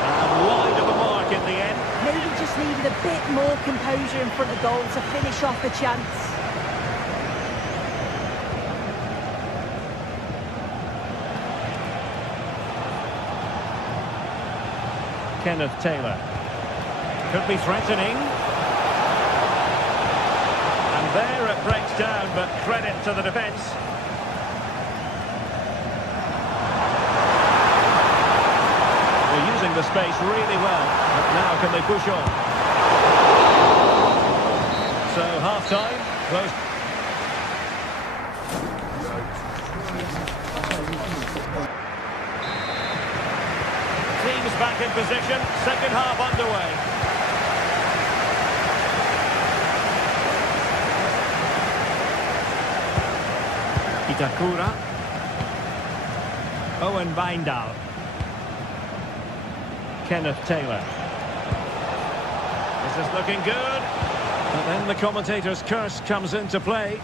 And wide of the mark in the end. Maybe just needed a bit more composure in front of goal to finish off a chance. Kenneth Taylor. Could be threatening. And there it breaks down, but credit to the defence. They're using the space really well, but now can they push on? So half-time, close. Teams back in position, second half underway. Itakura. Owen Wijndal. Kenneth Taylor. This is looking good. And then the commentator's curse comes into play.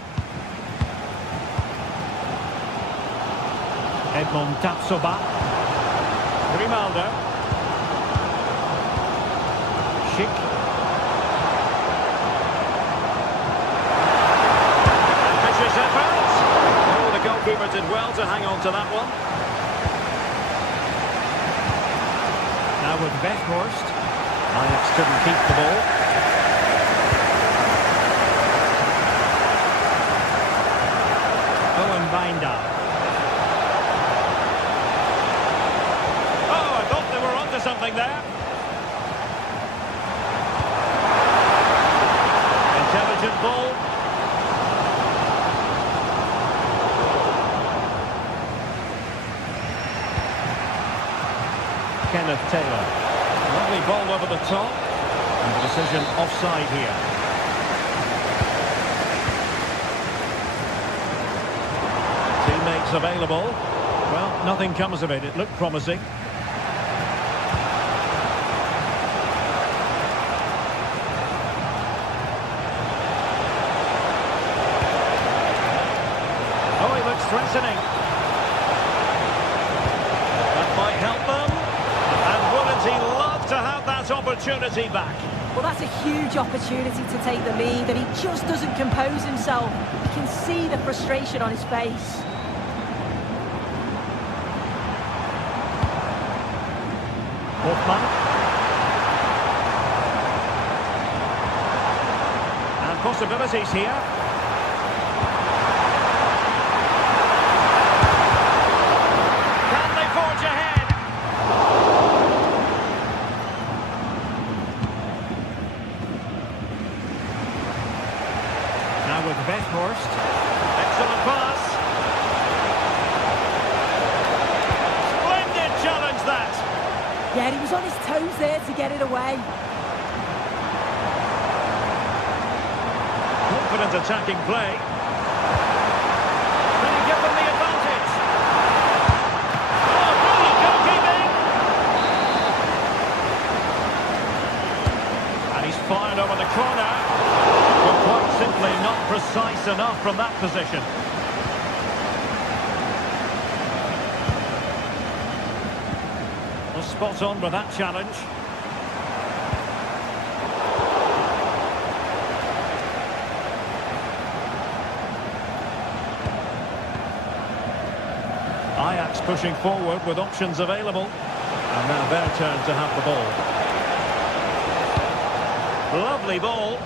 Edmond Tapsoba. Grimaldo. Schick. Ambitious effort. Oh, the goalkeeper did well to hang on to that one. Now with Weghorst. Ajax couldn't keep the ball. Owen Wijndal. Oh, I thought they were onto something there. Intelligent ball. Kenneth Taylor. Lovely ball over the top. And the decision offside here. Teammates available. Well, nothing comes of it. It looked promising. Oh, he looks threatening. That might help them. And wouldn't he love to have that opportunity back? Well, that's a huge opportunity to take the lead, and he just doesn't compose himself. You can see the frustration on his face. Hoffman. And possibilities here. Can they forge ahead? Now with Weghorst. Excellent pass. Splendid challenge that. Yeah, he was on his toes there to get it away. Confident attacking play. Can he give them the advantage? Oh, brilliant goalkeeping! And he's fired over the corner. But quite simply not precise enough from that position. Well, spot on with that challenge. Ajax pushing forward with options available. And now their turn to have the ball. Lovely ball.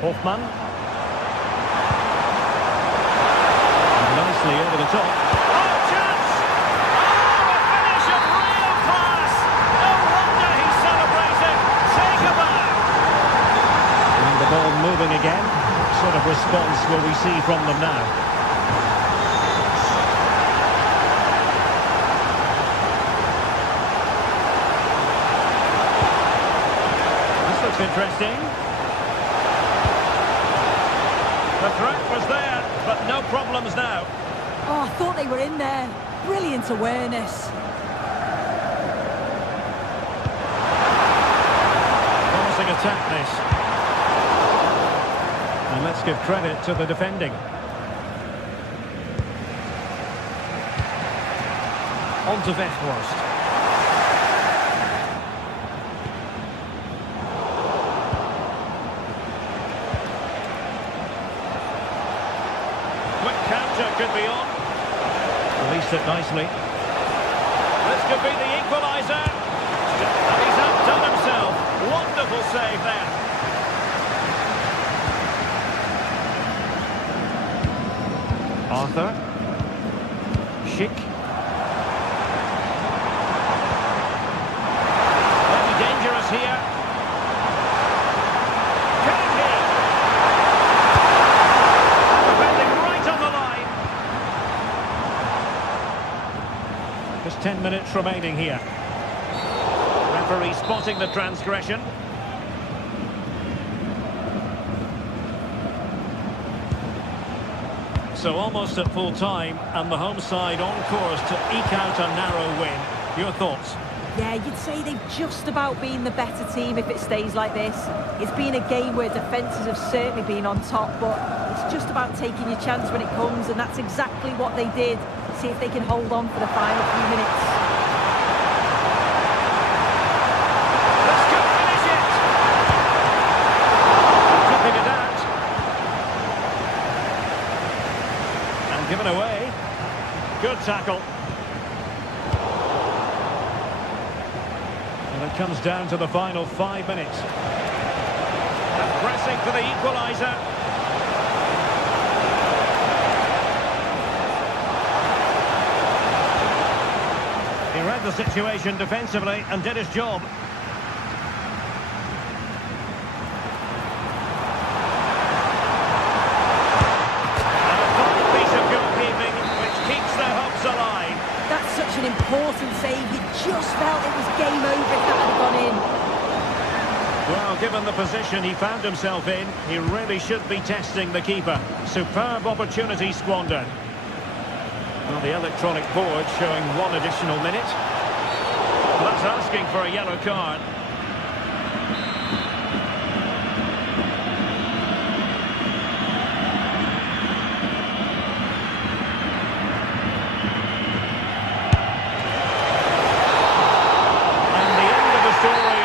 Hoffman. And nicely over the top. Oh, chance! Oh, a finish of real class! No wonder he's celebrating. Take a bow! And the ball moving again. What sort of response will we see from them now? This looks interesting. threat was there, but no problems now. Oh, I thought they were in there. Brilliant awareness. Promising attack, this. And let's give credit to the defending. On to Weghorst. Quick counter could be on. Released it nicely. This could be the equaliser. And he's outdone himself. Wonderful save there. Arthur. Schick. Very dangerous here. Kennedy. Defending right on the line. Just 10 minutes remaining here. Referee spotting the transgression. So almost at full time, and the home side on course to eke out a narrow win. Your thoughts? Yeah, you'd say they've just about been the better team if it stays like this. It's been a game where defences have certainly been on top, but it's just about taking your chance when it comes, and that's exactly what they did. See if they can hold on for the final few minutes. Let's go finish it! Keeping it out. And given away. Good tackle. And it comes down to the final 5 minutes. And pressing for the equaliser. He read the situation defensively and did his job. And a fine piece of goalkeeping which keeps their hopes alive. That's such an important save. You just felt it was game over if that had gone in. Well, given the position he found himself in, he really should be testing the keeper. Superb opportunity squandered. Well, the electronic board showing 1 additional minute. Well, that's asking for a yellow card. And the end of the story.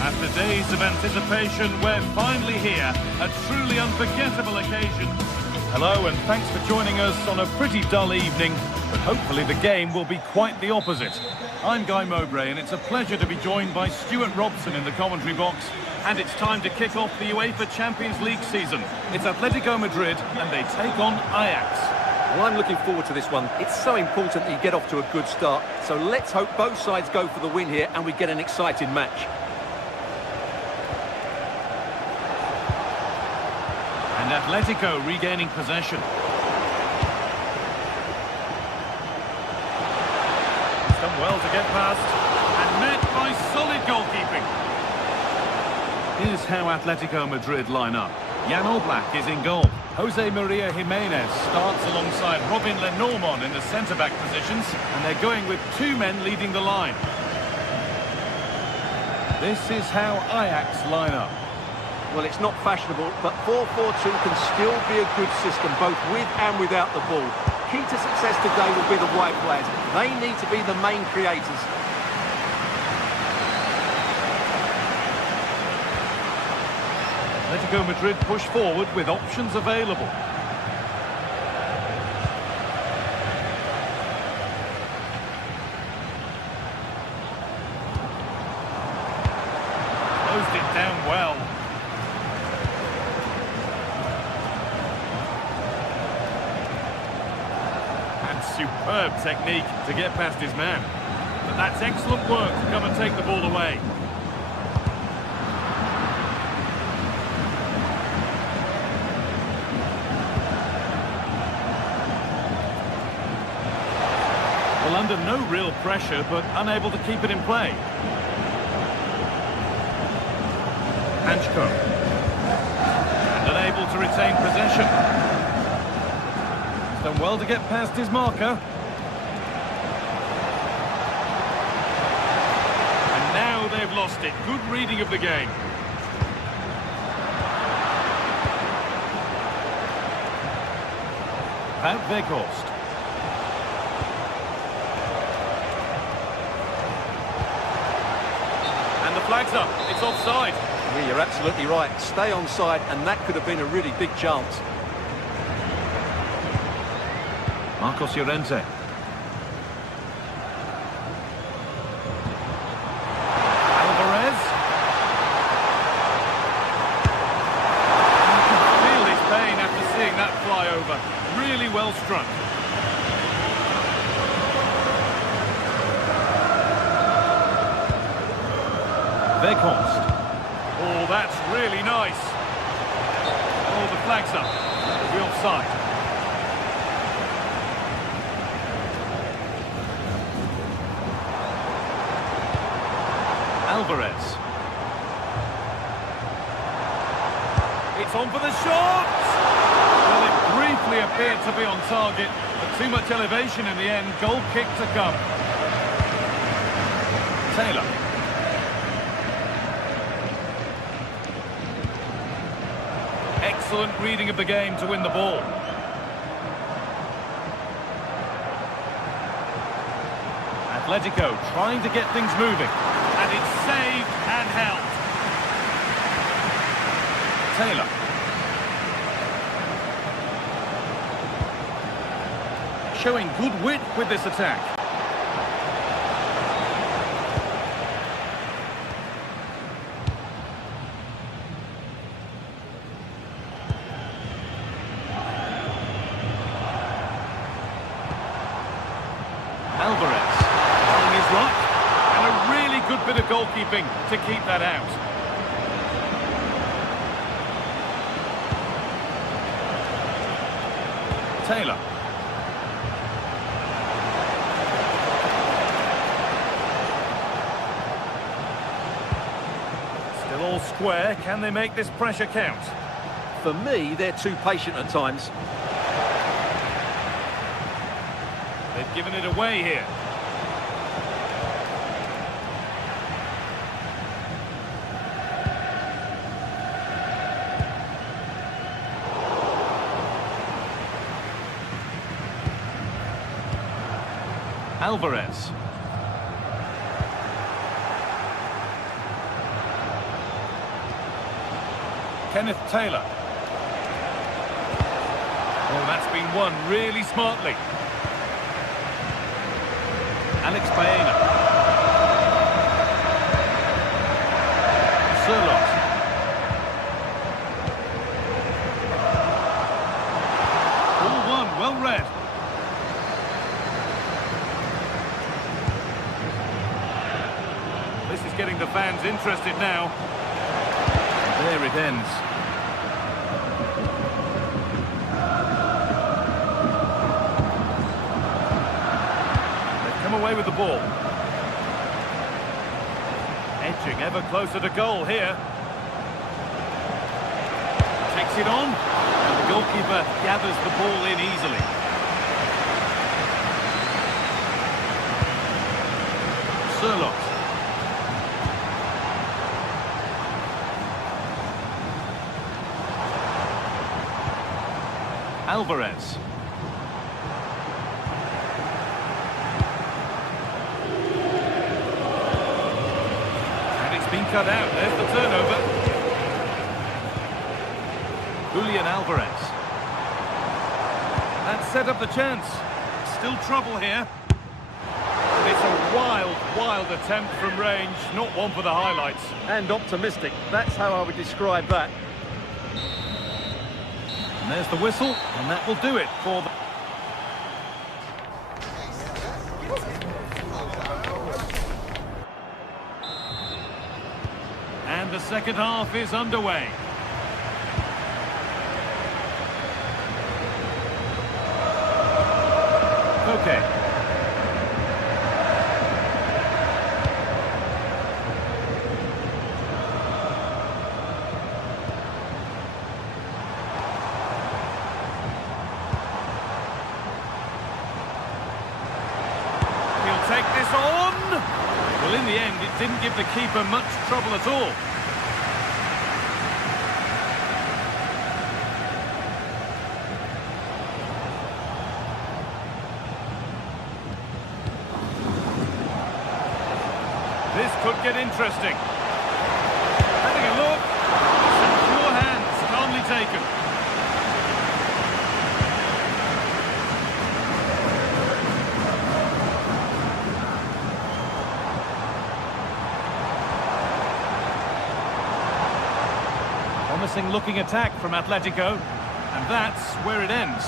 After days of anticipation, we're finally here. A truly unforgettable occasion. Hello, and thanks for joining us on a pretty dull evening, but hopefully the game will be quite the opposite. I'm Guy Mowbray, and it's a pleasure to be joined by Stuart Robson in the commentary box. And it's time to kick off the UEFA Champions League season. It's Atletico Madrid, and they take on Ajax. Well, I'm looking forward to this one. It's so important that you get off to a good start. So let's hope both sides go for the win here and we get an exciting match. And Atletico regaining possession. He's done well to get past. And met by solid goalkeeping. Here's how Atletico Madrid line up. Jan Oblak is in goal. Jose Maria Jimenez starts alongside Robin Lenormand in the centre-back positions, and they're going with two men leading the line. This is how Ajax line up. Well, it's not fashionable, but 4-4-2 can still be a good system, both with and without the ball. Key to success today will be the wide players. They need to be the main creators. Atletico Madrid push forward with options available. Closed it down well. And superb technique to get past his man. But that's excellent work to come and take the ball away. Well, under no real pressure, but unable to keep it in play. Hanchko. And unable to retain possession. He's done well to get past his marker. And now they've lost it. Good reading of the game. Wout Weghorst. Flags up, it's offside. Yeah, you're absolutely right. Stay onside, and that could have been a really big chance. Marcos Llorente. Alvarez. You can feel his pain after seeing that fly over. Really well struck. Weghorst. Oh, that's really nice. Oh, the flag's up. The offside. Alvarez. It's on for the shot! Well, it briefly appeared to be on target, but too much elevation in the end. Goal kick to come. Taylor. Excellent reading of the game to win the ball. Atletico trying to get things moving. And it's saved and held. Taylor. Showing good wit with this attack. Alvarez, trying his luck, and a really good bit of goalkeeping to keep that out. Taylor. Still all square, can they make this pressure count? For me, they're too patient at times. They've given it away here. Alvarez. Kenneth Taylor. Oh, that's been won really smartly. Alex Baena. Sirlot. Ball one, well read. this is getting the fans interested now. There it ends. They've come away with the ball. Edging ever closer to goal here. Takes it on, and the goalkeeper gathers the ball in easily. Sherlock. Alvarez. And it's been cut out. There's the turnover. Julian Alvarez. That set up the chance. Still trouble here. And it's a wild attempt from range. Not one for the highlights. And optimistic. That's how I would describe that. And there's the whistle, and that will do it for the... And the second half is underway. Okay. Take this on. Well, in the end, it didn't give the keeper much trouble at all. This could get interesting. Having a look. Some pure hands, calmly taken. Promising looking attack from Atletico, and that's where it ends.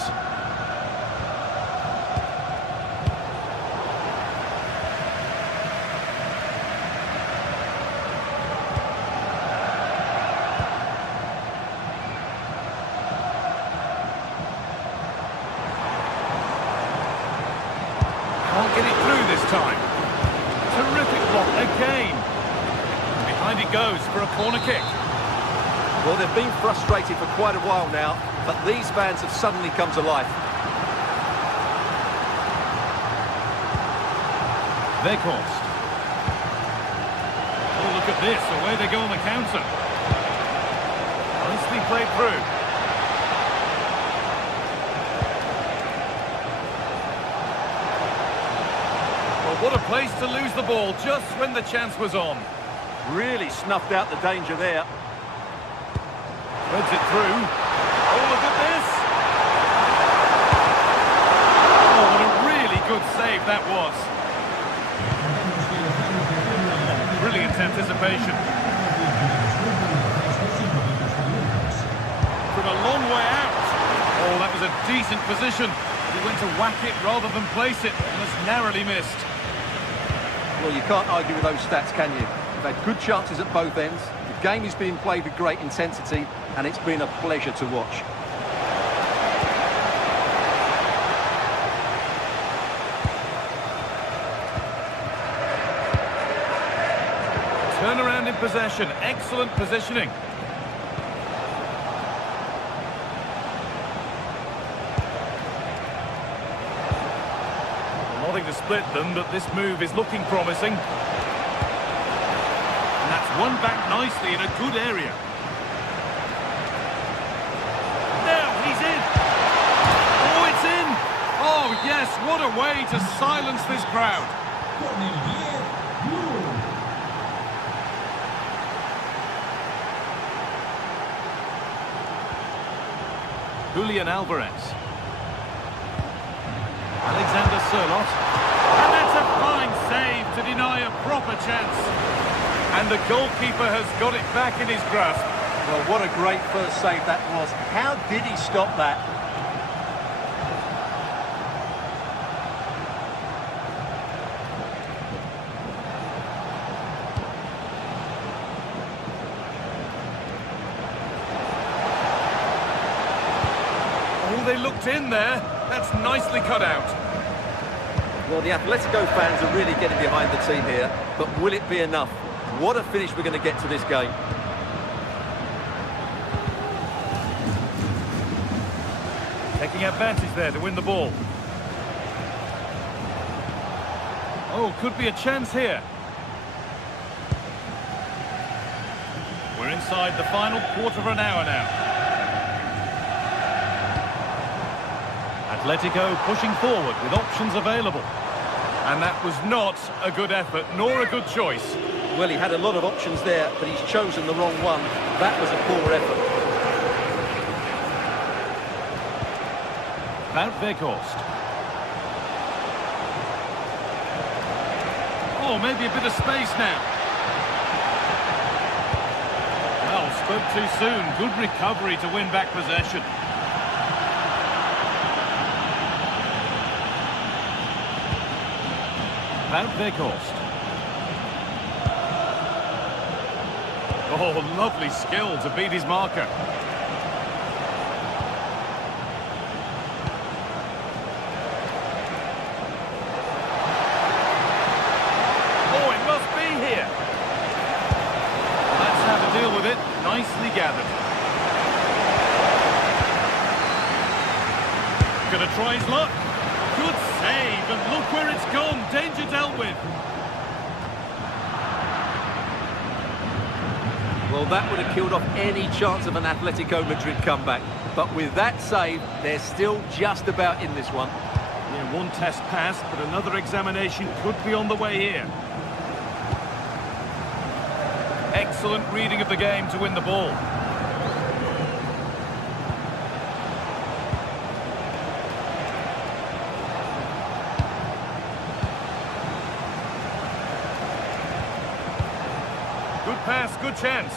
Can't get it through this time. Terrific block again. Behind it goes for a corner kick. Well, they've been frustrated for quite a while now, but these fans have suddenly come to life. Weghorst. Oh, look at this, away they go on the counter. Nicely played through. Well, what a place to lose the ball just when the chance was on. Really snuffed out the danger there. Threads it through. Oh, look at this! Oh, what a really good save that was. Brilliant anticipation. From a long way out. Oh, that was a decent position. He went to whack it rather than place it, and has narrowly missed. Well, you can't argue with those stats, can you? They've had good chances at both ends. The game is being played with great intensity, and it's been a pleasure to watch. Turnaround in possession, excellent positioning. Nothing to split them, but this move is looking promising. And that's won back nicely in a good area. Oh, yes, what a way to silence this crowd. Julian Alvarez. Alexander Sherlock. And that's a fine save to deny a proper chance. And the goalkeeper has got it back in his grasp. Well, what a great first save that was. How did he stop that? they looked in there. That's nicely cut out. Well, the Atletico fans are really getting behind the team here, but will it be enough? What a finish we're going to get to this game. Taking advantage there to win the ball. Oh, could be a chance here. We're inside the final quarter of an hour now. Atletico pushing forward with options available. And that was not a good effort, nor a good choice. Well, he had a lot of options there, but he's chosen the wrong one. That was a poor effort. Wout Weghorst. Oh, maybe a bit of space now. Well, spoke too soon. Good recovery to win back possession. Wout Weghorst. Oh, lovely skill to beat his marker. Oh, it must be here. That's how to deal with it. Nicely gathered. Gonna try his luck. Good save, and look where it's gone. Danger dealt with. Well, that would have killed off any chance of an Atletico Madrid comeback. But with that save, they're still just about in this one. Yeah, one test passed, but another examination could be on the way here. Excellent reading of the game to win the ball. Good pass, good chance.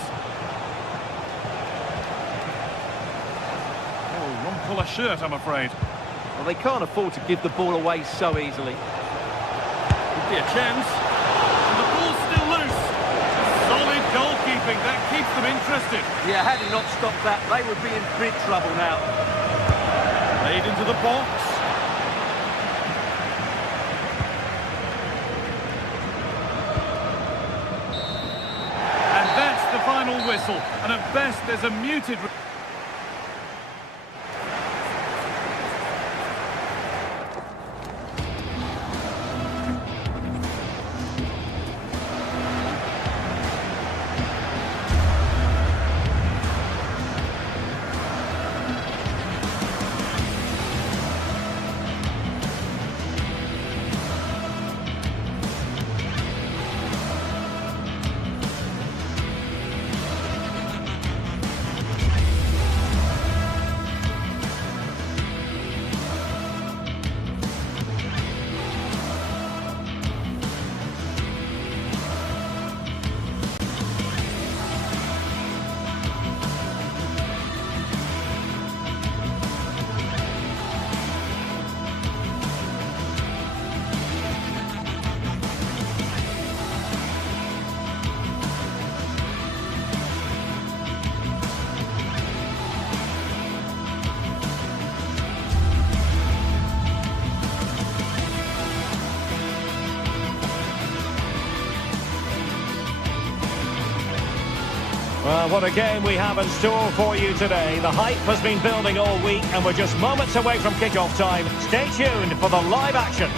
Oh, wrong colour shirt, I'm afraid. Well, they can't afford to give the ball away so easily. Could be a chance. And the ball's still loose. Solid goalkeeping, that keeps them interested. Yeah, had he not stopped that, they would be in big trouble now. Played into the box. And that's the final whistle. And at best, there's a muted... Well, what a game we have in store for you today. The hype has been building all week and we're just moments away from kick-off time. Stay tuned for the live action.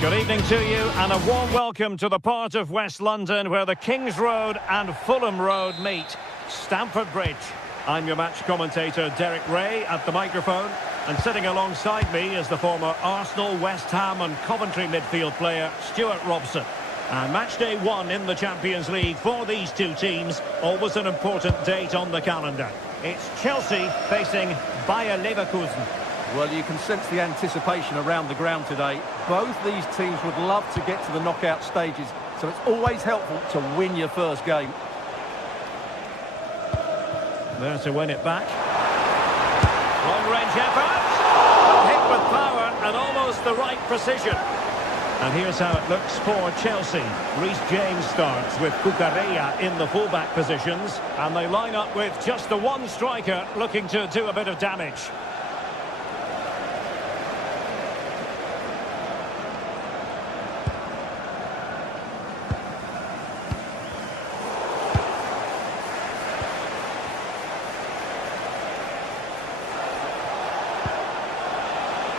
Good evening to you and a warm welcome to the part of West London where the Kings Road and Fulham Road meet, Stamford Bridge. I'm your match commentator Derek Ray at the microphone, and sitting alongside me is the former Arsenal, West Ham and Coventry midfield player Stuart Robson. And match day 1 in the Champions League for these two teams, always an important date on the calendar. It's Chelsea facing Bayer Leverkusen. Well, you can sense the anticipation around the ground today. Both these teams would love to get to the knockout stages, so it's always helpful to win your first game. There to win it back. Long-range effort. Hit with power and almost the right precision. And here's how it looks for Chelsea. Reece James starts with Cucurella in the fullback positions. And they line up with just the one striker looking to do a bit of damage.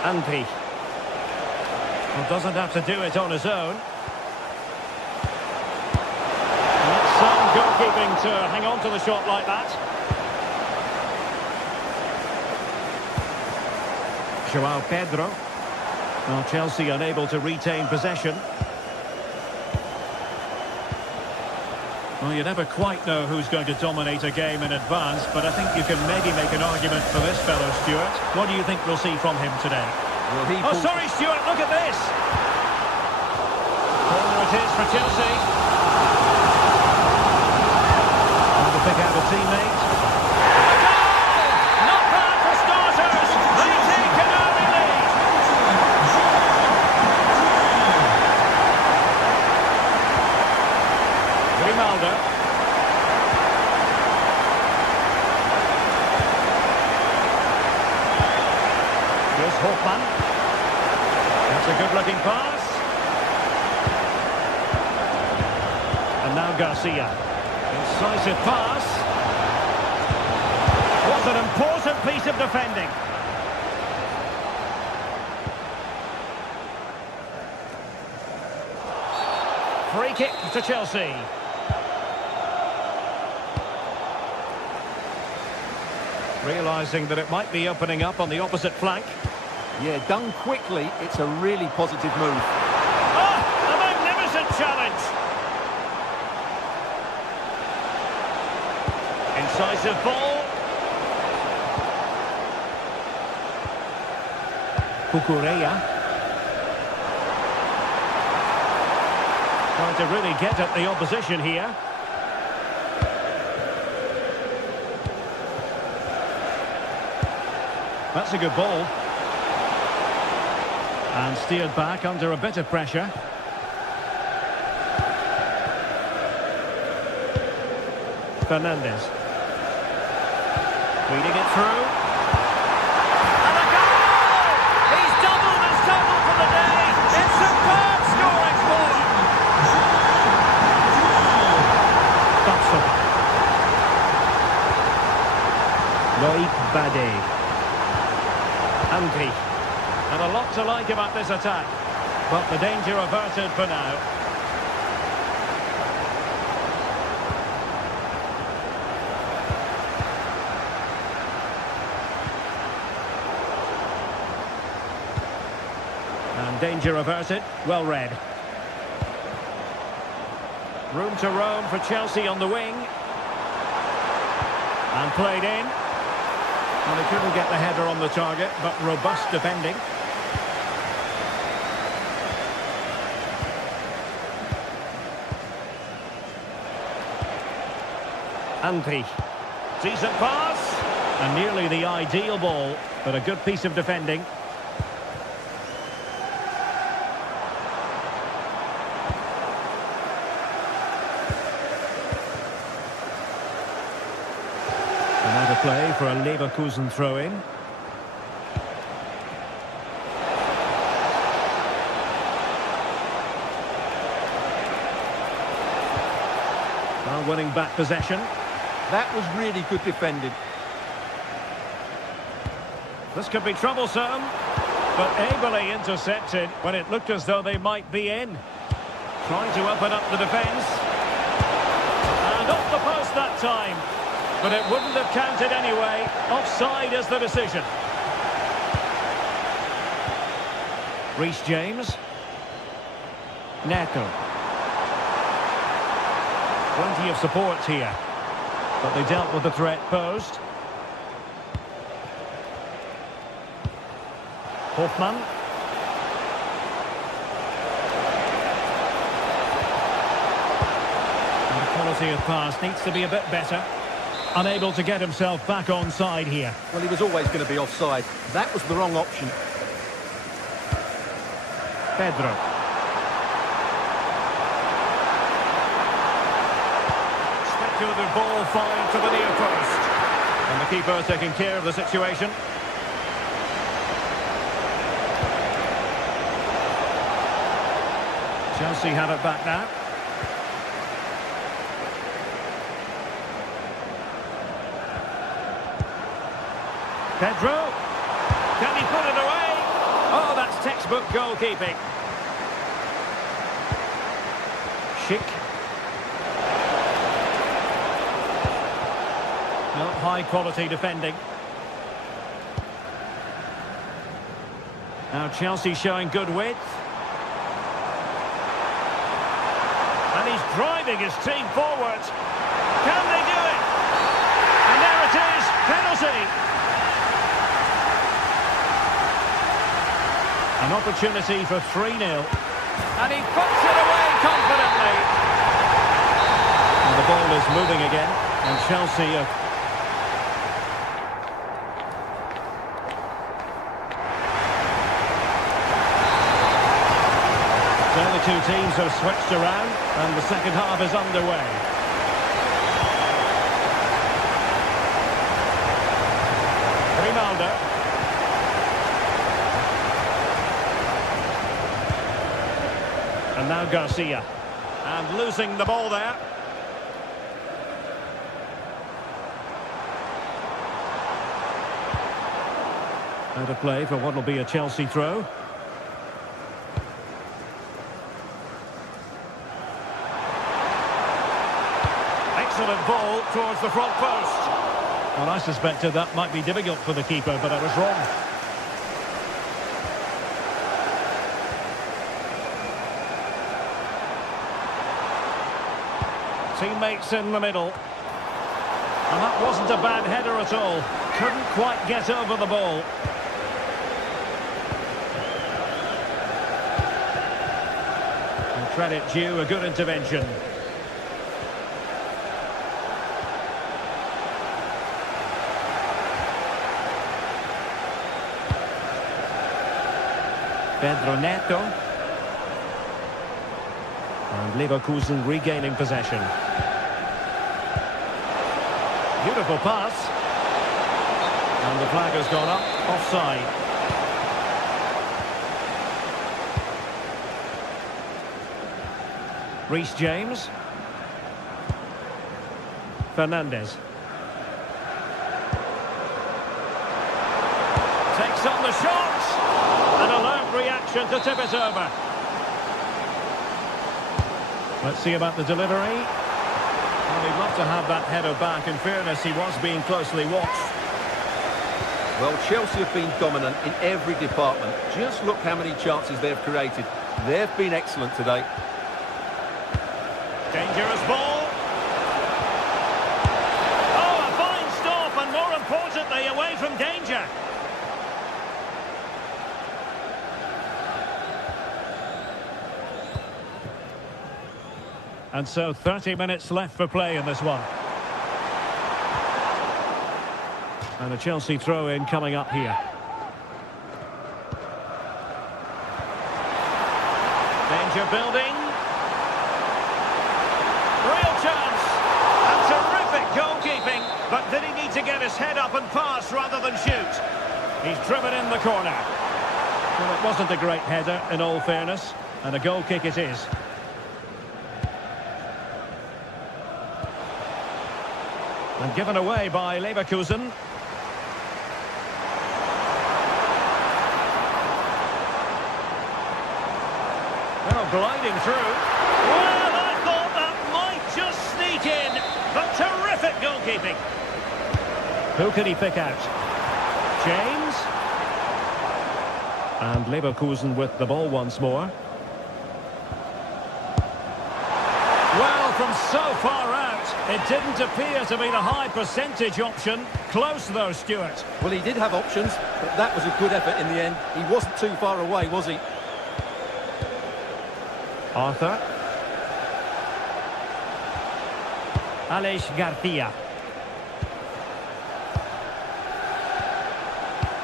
Andri. Well, doesn't have to do it on his own. That's some goalkeeping to hang on to the shot like that. João Pedro. Well, Chelsea unable to retain possession. Well, you never quite know who's going to dominate a game in advance, but I think you can maybe make an argument for this fellow, Stuart. What do you think we'll see from him today? Well, Oh, sorry, Stuart, look at this! Corner it is for Chelsea. Trying to pick out a teammate. Not bad for starters! They take an early lead! Grimaldo. Here's Hoffman. That's a good-looking pass. And now Garcia. Incisive pass. What an important piece of defending. Free kick to Chelsea. Realising that it might be opening up on the opposite flank. Yeah, done quickly, it's a really positive move. Ah, a magnificent challenge. Incisive ball. Cucurella. Trying to really get at the opposition here. That's a good ball. And steered back under a bit of pressure. Fernandes. Feeding it through. And a goal! He's doubled his total for the day. It's superb scoring form. Loïc Badé. Andri. And a lot to like about this attack. But the danger averted for now. And danger averted. Well read. Room to roam for Chelsea on the wing. And played in. Well, he couldn't get the header on the target, but robust defending. Andri. Decent pass. And nearly the ideal ball, but a good piece of defending. Another play for a Leverkusen throw-in. Now winning back possession. That was really good defending. This could be troublesome, but ably intercepted when it looked as though they might be in. Trying to open up the defence. And off the post that time. But it wouldn't have counted anyway. Offside is the decision. Reece James. Neto. Plenty of support here. But they dealt with the threat posed. Hoffman. And the quality of pass needs to be a bit better. Unable to get himself back onside here. Well, he was always going to be offside. That was the wrong option. Pedro. to the ball fired to the near post. And the keeper taking care of the situation. Chelsea have it back now. Pedro. Can he put it away? Oh, that's textbook goalkeeping. Schick. Not high quality defending. Now Chelsea showing good width. And he's driving his team forward. Can they do it? And there it is, penalty. An opportunity for 3-0. And he puts it away confidently. And the ball is moving again. And Chelsea So the two teams have switched around and the second half is underway. Grimaldo. And now Garcia. And losing the ball there. Out of play for what will be a Chelsea throw. Excellent ball towards the front post. Well, I suspected that might be difficult for the keeper, but I was wrong. Teammates in the middle. And that wasn't a bad header at all. Couldn't quite get over the ball. And credit due, a good intervention. Pedro Neto. And Leverkusen regaining possession. Beautiful pass. And the flag has gone up, offside. Reece James. Fernandes. Takes on the shot. An alert reaction to tip it over. Let's see about the delivery. Well, we'd love to have that header back. In fairness, he was being closely watched. Well, Chelsea have been dominant in every department. Just look how many chances they've created. They've been excellent today. Dangerous ball. Oh, a fine stop, and more importantly, away from danger. And so 30 minutes left for play in this one. And a Chelsea throw-in coming up here. Danger building. Real chance. And terrific goalkeeping. But did he need to get his head up and pass rather than shoot? He's driven in the corner. Well, it wasn't a great header, in all fairness. And a goal kick it is. And given away by Leverkusen. Well, gliding through. Well, I thought that might just sneak in. But terrific goalkeeping. Who can he pick out? James. And Leverkusen with the ball once more. Well, from so far out, it didn't appear to be the high percentage option. Close though, Stuart. Well, he did have options, but that was a good effort in the end. He wasn't too far away, was he? Arthur. Aleix Garcia.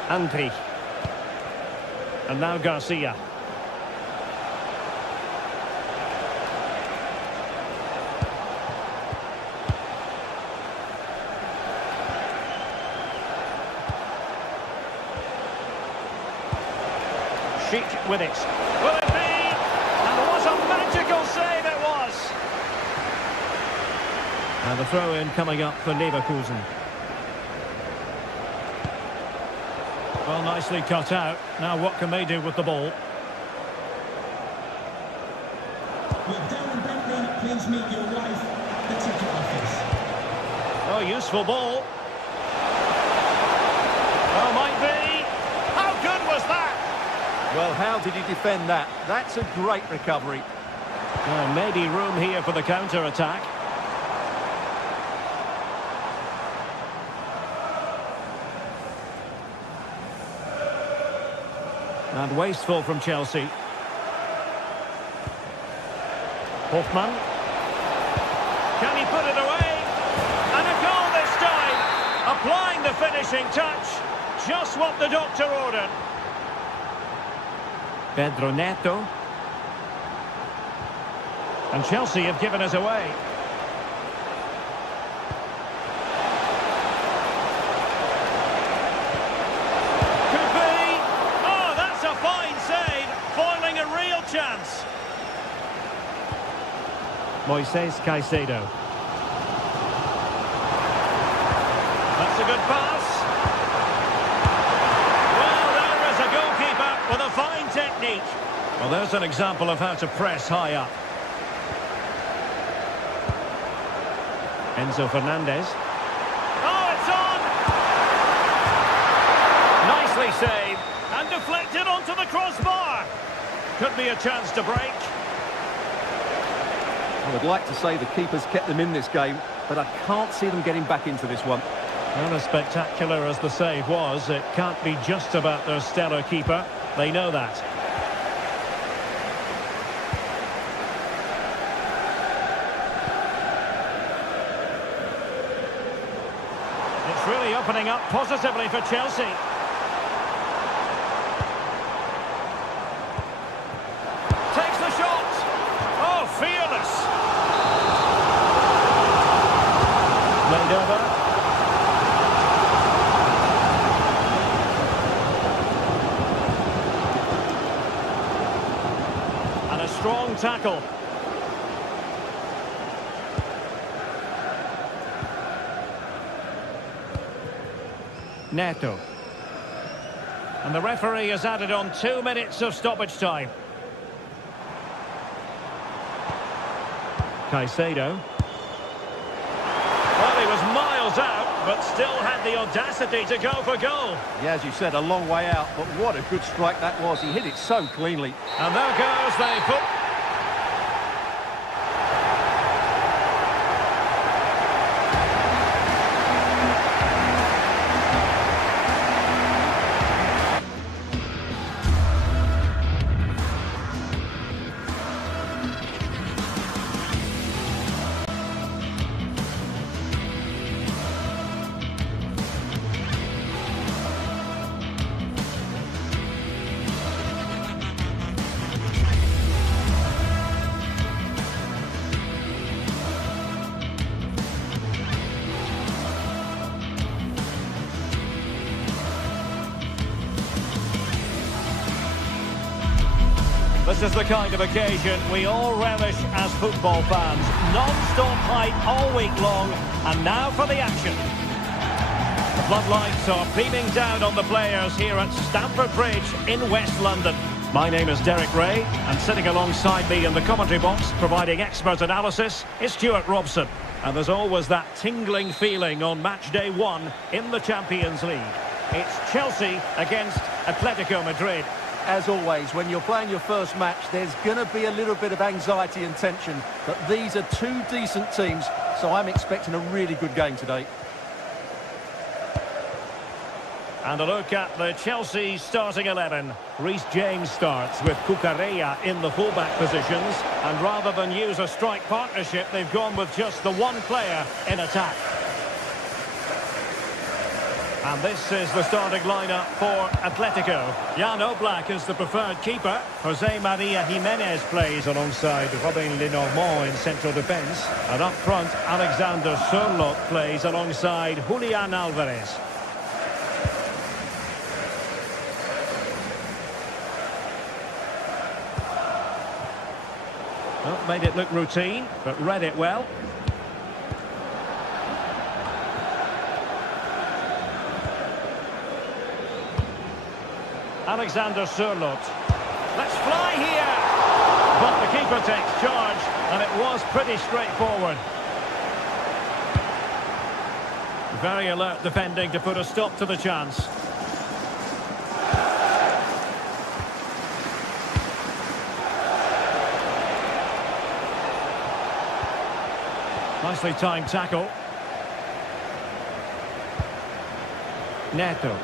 Andri. And now Garcia. sheet with it. Will it be? And what a magical save it was! And the throw-in coming up for Leverkusen. Well, nicely cut out. Now what can they do with the ball? Well, Darren Bentley, please meet your wife, the ticket office. Oh, useful ball. Oh, might be. How good was that? Well, how did he defend that? That's a great recovery. Well, maybe room here for the counter-attack. And wasteful from Chelsea. Hoffman. Can he put it away? And a goal this time. Applying the finishing touch. Just what the doctor ordered. Pedro Neto. And Chelsea have given us away. Could be. Oh, that's a fine save. Foiling a real chance. Moises Caicedo. That's a good pass. Well, there is a goalkeeper with a fine technique. Well, there's an example of how to press high up. Enzo Fernandez. Oh, it's on! Nicely saved. And deflected onto the crossbar. Could be a chance to break. I would like to say the keeper's kept them in this game, but I can't see them getting back into this one. Well, as spectacular as the save was, it can't be just about their stellar keeper. They know that. It's really opening up positively for Chelsea. Takes the shot. Oh, fearless. Laid over. And a strong tackle. Neto. And the referee has added on 2 minutes of stoppage time. Caicedo. Well, he was miles out, but still had the audacity to go for goal. Yeah, as you said, a long way out, but what a good strike that was. He hit it so cleanly. And there goes the foot. This is the kind of occasion we all relish as football fans. Non-stop hype all week long, and now for the action. The floodlights are beaming down on the players here at Stamford Bridge in West London. My name is Derek Ray, and sitting alongside me in the commentary box, providing expert analysis, is Stuart Robson. And there's always that tingling feeling on match day 1 in the Champions League. It's Chelsea against Atletico Madrid. As always, when you're playing your first match, there's going to be a little bit of anxiety and tension. But these are two decent teams, so I'm expecting a really good game today. And a look at the Chelsea starting 11. Reece James starts with Cucurella in the fullback positions. And rather than use a strike partnership, they've gone with just the one player in attack. And this is the starting lineup for Atletico. Jan Oblak is the preferred keeper. Jose Maria Jimenez plays alongside Robin Lenormand in central defence. And up front, Alexander Sørloth plays alongside Julian Alvarez. Well, made it look routine, but read it well. Alexander Sørloth. Let's fly here! But the keeper takes charge, and it was pretty straightforward. Very alert defending to put a stop to the chance. Nicely timed tackle. Neto.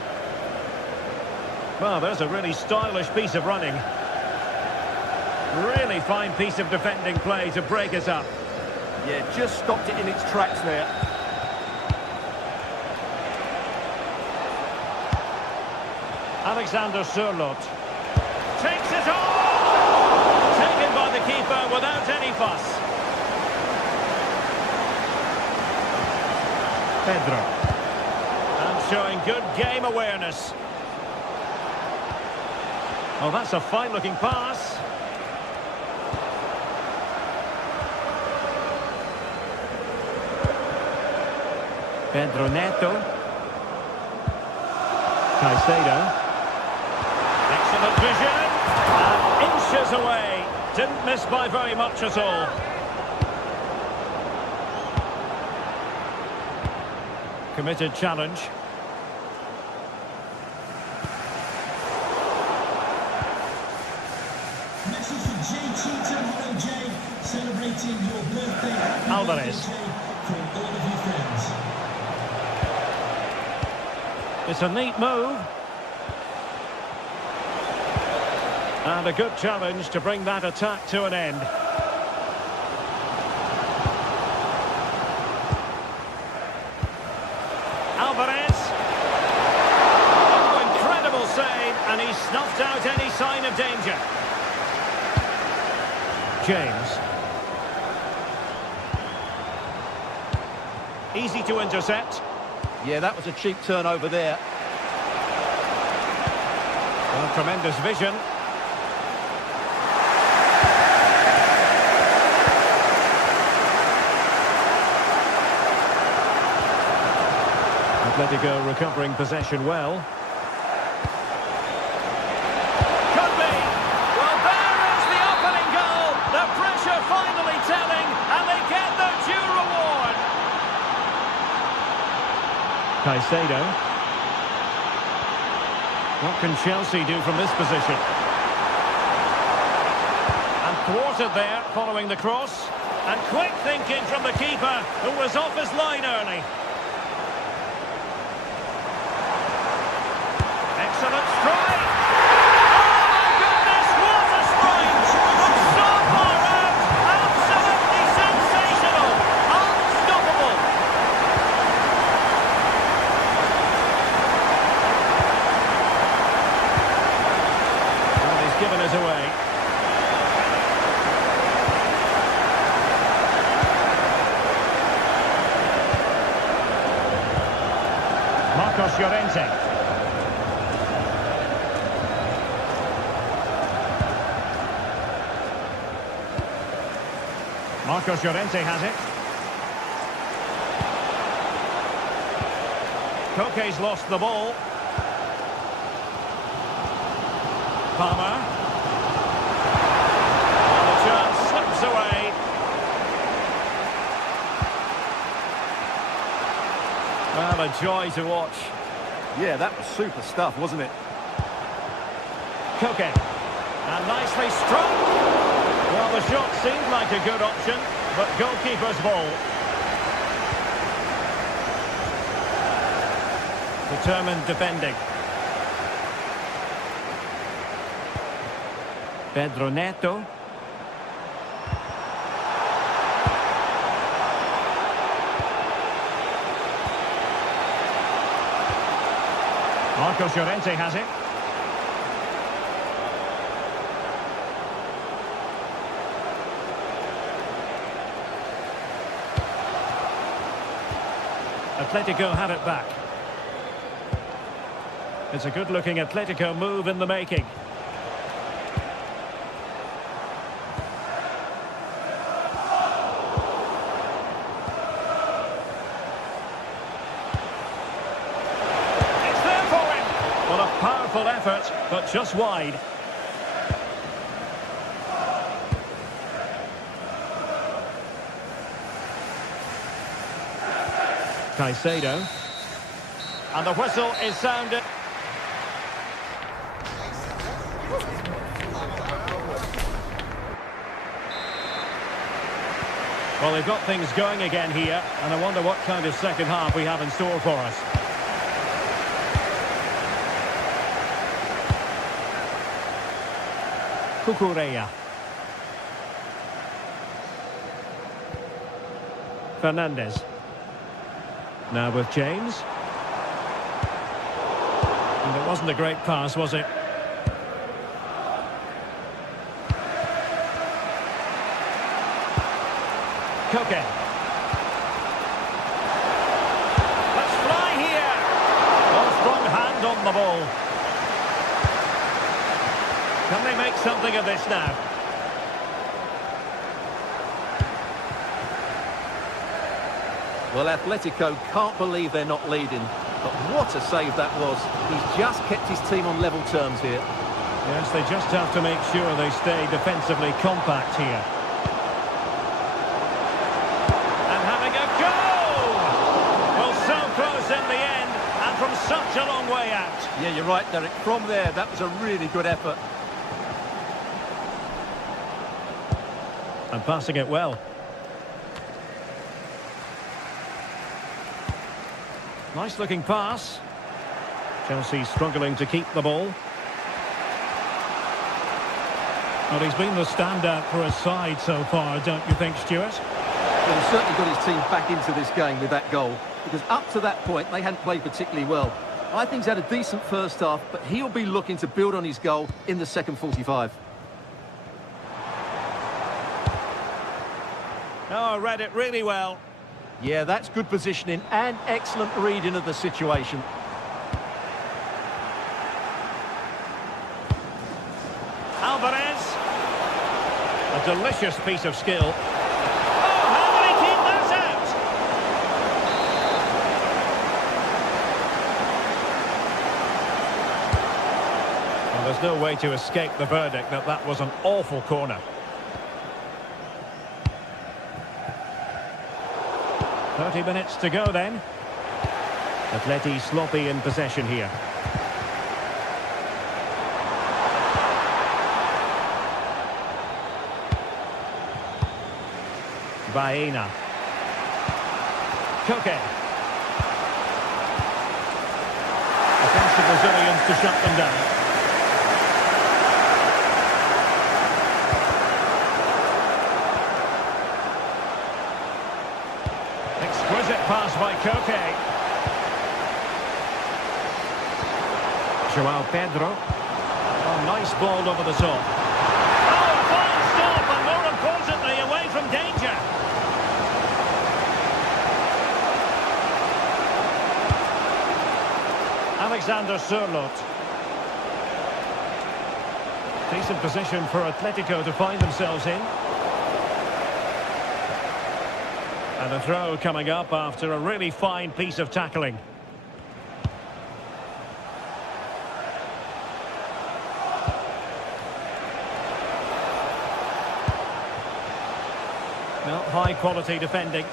Well, there's a really stylish piece of running. Really fine piece of defending play to break us up. Yeah, just stopped it in its tracks there. Alexander Sørloth takes it on! Taken by the keeper without any fuss. Pedro. And showing good game awareness. Oh, that's a fine-looking pass. Pedro Neto. Caicedo. Excellent vision. And inches away. Didn't miss by very much at all. Committed challenge. Message for JT tomorrow, Jay. Celebrating your birthday. Alvarez. From all of your friends. It's a neat move. And a good challenge to bring that attack to an end. Alvarez. Oh, incredible save, and he snuffed out any sign of danger. James. Easy to intercept. Yeah, that was a cheap turnover there. Well, tremendous vision. Atletico recovering possession well. Could be! Well, there is the opening goal! The pressure finally telling, and they get their due reward! Caicedo. What can Chelsea do from this position? And thwarted there, following the cross. And quick thinking from the keeper, who was off his line early. Excellent strike! Oh my goodness, what a strike! From so far out, absolutely sensational! Unstoppable! Well, he's given us away. Marcos Llorente. Marcos Llorente has it. Koke's lost the ball. Palmer. And the chance slips away. Well, a joy to watch. Yeah, that was super stuff, wasn't it? Koke. And nicely struck. Well, the shot seemed like a good option, but goalkeeper's ball. Determined defending. Pedro Neto. Marcos Llorente has it. Atletico had it back. It's a good-looking Atletico move in the making. Powerful effort, but just wide. Caicedo. And the whistle is sounded. Well, they've got things going again here, and I wonder what kind of second half we have in store for us. Cucurella. Fernandez. Now with James. And it wasn't a great pass, was it? Koke. Let's fly here. Oh, strong hand on the ball. Can they make something of this now? Well, Atletico can't believe they're not leading. But what a save that was. He's just kept his team on level terms here. Yes, they just have to make sure they stay defensively compact here. And having a goal! Well, so close in the end, and from such a long way out. Yeah, you're right, Derek. From there, that was a really good effort. And passing it well. Nice looking pass. Chelsea struggling to keep the ball. Well, he's been the standout for his side so far, don't you think, Stuart? Well, he's certainly got his team back into this game with that goal, because up to that point, they hadn't played particularly well. I think he's had a decent first half, but he'll be looking to build on his goal in the second 45. Oh, read it really well. Yeah, that's good positioning and excellent reading of the situation. Alvarez. A delicious piece of skill. Oh, how did he keep that out? Well, there's no way to escape the verdict that that was an awful corner. 30 minutes to go then. Atleti sloppy in possession here. Baena. Koke. Offensive Brazilians to shut them down. Exquisite pass by Koke. João Pedro. Oh, nice ball over the top. Oh, a fine stop, and more importantly, away from danger. Alexander Sørloth. Decent position for Atletico to find themselves in. And a throw coming up after a really fine piece of tackling. Well, high quality defending.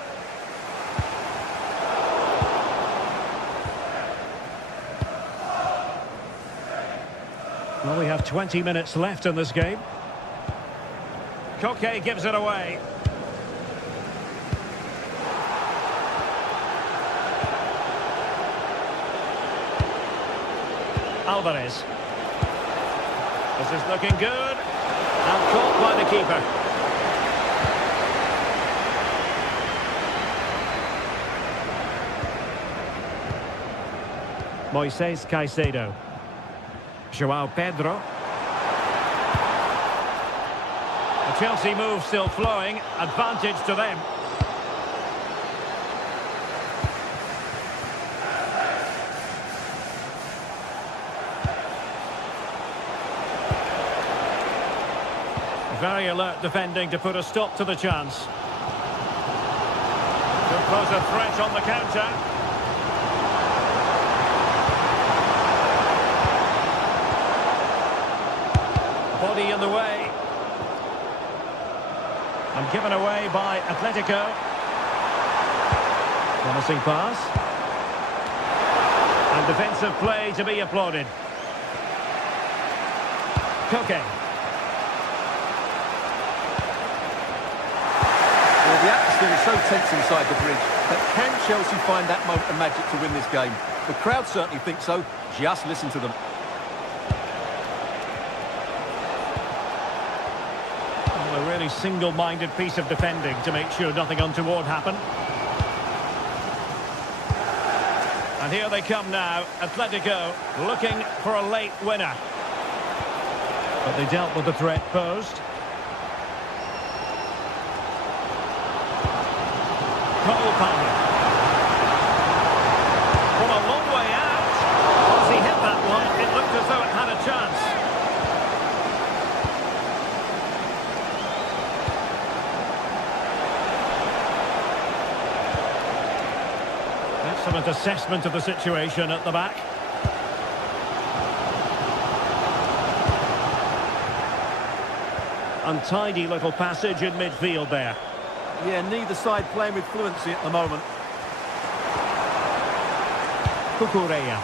Well, we have 20 minutes left in this game. Koke gives it away. Alvarez. This is looking good. And caught by the keeper. Moises Caicedo. João Pedro. The Chelsea move still flowing. Advantage to them. Very alert defending to put a stop to the chance. Could pose a threat on the counter. Body in the way. And given away by Atletico. Promising pass. And defensive play to be applauded. Koke. Well, the atmosphere is so tense inside the bridge, but can Chelsea find that moment of magic to win this game? The crowd certainly think so. Just listen to them. Well, a really single-minded piece of defending to make sure nothing untoward happened. And here they come now, Atletico looking for a late winner. But they dealt with the threat posed. Cole Palmer. From a long way out. As he hit that one, it looked as though it had a chance. Excellent assessment of the situation at the back. Untidy little passage in midfield there. Yeah, neither side playing with fluency at the moment. Cucurella.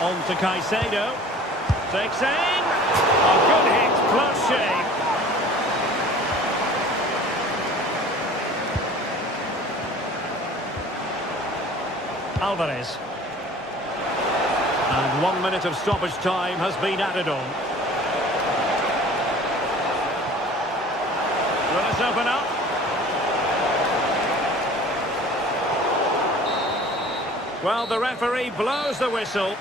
On to Caicedo. Takes aim. A good hit, close shave. Alvarez. And 1 minute of stoppage time has been added on. Will this open up? Well, the referee blows the whistle.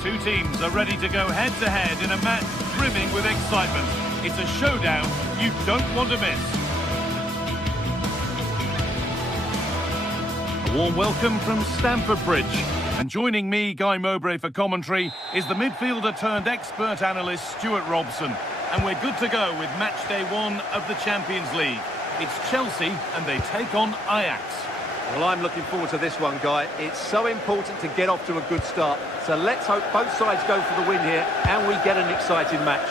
Two teams are ready to go head-to-head in a match brimming with excitement. It's a showdown you don't want to miss. A warm welcome from Stamford Bridge. And joining me, Guy Mowbray, for commentary is the midfielder-turned-expert analyst Stuart Robson. And we're good to go with match day 1 of the Champions League. It's Chelsea and they take on Ajax. Well, I'm looking forward to this one, Guy. It's so important to get off to a good start. So let's hope both sides go for the win here and we get an exciting match.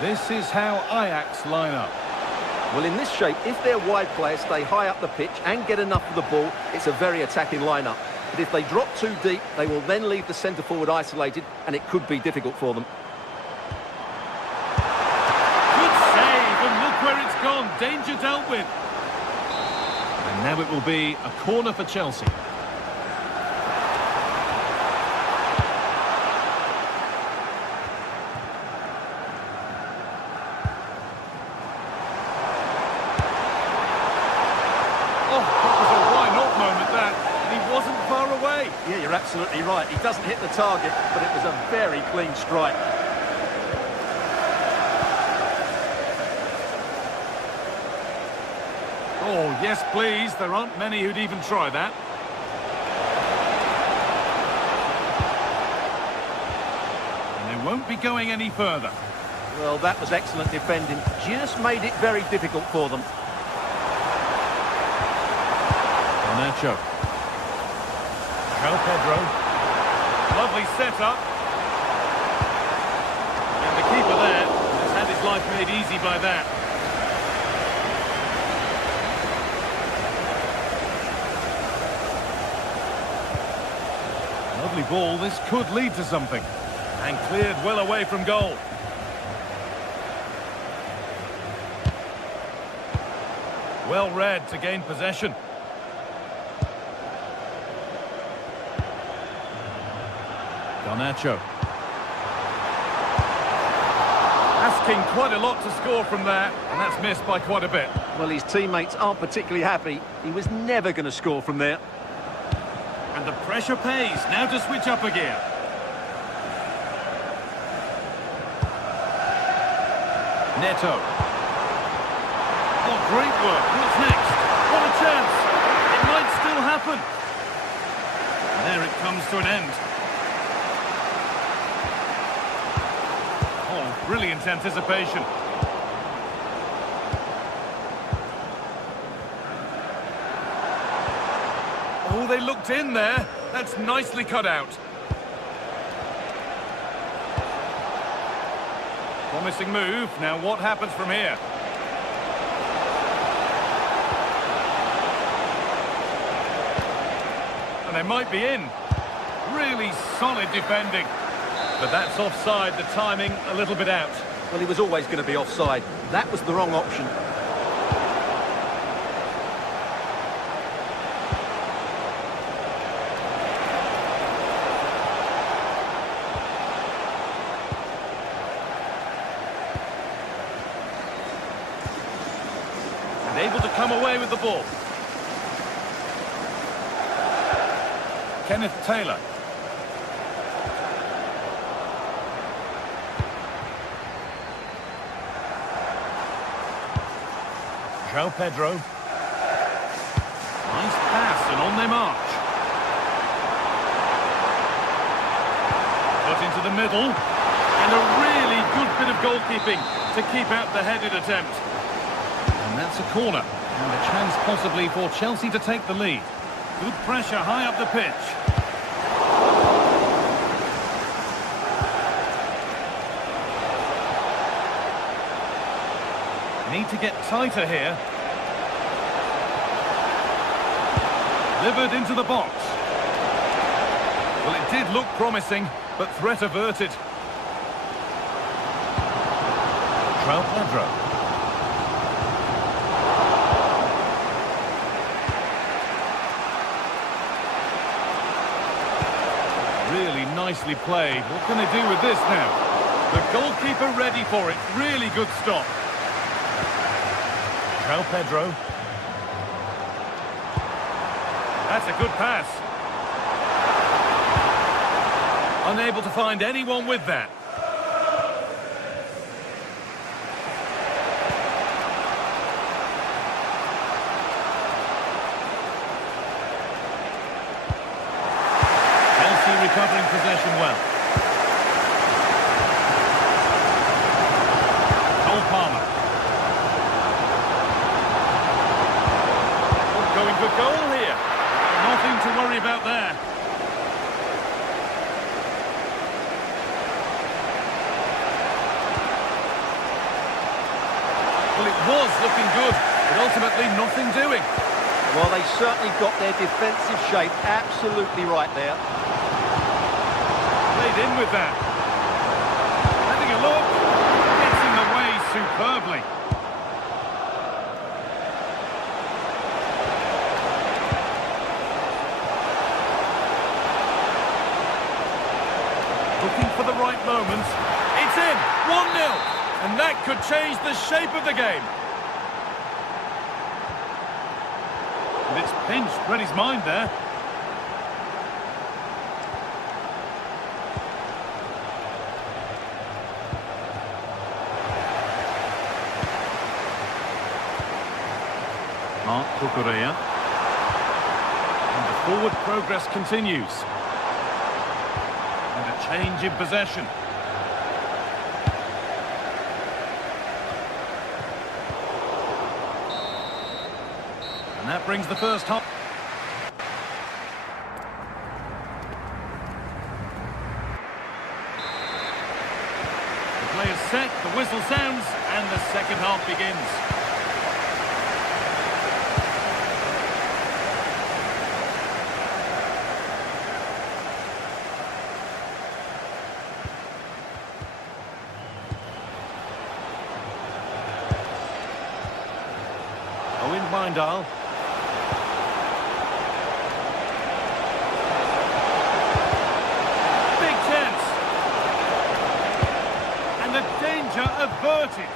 This is how Ajax line up. Well, in this shape, if their wide players stay high up the pitch and get enough of the ball, it's a very attacking lineup. But if they drop too deep, they will then leave the centre-forward isolated and it could be difficult for them. Where it's gone, danger dealt with. And now it will be a corner for Chelsea. Oh, that was a why-not moment, that. And he wasn't far away. Yeah, you're absolutely right. He doesn't hit the target, but it was a very clean strike. Oh, yes, please. There aren't many who'd even try that. And they won't be going any further. Well, that was excellent defending. Just made it very difficult for them. Nacho. João Pedro. Lovely setup. And the keeper there has had his life made easy by that. Lovely ball. This could lead to something. And cleared well away from goal. Well read to gain possession. Nacho. Asking quite a lot to score from there, and that's missed by quite a bit. Well, his teammates aren't particularly happy. He was never going to score from there. And the pressure pays. Now to switch up a gear. Neto. Oh, great work. What's next? What a chance. It might still happen. And there it comes to an end. Brilliant anticipation. Oh, they looked in there. That's nicely cut out. Promising move. Now what happens from here? And they might be in. Really solid defending. But that's offside, the timing a little bit out. Well, he was always going to be offside. That was the wrong option. And able to come away with the ball. Kenneth Taylor. João Pedro. Nice pass and on they march. Put into the middle. And a really good bit of goalkeeping to keep out the headed attempt. And that's a corner. And a chance possibly for Chelsea to take the lead. Good pressure high up the pitch. Need to get tighter here. Delivered into the box. Well, it did look promising, but threat averted. João Pedro. Really nicely played. What can they do with this now? The goalkeeper ready for it. Really good stop. João Pedro. That's a good pass. Unable to find anyone with that. Chelsea recovering possession well. Cole Palmer. Going good goal here. Nothing to worry about there. Well, it was looking good, but ultimately nothing doing. Well, they certainly got their defensive shape absolutely right there. Played in with that. Having a look. Gets in the way superbly. Looking for the right moment. It's in! 1-0! And that could change the shape of the game. And it's pinched Freddie's mind there. Mark. Kukurea. And the forward progress continues. And a change in possession. And that brings the first half. The play is set, the whistle sounds, and the second half begins. Mindal. Big chance. And the danger averted.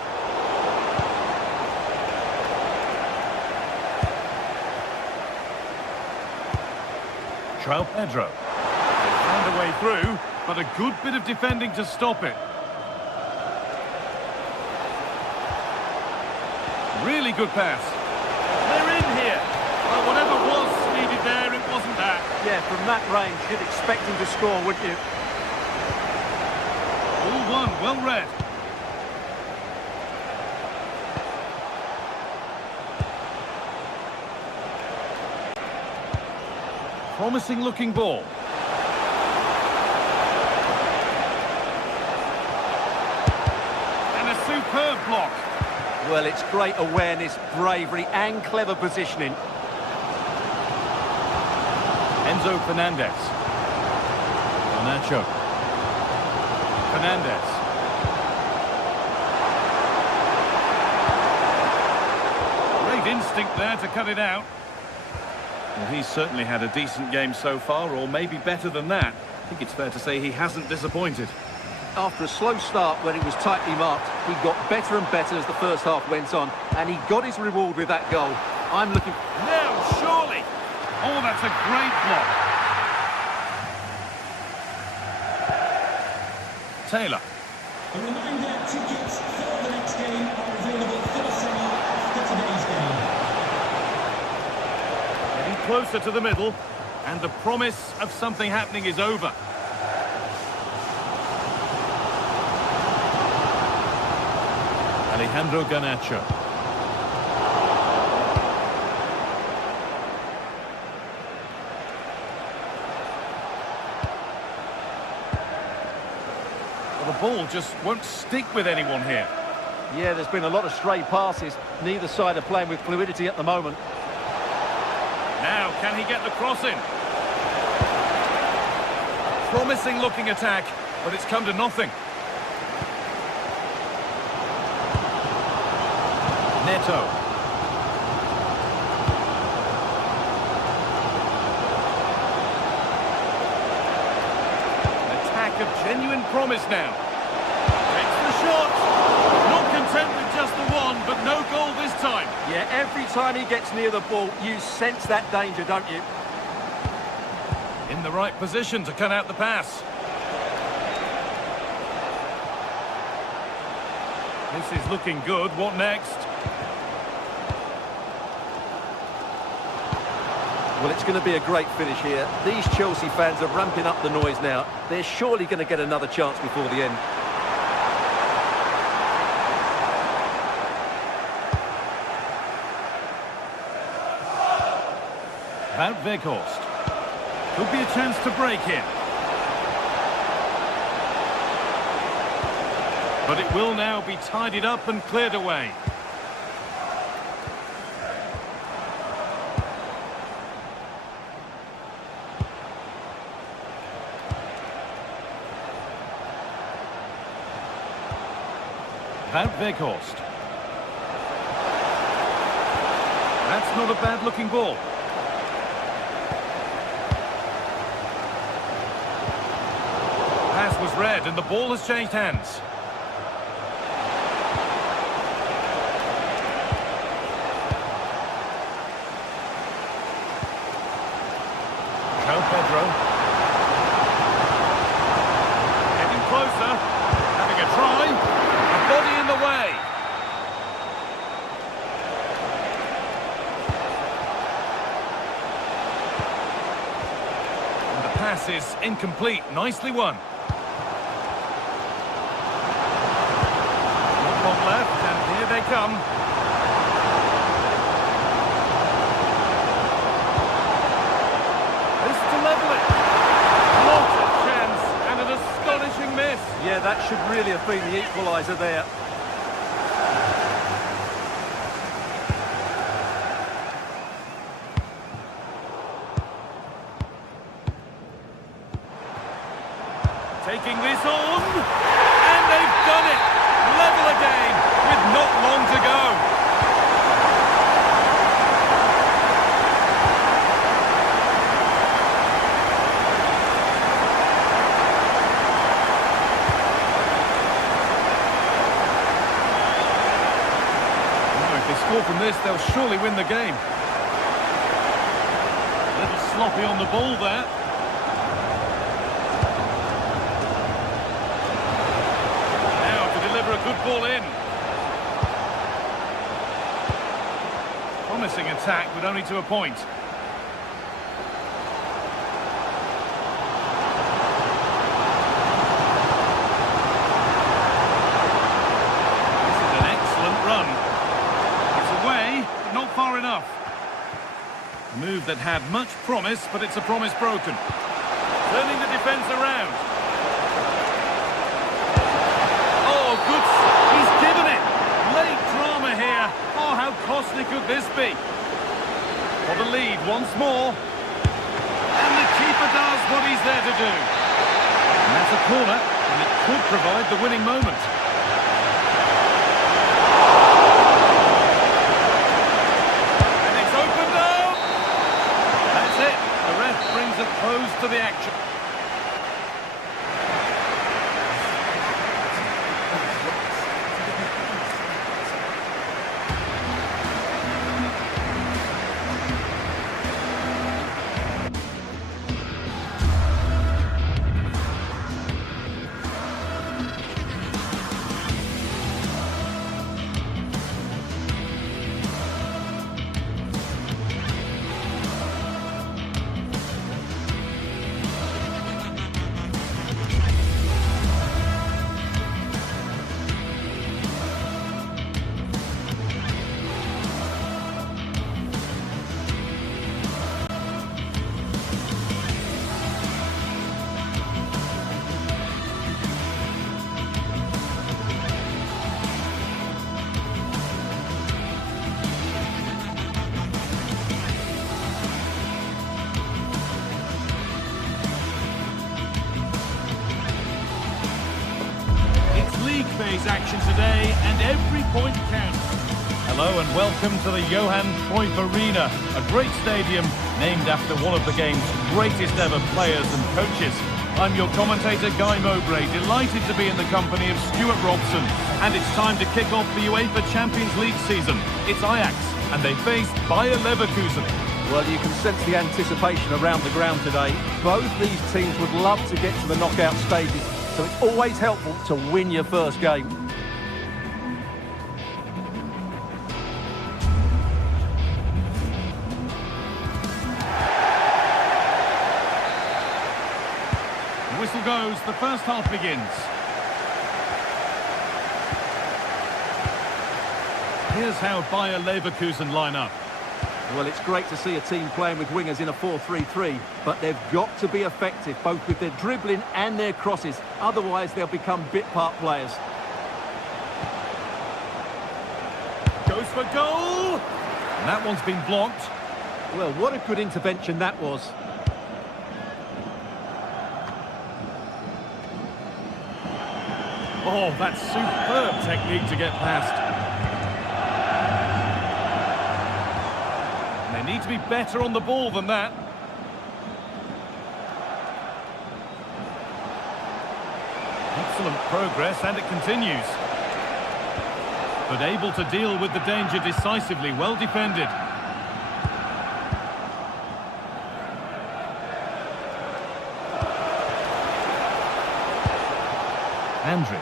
João Pedro. They found a way through, but a good bit of defending to stop it. Really good pass. They're in here. Well, whatever was needed there, it wasn't that. Yeah, from that range, you'd expect him to score, wouldn't you? All one, well read. Promising looking ball. And a superb block. Well, it's great awareness, bravery and clever positioning. Enzo Fernandez. Garnacho. Fernandez. Great instinct there to cut it out. Well, he's certainly had a decent game so far, or maybe better than that. I think it's fair to say he hasn't disappointed. After a slow start when it was tightly marked, he got better and better as the first half went on, and he got his reward with that goal. I'm looking... Now, surely! Oh, that's a great block. Taylor. A reminder, tickets for the next game are available for sale after today's game. Getting closer to the middle, and the promise of something happening is over. Alejandro Garnacho. Well, the ball just won't stick with anyone here. Yeah, there's been a lot of stray passes. Neither side are playing with fluidity at the moment. Now, can he get the cross in? Promising looking attack, but it's come to nothing. Neto. An attack of genuine promise now. Takes the shot. Not content with just the one, but no goal this time. Yeah, every time he gets near the ball, you sense that danger, don't you? In the right position to cut out the pass. This is looking good. What next? Well, it's going to be a great finish here. These Chelsea fans are ramping up the noise now. They're surely going to get another chance before the end. Wout Weghorst. Could be a chance to break here. But it will now be tidied up and cleared away. Wout Weghorst. That's not a bad-looking ball. Pass was read, and the ball has changed hands. João Pedro. Getting closer. Having a try. A body in the way. pass is incomplete. Nicely won. Not long left, and here they come. This to level it. What a chance, and an astonishing miss. Yeah, that should really have been the equaliser there. Taking this on, and they've done it! Level again, with not long to go. If they score from this, they'll surely win the game. A little sloppy on the ball there. A good ball in. Promising attack, but only to a point. This is an excellent run. It's away, but not far enough. A move that had much promise, but it's a promise broken. Turning the defence around. He's given it! Late drama here. Oh, how costly could this be? For the lead once more. And the keeper does what he's there to do. And that's a corner, and it could provide the winning moment. And it's opened up! That's it. The ref brings a close to the action. Phase action today, and every point counts. Hello and welcome to the Johan Cruyff Arena, a great stadium named after one of the game's greatest ever players and coaches. I'm your commentator Guy Mowbray, delighted to be in the company of Stuart Robson, and it's time to kick off the UEFA Champions League season. It's Ajax, and they face Bayer Leverkusen. Well, you can sense the anticipation around the ground today. Both these teams would love to get to the knockout stages, so it's always helpful to win your first game. The whistle goes, the first half begins. Here's how Bayer Leverkusen line up. Well, it's great to see a team playing with wingers in a 4-3-3, but they've got to be effective, both with their dribbling and their crosses. Otherwise, they'll become bit-part players. Goes for goal! And that one's been blocked. Well, what a good intervention that was. Oh, that's superb technique to get past. They need to be better on the ball than that. Excellent progress, and it continues. But able to deal with the danger decisively, well defended. Andrew.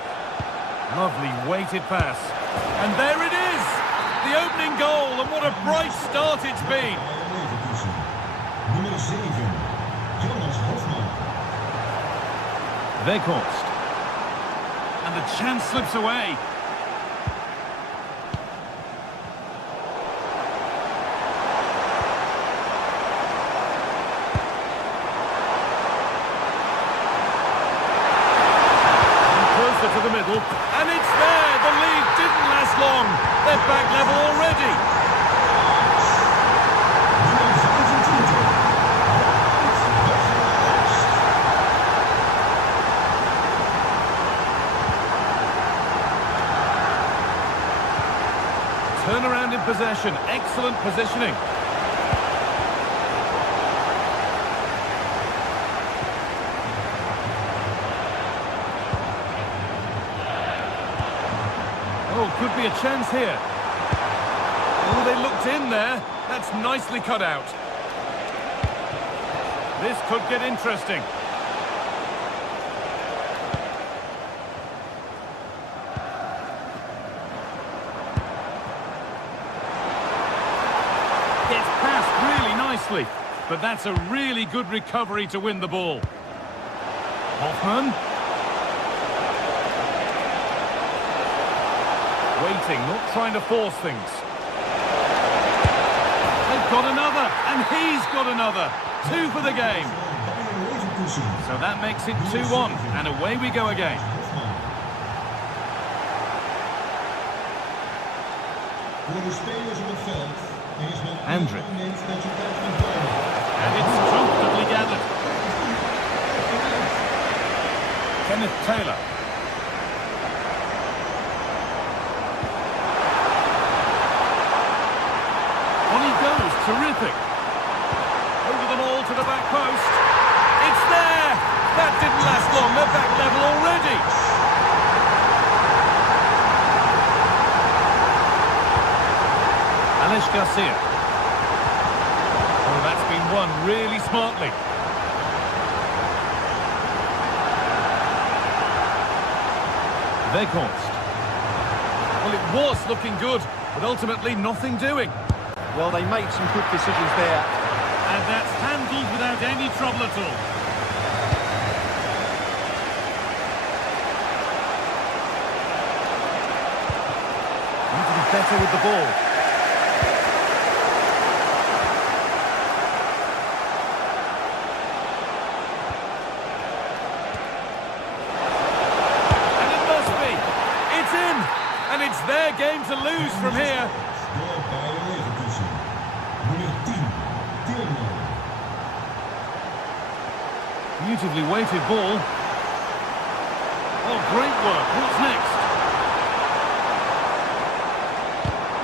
Lovely weighted pass. And there it is! The opening goal, and what a bright start it's been. Nummer 7, Weghorst. And the chance slips away. To the middle, and it's there. The lead didn't last long. They're back level already. Turnaround in possession. Excellent positioning. Oh, could be a chance here. Oh, they looked in there. That's nicely cut out. This could get interesting. Gets passed really nicely. But that's a really good recovery to win the ball. Hoffman. Waiting, not trying to force things. They've got another, and he's got another. 2 for the game. So that makes it 2-1, and away we go again. Andrick. And it's comfortably gathered. Kenneth Taylor. Terrific. Over the ball to the back post. It's there. That didn't last long. They're back level already. Alex Garcia. Oh, that's been won really smartly. Weghorst. Well, it was looking good, but ultimately nothing doing. Well, they made some good decisions there. And that's handled without any trouble at all. Need to be better with the ball. And it must be. It's in. And it's their game to lose from here. Beautifully weighted ball. Oh, great work. What's next?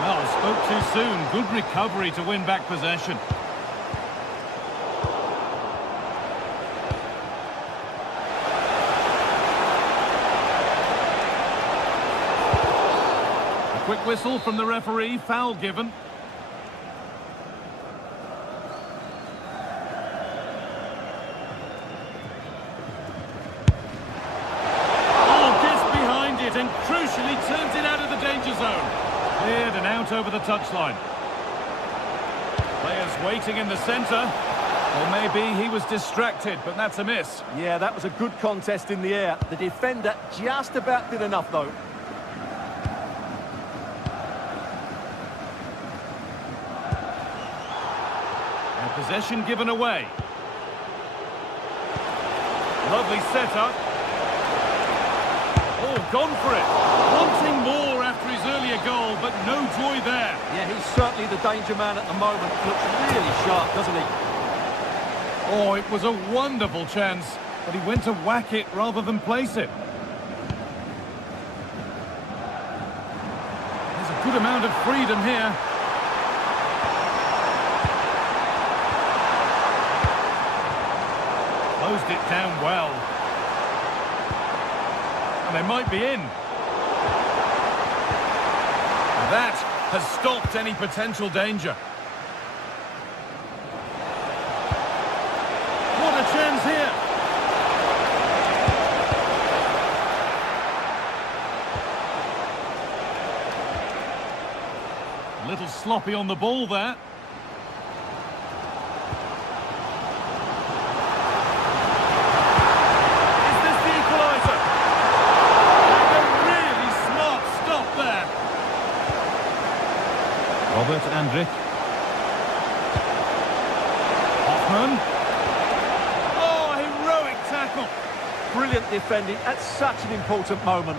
Well, spoke too soon. Good recovery to win back possession. A quick whistle from the referee. Foul given. And crucially turns it out of the danger zone. Cleared and out over the touchline. Players waiting in the centre. Or maybe he was distracted, but that's a miss. Yeah, that was a good contest in the air. The defender just about did enough, though. And possession given away. Lovely setup. Oh, gone for it. Wanting more after his earlier goal, but no joy there. Yeah, he's certainly the danger man at the moment. Looks really sharp, doesn't he? Oh, it was a wonderful chance, but he went to whack it rather than place it. There's a good amount of freedom here. Closed it down well. And they might be in. That has stopped any potential danger. What a chance here. A little sloppy on the ball there. Griezmann. Oh, heroic tackle. Brilliant defending at such an important moment.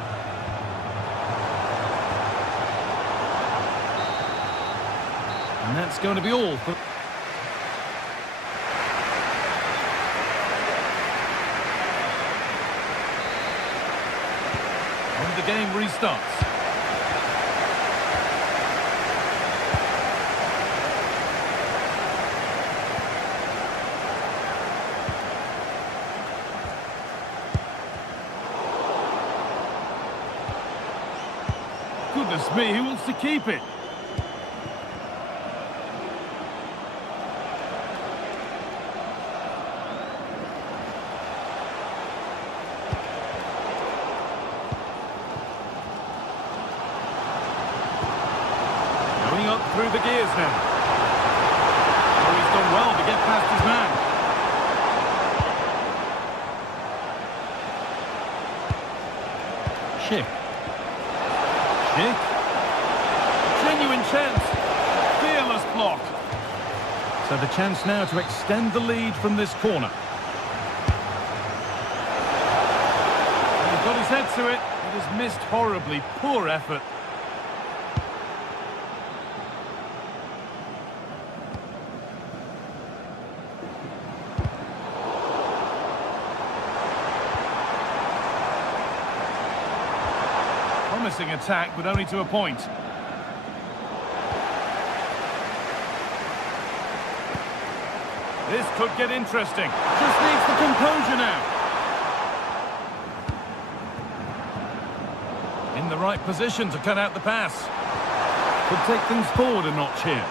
And that's going to be all for... And the game restarts. Goodness me, who wants to keep it? Going up through the gears now. Oh, he's done well to get past his man. Schick. Genuine chance. Fearless block. So the chance now to extend the lead from this corner. And he's got his head to it. It has missed horribly. Poor effort. Promising attack, but only to a point. This could get interesting. Just needs the composure now. In the right position to cut out the pass. Could take things forward a notch here.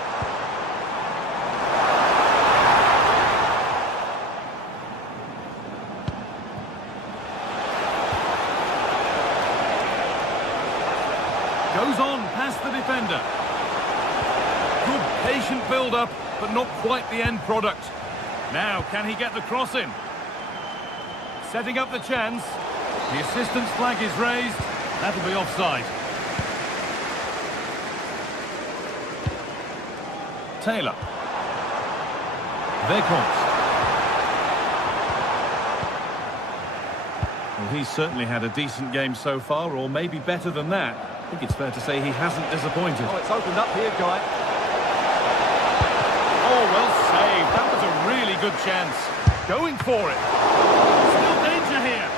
Goes on past the defender. Good patient build-up, but not quite the end product. Now, can he get the cross in? Setting up the chance. The assistant's flag is raised. That'll be offside. Taylor. Weghorst. Well, he's certainly had a decent game so far, or maybe better than that. I think it's fair to say he hasn't disappointed. Oh, it's opened up here, Guy. Oh, well saved. That was a really good chance. Going for it. Still danger here.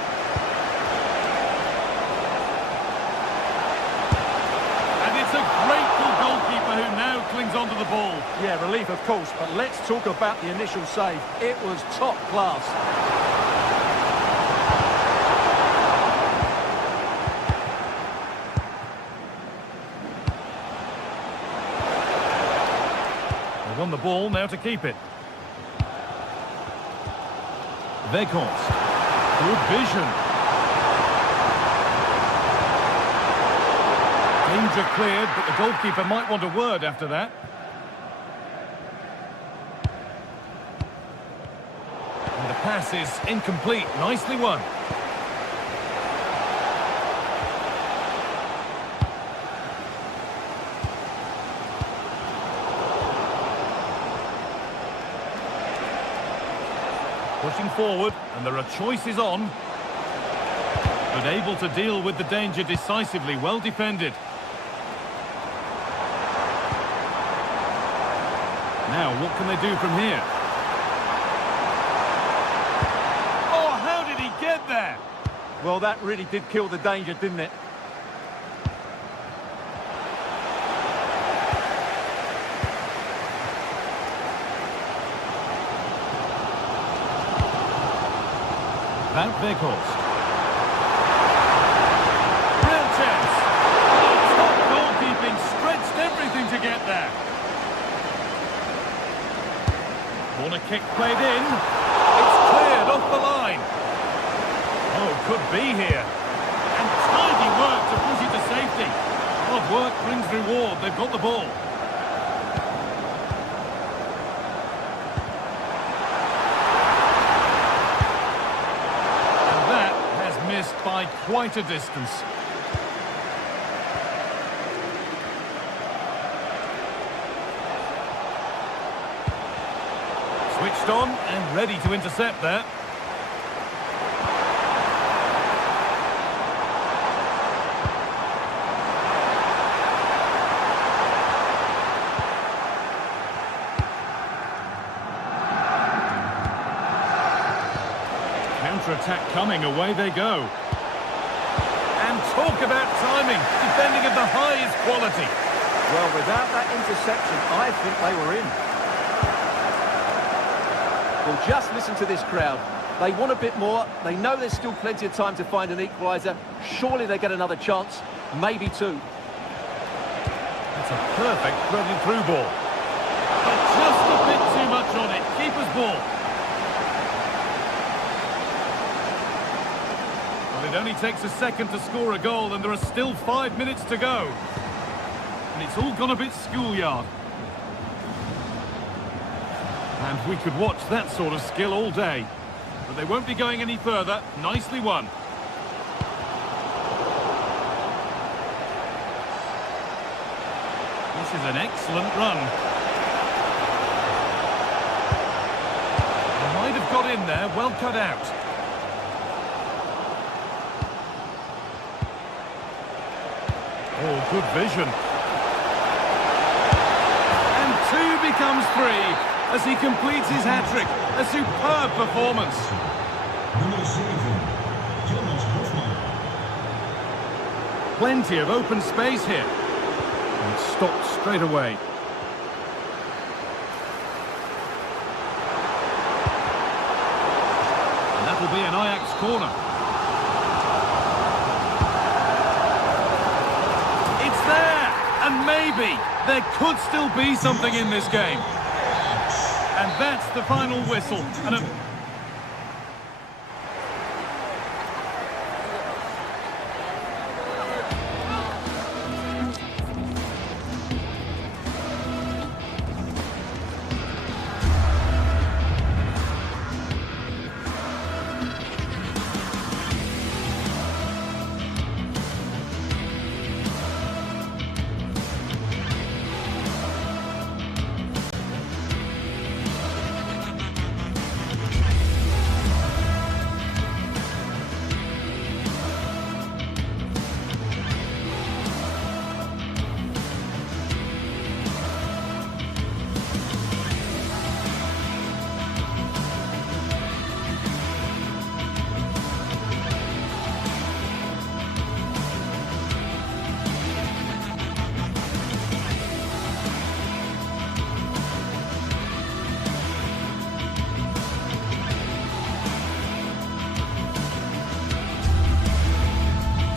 And it's a grateful goalkeeper who now clings onto the ball. Yeah, relief, of course, but let's talk about the initial save. It was top class. On the ball now to keep it. Weghorst. Good vision. Danger cleared, but the goalkeeper might want a word after that. And the pass is incomplete. Nicely won. Pushing forward, and there are choices on. But able to deal with the danger decisively, well defended. Now, what can they do from here? Oh, how did he get there? Well, that really did kill the danger, didn't it? Van Weghorst. Real chance. Top goalkeeping, stretched everything to get there. Corner kick played in. It's cleared off the line. Oh, could be here. And tidy work to push it to safety. Hard work brings reward. They've got the ball. By quite a distance. Switched on and ready to intercept there. Counter-attack coming, away they go. And talk about timing, defending of the highest quality. Well, without that interception, I think they were in. Well, just listen to this crowd. They want a bit more. They know there's still plenty of time to find an equaliser. Surely they get another chance, maybe two. That's a perfect threaded through ball. But just a bit too much on it. Keeper's ball. Well, it only takes a second to score a goal, and there are still 5 minutes to go. And it's all gone a bit schoolyard. And we could watch that sort of skill all day. But they won't be going any further. Nicely won. This is an excellent run. Might have got in there, well cut out. Oh, good vision. And two becomes three as he completes his hat-trick. A superb performance. Number 7, Jonas Hofmann. Plenty of open space here. And stopped straight away. And that'll be an Ajax corner. It's there! And maybe there could still be something in this game. And that's the final whistle. And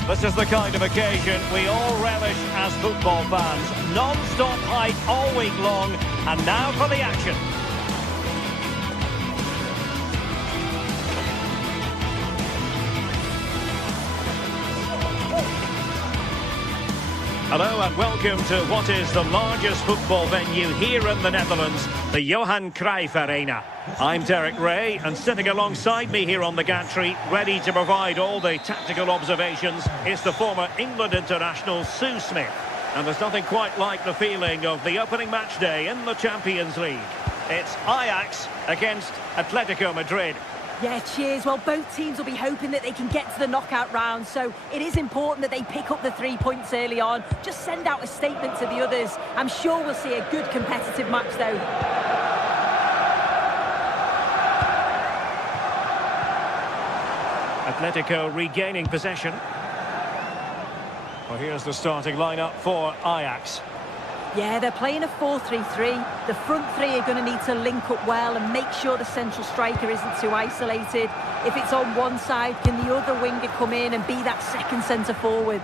this is the kind of occasion we all relish as football fans. Non-stop hype all week long, and now for the action. Hello and welcome to what is the largest football venue here in the Netherlands, the Johan Cruyff Arena. I'm Derek Ray, and sitting alongside me here on the gantry, ready to provide all the tactical observations, is the former England international Sue Smith. And there's nothing quite like the feeling of the opening match day in the Champions League. It's Ajax against Atletico Madrid. Yeah, cheers. Well, both teams will be hoping that they can get to the knockout round, so it is important that they pick up the 3 points early on. Just send out a statement to the others. I'm sure we'll see a good competitive match, though. Atletico regaining possession. Well, here's the starting lineup for Ajax. Yeah, they're playing a 4-3-3. The front three are going to need to link up well and make sure the central striker isn't too isolated. If it's on one side, can the other winger come in and be that second centre forward?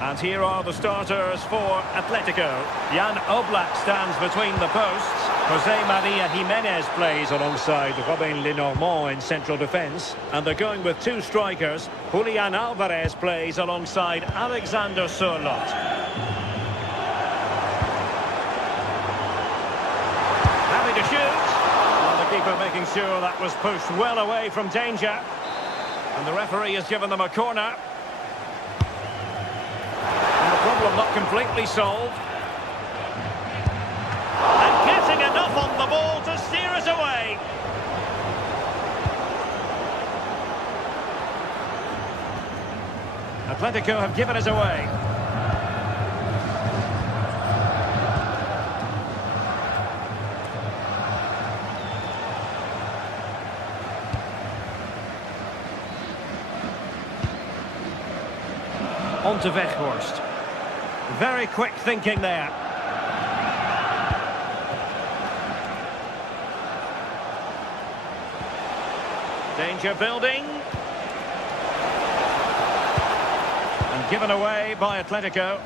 And here are the starters for Atletico. Jan Oblak stands between the posts. Jose Maria Jimenez plays alongside Robin Lenormand in central defence. And they're going with two strikers. Julian Alvarez plays alongside Alexander Sørloth. Happy to shoot. And the keeper making sure that was pushed well away from danger. And the referee has given them a corner. And the problem not completely solved. And Atletico have given us away. On to Weghorst. Very quick thinking there. Danger building. And given away by Atletico.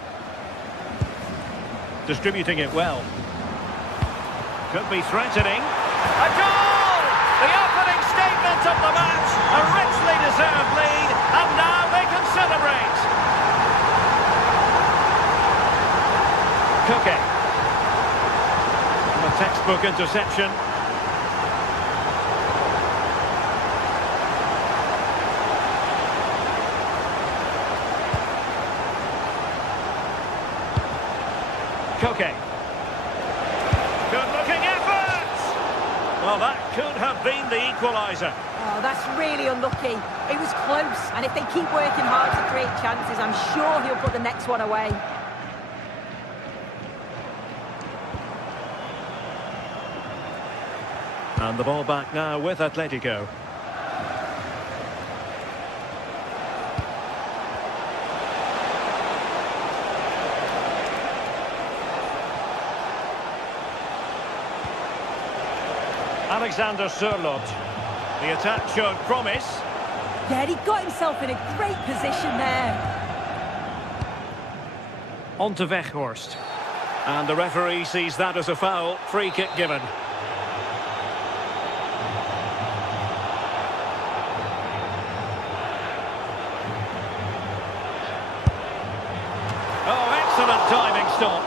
Distributing it well. Could be threatening. A goal! The opening statement of the match. A richly deserved lead. And now they can celebrate. Koke. And a textbook interception. Koke. Good looking effort! Well, that could have been the equaliser. Oh, that's really unlucky. It was close, and if they keep working hard to create chances, I'm sure he'll put the next one away. And the ball back now with Atletico. Alexander Sørloth. The attack showed promise. Yeah, he got himself in a great position there. On to Weghorst. And the referee sees that as a foul. Free kick given. Oh, excellent diving stop.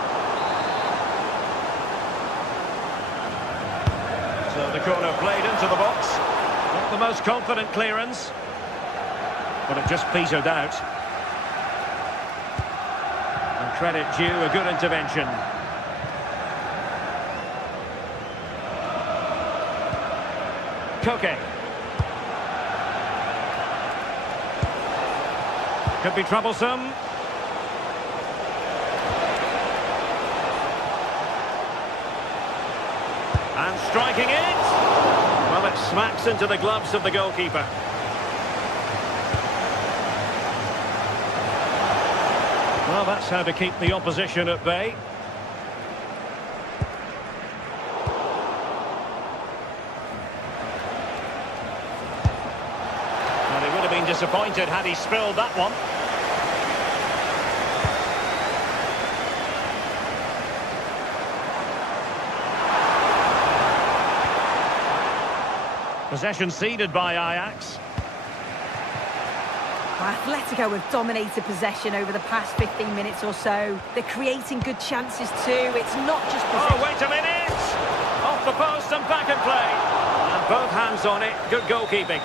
So the corner played into the box. Not the most confident clearance. But it just petered out. And credit due, a good intervention. Koke. Could be troublesome. And striking it. Well, it smacks into the gloves of the goalkeeper. Well, that's how to keep the opposition at bay. Well, he would have been disappointed had he spilled that one. Possession ceded by Ajax. Atletico have dominated possession over the past 15 minutes or so. They're creating good chances too. It's not just possession. Oh, wait a minute! Off the post and back in play. And both hands on it. Good goalkeeping.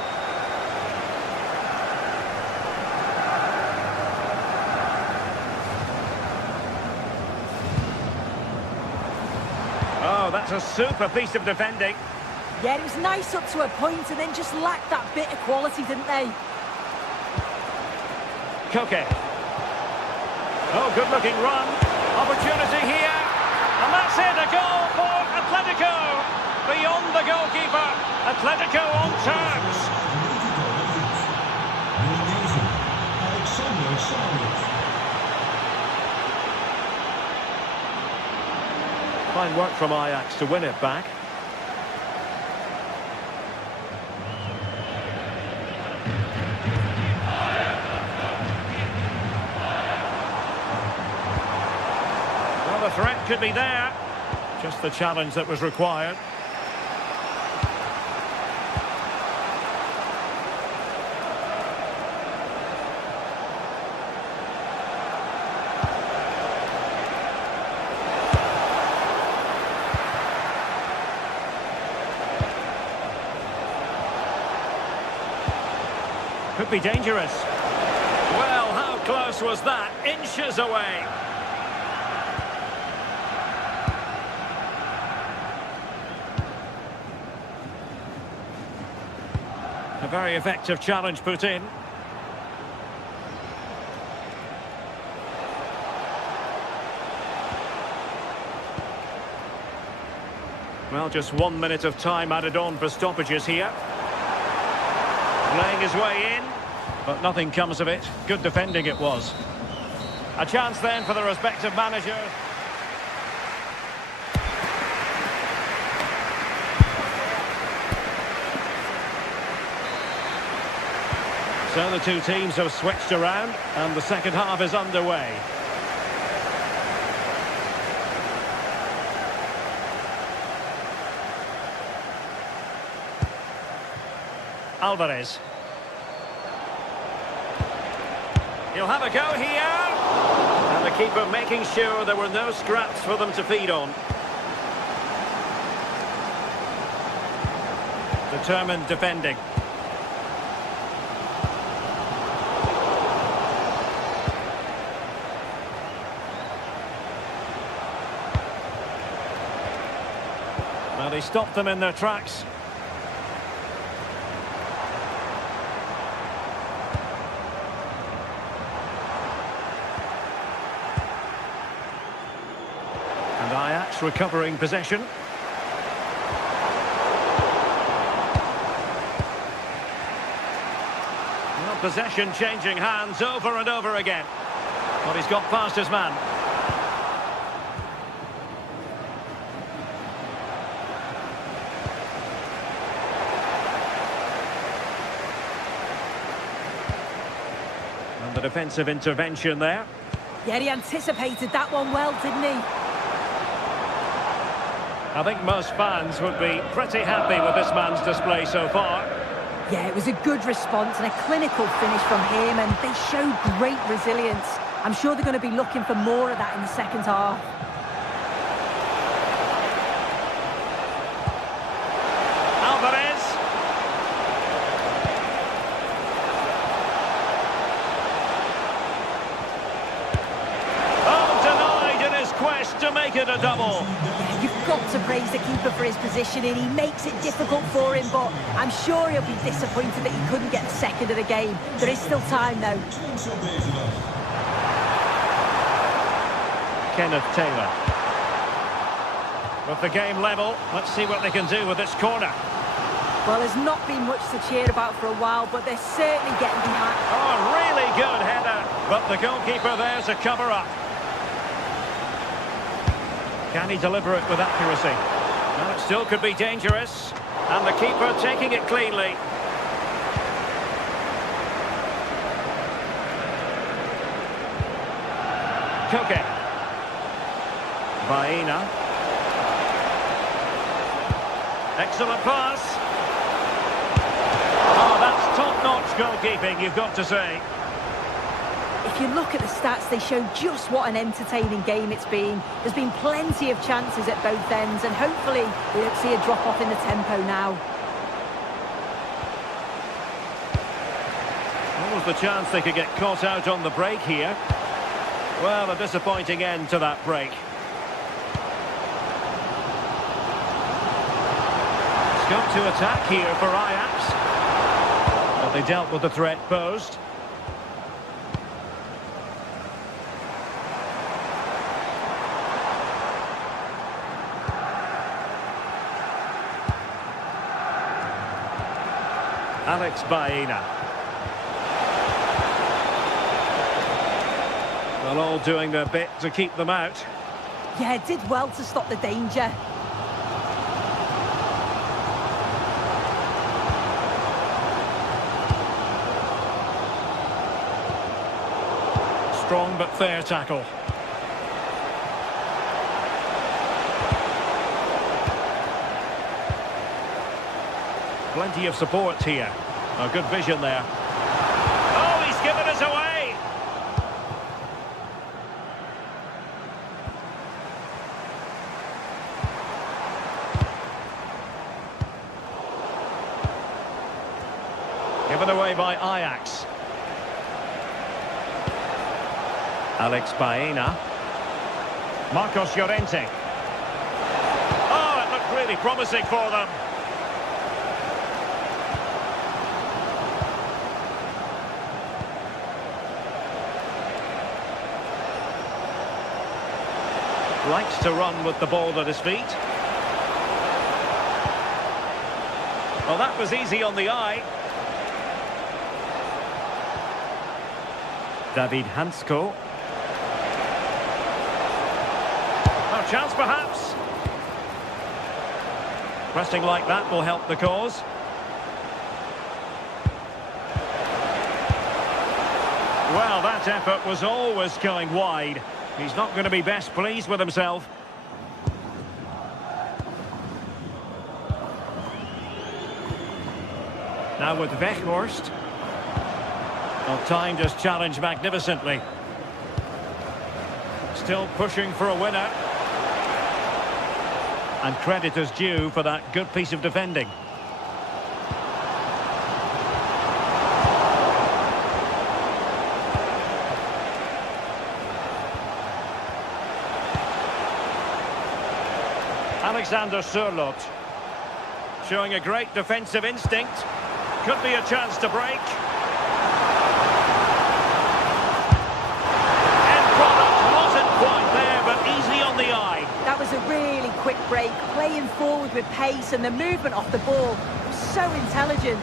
Oh, that's a super piece of defending. Yeah, it was nice up to a point and then just lacked that bit of quality, didn't they? Koke. Oh, good-looking run. Opportunity here. And that's it, a goal for Atletico. Beyond the goalkeeper. Atletico on terms. Fine work from Ajax to win it back. Well, the threat could be there. Just the challenge that was required. Could be dangerous. Well, how close was that? Inches away. A very effective challenge put in. Well, just 1 minute of time added on for stoppages here. Playing his way in, but nothing comes of it. Good defending it was. A chance then for the respective managers. So the two teams have switched around and the second half is underway. Alvarez. He'll have a go here. And the keeper making sure there were no scraps for them to feed on. Determined defending. Well, he stopped them in their tracks. And Ajax recovering possession. Well, possession changing hands over and over again. But he's got past his man. And the defensive intervention there. Yeah, he anticipated that one well, didn't he? I think most fans would be pretty happy with this man's display so far. Yeah, it was a good response and a clinical finish from him, and they showed great resilience. I'm sure they're going to be looking for more of that in the second half. Alvarez. Oh, denied in his quest to make it a double. You've got to praise the keeper for his positioning. He makes it difficult for him, but I'm sure he'll be disappointed that he couldn't get the second of the game. There is still time, though. Kenneth Taylor. With the game level, let's see what they can do with this corner. Well, there's not been much to cheer about for a while, but they're certainly getting behind. Oh, really good header, but the goalkeeper there to cover up. Can he deliver it with accuracy? Well, it still could be dangerous. And the keeper taking it cleanly. Koke. Baena. Excellent pass. Oh, that's top-notch goalkeeping, you've got to say. If you look at the stats, they show just what an entertaining game it's been. There's been plenty of chances at both ends, and hopefully we don't see a drop-off in the tempo now. What was the chance they could get caught out on the break here? Well, a disappointing end to that break. Scope to attack here for Ajax. But they dealt with the threat posed. Alex Baena. Well, all doing their bit to keep them out. Yeah, did well to stop the danger. Strong but fair tackle. Plenty of support here. A good vision there. Oh, he's given us away! Given away by Ajax. Alex Baena. Marcos Llorente. Oh, it looked really promising for them. Likes to run with the ball at his feet. Well, that was easy on the eye. David Hansko. A chance perhaps. Pressing like that will help the cause. Well, that effort was always going wide. He's not going to be best pleased with himself. Now with Weghorst. Well, timed his challenge magnificently. Still pushing for a winner. And credit is due for that good piece of defending. Alexander Sørloth showing a great defensive instinct. Could be a chance to break. End product wasn't quite there, but easy on the eye. That was a really quick break, playing forward with pace, and the movement off the ball was so intelligent.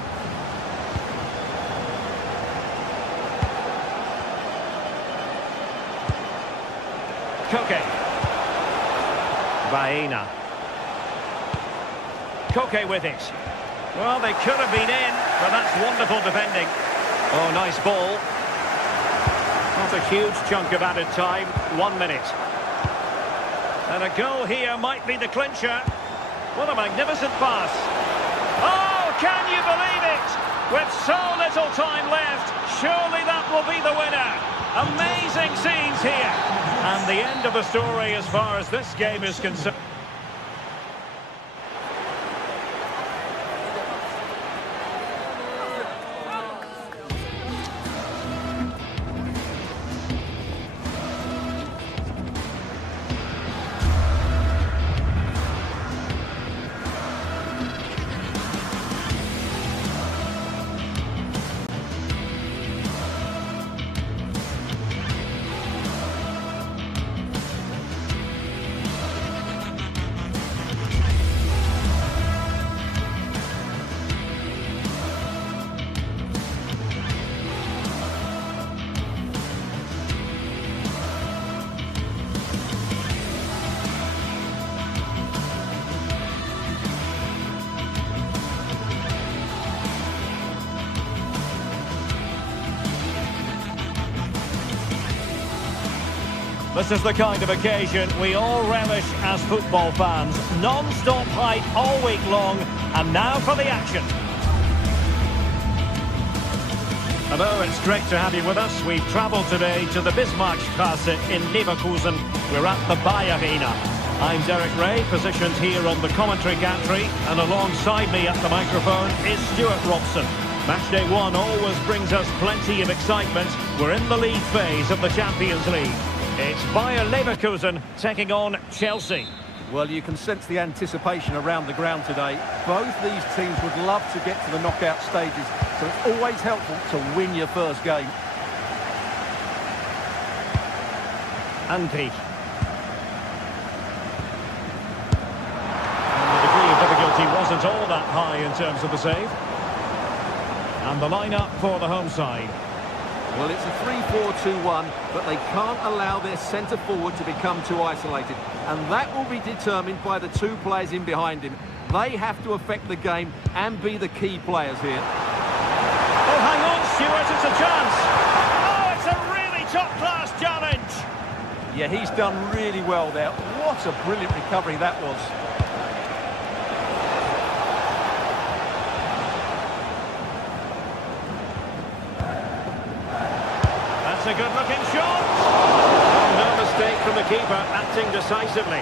Koke. Baena. Koke with it. Well, they could have been in, but that's wonderful defending. Oh, nice ball. Not a huge chunk of added time. 1 minute. And a goal here might be the clincher. What a magnificent pass. Oh, can you believe it? With so little time left, surely that will be the winner. Amazing scenes here. And the end of the story as far as this game is concerned. This is the kind of occasion we all relish as football fans. Non-stop hype all week long, and now for the action. Hello, it's great to have you with us. We've travelled today to the Bismarckstraße in Leverkusen. We're at the Bayer Arena. I'm Derek Ray, positioned here on the commentary gantry, and alongside me at the microphone is Stuart Robson. Matchday 1 always brings us plenty of excitement. We're in the league phase of the Champions League. It's Bayer Leverkusen taking on Chelsea. Well, you can sense the anticipation around the ground today. Both these teams would love to get to the knockout stages, so it's always helpful to win your first game. Andy. And the degree of difficulty wasn't all that high in terms of the save. And the lineup for the home side. Well, it's a 3-4-2-1, but they can't allow their centre-forward to become too isolated. And that will be determined by the two players in behind him. They have to affect the game and be the key players here. Oh, hang on, Stuart, it's a chance. Oh, it's a really top-class challenge. Yeah, he's done really well there. What a brilliant recovery that was. A good-looking shot. Oh, no mistake from the keeper, acting decisively.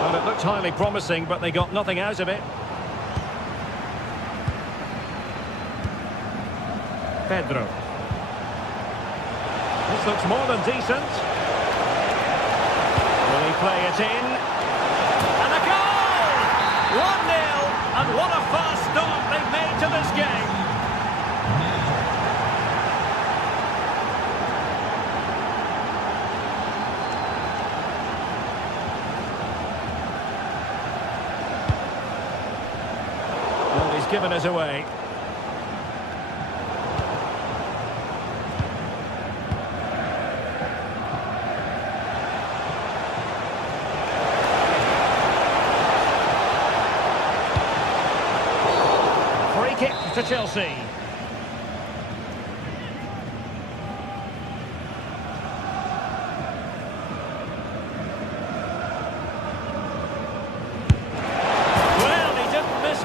Well, it looked highly promising, but they got nothing out of it. Pedro. This looks more than decent. Will he play it in? And a goal! 1-0, and what a fast start they've made to this game. given it away. Free kick to Chelsea.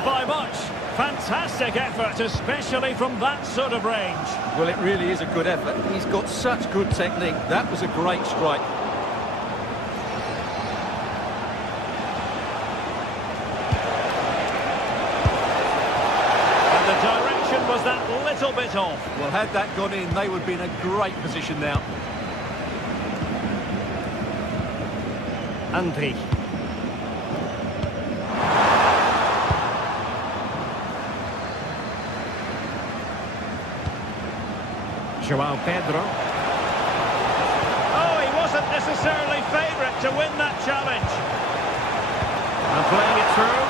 By much. Fantastic effort, especially from that sort of range. Well, it really is a good effort. He's got such good technique. That was a great strike. And the direction was that little bit off. Well, had that gone in, they would be in a great position now. Andri. João Pedro. Oh, he wasn't necessarily favourite to win that challenge. And playing it through.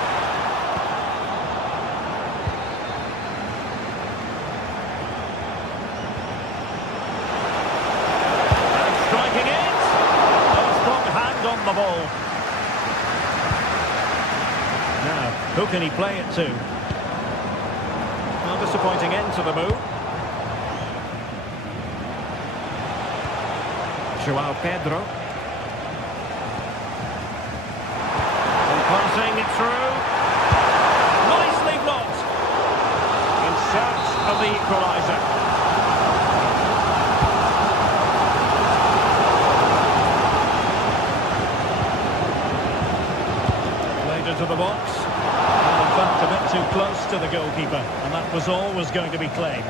And striking it. A strong hand on the ball. Now, who can he play it to? Well, disappointing end to the move. João Pedro. And passing it through. Nicely blocked. In search of the equaliser. Played into the box. And in fact a bit too close to the goalkeeper. And that was always going to be claimed.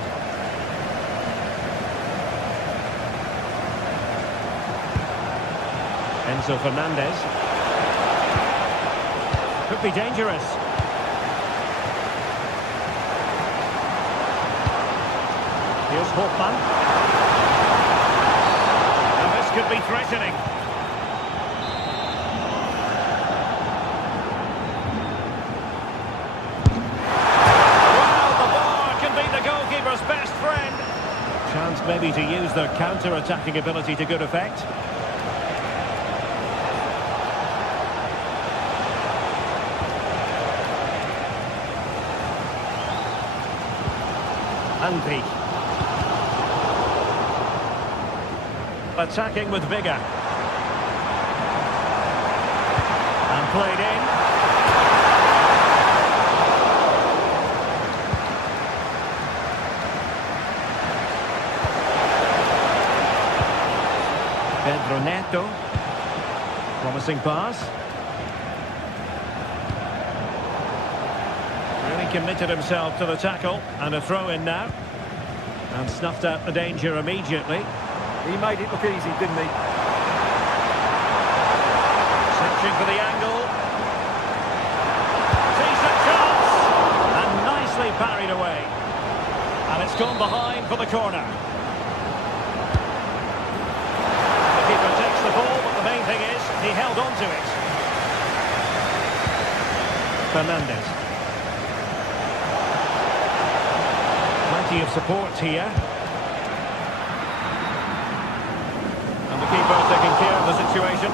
Enzo Fernandez. Could be dangerous. Here's Hofmann. Now this could be threatening. Well, the bar can be the goalkeeper's best friend. Chance maybe to use their counter-attacking ability to good effect. Andri. Attacking with vigour. And played in. Pedro Neto. Promising pass. Really committed himself to the tackle. And a throw in now. And snuffed out the danger immediately. He made it look easy, didn't he? Searching for the angle. Decent chance. And nicely parried away. And it's gone behind for the corner. The keeper takes the ball, but the main thing is he held on to it. Fernandez. Plenty of support here. And the keeper taking care of the situation.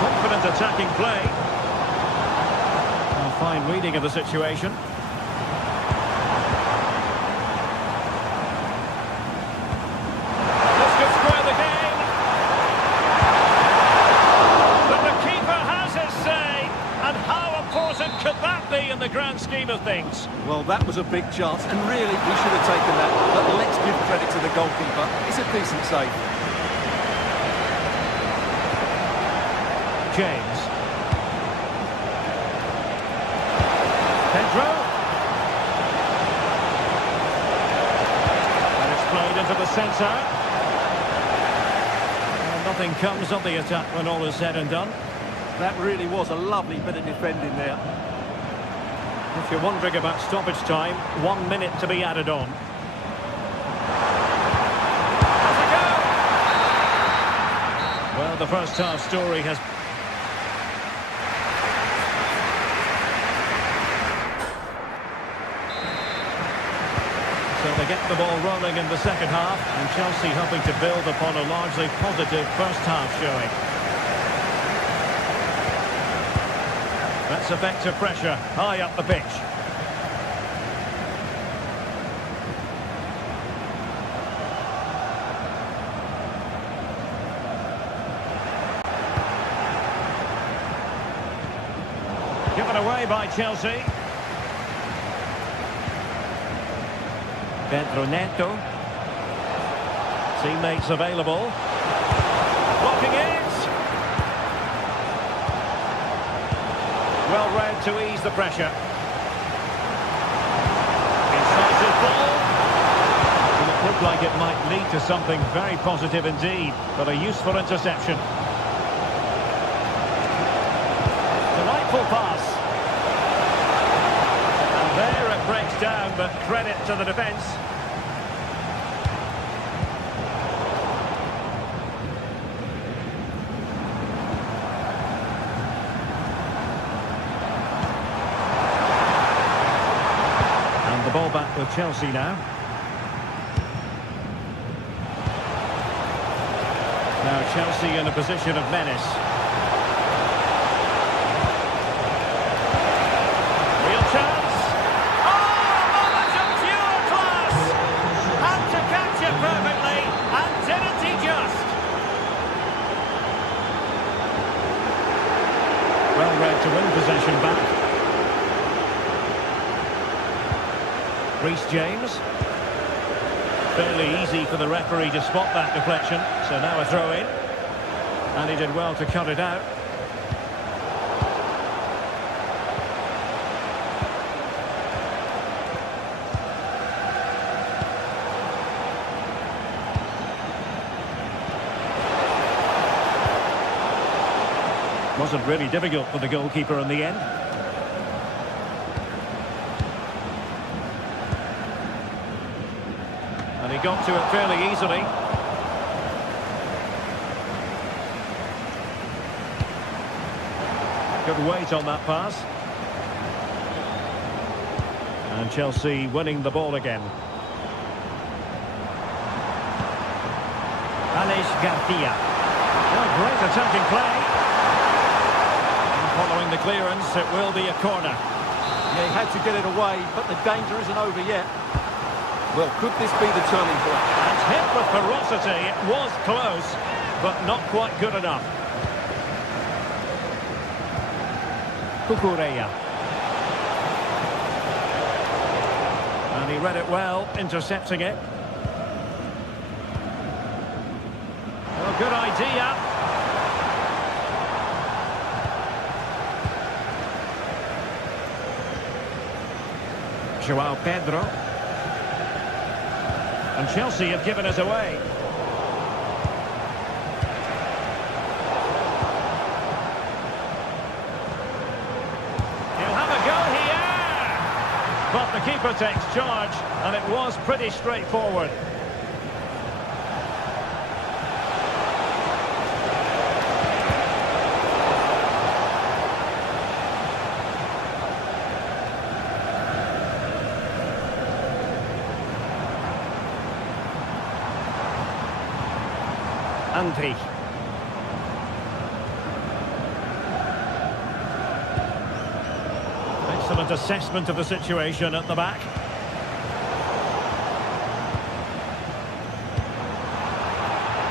Confident attacking play. And fine reading of the situation. Could that be in the grand scheme of things? Well, that was a big chance, and really, we should have taken that. But let's give credit to the goalkeeper. It's a decent save. James. Pedro. And it's played into the centre. And nothing comes of the attack when all is said and done. That really was a lovely bit of defending there. If you're wondering about stoppage time, 1 minute to be added on. the first half story has... So they get the ball rolling in the second half, and Chelsea hoping to build upon a largely positive first half showing. That's effective pressure high up the pitch. Given away by Chelsea. Pedro Neto. Teammates available. Blocking it. Well read to ease the pressure. Incisive ball. Well, it looked like it might lead to something very positive indeed, but a useful interception. Delightful pass. And there it breaks down, but credit to the defence. And the ball back with Chelsea now. Now Chelsea in a position of menace. Real chance. Oh, moment of pure class. Had to catch it perfectly, and didn't he just? Well read to win possession back. Reece James. Fairly easy for the referee to spot that deflection. So now a throw in. And he did well to cut it out. Wasn't really difficult for the goalkeeper in the end. And he got to it fairly easily. Good weight on that pass. And Chelsea winning the ball again. Alex Garcia. Oh, great attacking play. And following the clearance, it will be a corner. Yeah, he had to get it away, but the danger isn't over yet. Well, could this be the turning point? And hit with ferocity. It was close, but not quite good enough. Cucurella. And he read it well, intercepting it. Well, good idea. Joao Pedro. And Chelsea have given us away. He'll have a go here! But the keeper takes charge, and it was pretty straightforward. Andri. Excellent assessment of the situation at the back.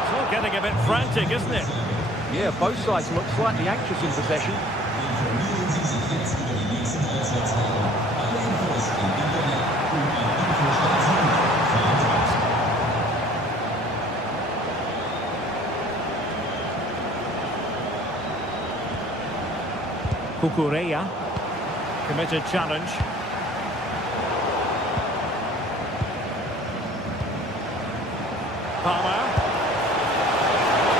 It's all getting a bit frantic, isn't it? Yeah, both sides look slightly anxious in possession. Cucurella. Committed challenge. Palmer.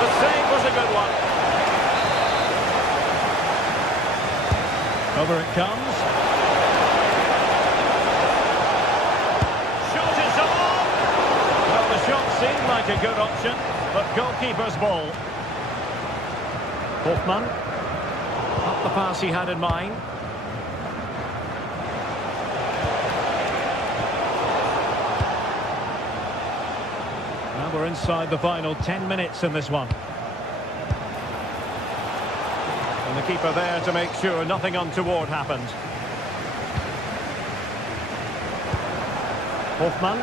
The save was a good one. Over it comes. Shot is on! Well, the shot seemed like a good option, but goalkeeper's ball. Hoffman. Not the pass he had in mind. Now we're inside the final 10 minutes in this one. And the keeper there to make sure nothing untoward happened. Hoffman.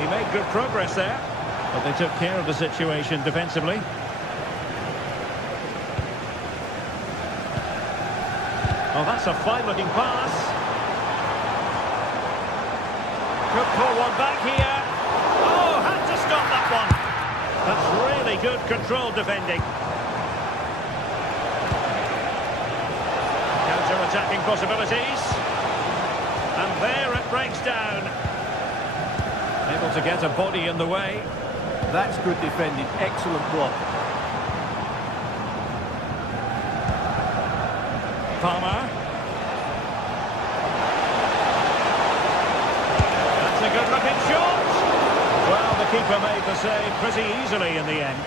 He made good progress there, but they took care of the situation defensively. Oh, that's a fine-looking pass. Could pull one back here. Oh, had to stop that one. That's really good controlled defending. Counter-attacking possibilities. And there it breaks down. Able to get a body in the way. That's good defending. Excellent block. Palmer. That's a good-looking shot. Well, the keeper made the save pretty easily in the end.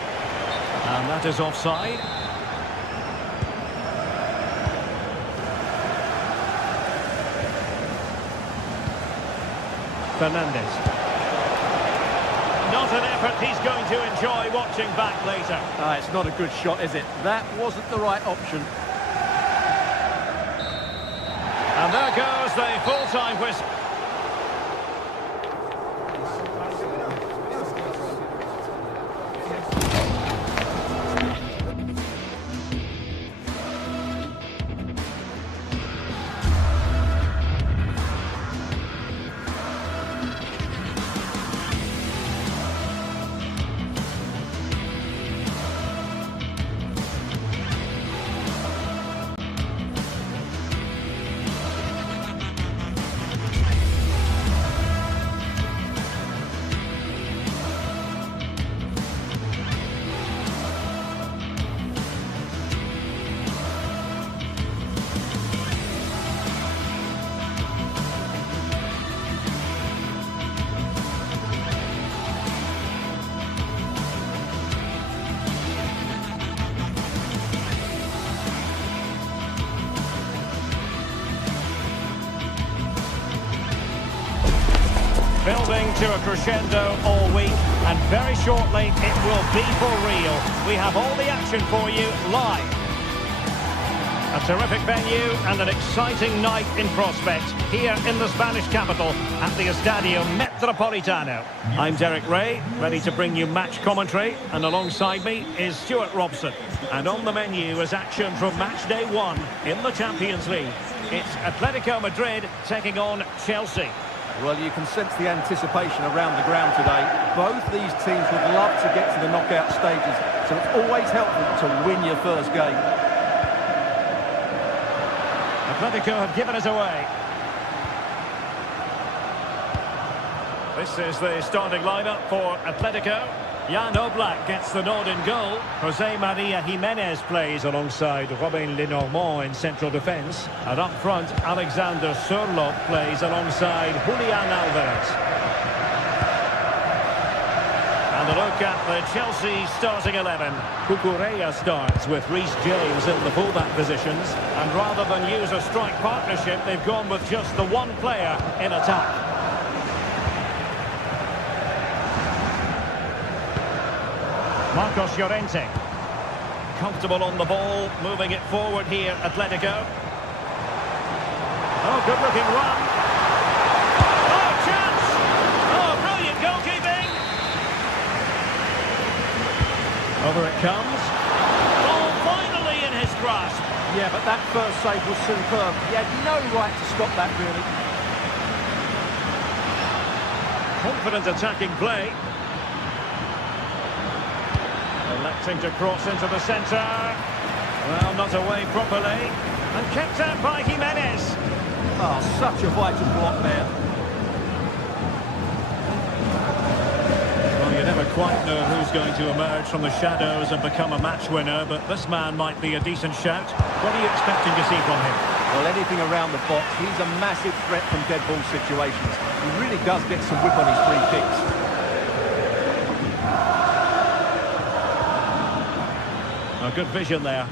And that is offside. Fernandes. Not an effort he's going to enjoy watching back later. It's not a good shot, is it? That wasn't the right option. And there goes the full-time whistle. Building to a crescendo all week, and very shortly it will be for real. We have all the action for you live. A terrific venue and an exciting night in prospect here in the Spanish capital at the Estadio Metropolitano. I'm Derek Ray, ready to bring you match commentary, and alongside me is Stuart Robson. And on the menu is action from match day 1 in the Champions League. It's Atletico Madrid taking on Chelsea. Well, you can sense the anticipation around the ground today. Both these teams would love to get to the knockout stages, so it's always helpful to win your first game. Atletico have given us away. This is the starting lineup for Atletico. Jan Oblak gets the nod in goal. Jose Maria Jimenez plays alongside Robin Lenormand in central defence. And up front, Alexander Sørloth plays alongside Julian Alvarez. And a look at the Chelsea starting 11. Cucurella starts with Reece James in the fullback positions. And rather than use a strike partnership, they've gone with just the one player in attack. Marcos Llorente. Comfortable on the ball, moving it forward here, Atletico. Oh, good-looking run. Oh, chance! Oh, brilliant goalkeeping! Over it comes. Oh, finally in his grasp. Yeah, but that first save was superb. He had no right to stop that, really. Confident attacking play. Electing to cross into the centre. Well, not away properly. And kept out by Jimenez. Oh, such a vital block there. Well, you never quite know who's going to emerge from the shadows and become a match winner, but this man might be a decent shout. What are you expecting to see from him? Well, anything around the box. He's a massive threat from dead ball situations. He really does get some whip on his free kicks. A good vision there.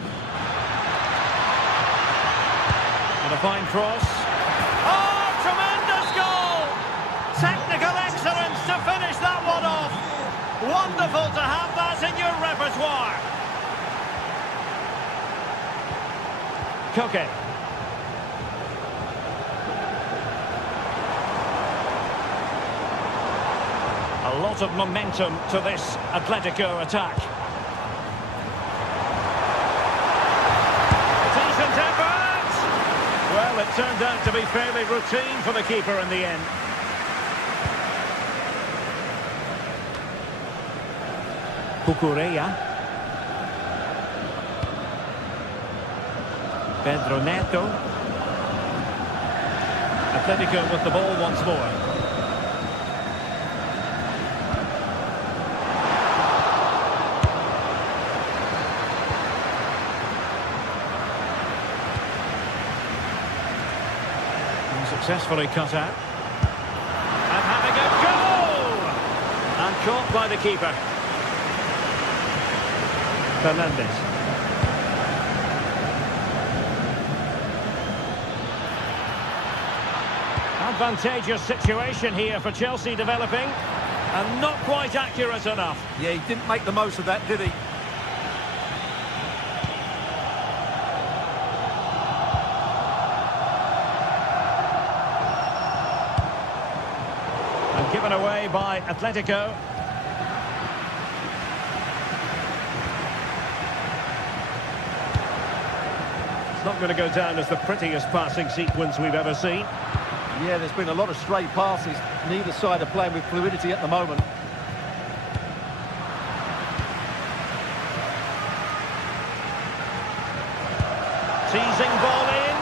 And a fine cross. Oh, tremendous goal! Technical excellence to finish that one off. Wonderful to have that in your repertoire. Koke. A lot of momentum to this Atletico attack. Decent effort! Well, it turned out to be fairly routine for the keeper in the end. Cucurella. Pedro Neto. Atletico with the ball once more. Successfully cut out. And having a goal! And caught by the keeper. Fernandez. Advantageous situation here for Chelsea developing. And not quite accurate enough. Yeah, he didn't make the most of that, did he? Given away by Atletico. It's not going to go down as the prettiest passing sequence we've ever seen. Yeah, there's been a lot of stray passes. Neither side are playing with fluidity at the moment. Teasing ball in.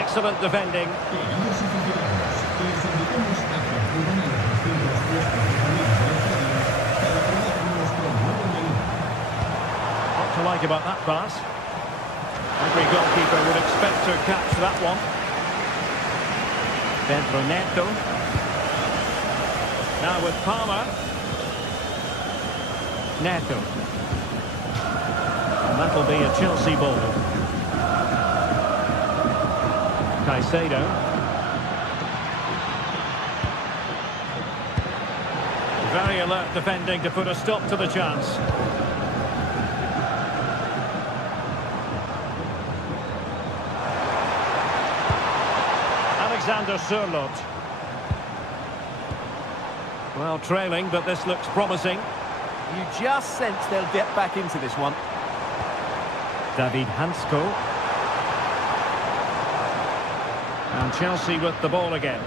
Excellent defending. What to like about that pass? Every goalkeeper would expect to catch that one. Pedro Neto. Now with Palmer. Neto. And that'll be a Chelsea ball. Caicedo. Very alert defending to put a stop to the chance. Alexander Sørloth. Well, trailing, but this looks promising. You just sense they'll get back into this one. David Hansko. And Chelsea with the ball again.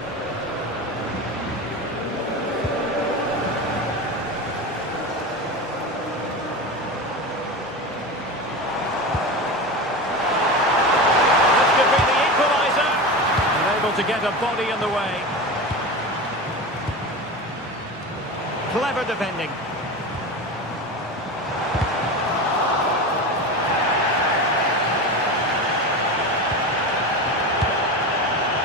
To get a body in the way. Clever defending.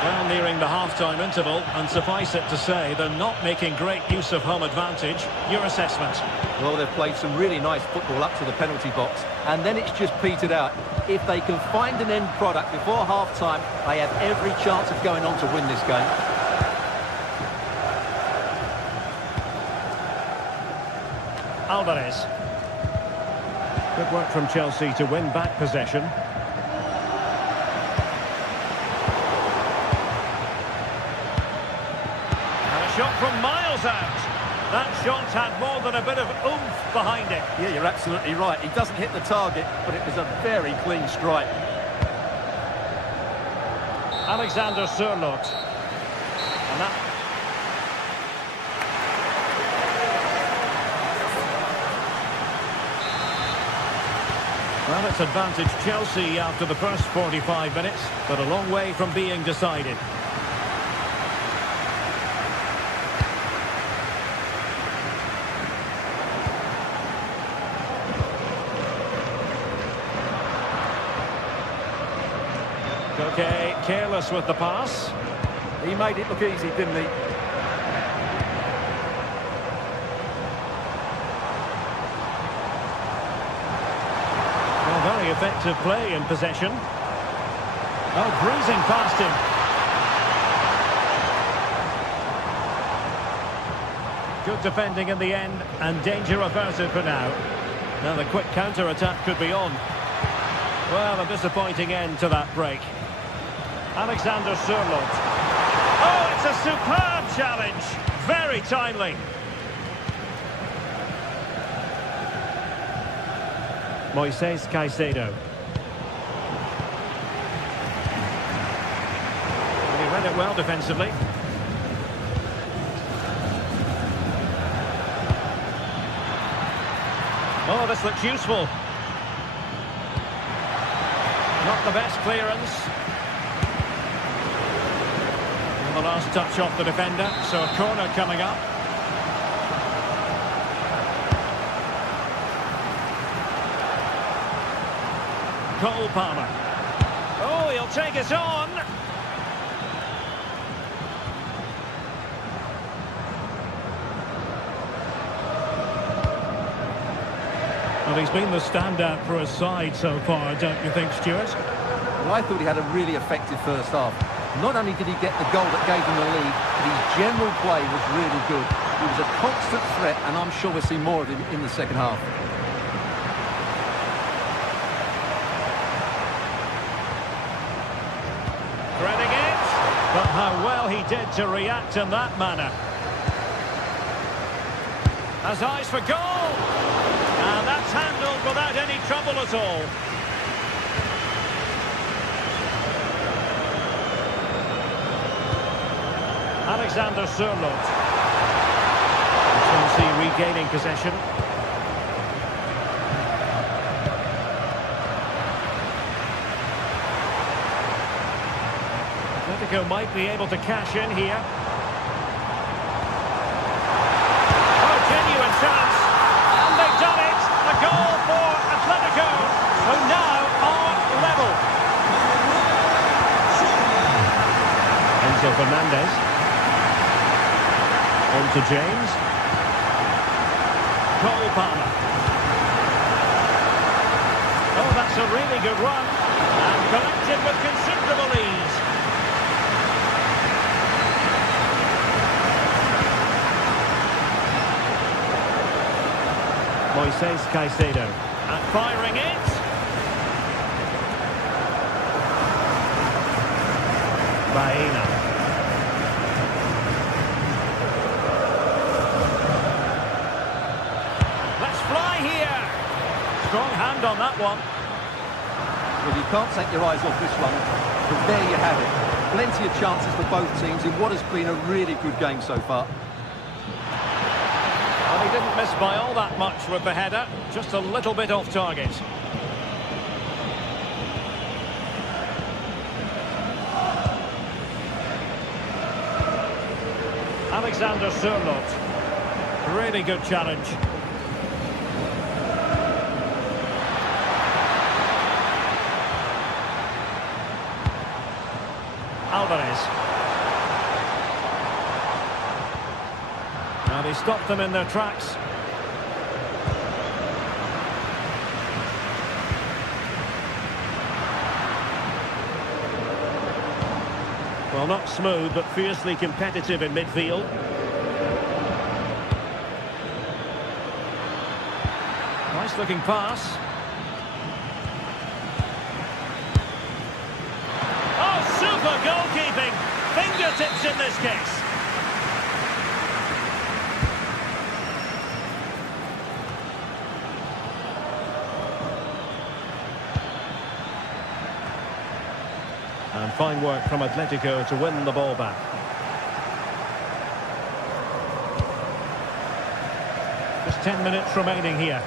Well, nearing the half-time interval, and suffice it to say, they're not making great use of home advantage. Your assessment? Well, they've played some really nice football up to the penalty box, and then it's just petered out. If they can find an end product before half-time, they have every chance of going on to win this game. Alvarez. Good work from Chelsea to win back possession. And a shot from miles out. That shot had more than a bit of oomph behind it. Yeah, you're absolutely right. He doesn't hit the target, but it was a very clean strike. Alexander Sørloth. And that... Well, it's advantage Chelsea after the first 45 minutes, but a long way from being decided. Okay, careless with the pass. He made it look easy, didn't he? effective play in possession. Oh, breezing past him. Good defending in the end, and danger averted for now. Now the quick counter-attack could be on. Well, a disappointing end to that break. Alexander Sørloth. Oh, it's a superb challenge. Very timely. Moises Caicedo. He read it well defensively. Oh, this looks useful. Not the best clearance. And the last touch off the defender, so a corner coming up. Cole Palmer. Oh, he'll take it on. Well, he's been the standout for his side so far, don't you think, Stuart? Well, I thought he had a really effective first half. Not only did he get the goal that gave him the lead, but his general play was really good. He was a constant threat, and I'm sure we'll see more of him in the second half. Threading it, but how well he did to react in that manner. Has eyes for goal, and that's handled without any trouble at all. Alexander Sørloth. Chelsea regaining possession. Atletico might be able to cash in here. Oh, genuine chance. And they've done it. A goal for Atletico, who now are level. Enzo Fernandez. On to James. Cole Palmer. Oh, that's a really good run. And collected with considerable ease. Moises Caicedo. And firing it. Baena. Strong hand on that one. Well, you can't take your eyes off this one, but there you have it. Plenty of chances for both teams in what has been a really good game so far. Well, he didn't miss by all that much with the header, just a little bit off target. Alexander Sørloth. Really good challenge. Alvarez. Now they stopped them in their tracks. Well, not smooth, but fiercely competitive in midfield. Nice looking pass. Super goalkeeping. Fingertips in this case. And fine work from Atletico to win the ball back. Just 10 minutes remaining here.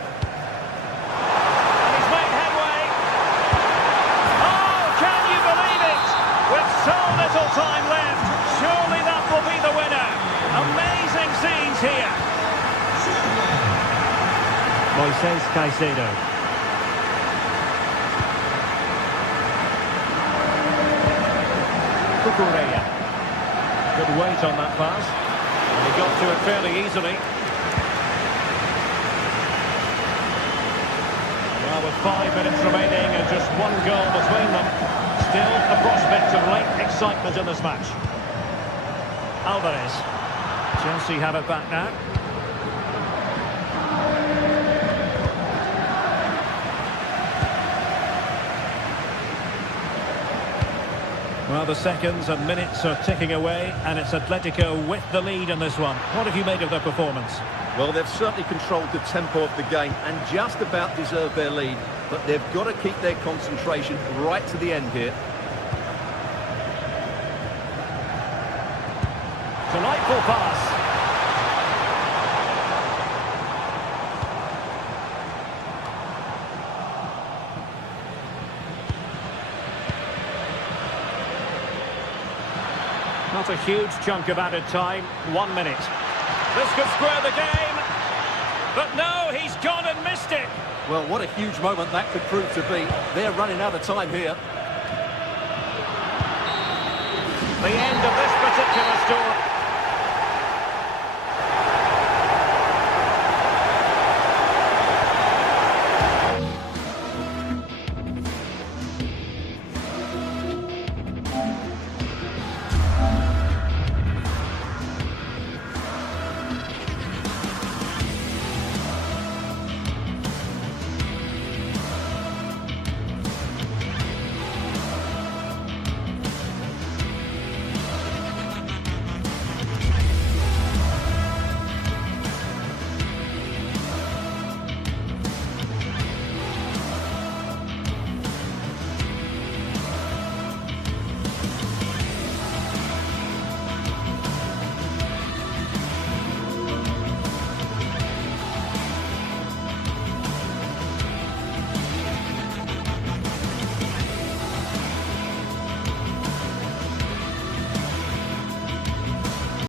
Little time left. Surely that will be the winner. Amazing scenes here. Moises Caicedo. Cucurella. Good weight on that pass. And he got to it fairly easily. Well, with 5 minutes remaining and just one goal between them. Still a prospect of late excitement in this match. Alvarez. Chelsea have it back now. Well, the seconds and minutes are ticking away, and it's Atletico with the lead in this one. What have you made of their performance? Well, they've certainly controlled the tempo of the game and just about deserved their lead, but they've got to keep their concentration right to the end here. Delightful pass. Not a huge chunk of added time. 1 minute. This could square the game. But no, he's gone and missed it. Well, what a huge moment that could prove to be. They're running out of time here. The end of this particular story.